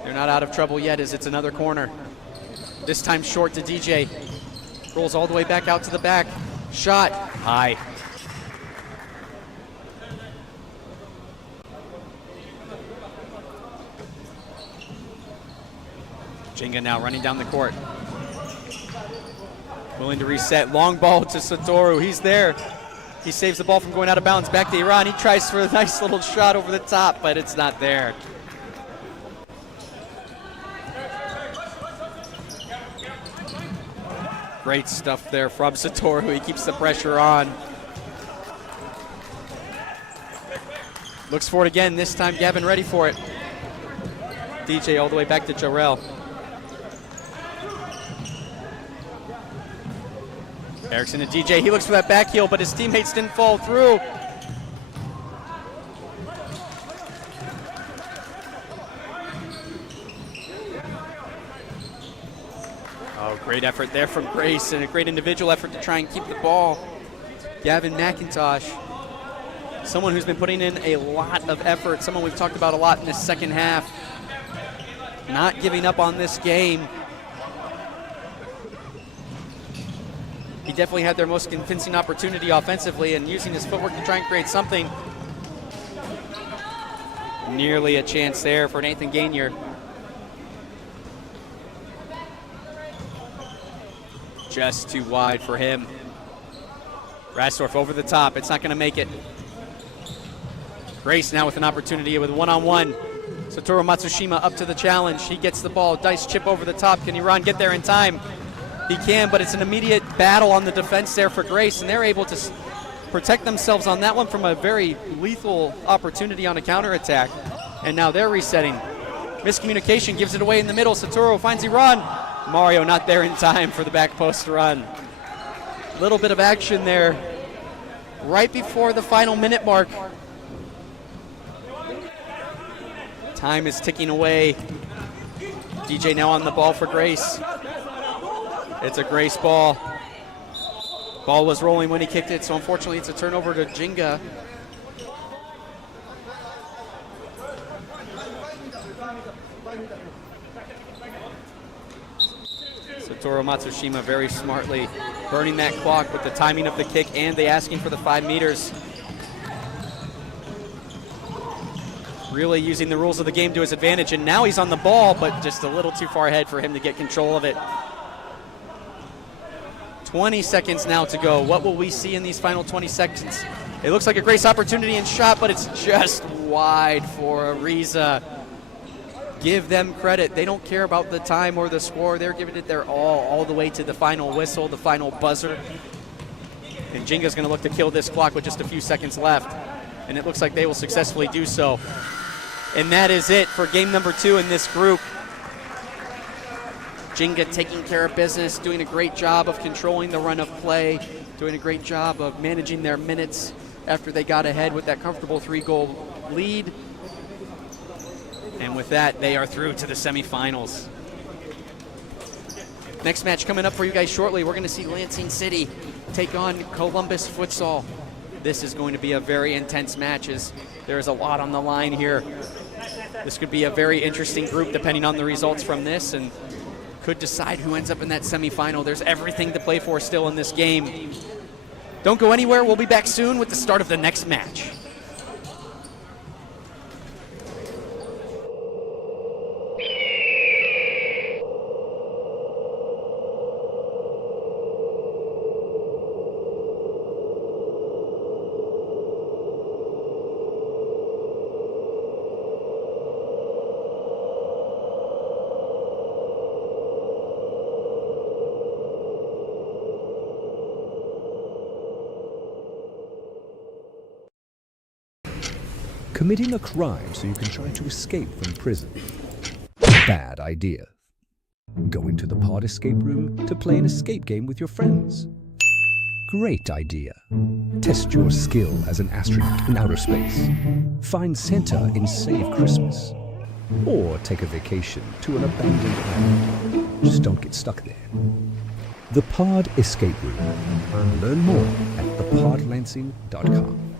They're not out of trouble yet as it's another corner. This time short to DJ. Rolls all the way back out to the back. Shot high. Jinga now running down the court. Willing to reset. Long ball to Satoru. He's there. He saves the ball from going out of bounds. Back to Iran. He tries for a nice little shot over the top, but it's not there. Great stuff there from Satoru. He keeps the pressure on. Looks for it again. This time Gavin ready for it. DJ all the way back to Jarrell. Erickson to DJ. He looks for that back heel, but his teammates didn't fall through. Oh, great effort there from Grace and a great individual effort to try and keep the ball. Gavin McIntosh, someone who's been putting in a lot of effort, someone we've talked about a lot in this second half. Not giving up on this game. He definitely had their most convincing opportunity offensively and using his footwork to try and create something. Nearly a chance there for Nathan Gainier. Just too wide for him. Rasdorf over the top. It's not going to make it. Grace now with an opportunity with one-on-one. Satoru Matsushima up to the challenge. He gets the ball. Dice chip over the top. Can Iran get there in time? He can, but it's an immediate battle on the defense there for Grace, and they're able to protect themselves on that one from a very lethal opportunity on a counterattack. And now they're resetting. Miscommunication gives it away in the middle. Satoru finds Iran. Mario not there in time for the back post run. A little bit of action there right before the final minute mark. Time is ticking away. DJ now on the ball for Grace. It's a Grace ball. Ball was rolling when he kicked it, so unfortunately it's a turnover to Jinga. Satoru Matsushima very smartly burning that clock with the timing of the kick and they asking for the 5 meters. Really using the rules of the game to his advantage, and now he's on the ball, but just a little too far ahead for him to get control of it. 20 seconds now to go. What will we see in these final 20 seconds? It looks like a Grace opportunity and shot, but it's just wide for Ariza. Give them credit. They don't care about the time or the score. They're giving it their all the way to the final whistle, the final buzzer. And Jinga's going to look to kill this clock with just a few seconds left. And it looks like they will successfully do so. And that is it for game number 2 in this group. Jinga taking care of business, doing a great job of controlling the run of play, doing a great job of managing their minutes after they got ahead with that comfortable 3-goal lead. And with that, they are through to the semifinals. Next match coming up for you guys shortly. We're going to see Lansing City take on Columbus Futsal. This is going to be a very intense match as there's a lot on the line here. This could be a very interesting group depending on the results from this and could decide who ends up in that semifinal. There's everything to play for still in this game. Don't go anywhere. We'll be back soon with the start of the next match. Committing a crime so you can try to escape from prison. Bad idea. Going to the pod escape room to play an escape game with your friends. Great idea. Test your skill as an astronaut in outer space. Find Santa in Save Christmas. Or take a vacation to an abandoned island. Just don't get stuck there. The Pod Escape Room. Learn more at thepodlansing.com.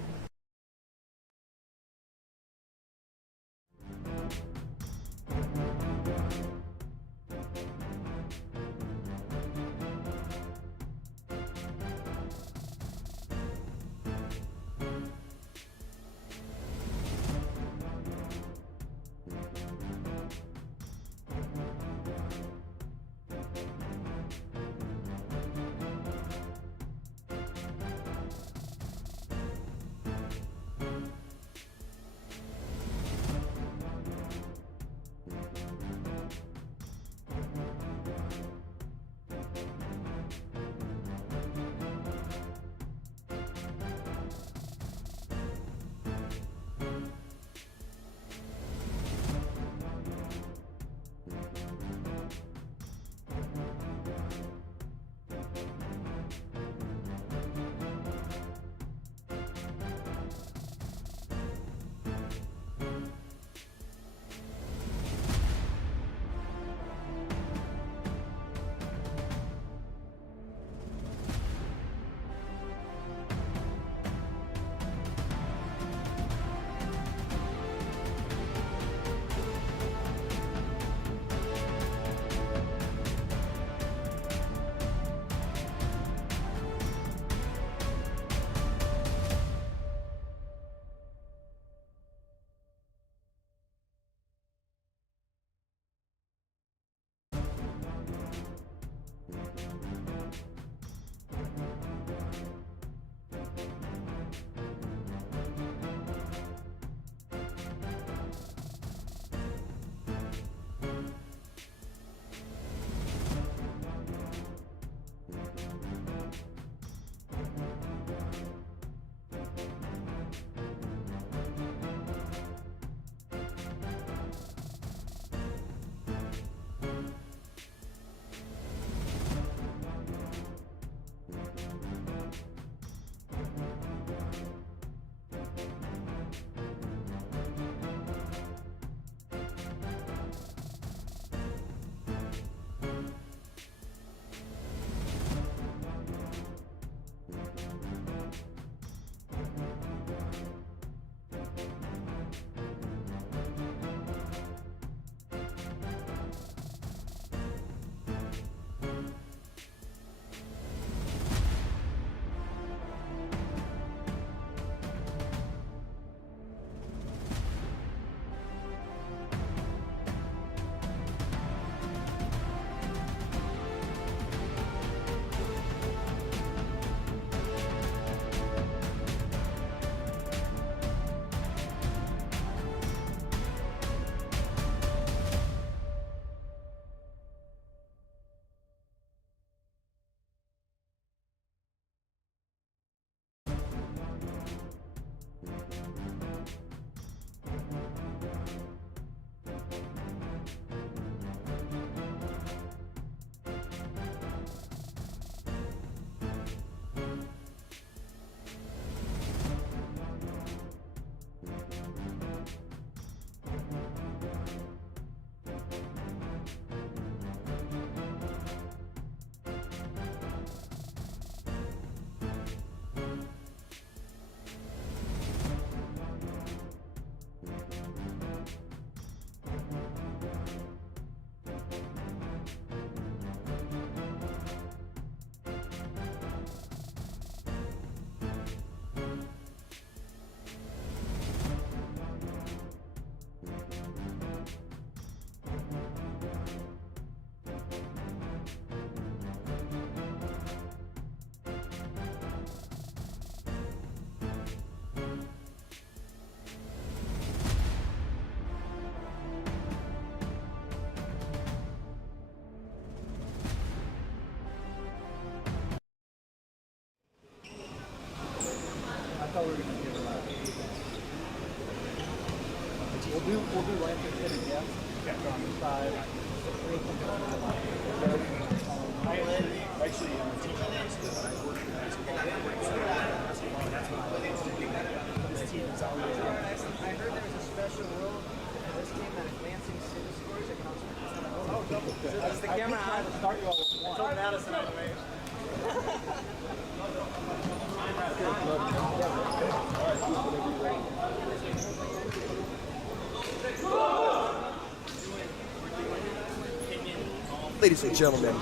Ladies and gentlemen,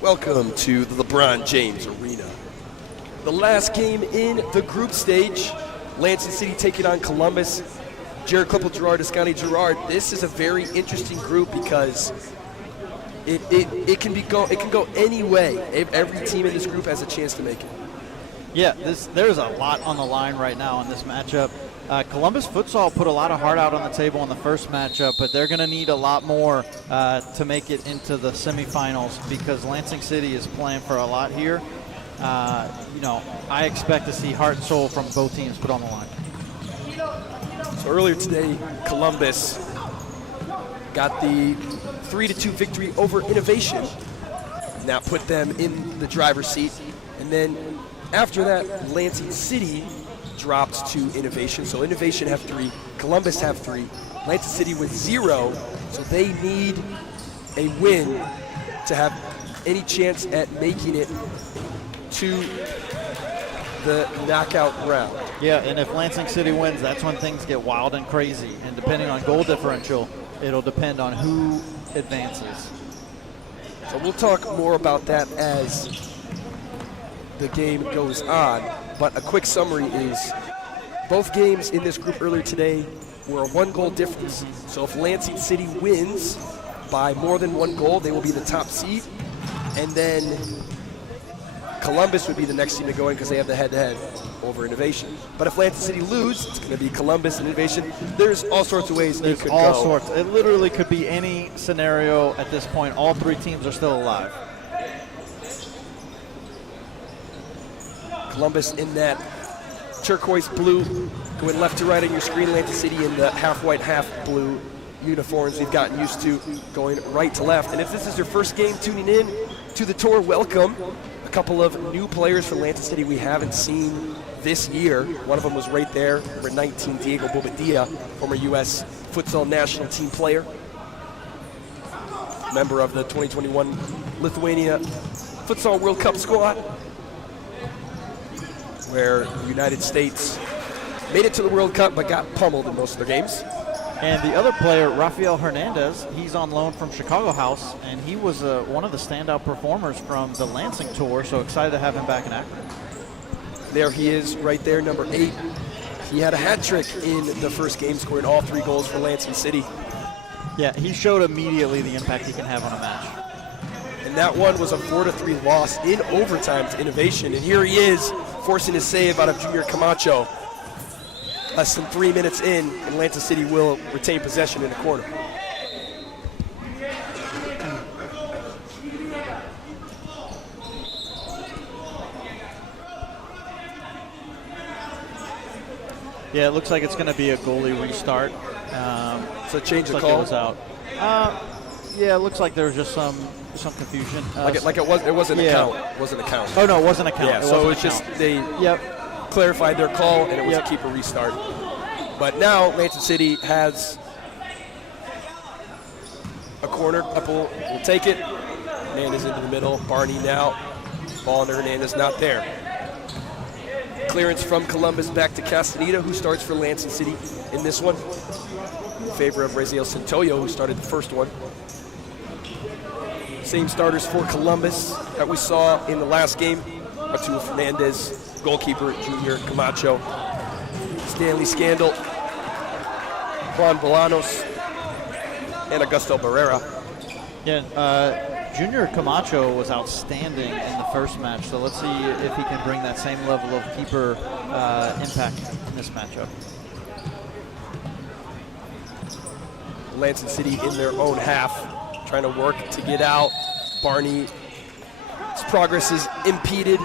welcome to the Lebron James Arena. The last game in the group stage, Lansing City taking on Columbus. Jared Klippel, Gerard, Ascani, Gerard. This is a very interesting group because it can go any way. Every team in this group has a chance to make it. Yeah, there's a lot on the line right now in this matchup. Columbus Futsal put a lot of heart out on the table in the first matchup, but they're going to need a lot more to make it into the semifinals because Lansing City is playing for a lot here. I expect to see heart and soul from both teams put on the line. So earlier today, Columbus got the 3-2 victory over Innovation. And that put them in the driver's seat. And then after that, Lansing City dropped to Innovation. So Innovation have 3, Columbus have 3, Lansing City with 0. So they need a win to have any chance at making it to the knockout round. Yeah, and if Lansing City wins, that's when things get wild and crazy. And depending on goal differential, it'll depend on who advances. So we'll talk more about that as the game goes on. But a quick summary is both games in this group earlier today were a 1-goal difference. So if Lansing City wins by more than 1 goal, they will be the top seed. And then Columbus would be the next team to go in because they have the head-to-head over Innovation. But if Lansing City lose, it's going to be Columbus and Innovation. There's all sorts of ways it could go. All sorts. It literally could be any scenario at this point. All 3 teams are still alive. Columbus in that turquoise blue, going left to right on your screen. Lansing City in the half-white, half-blue uniforms we've gotten used to, going right to left. And if this is your first game tuning in to the tour, welcome. A couple of new players for Lansing City we haven't seen this year. One of them was right there, number 19, Diego Bobadilla, former U.S. Futsal national team player, member of the 2021 Lithuania Futsal World Cup squad, where the United States made it to the World Cup but got pummeled in most of their games. And the other player, Rafael Hernandez, he's on loan from Chicago House, and he was one of the standout performers from the Lansing Tour, so excited to have him back in Akron. There he is right there, number 8. He had a hat trick in the first game, scoring all 3 goals for Lansing City. Yeah, he showed immediately the impact he can have on a match. And that one was a 4-3 loss in overtime to Innovation. And here he is, forcing a save out of Junior Camacho. Less than 3 minutes in, and Lansing City will retain possession in the corner. Yeah, it looks like it's going to be a goalie restart. So change the like call. it was out. Yeah, it looks like there was just some confusion. It wasn't a count. It wasn't a count. Oh no, it wasn't a count. Yeah, so it's just they clarified their call, and it was a keeper restart. But now Lansing City has a corner. Uppel will take it. Hernandez into the middle. Barney now. Ball under Hernandez, not there. Clearance from Columbus back to Castaneda, who starts for Lansing City in this one, in favor of Raziel Santoyo, who started the first one. Same starters for Columbus that we saw in the last game. Arturo Fernandez, goalkeeper Junior Camacho, Stanley Scandal, Juan Bolanos, and Augusto Barrera. Yeah, Junior Camacho was outstanding in the first match, so let's see if he can bring that same level of keeper impact in this matchup. Lansing City in their own half, trying to work to get out. Barney's progress is impeded.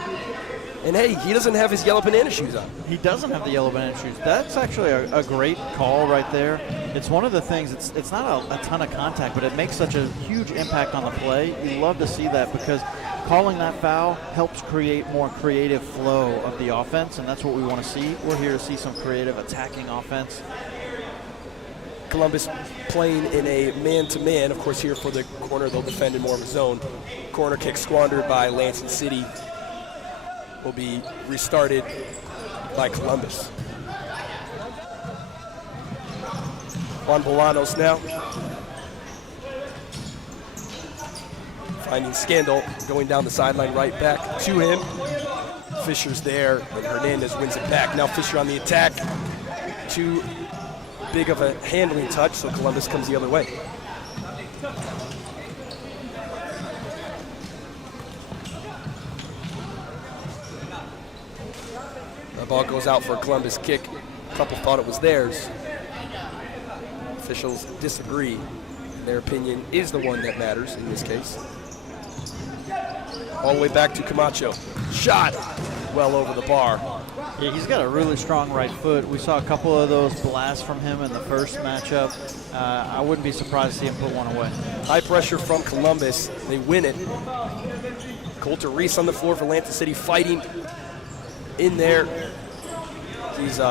And hey, he doesn't have his yellow banana shoes on. He doesn't have the yellow banana shoes. That's actually a great call right there. It's one of the things, it's not a ton of contact, but it makes such a huge impact on the play. You love to see that because calling that foul helps create more creative flow of the offense, and that's what we want to see. We're here to see some creative attacking offense. Columbus playing in a man-to-man. Of course, here for the corner, they'll defend in more of a zone. Corner kick squandered by Lansing City will be restarted by Columbus. Juan Bolanos now. Finding Scandal, going down the sideline, right back to him. Fisher's there, and Hernandez wins it back. Now Fisher on the attack. Too big of a handling touch, so Columbus comes the other way. The ball goes out for a Columbus kick. A couple thought it was theirs. Officials disagree. Their opinion is the one that matters in this case. All the way back to Camacho. Shot well over the bar. Yeah, he's got a really strong right foot. We saw a couple of those blasts from him in the first matchup. I wouldn't be surprised to see him put one away. High pressure from Columbus. They win it. Coulter Reese on the floor for Lansing City, fighting in there. He's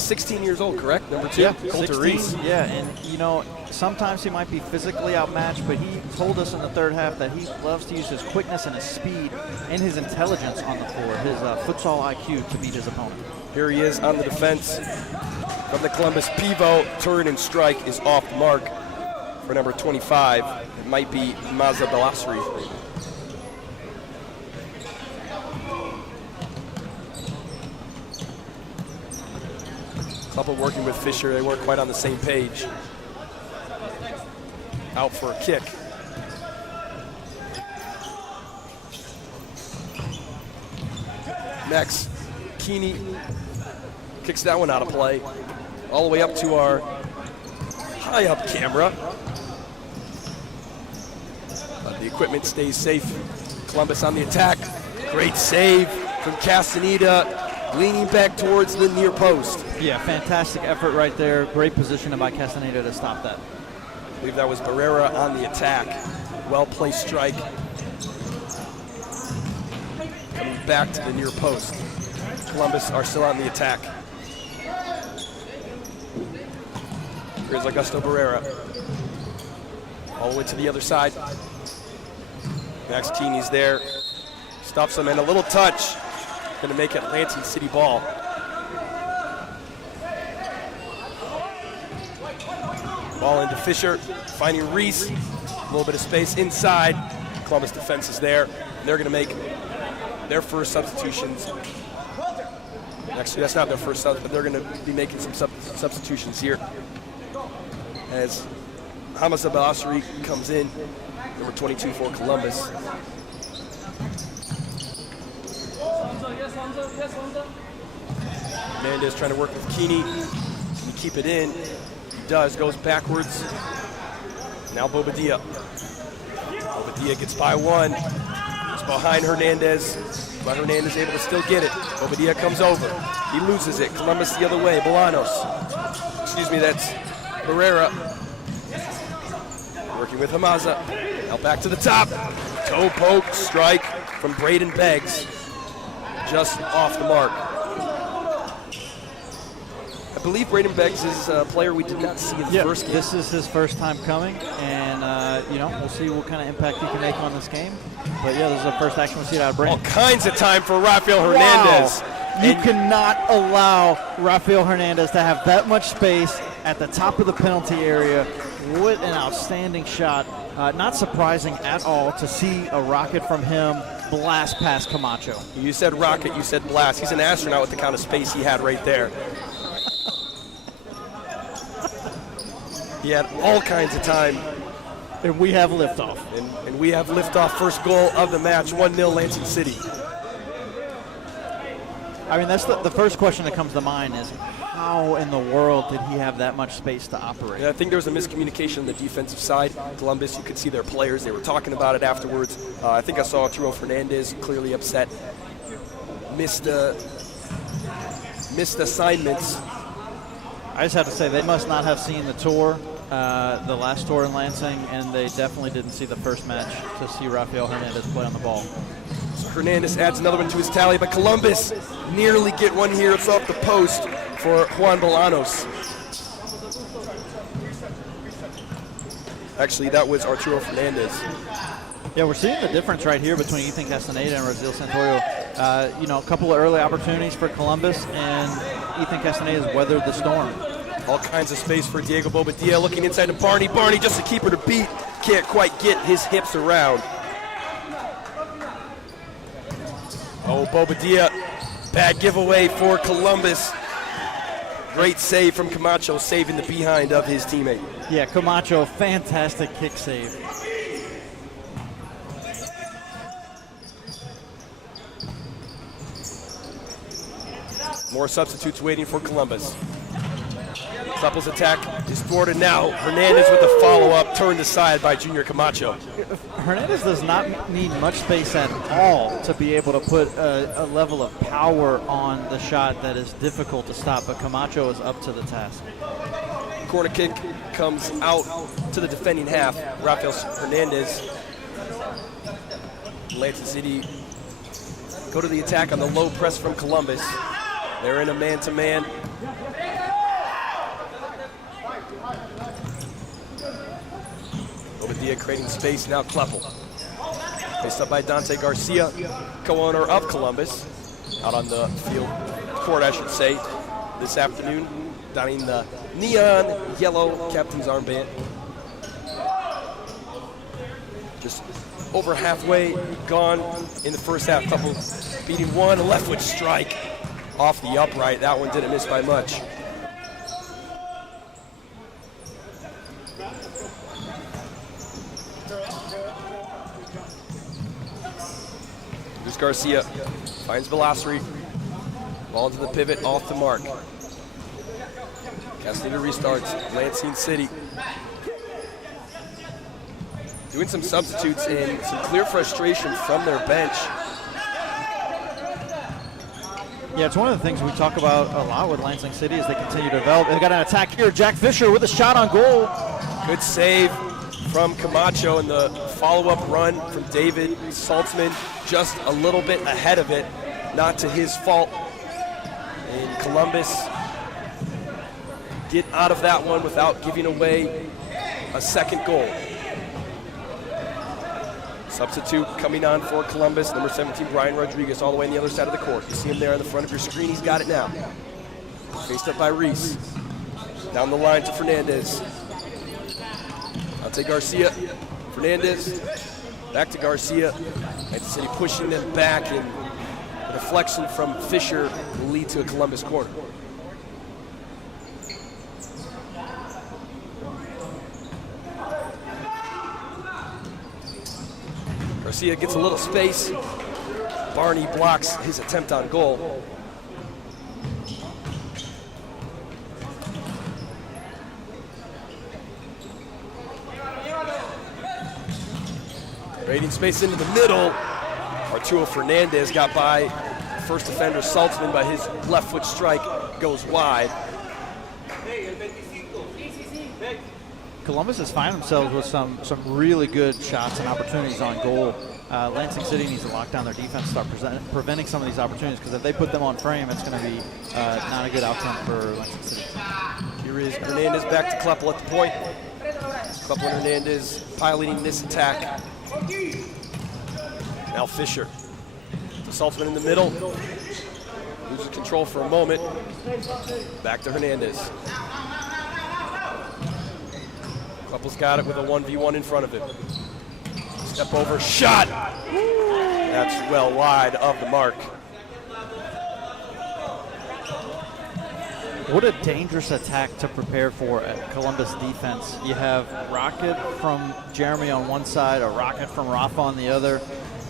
16 years old, correct? Number 2? Yeah, Coulter 16. Reese. Yeah, and you know, sometimes he might be physically outmatched, but he told us in the third half that he loves to use his quickness and his speed and his intelligence on the floor, his futsal IQ to beat his opponent. Here he is on the defense from the Columbus pivot. Turn and strike is off the mark for number 25. It might be Maza Belasri. Couple working with Fisher. They weren't quite on the same page. Out for a kick. Next, Keeney kicks that one out of play. All the way up to our high up camera. But the equipment stays safe. Columbus on the attack. Great save from Castaneda, leaning back towards the near post. Yeah, fantastic effort right there. Great positioning by Castaneda to stop that. I believe that was Barrera on the attack. Well-placed strike. Coming back to the near post. Columbus are still on the attack. Here's Augusto Barrera. All the way to the other side. Max Keeney's there. Stops him, and a little touch. Going to make it Lansing City ball. Ball into Fisher, finding Reese. A little bit of space inside. Columbus defense is there. They're going to make their first substitutions. Actually, that's not their first subs, but they're going to be making some substitutions here. As Hamza Belasri comes in, number 22 for Columbus. Hernandez trying to work with Keeney. Can he keep it in? He does, goes backwards. Now Bobadilla. Bobadilla gets by one. It's behind Hernandez, but Hernandez able to still get it. Bobadilla comes over. He loses it. Columbus the other way. Bolanos. Excuse me, that's Barrera. Working with Hamaza. Now back to the top. Toe poke, strike from Braden Beggs. Just off the mark. I believe Braden Beggs is a player we did not see in the first game. This is his first time coming, and you know, we'll see what kind of impact he can make on this game. But yeah, this is the first action we'll see out of Braden. All kinds of time for Rafael Hernandez. Wow. You cannot allow Rafael Hernandez to have that much space at the top of the penalty area. What an outstanding shot. Not surprising at all to see a rocket from him blast past Camacho. You said rocket, you said blast. He's an astronaut with the kind of space he had right there. He had all kinds of time. And we have liftoff. And we have liftoff. First goal of the match, 1-0 Lansing City. I mean, that's the first question that comes to mind is, how in the world did he have that much space to operate? Yeah, I think there was a miscommunication on the defensive side. Columbus, you could see their players. They were talking about it afterwards. I think I saw Arturo Fernandez clearly upset. Missed assignments. I just have to say, they must not have seen the tour, the last tour in Lansing, and they definitely didn't see the first match to see Rafael Hernandez play on the ball. So Hernandez adds another one to his tally, but Columbus nearly get one here. It's off the post for Juan Bolanos. Actually, that was Arturo Fernandez. Yeah, we're seeing the difference right here between Ethan Castaneda and Raziel Santoyo. A couple of early opportunities for Columbus, and Ethan Castaneda's weathered the storm. All kinds of space for Diego Bobadilla, looking inside to Barney. Barney, just a keeper to beat. Can't quite get his hips around. Oh, Bobadilla, bad giveaway for Columbus. Great save from Camacho, saving the behind of his teammate. Yeah, Camacho, fantastic kick save. More substitutes waiting for Columbus. Couples attack is thwarted now. Hernandez with the follow-up, turned aside by Junior Camacho. Hernandez does not need much space at all to be able to put a level of power on the shot that is difficult to stop, but Camacho is up to the task. Corner kick comes out to the defending half. Rafael Hernandez. Lansing City go to the attack on the low press from Columbus. They're in a man-to-man. Bobadilla creating space, now Kleppel. Faced up by Dante Garcia, co-owner of Columbus. Out on the field, court I should say, this afternoon, donning the neon yellow captain's armband. Just over halfway gone in the first half. Kleppel beating one, a left foot strike off the upright. That one didn't miss by much. Here's Garcia, finds Velasri. Ball into the pivot, off the mark. Castaneda restarts, Lansing City. Doing some substitutes and some clear frustration from their bench. Yeah, it's one of the things we talk about a lot with Lansing City as they continue to develop. They got an attack here. Jack Fisher with a shot on goal. Good save from Camacho, and the follow-up run from David Saltzman just a little bit ahead of it, not to his fault. And Columbus get out of that one without giving away a second goal. Substitute coming on for Columbus, number 17, Brian Rodriguez, all the way on the other side of the court. You see him there on the front of your screen. He's got it now. Faced up by Reese. Down the line to Fernandez. Dante Garcia. Fernandez. Back to Garcia. Lansing City pushing them back, and a deflection from Fisher will lead to a Columbus corner. Garcia gets a little space. Barney blocks his attempt on goal. Creating space into the middle. Arturo Fernandez got by first defender Saltzman, by his left foot strike, goes wide. Columbus has found themselves with some really good shots and opportunities on goal. Lansing City needs to lock down their defense, start preventing some of these opportunities, because if they put them on frame, it's going to be not a good outcome for Lansing City. Here is Hernandez back to Kleppel at the point. Kleppel and Hernandez piloting this attack. Now Fisher. To Saltzman in the middle. Loses control for a moment. Back to Hernandez. Kleppel's got it with a 1v1 in front of him. Step over, shot! That's well wide of the mark. What a dangerous attack to prepare for at Columbus defense. You have rocket from Jeremy on one side, a rocket from Rafa on the other.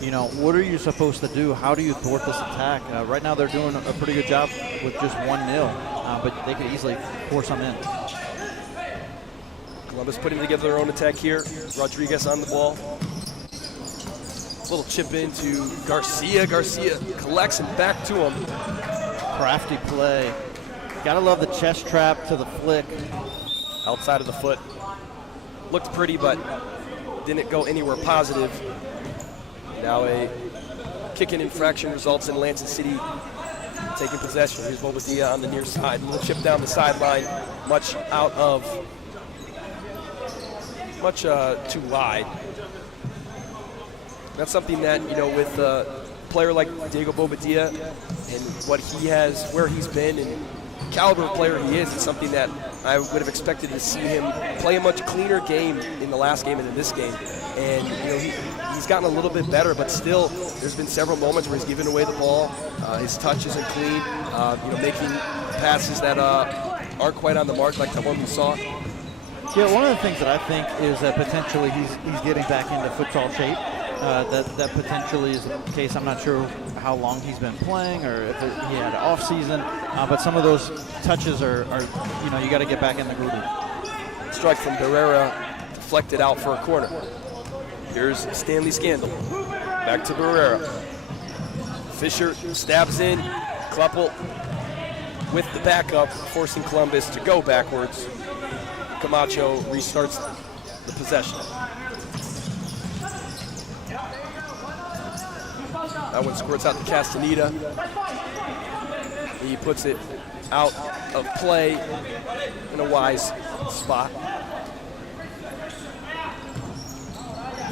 You know, what are you supposed to do? How do you thwart this attack? Right now they're doing a pretty good job with just 1-0, but they could easily pour some in. Columbus putting together their own attack here. Rodriguez on the ball. Little chip into Garcia. Garcia collects and back to him. Crafty play. Gotta love the chest trap to the flick. Outside of the foot. Looked pretty, but didn't go anywhere positive. Now a kicking infraction results in Lansing City taking possession. Here's Bobadilla on the near side. A little chip down the sideline. Much much too wide. That's something that, with a player like Diego Bobadilla and what he has, where he's been, and caliber of player he is, it's something that I would have expected to see him play a much cleaner game in the last game and in this game. And he's gotten a little bit better, but still, there's been several moments where he's given away the ball. His touch isn't clean. Making passes that aren't quite on the mark, like the one we saw. Yeah, one of the things that I think is that potentially he's getting back into futsal shape. That potentially is the case. I'm not sure how long he's been playing or if he had an off season, but some of those touches are you got to get back in the groove. Strike from Barrera, deflected out for a corner. Here's Stanley Scandal. Back to Barrera. Fisher stabs in. Kleppel with the backup, forcing Columbus to go backwards. Camacho restarts the possession. That one squirts out to Castaneda. He puts it out of play in a wise spot.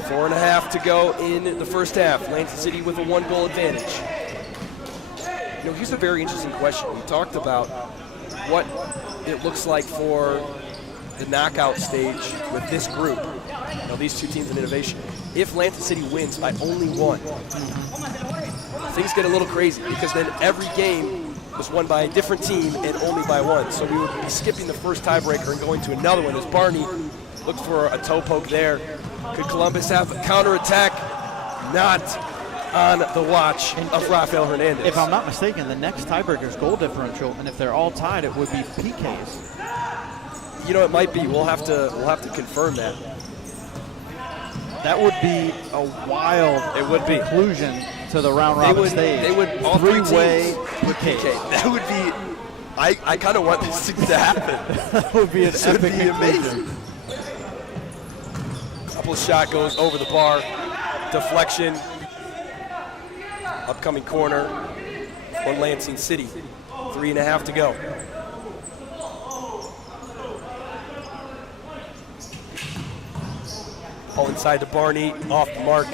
4.5 to go in the first half. Lansing City with a 1-goal advantage. Here's a very interesting question. We talked about what it looks like for the knockout stage with this group. These two teams in innovation. If Lansing City wins by only 1, things get a little crazy because then every game was won by a different team and only by 1. So we would be skipping the first tiebreaker and going to another one as Barney looked for a toe poke there. Could Columbus have a counterattack? Not on the watch of Rafael Hernandez. If I'm not mistaken, the next tiebreaker is goal differential, and if they're all tied, it would be PKs. It might be. We'll have to confirm that. That would be a wild conclusion to the round robin stage. They would all three-way PK. That would be. I kind of want this to happen. That would be an epic amazing. Couple shot goes over the bar, deflection. Upcoming corner for Lansing City. 3.5 to go. All inside to Barney, off the mark.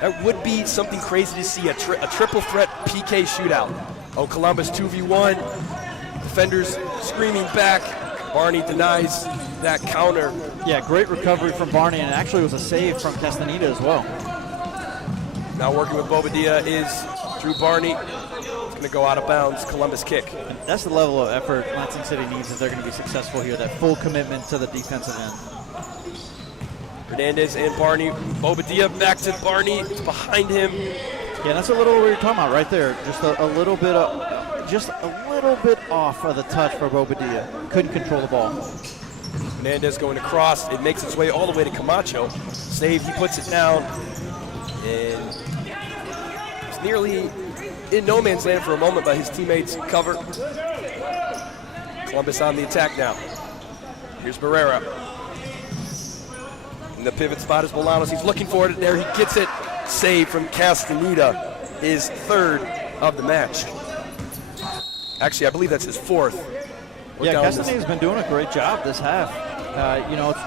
That would be something crazy to see, a triple threat PK shootout. Columbus 2v1, defenders screaming back. Barney denies that counter. Yeah, great recovery from Barney, and actually was a save from Castaneda as well. Now working with Bobadilla is Drew Barney. It's going to go out of bounds, Columbus kick. And that's the level of effort Lansing City needs if they're going to be successful here, that full commitment to the defensive end. Hernandez and Barney. Bobadilla back to Barney. It's behind him. Yeah, that's a little what we were talking about right there. Just a little bit off of the touch for Bobadilla. Couldn't control the ball. Hernandez going across. It makes its way all the way to Camacho. Save, he puts it down. And it's nearly in no man's land for a moment, but his teammates cover. Columbus on the attack now. Here's Barrera. In the pivot spot is Bolanos. He's looking for it there. He gets it. Save from Castaneda, his 3rd of the match. Actually, I believe that's his 4th. Yeah, Castaneda's been doing a great job this half.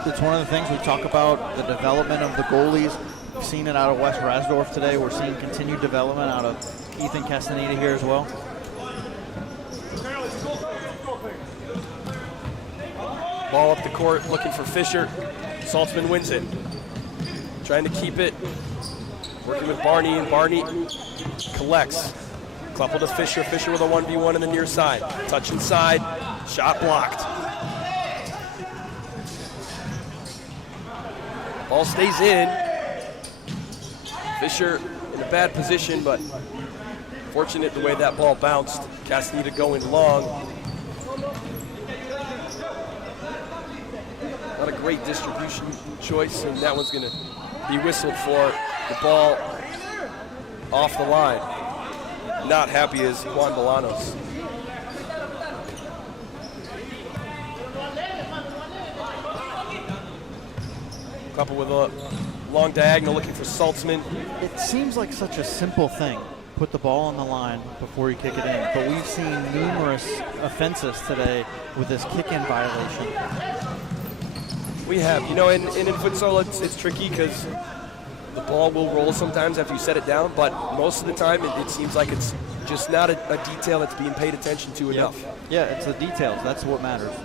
It's one of the things we talk about, the development of the goalies. We've seen it out of West Rasdorf today. We're seeing continued development out of Ethan Castaneda here as well. Ball up the court, looking for Fisher. Saltzman wins it. Trying to keep it. Working with Barney, and Barney collects. Kleppel to Fisher. Fisher with a 1v1 in the near side. Touch inside. Shot blocked. Ball stays in. Fisher in a bad position, but fortunate the way that ball bounced. Castaneda going long. Not a great distribution choice, and that one's going to be whistled for. The ball off the line. Not happy is Juan Bolanos. Couple with a long diagonal looking for Saltzman. It seems like such a simple thing. Put the ball on the line before you kick it in. But we've seen numerous offenses today with this kick-in violation. We have. You know, and in futsal, it's tricky because the ball will roll sometimes after you set it down, but most of the time it seems like it's just not a detail that's being paid attention to enough. Yeah, it's the details. That's what matters.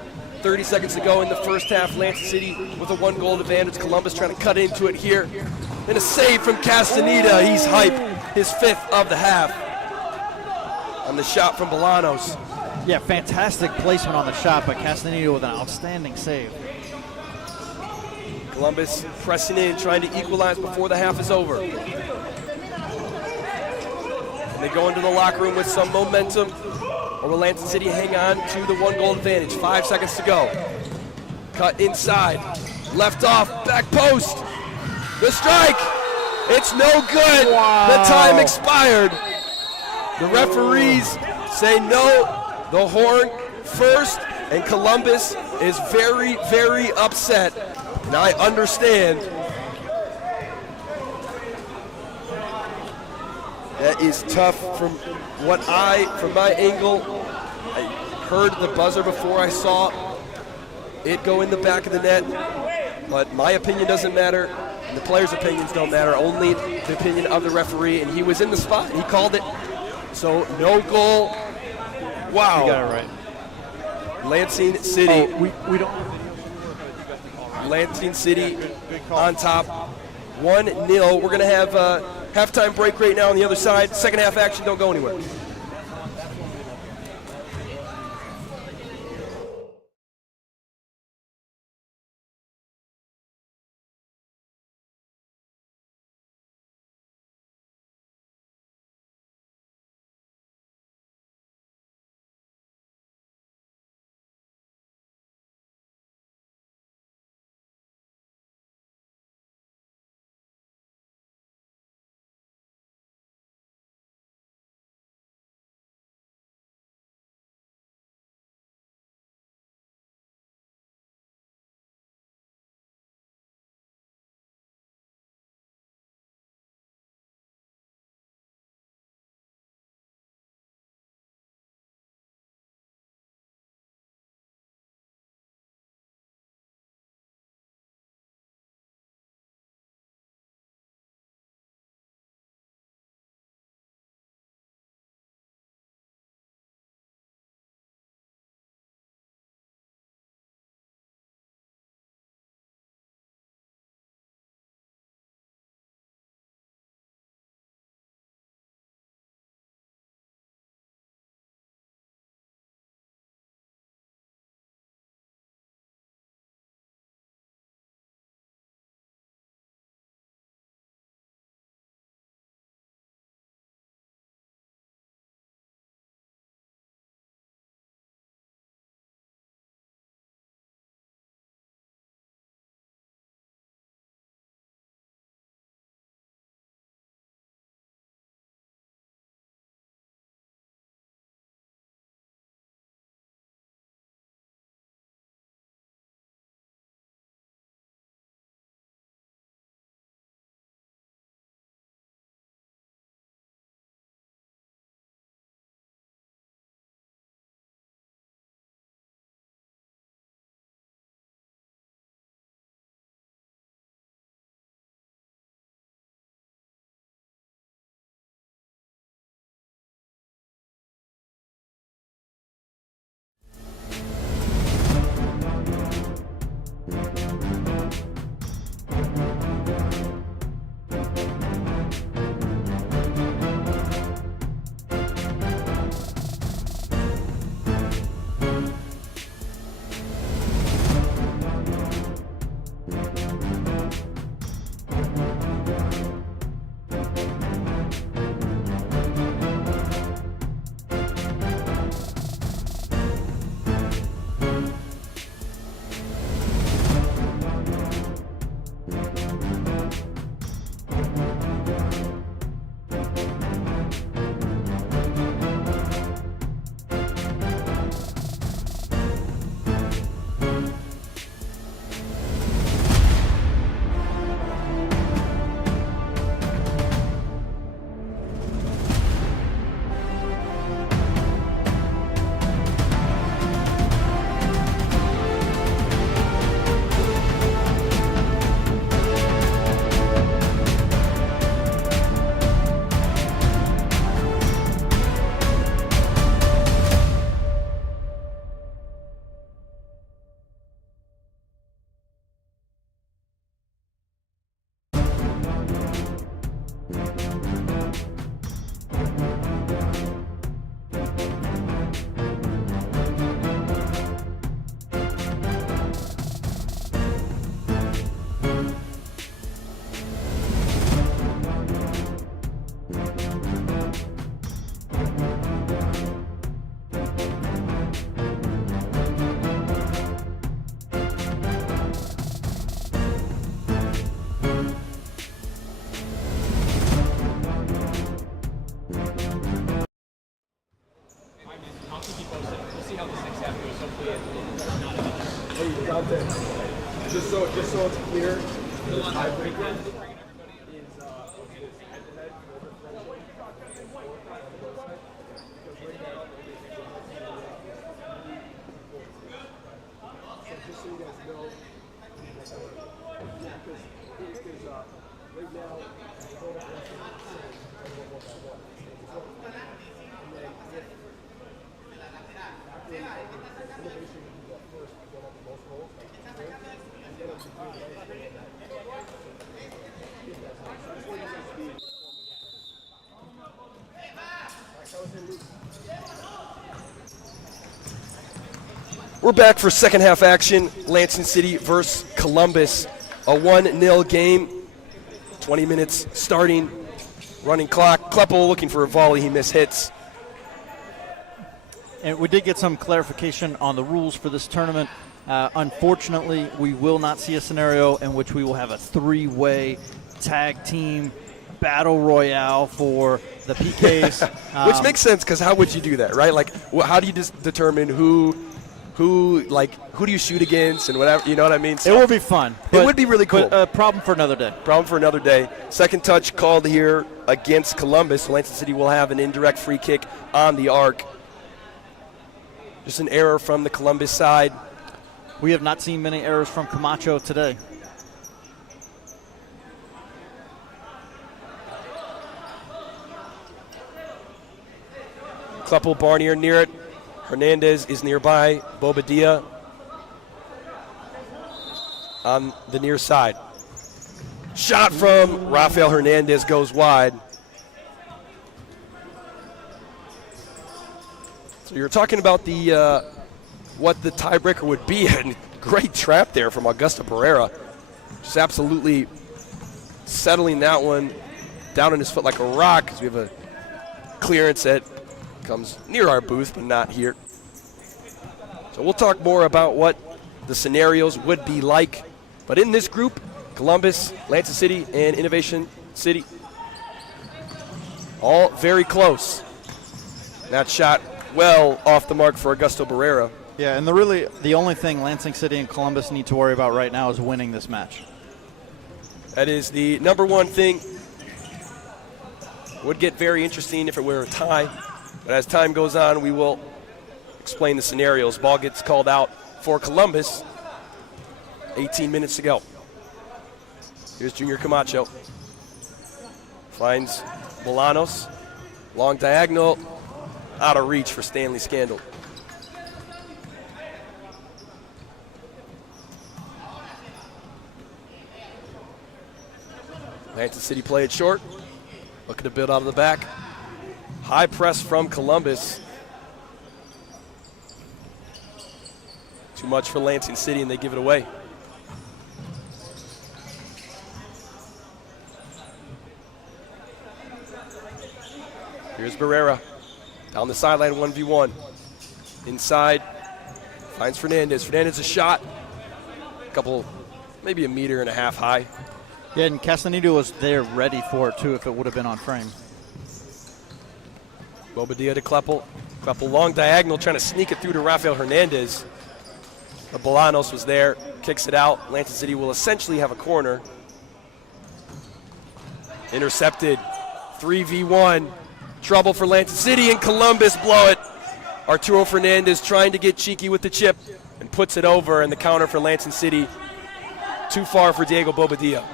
30 seconds to go in the first half. Lansing City with a 1-goal advantage. Columbus trying to cut into it here. And a save from Castaneda. He's hype. His 5th of the half on the shot from Bolanos. Yeah, fantastic placement on the shot, but Castaneda with an outstanding save. Columbus pressing in, trying to equalize before the half is over. And they go into the locker room with some momentum. Or will Lansing City hang on to the 1-goal advantage? 5 seconds to go. Cut inside. Left off. Back post. The strike. It's no good. Wow. The time expired. The referees say no. The horn first. And Columbus is very, very upset. And I understand. That is tough from my angle. I heard the buzzer before I saw it go in the back of the net. But my opinion doesn't matter. And the players' opinions don't matter. Only the opinion of the referee. And he was in the spot. He called it. So no goal. Wow. You got it right. Lansing City. Oh, we don't. Lansing City on top, 1-0. We're going to have a halftime break right now on the other side. Second half action, don't go anywhere. Just so it's clear, the tiebreaker is just so you guys know, right now, we're back for second half action. Lansing City versus Columbus. A 1-0 game. 20 minutes starting. Running clock. Kleppel looking for a volley. He mishits. And we did get some clarification on the rules for this tournament. Unfortunately, we will not see a scenario in which we will have a three-way tag team battle royale for the PKs. Which makes sense, because how would you do that, right? Like, how do you just determine who do you shoot against and whatever, you know what I mean? So it will be fun. It would be really cool. But a problem for another day. Problem for another day. Second touch called here against Columbus. Lansing City will have an indirect free kick on the arc. Just an error from the Columbus side. We have not seen many errors from Camacho today. Kleppel, Barnier near it. Hernandez is nearby. Bobadilla on the near side. Shot from Rafael Hernandez goes wide. So you're talking about the what the tiebreaker would be, and great trap there from Augusto Barrera. Just absolutely settling that one down on his foot like a rock, because we have a clearance that comes near our booth, but not here. So we'll talk more about what the scenarios would be like. But in this group, Columbus, Lansing City, and Innovation City, all very close. That shot well off the mark for Augusto Barrera. Yeah, and the only thing Lansing City and Columbus need to worry about right now is winning this match. That is the number one thing. Would get very interesting if it were a tie. But as time goes on, we will explain the scenarios. Ball gets called out for Columbus. 18 minutes to go. Here's Junior Camacho. Finds Bolanos. Long diagonal. Out of reach for Stanley Scandal. Lansing City play it short. Looking to build out of the back. High press from Columbus. Too much for Lansing City, and they give it away. Here's Barrera. Down the sideline, 1v1. Inside, finds Fernandez. Fernandez a shot. Maybe a meter and a half high. Yeah, and Castaneda was there ready for it, too, if it would have been on frame. Bobadilla to Kleppel. Kleppel long diagonal, trying to sneak it through to Rafael Hernandez. But Bolanos was there, kicks it out. Lansing City will essentially have a corner. Intercepted, 3v1. Trouble for Lansing City, and Columbus blow it. Arturo Fernandez trying to get cheeky with the chip and puts it over, and the counter for Lansing City. Too far for Diego Bobadilla.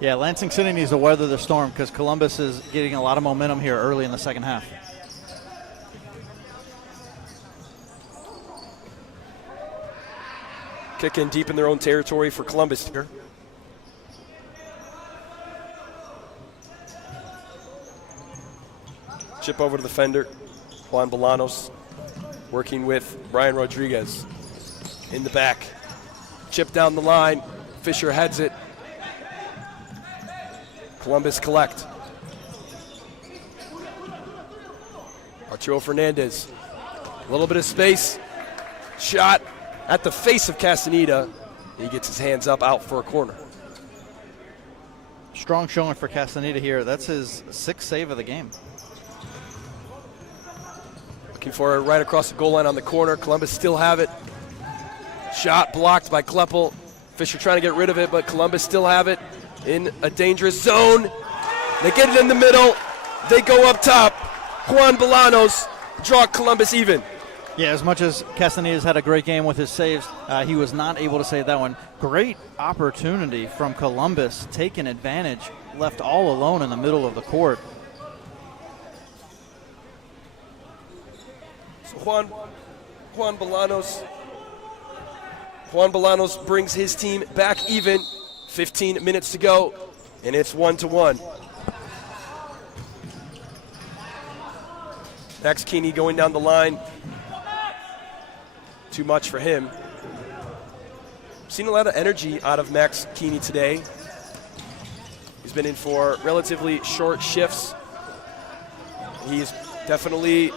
Yeah, Lansing City needs to weather the storm because Columbus is getting a lot of momentum here early in the second half. Kick in deep in their own territory for Columbus here. Chip over to the fender. Juan Bolanos working with Brian Rodriguez in the back. Chip down the line. Fisher heads it. Columbus collect. Arturo Fernandez. A little bit of space. Shot at the face of Castaneda. He gets his hands up out for a corner. Strong showing for Castaneda here. That's his sixth save of the game. Looking for it right across the goal line on the corner. Columbus still have it. Shot blocked by Kleppel. Fisher trying to get rid of it, but Columbus still have it in a dangerous zone. They get it in the middle. They go up top. Juan Bolanos draw Columbus even. Yeah, as much as Castaneda's had a great game with his saves, he was not able to save that one. Great opportunity from Columbus, taking advantage, left all alone in the middle of the court. So Juan Bolanos brings his team back even. 15 minutes to go, and it's 1-1. Max Keeney going down the line. Too much for him. Seen a lot of energy out of Max Keeney today. He's been in for relatively short shifts. He's definitely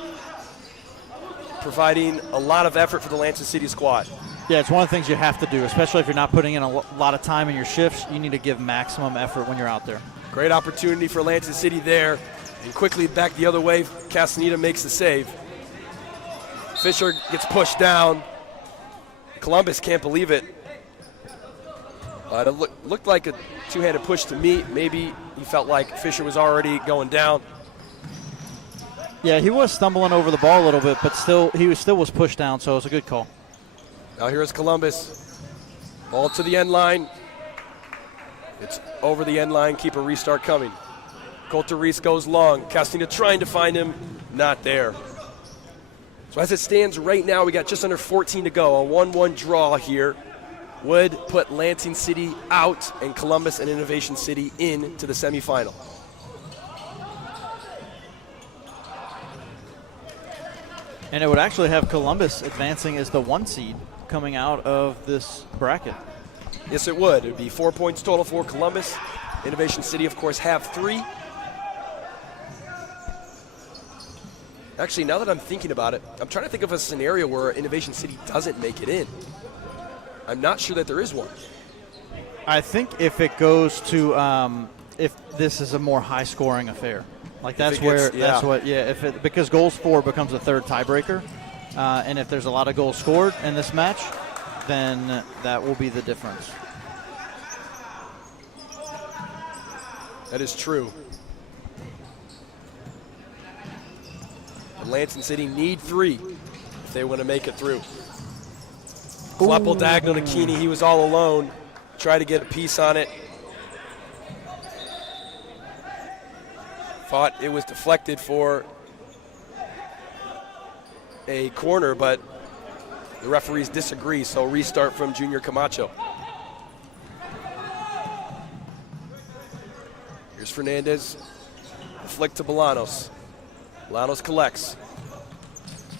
providing a lot of effort for the Lansing City squad. Yeah, it's one of the things you have to do, especially if you're not putting in a lot of time in your shifts. You need to give maximum effort when you're out there. Great opportunity for Lansing City there. And quickly back the other way, Castaneda makes the save. Fisher gets pushed down. Columbus can't believe it. It looked like a two-handed push to me. Maybe he felt like Fisher was already going down. Yeah, he was stumbling over the ball a little bit, but still was pushed down, so it was a good call. Now here is Columbus. Ball to the end line. It's over the end line. Keep a restart coming. Coulter Reese goes long. Castaneda trying to find him. Not there. So as it stands right now, we got just under 14 to go. A 1-1 draw here would put Lansing City out and Columbus and Innovation City into the semifinal. And it would actually have Columbus advancing as the 1 seed coming out of this bracket. Yes, it would. It would be 4 points total for Columbus. Innovation City, of course, have 3. Actually, now that I'm thinking about it, I'm trying to think of a scenario where Innovation City doesn't make it in. I'm not sure that there is one. I think if it goes to, if this is a more high-scoring affair, like that's because goals for becomes a third tiebreaker, and if there's a lot of goals scored in this match, then that will be the difference. That is true. And Lansing City need 3 if they want to make it through. Kleppel diagonal to Keeney. He was all alone. Tried to get a piece on it. Thought it was deflected for a corner, but the referees disagree, so restart from Junior Camacho. Here's Fernandez. Flick to Bolanos. Bolanos collects.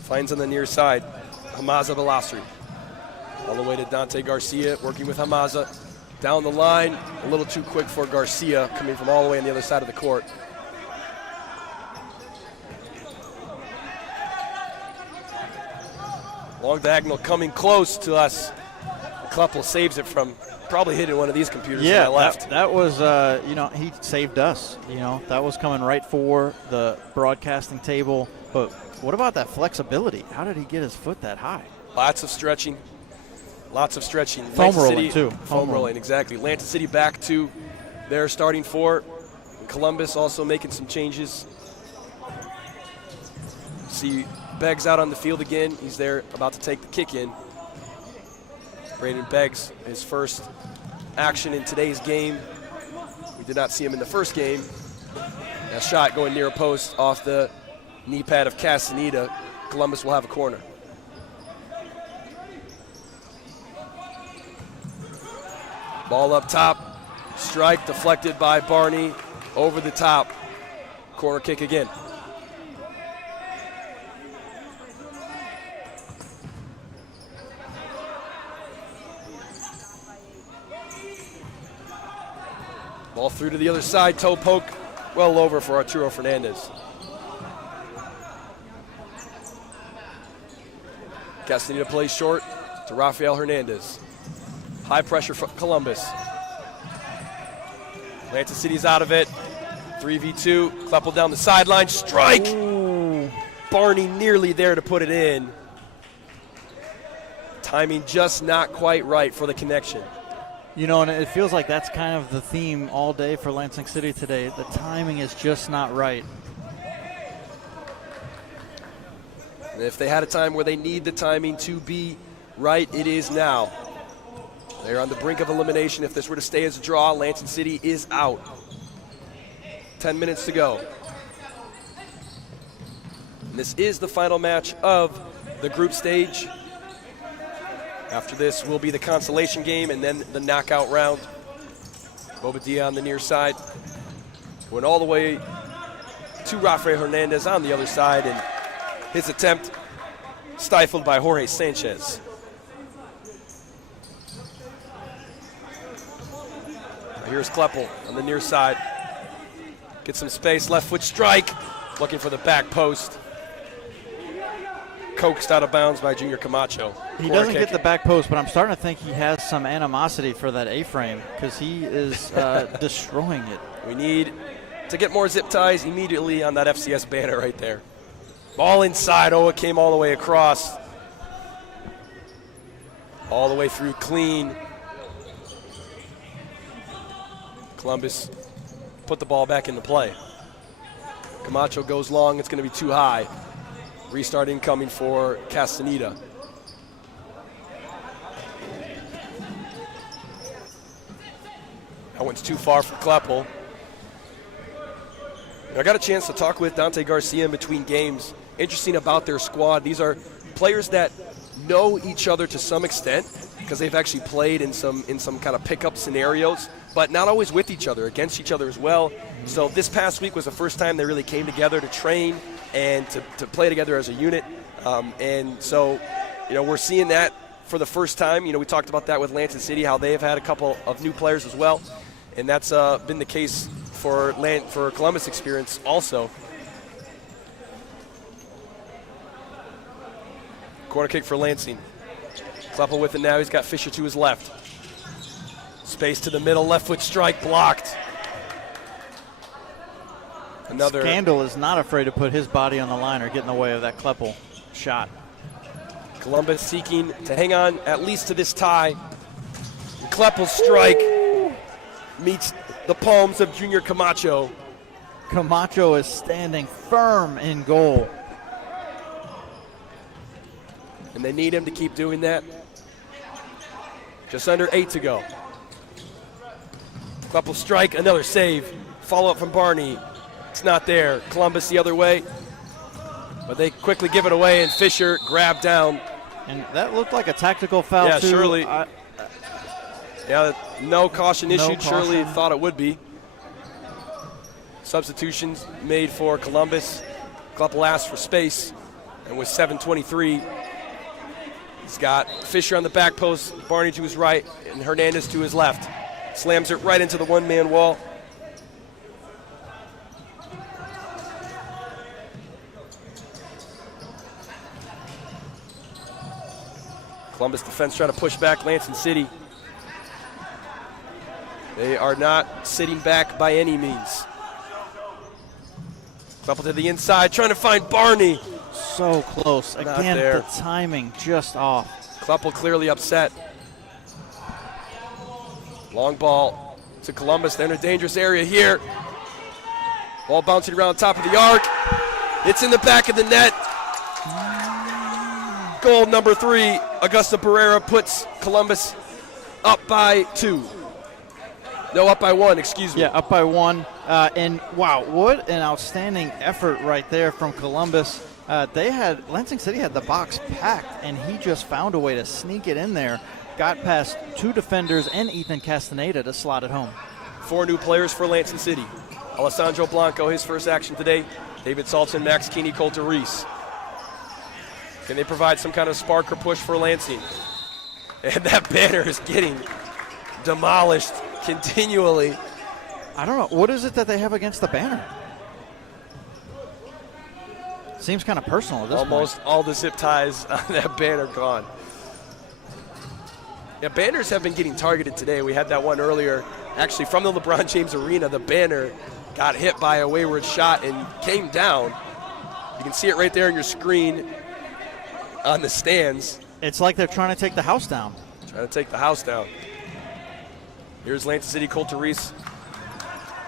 Finds on the near side. Hamaza Balasri. All the way to Dante Garcia, working with Hamaza. Down the line, a little too quick for Garcia, coming from all the way on the other side of the court. Long diagonal coming close to us. Kleppel saves it from probably hitting one of these computers on my left. That was, he saved us. That was coming right for the broadcasting table. But what about that flexibility? How did he get his foot that high? Lots of stretching. Lots of stretching. Foam rolling, too. Foam rolling, exactly. Lansing City back to their starting 4. And Columbus also making some changes. See Beggs out on the field again. He's there about to take the kick in. Brandon Beggs, his first action in today's game. We did not see him in the first game. A shot going near a post off the knee pad of Castaneda. Columbus will have a corner. Ball up top. Strike deflected by Barney. Over the top. Corner kick again. Ball through to the other side, toe poke, well over for Arturo Fernandez. Castaneda plays short to Rafael Hernandez. High pressure for Columbus. Lansing City's out of it. 3v2, Kleppel down the sideline, strike! Ooh. Barney nearly there to put it in. Timing just not quite right for the connection. You know, and it feels like that's kind of the theme all day for Lansing City today. The timing is just not right. And if they had a time where they need the timing to be right, it is now. They're on the brink of elimination. If this were to stay as a draw, Lansing City is out. 10 minutes to go. And this is the final match of the group stage. After this will be the consolation game and then the knockout round. Bobadilla on the near side. Went all the way to Rafael Hernandez on the other side, and his attempt stifled by Jorge Sanchez. Here's Kleppel on the near side. Get some space, left foot strike. Looking for the back post. Coaxed out of bounds by Junior Camacho. He doesn't get the back post, but I'm starting to think he has some animosity for that A-frame because he is destroying it. We need to get more zip ties immediately on that FCS banner right there. Ball inside. Oh, it came all the way across. All the way through clean. Columbus put the ball back into play. Camacho goes long. It's going to be too high. Restart incoming for Castaneda. That one's too far for Kleppel. I got a chance to talk with Dante Garcia in between games. Interesting about their squad. These are players that know each other to some extent because they've actually played in some kind of pickup scenarios, but not always with each other, against each other as well. So this past week was the first time they really came together to train and to play together as a unit. And so, we're seeing that for the first time. We talked about that with Lansing City, how they have had a couple of new players as well. And that's been the case for Columbus experience also. Corner kick for Lansing. Kleppel with it now. He's got Fisher to his left. Space to the middle. Left foot strike blocked. Another. Scandal is not afraid to put his body on the line or get in the way of that Kleppel shot. Columbus seeking to hang on at least to this tie. Kleppel's strike meets the palms of Junior Camacho. Camacho is standing firm in goal. And they need him to keep doing that. Just under 8 to go. Kleppel strike, another save. Follow-up from Barney. It's not there. Columbus the other way. But they quickly give it away, and Fisher grabbed down. And that looked like a tactical foul, yeah, too. Surely. No caution issued. caution. Surely thought it would be. Substitutions made for Columbus. Kleppel asked for space, and with 7:23, he's got Fisher on the back post, Barney to his right, and Hernandez to his left. Slams it right into the one-man wall. Columbus defense trying to push back Lansing City. They are not sitting back by any means. Kleppel to the inside, trying to find Barney. So close. Not Again, there. the timing just off. Kleppel clearly upset. Long ball to Columbus. They're in a dangerous area here. Ball bouncing around top of the arc. It's in the back of the net. Goal number 3. Augusto Pereira puts Columbus up by 2. No, up by 1, excuse me. Yeah, up by 1. And wow, what an outstanding effort right there from Columbus. Lansing City had the box packed, and he just found a way to sneak it in there. Got past 2 defenders and Ethan Castaneda to slot it home. 4 new players for Lansing City. Alessandro Blanco, his first action today. David Salton, Max Keeney, Colter Reese. Can they provide some kind of spark or push for Lansing? And that banner is getting demolished continually. I don't know. What is it that they have against the banner? Seems kind of personal at this Almost point. all the zip ties on that banner gone. Yeah, banners have been getting targeted today. We had that one earlier. Actually, from the LeBron James Arena, the banner got hit by a wayward shot and came down. You can see it right there on your screen on the stands. It's like they're trying to take the house down. Trying to take the house down. Here's Lansing City, Coulter Reese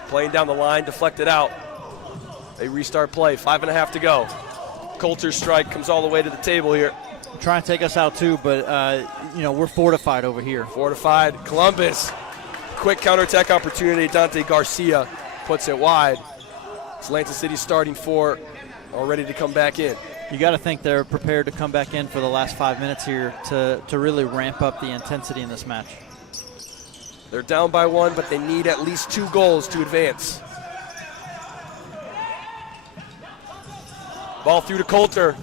playing down the line, deflected out. They restart play, 5.5 to go. Coulter's strike comes all the way to the table here. Trying to take us out too, but we're fortified over here. Fortified. Columbus, quick counterattack opportunity. Dante Garcia puts it wide. It's Lansing City starting 4, all ready to come back in. You got to think they're prepared to come back in for the last 5 minutes here to really ramp up the intensity in this match. They're down by 1, but they need at least 2 goals to advance. Ball through to Coulter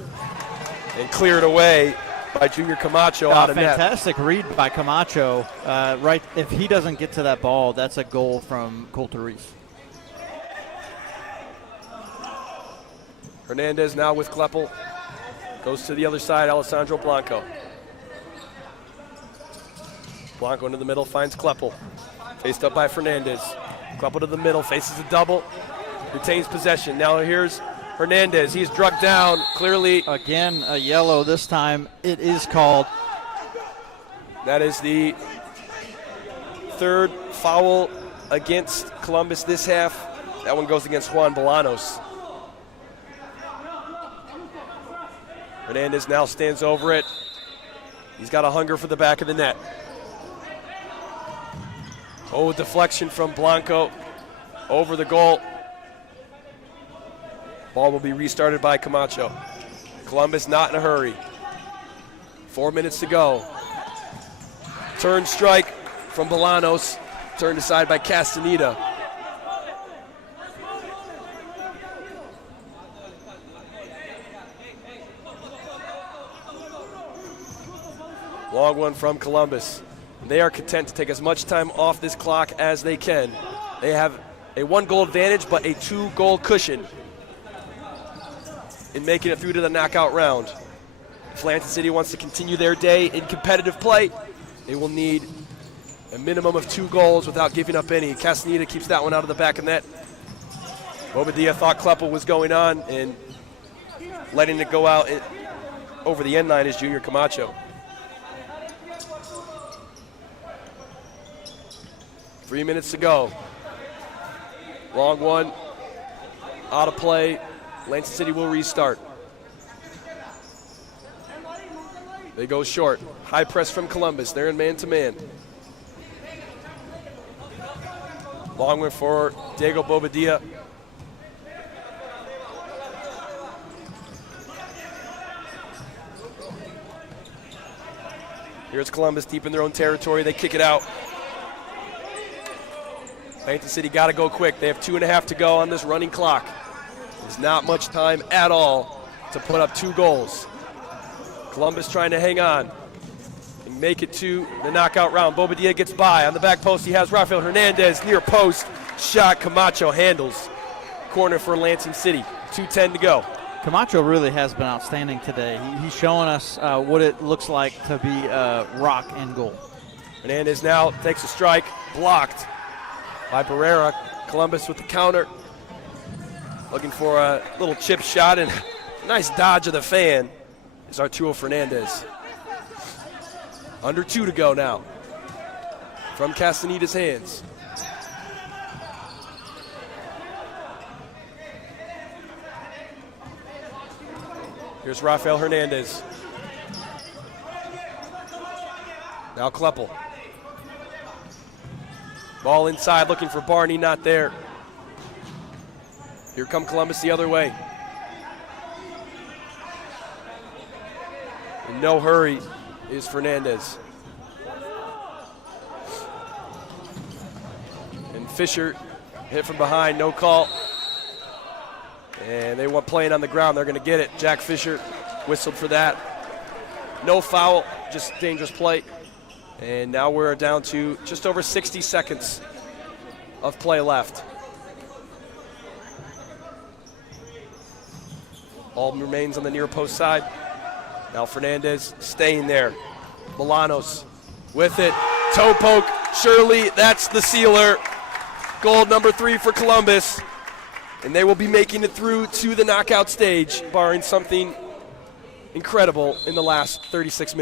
and cleared away by Junior Camacho out of net. Fantastic read by Camacho. Right, if he doesn't get to that ball, that's a goal from Coulter Reese. Hernandez now with Kleppel. Goes to the other side, Alessandro Blanco. Blanco into the middle, finds Kleppel. Faced up by Fernandez. Kleppel to the middle, faces a double. Retains possession. Now here's Hernandez. He's drugged down, clearly. Again, a yellow this time. It is called. That is the 3rd foul against Columbus this half. That one goes against Juan Bolanos. Hernandez now stands over it. He's got a hunger for the back of the net. Oh, deflection from Blanco over the goal. Ball will be restarted by Camacho. Columbus not in a hurry. 4 minutes to go. Turn strike from Bolanos. Turned aside by Castaneda. Long one from Columbus. They are content to take as much time off this clock as they can. They have a 1-goal advantage, but a 2-goal cushion in making it through to the knockout round. If Lansing City wants to continue their day in competitive play, they will need a minimum of 2 goals without giving up any. Castaneda keeps that one out of the back of net. Bobadilla thought Kleppel was going on, and letting it go out over the end line is Junior Camacho. 3 minutes to go. Long one, out of play. Lansing City will restart. They go short. High press from Columbus. They're in man-to-man. Long one for Diego Bobadilla. Here's Columbus deep in their own territory. They kick it out. Lansing City got to go quick. They have 2.5 to go on this running clock. There's not much time at all to put up 2 goals. Columbus trying to hang on and make it to the knockout round. Bobadilla gets by. On the back post, he has Rafael Hernandez near post. Shot, Camacho handles. Corner for Lansing City. 2:10 to go. Camacho really has been outstanding today. He's showing us what it looks like to be rock in goal. Hernandez now takes a strike. Blocked by Barrera. Columbus with the counter. Looking for a little chip shot and a nice dodge of the fan is Arturo Fernandez. Under 2 to go now from Castaneda's hands. Here's Rafael Hernandez. Now Kleppel. Ball inside, looking for Barney, not there. Here come Columbus the other way. In no hurry is Fernandez. And Fisher hit from behind, no call. And they want playing on the ground, they're gonna get it. Jack Fisher whistled for that. No foul, just dangerous play. And now we're down to just over 60 seconds of play left. Ball remains on the near post side. Now Fernandez staying there. Bolanos with it. Toe poke, surely that's the sealer. Goal number 3 for Columbus. and they will be making it through to the knockout stage, barring something incredible in the last 36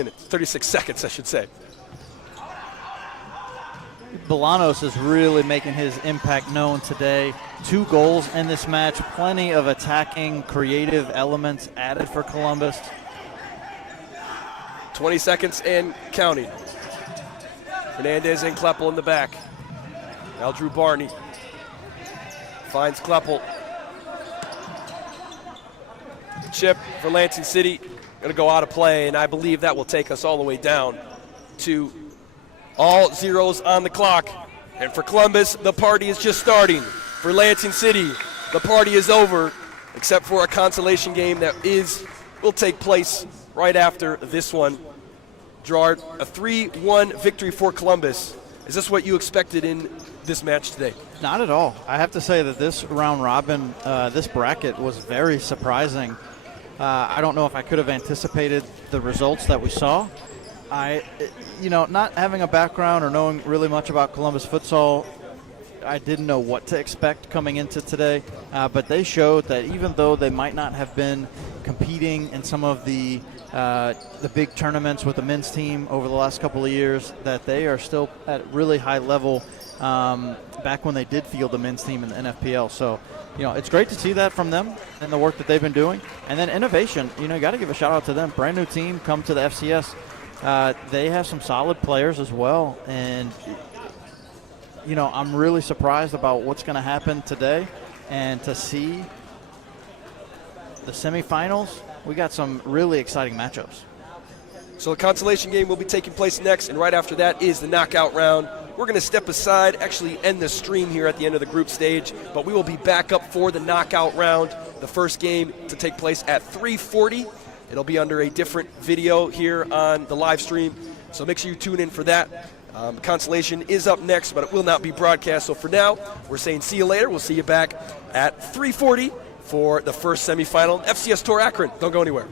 seconds, I should say. Bolanos is really making his impact known today. 2 goals in this match, plenty of attacking, creative elements added for Columbus. 20 seconds and counting. Hernandez and Kleppel in the back. Now Drew Barney finds Kleppel. Chip for Lansing City, going to go out of play, and I believe that will take us all the way down to all zeros on the clock. And for Columbus, the party is just starting. For Lansing City, the party is over, except for a consolation game that will take place right after this one. Gerard, a 3-1 victory for Columbus. Is this what you expected in this match today? Not at all. I have to say that this round robin, this bracket was very surprising. I don't know if I could have anticipated the results that we saw. Not having a background or knowing really much about Columbus futsal, I didn't know what to expect coming into today. But they showed that even though they might not have been competing in some of the big tournaments with the men's team over the last couple of years, that they are still at really high level back when they did field the men's team in the NFPL. So, it's great to see that from them and the work that they've been doing. And then innovation, you got to give a shout out to them. Brand new team come to the FCS. They have some solid players as well. And, I'm really surprised about what's going to happen today. And to see the semifinals, we got some really exciting matchups. So the consolation game will be taking place next, and right after that is the knockout round. We're going to step aside, actually end the stream here at the end of the group stage, but we will be back up for the knockout round, the first game to take place at 3:40. It'll be under a different video here on the live stream, so make sure you tune in for that. Consolation is up next, but it will not be broadcast. So for now, we're saying see you later. We'll see you back at 3:40 for the first semifinal. FCS Tour Akron. Don't go anywhere.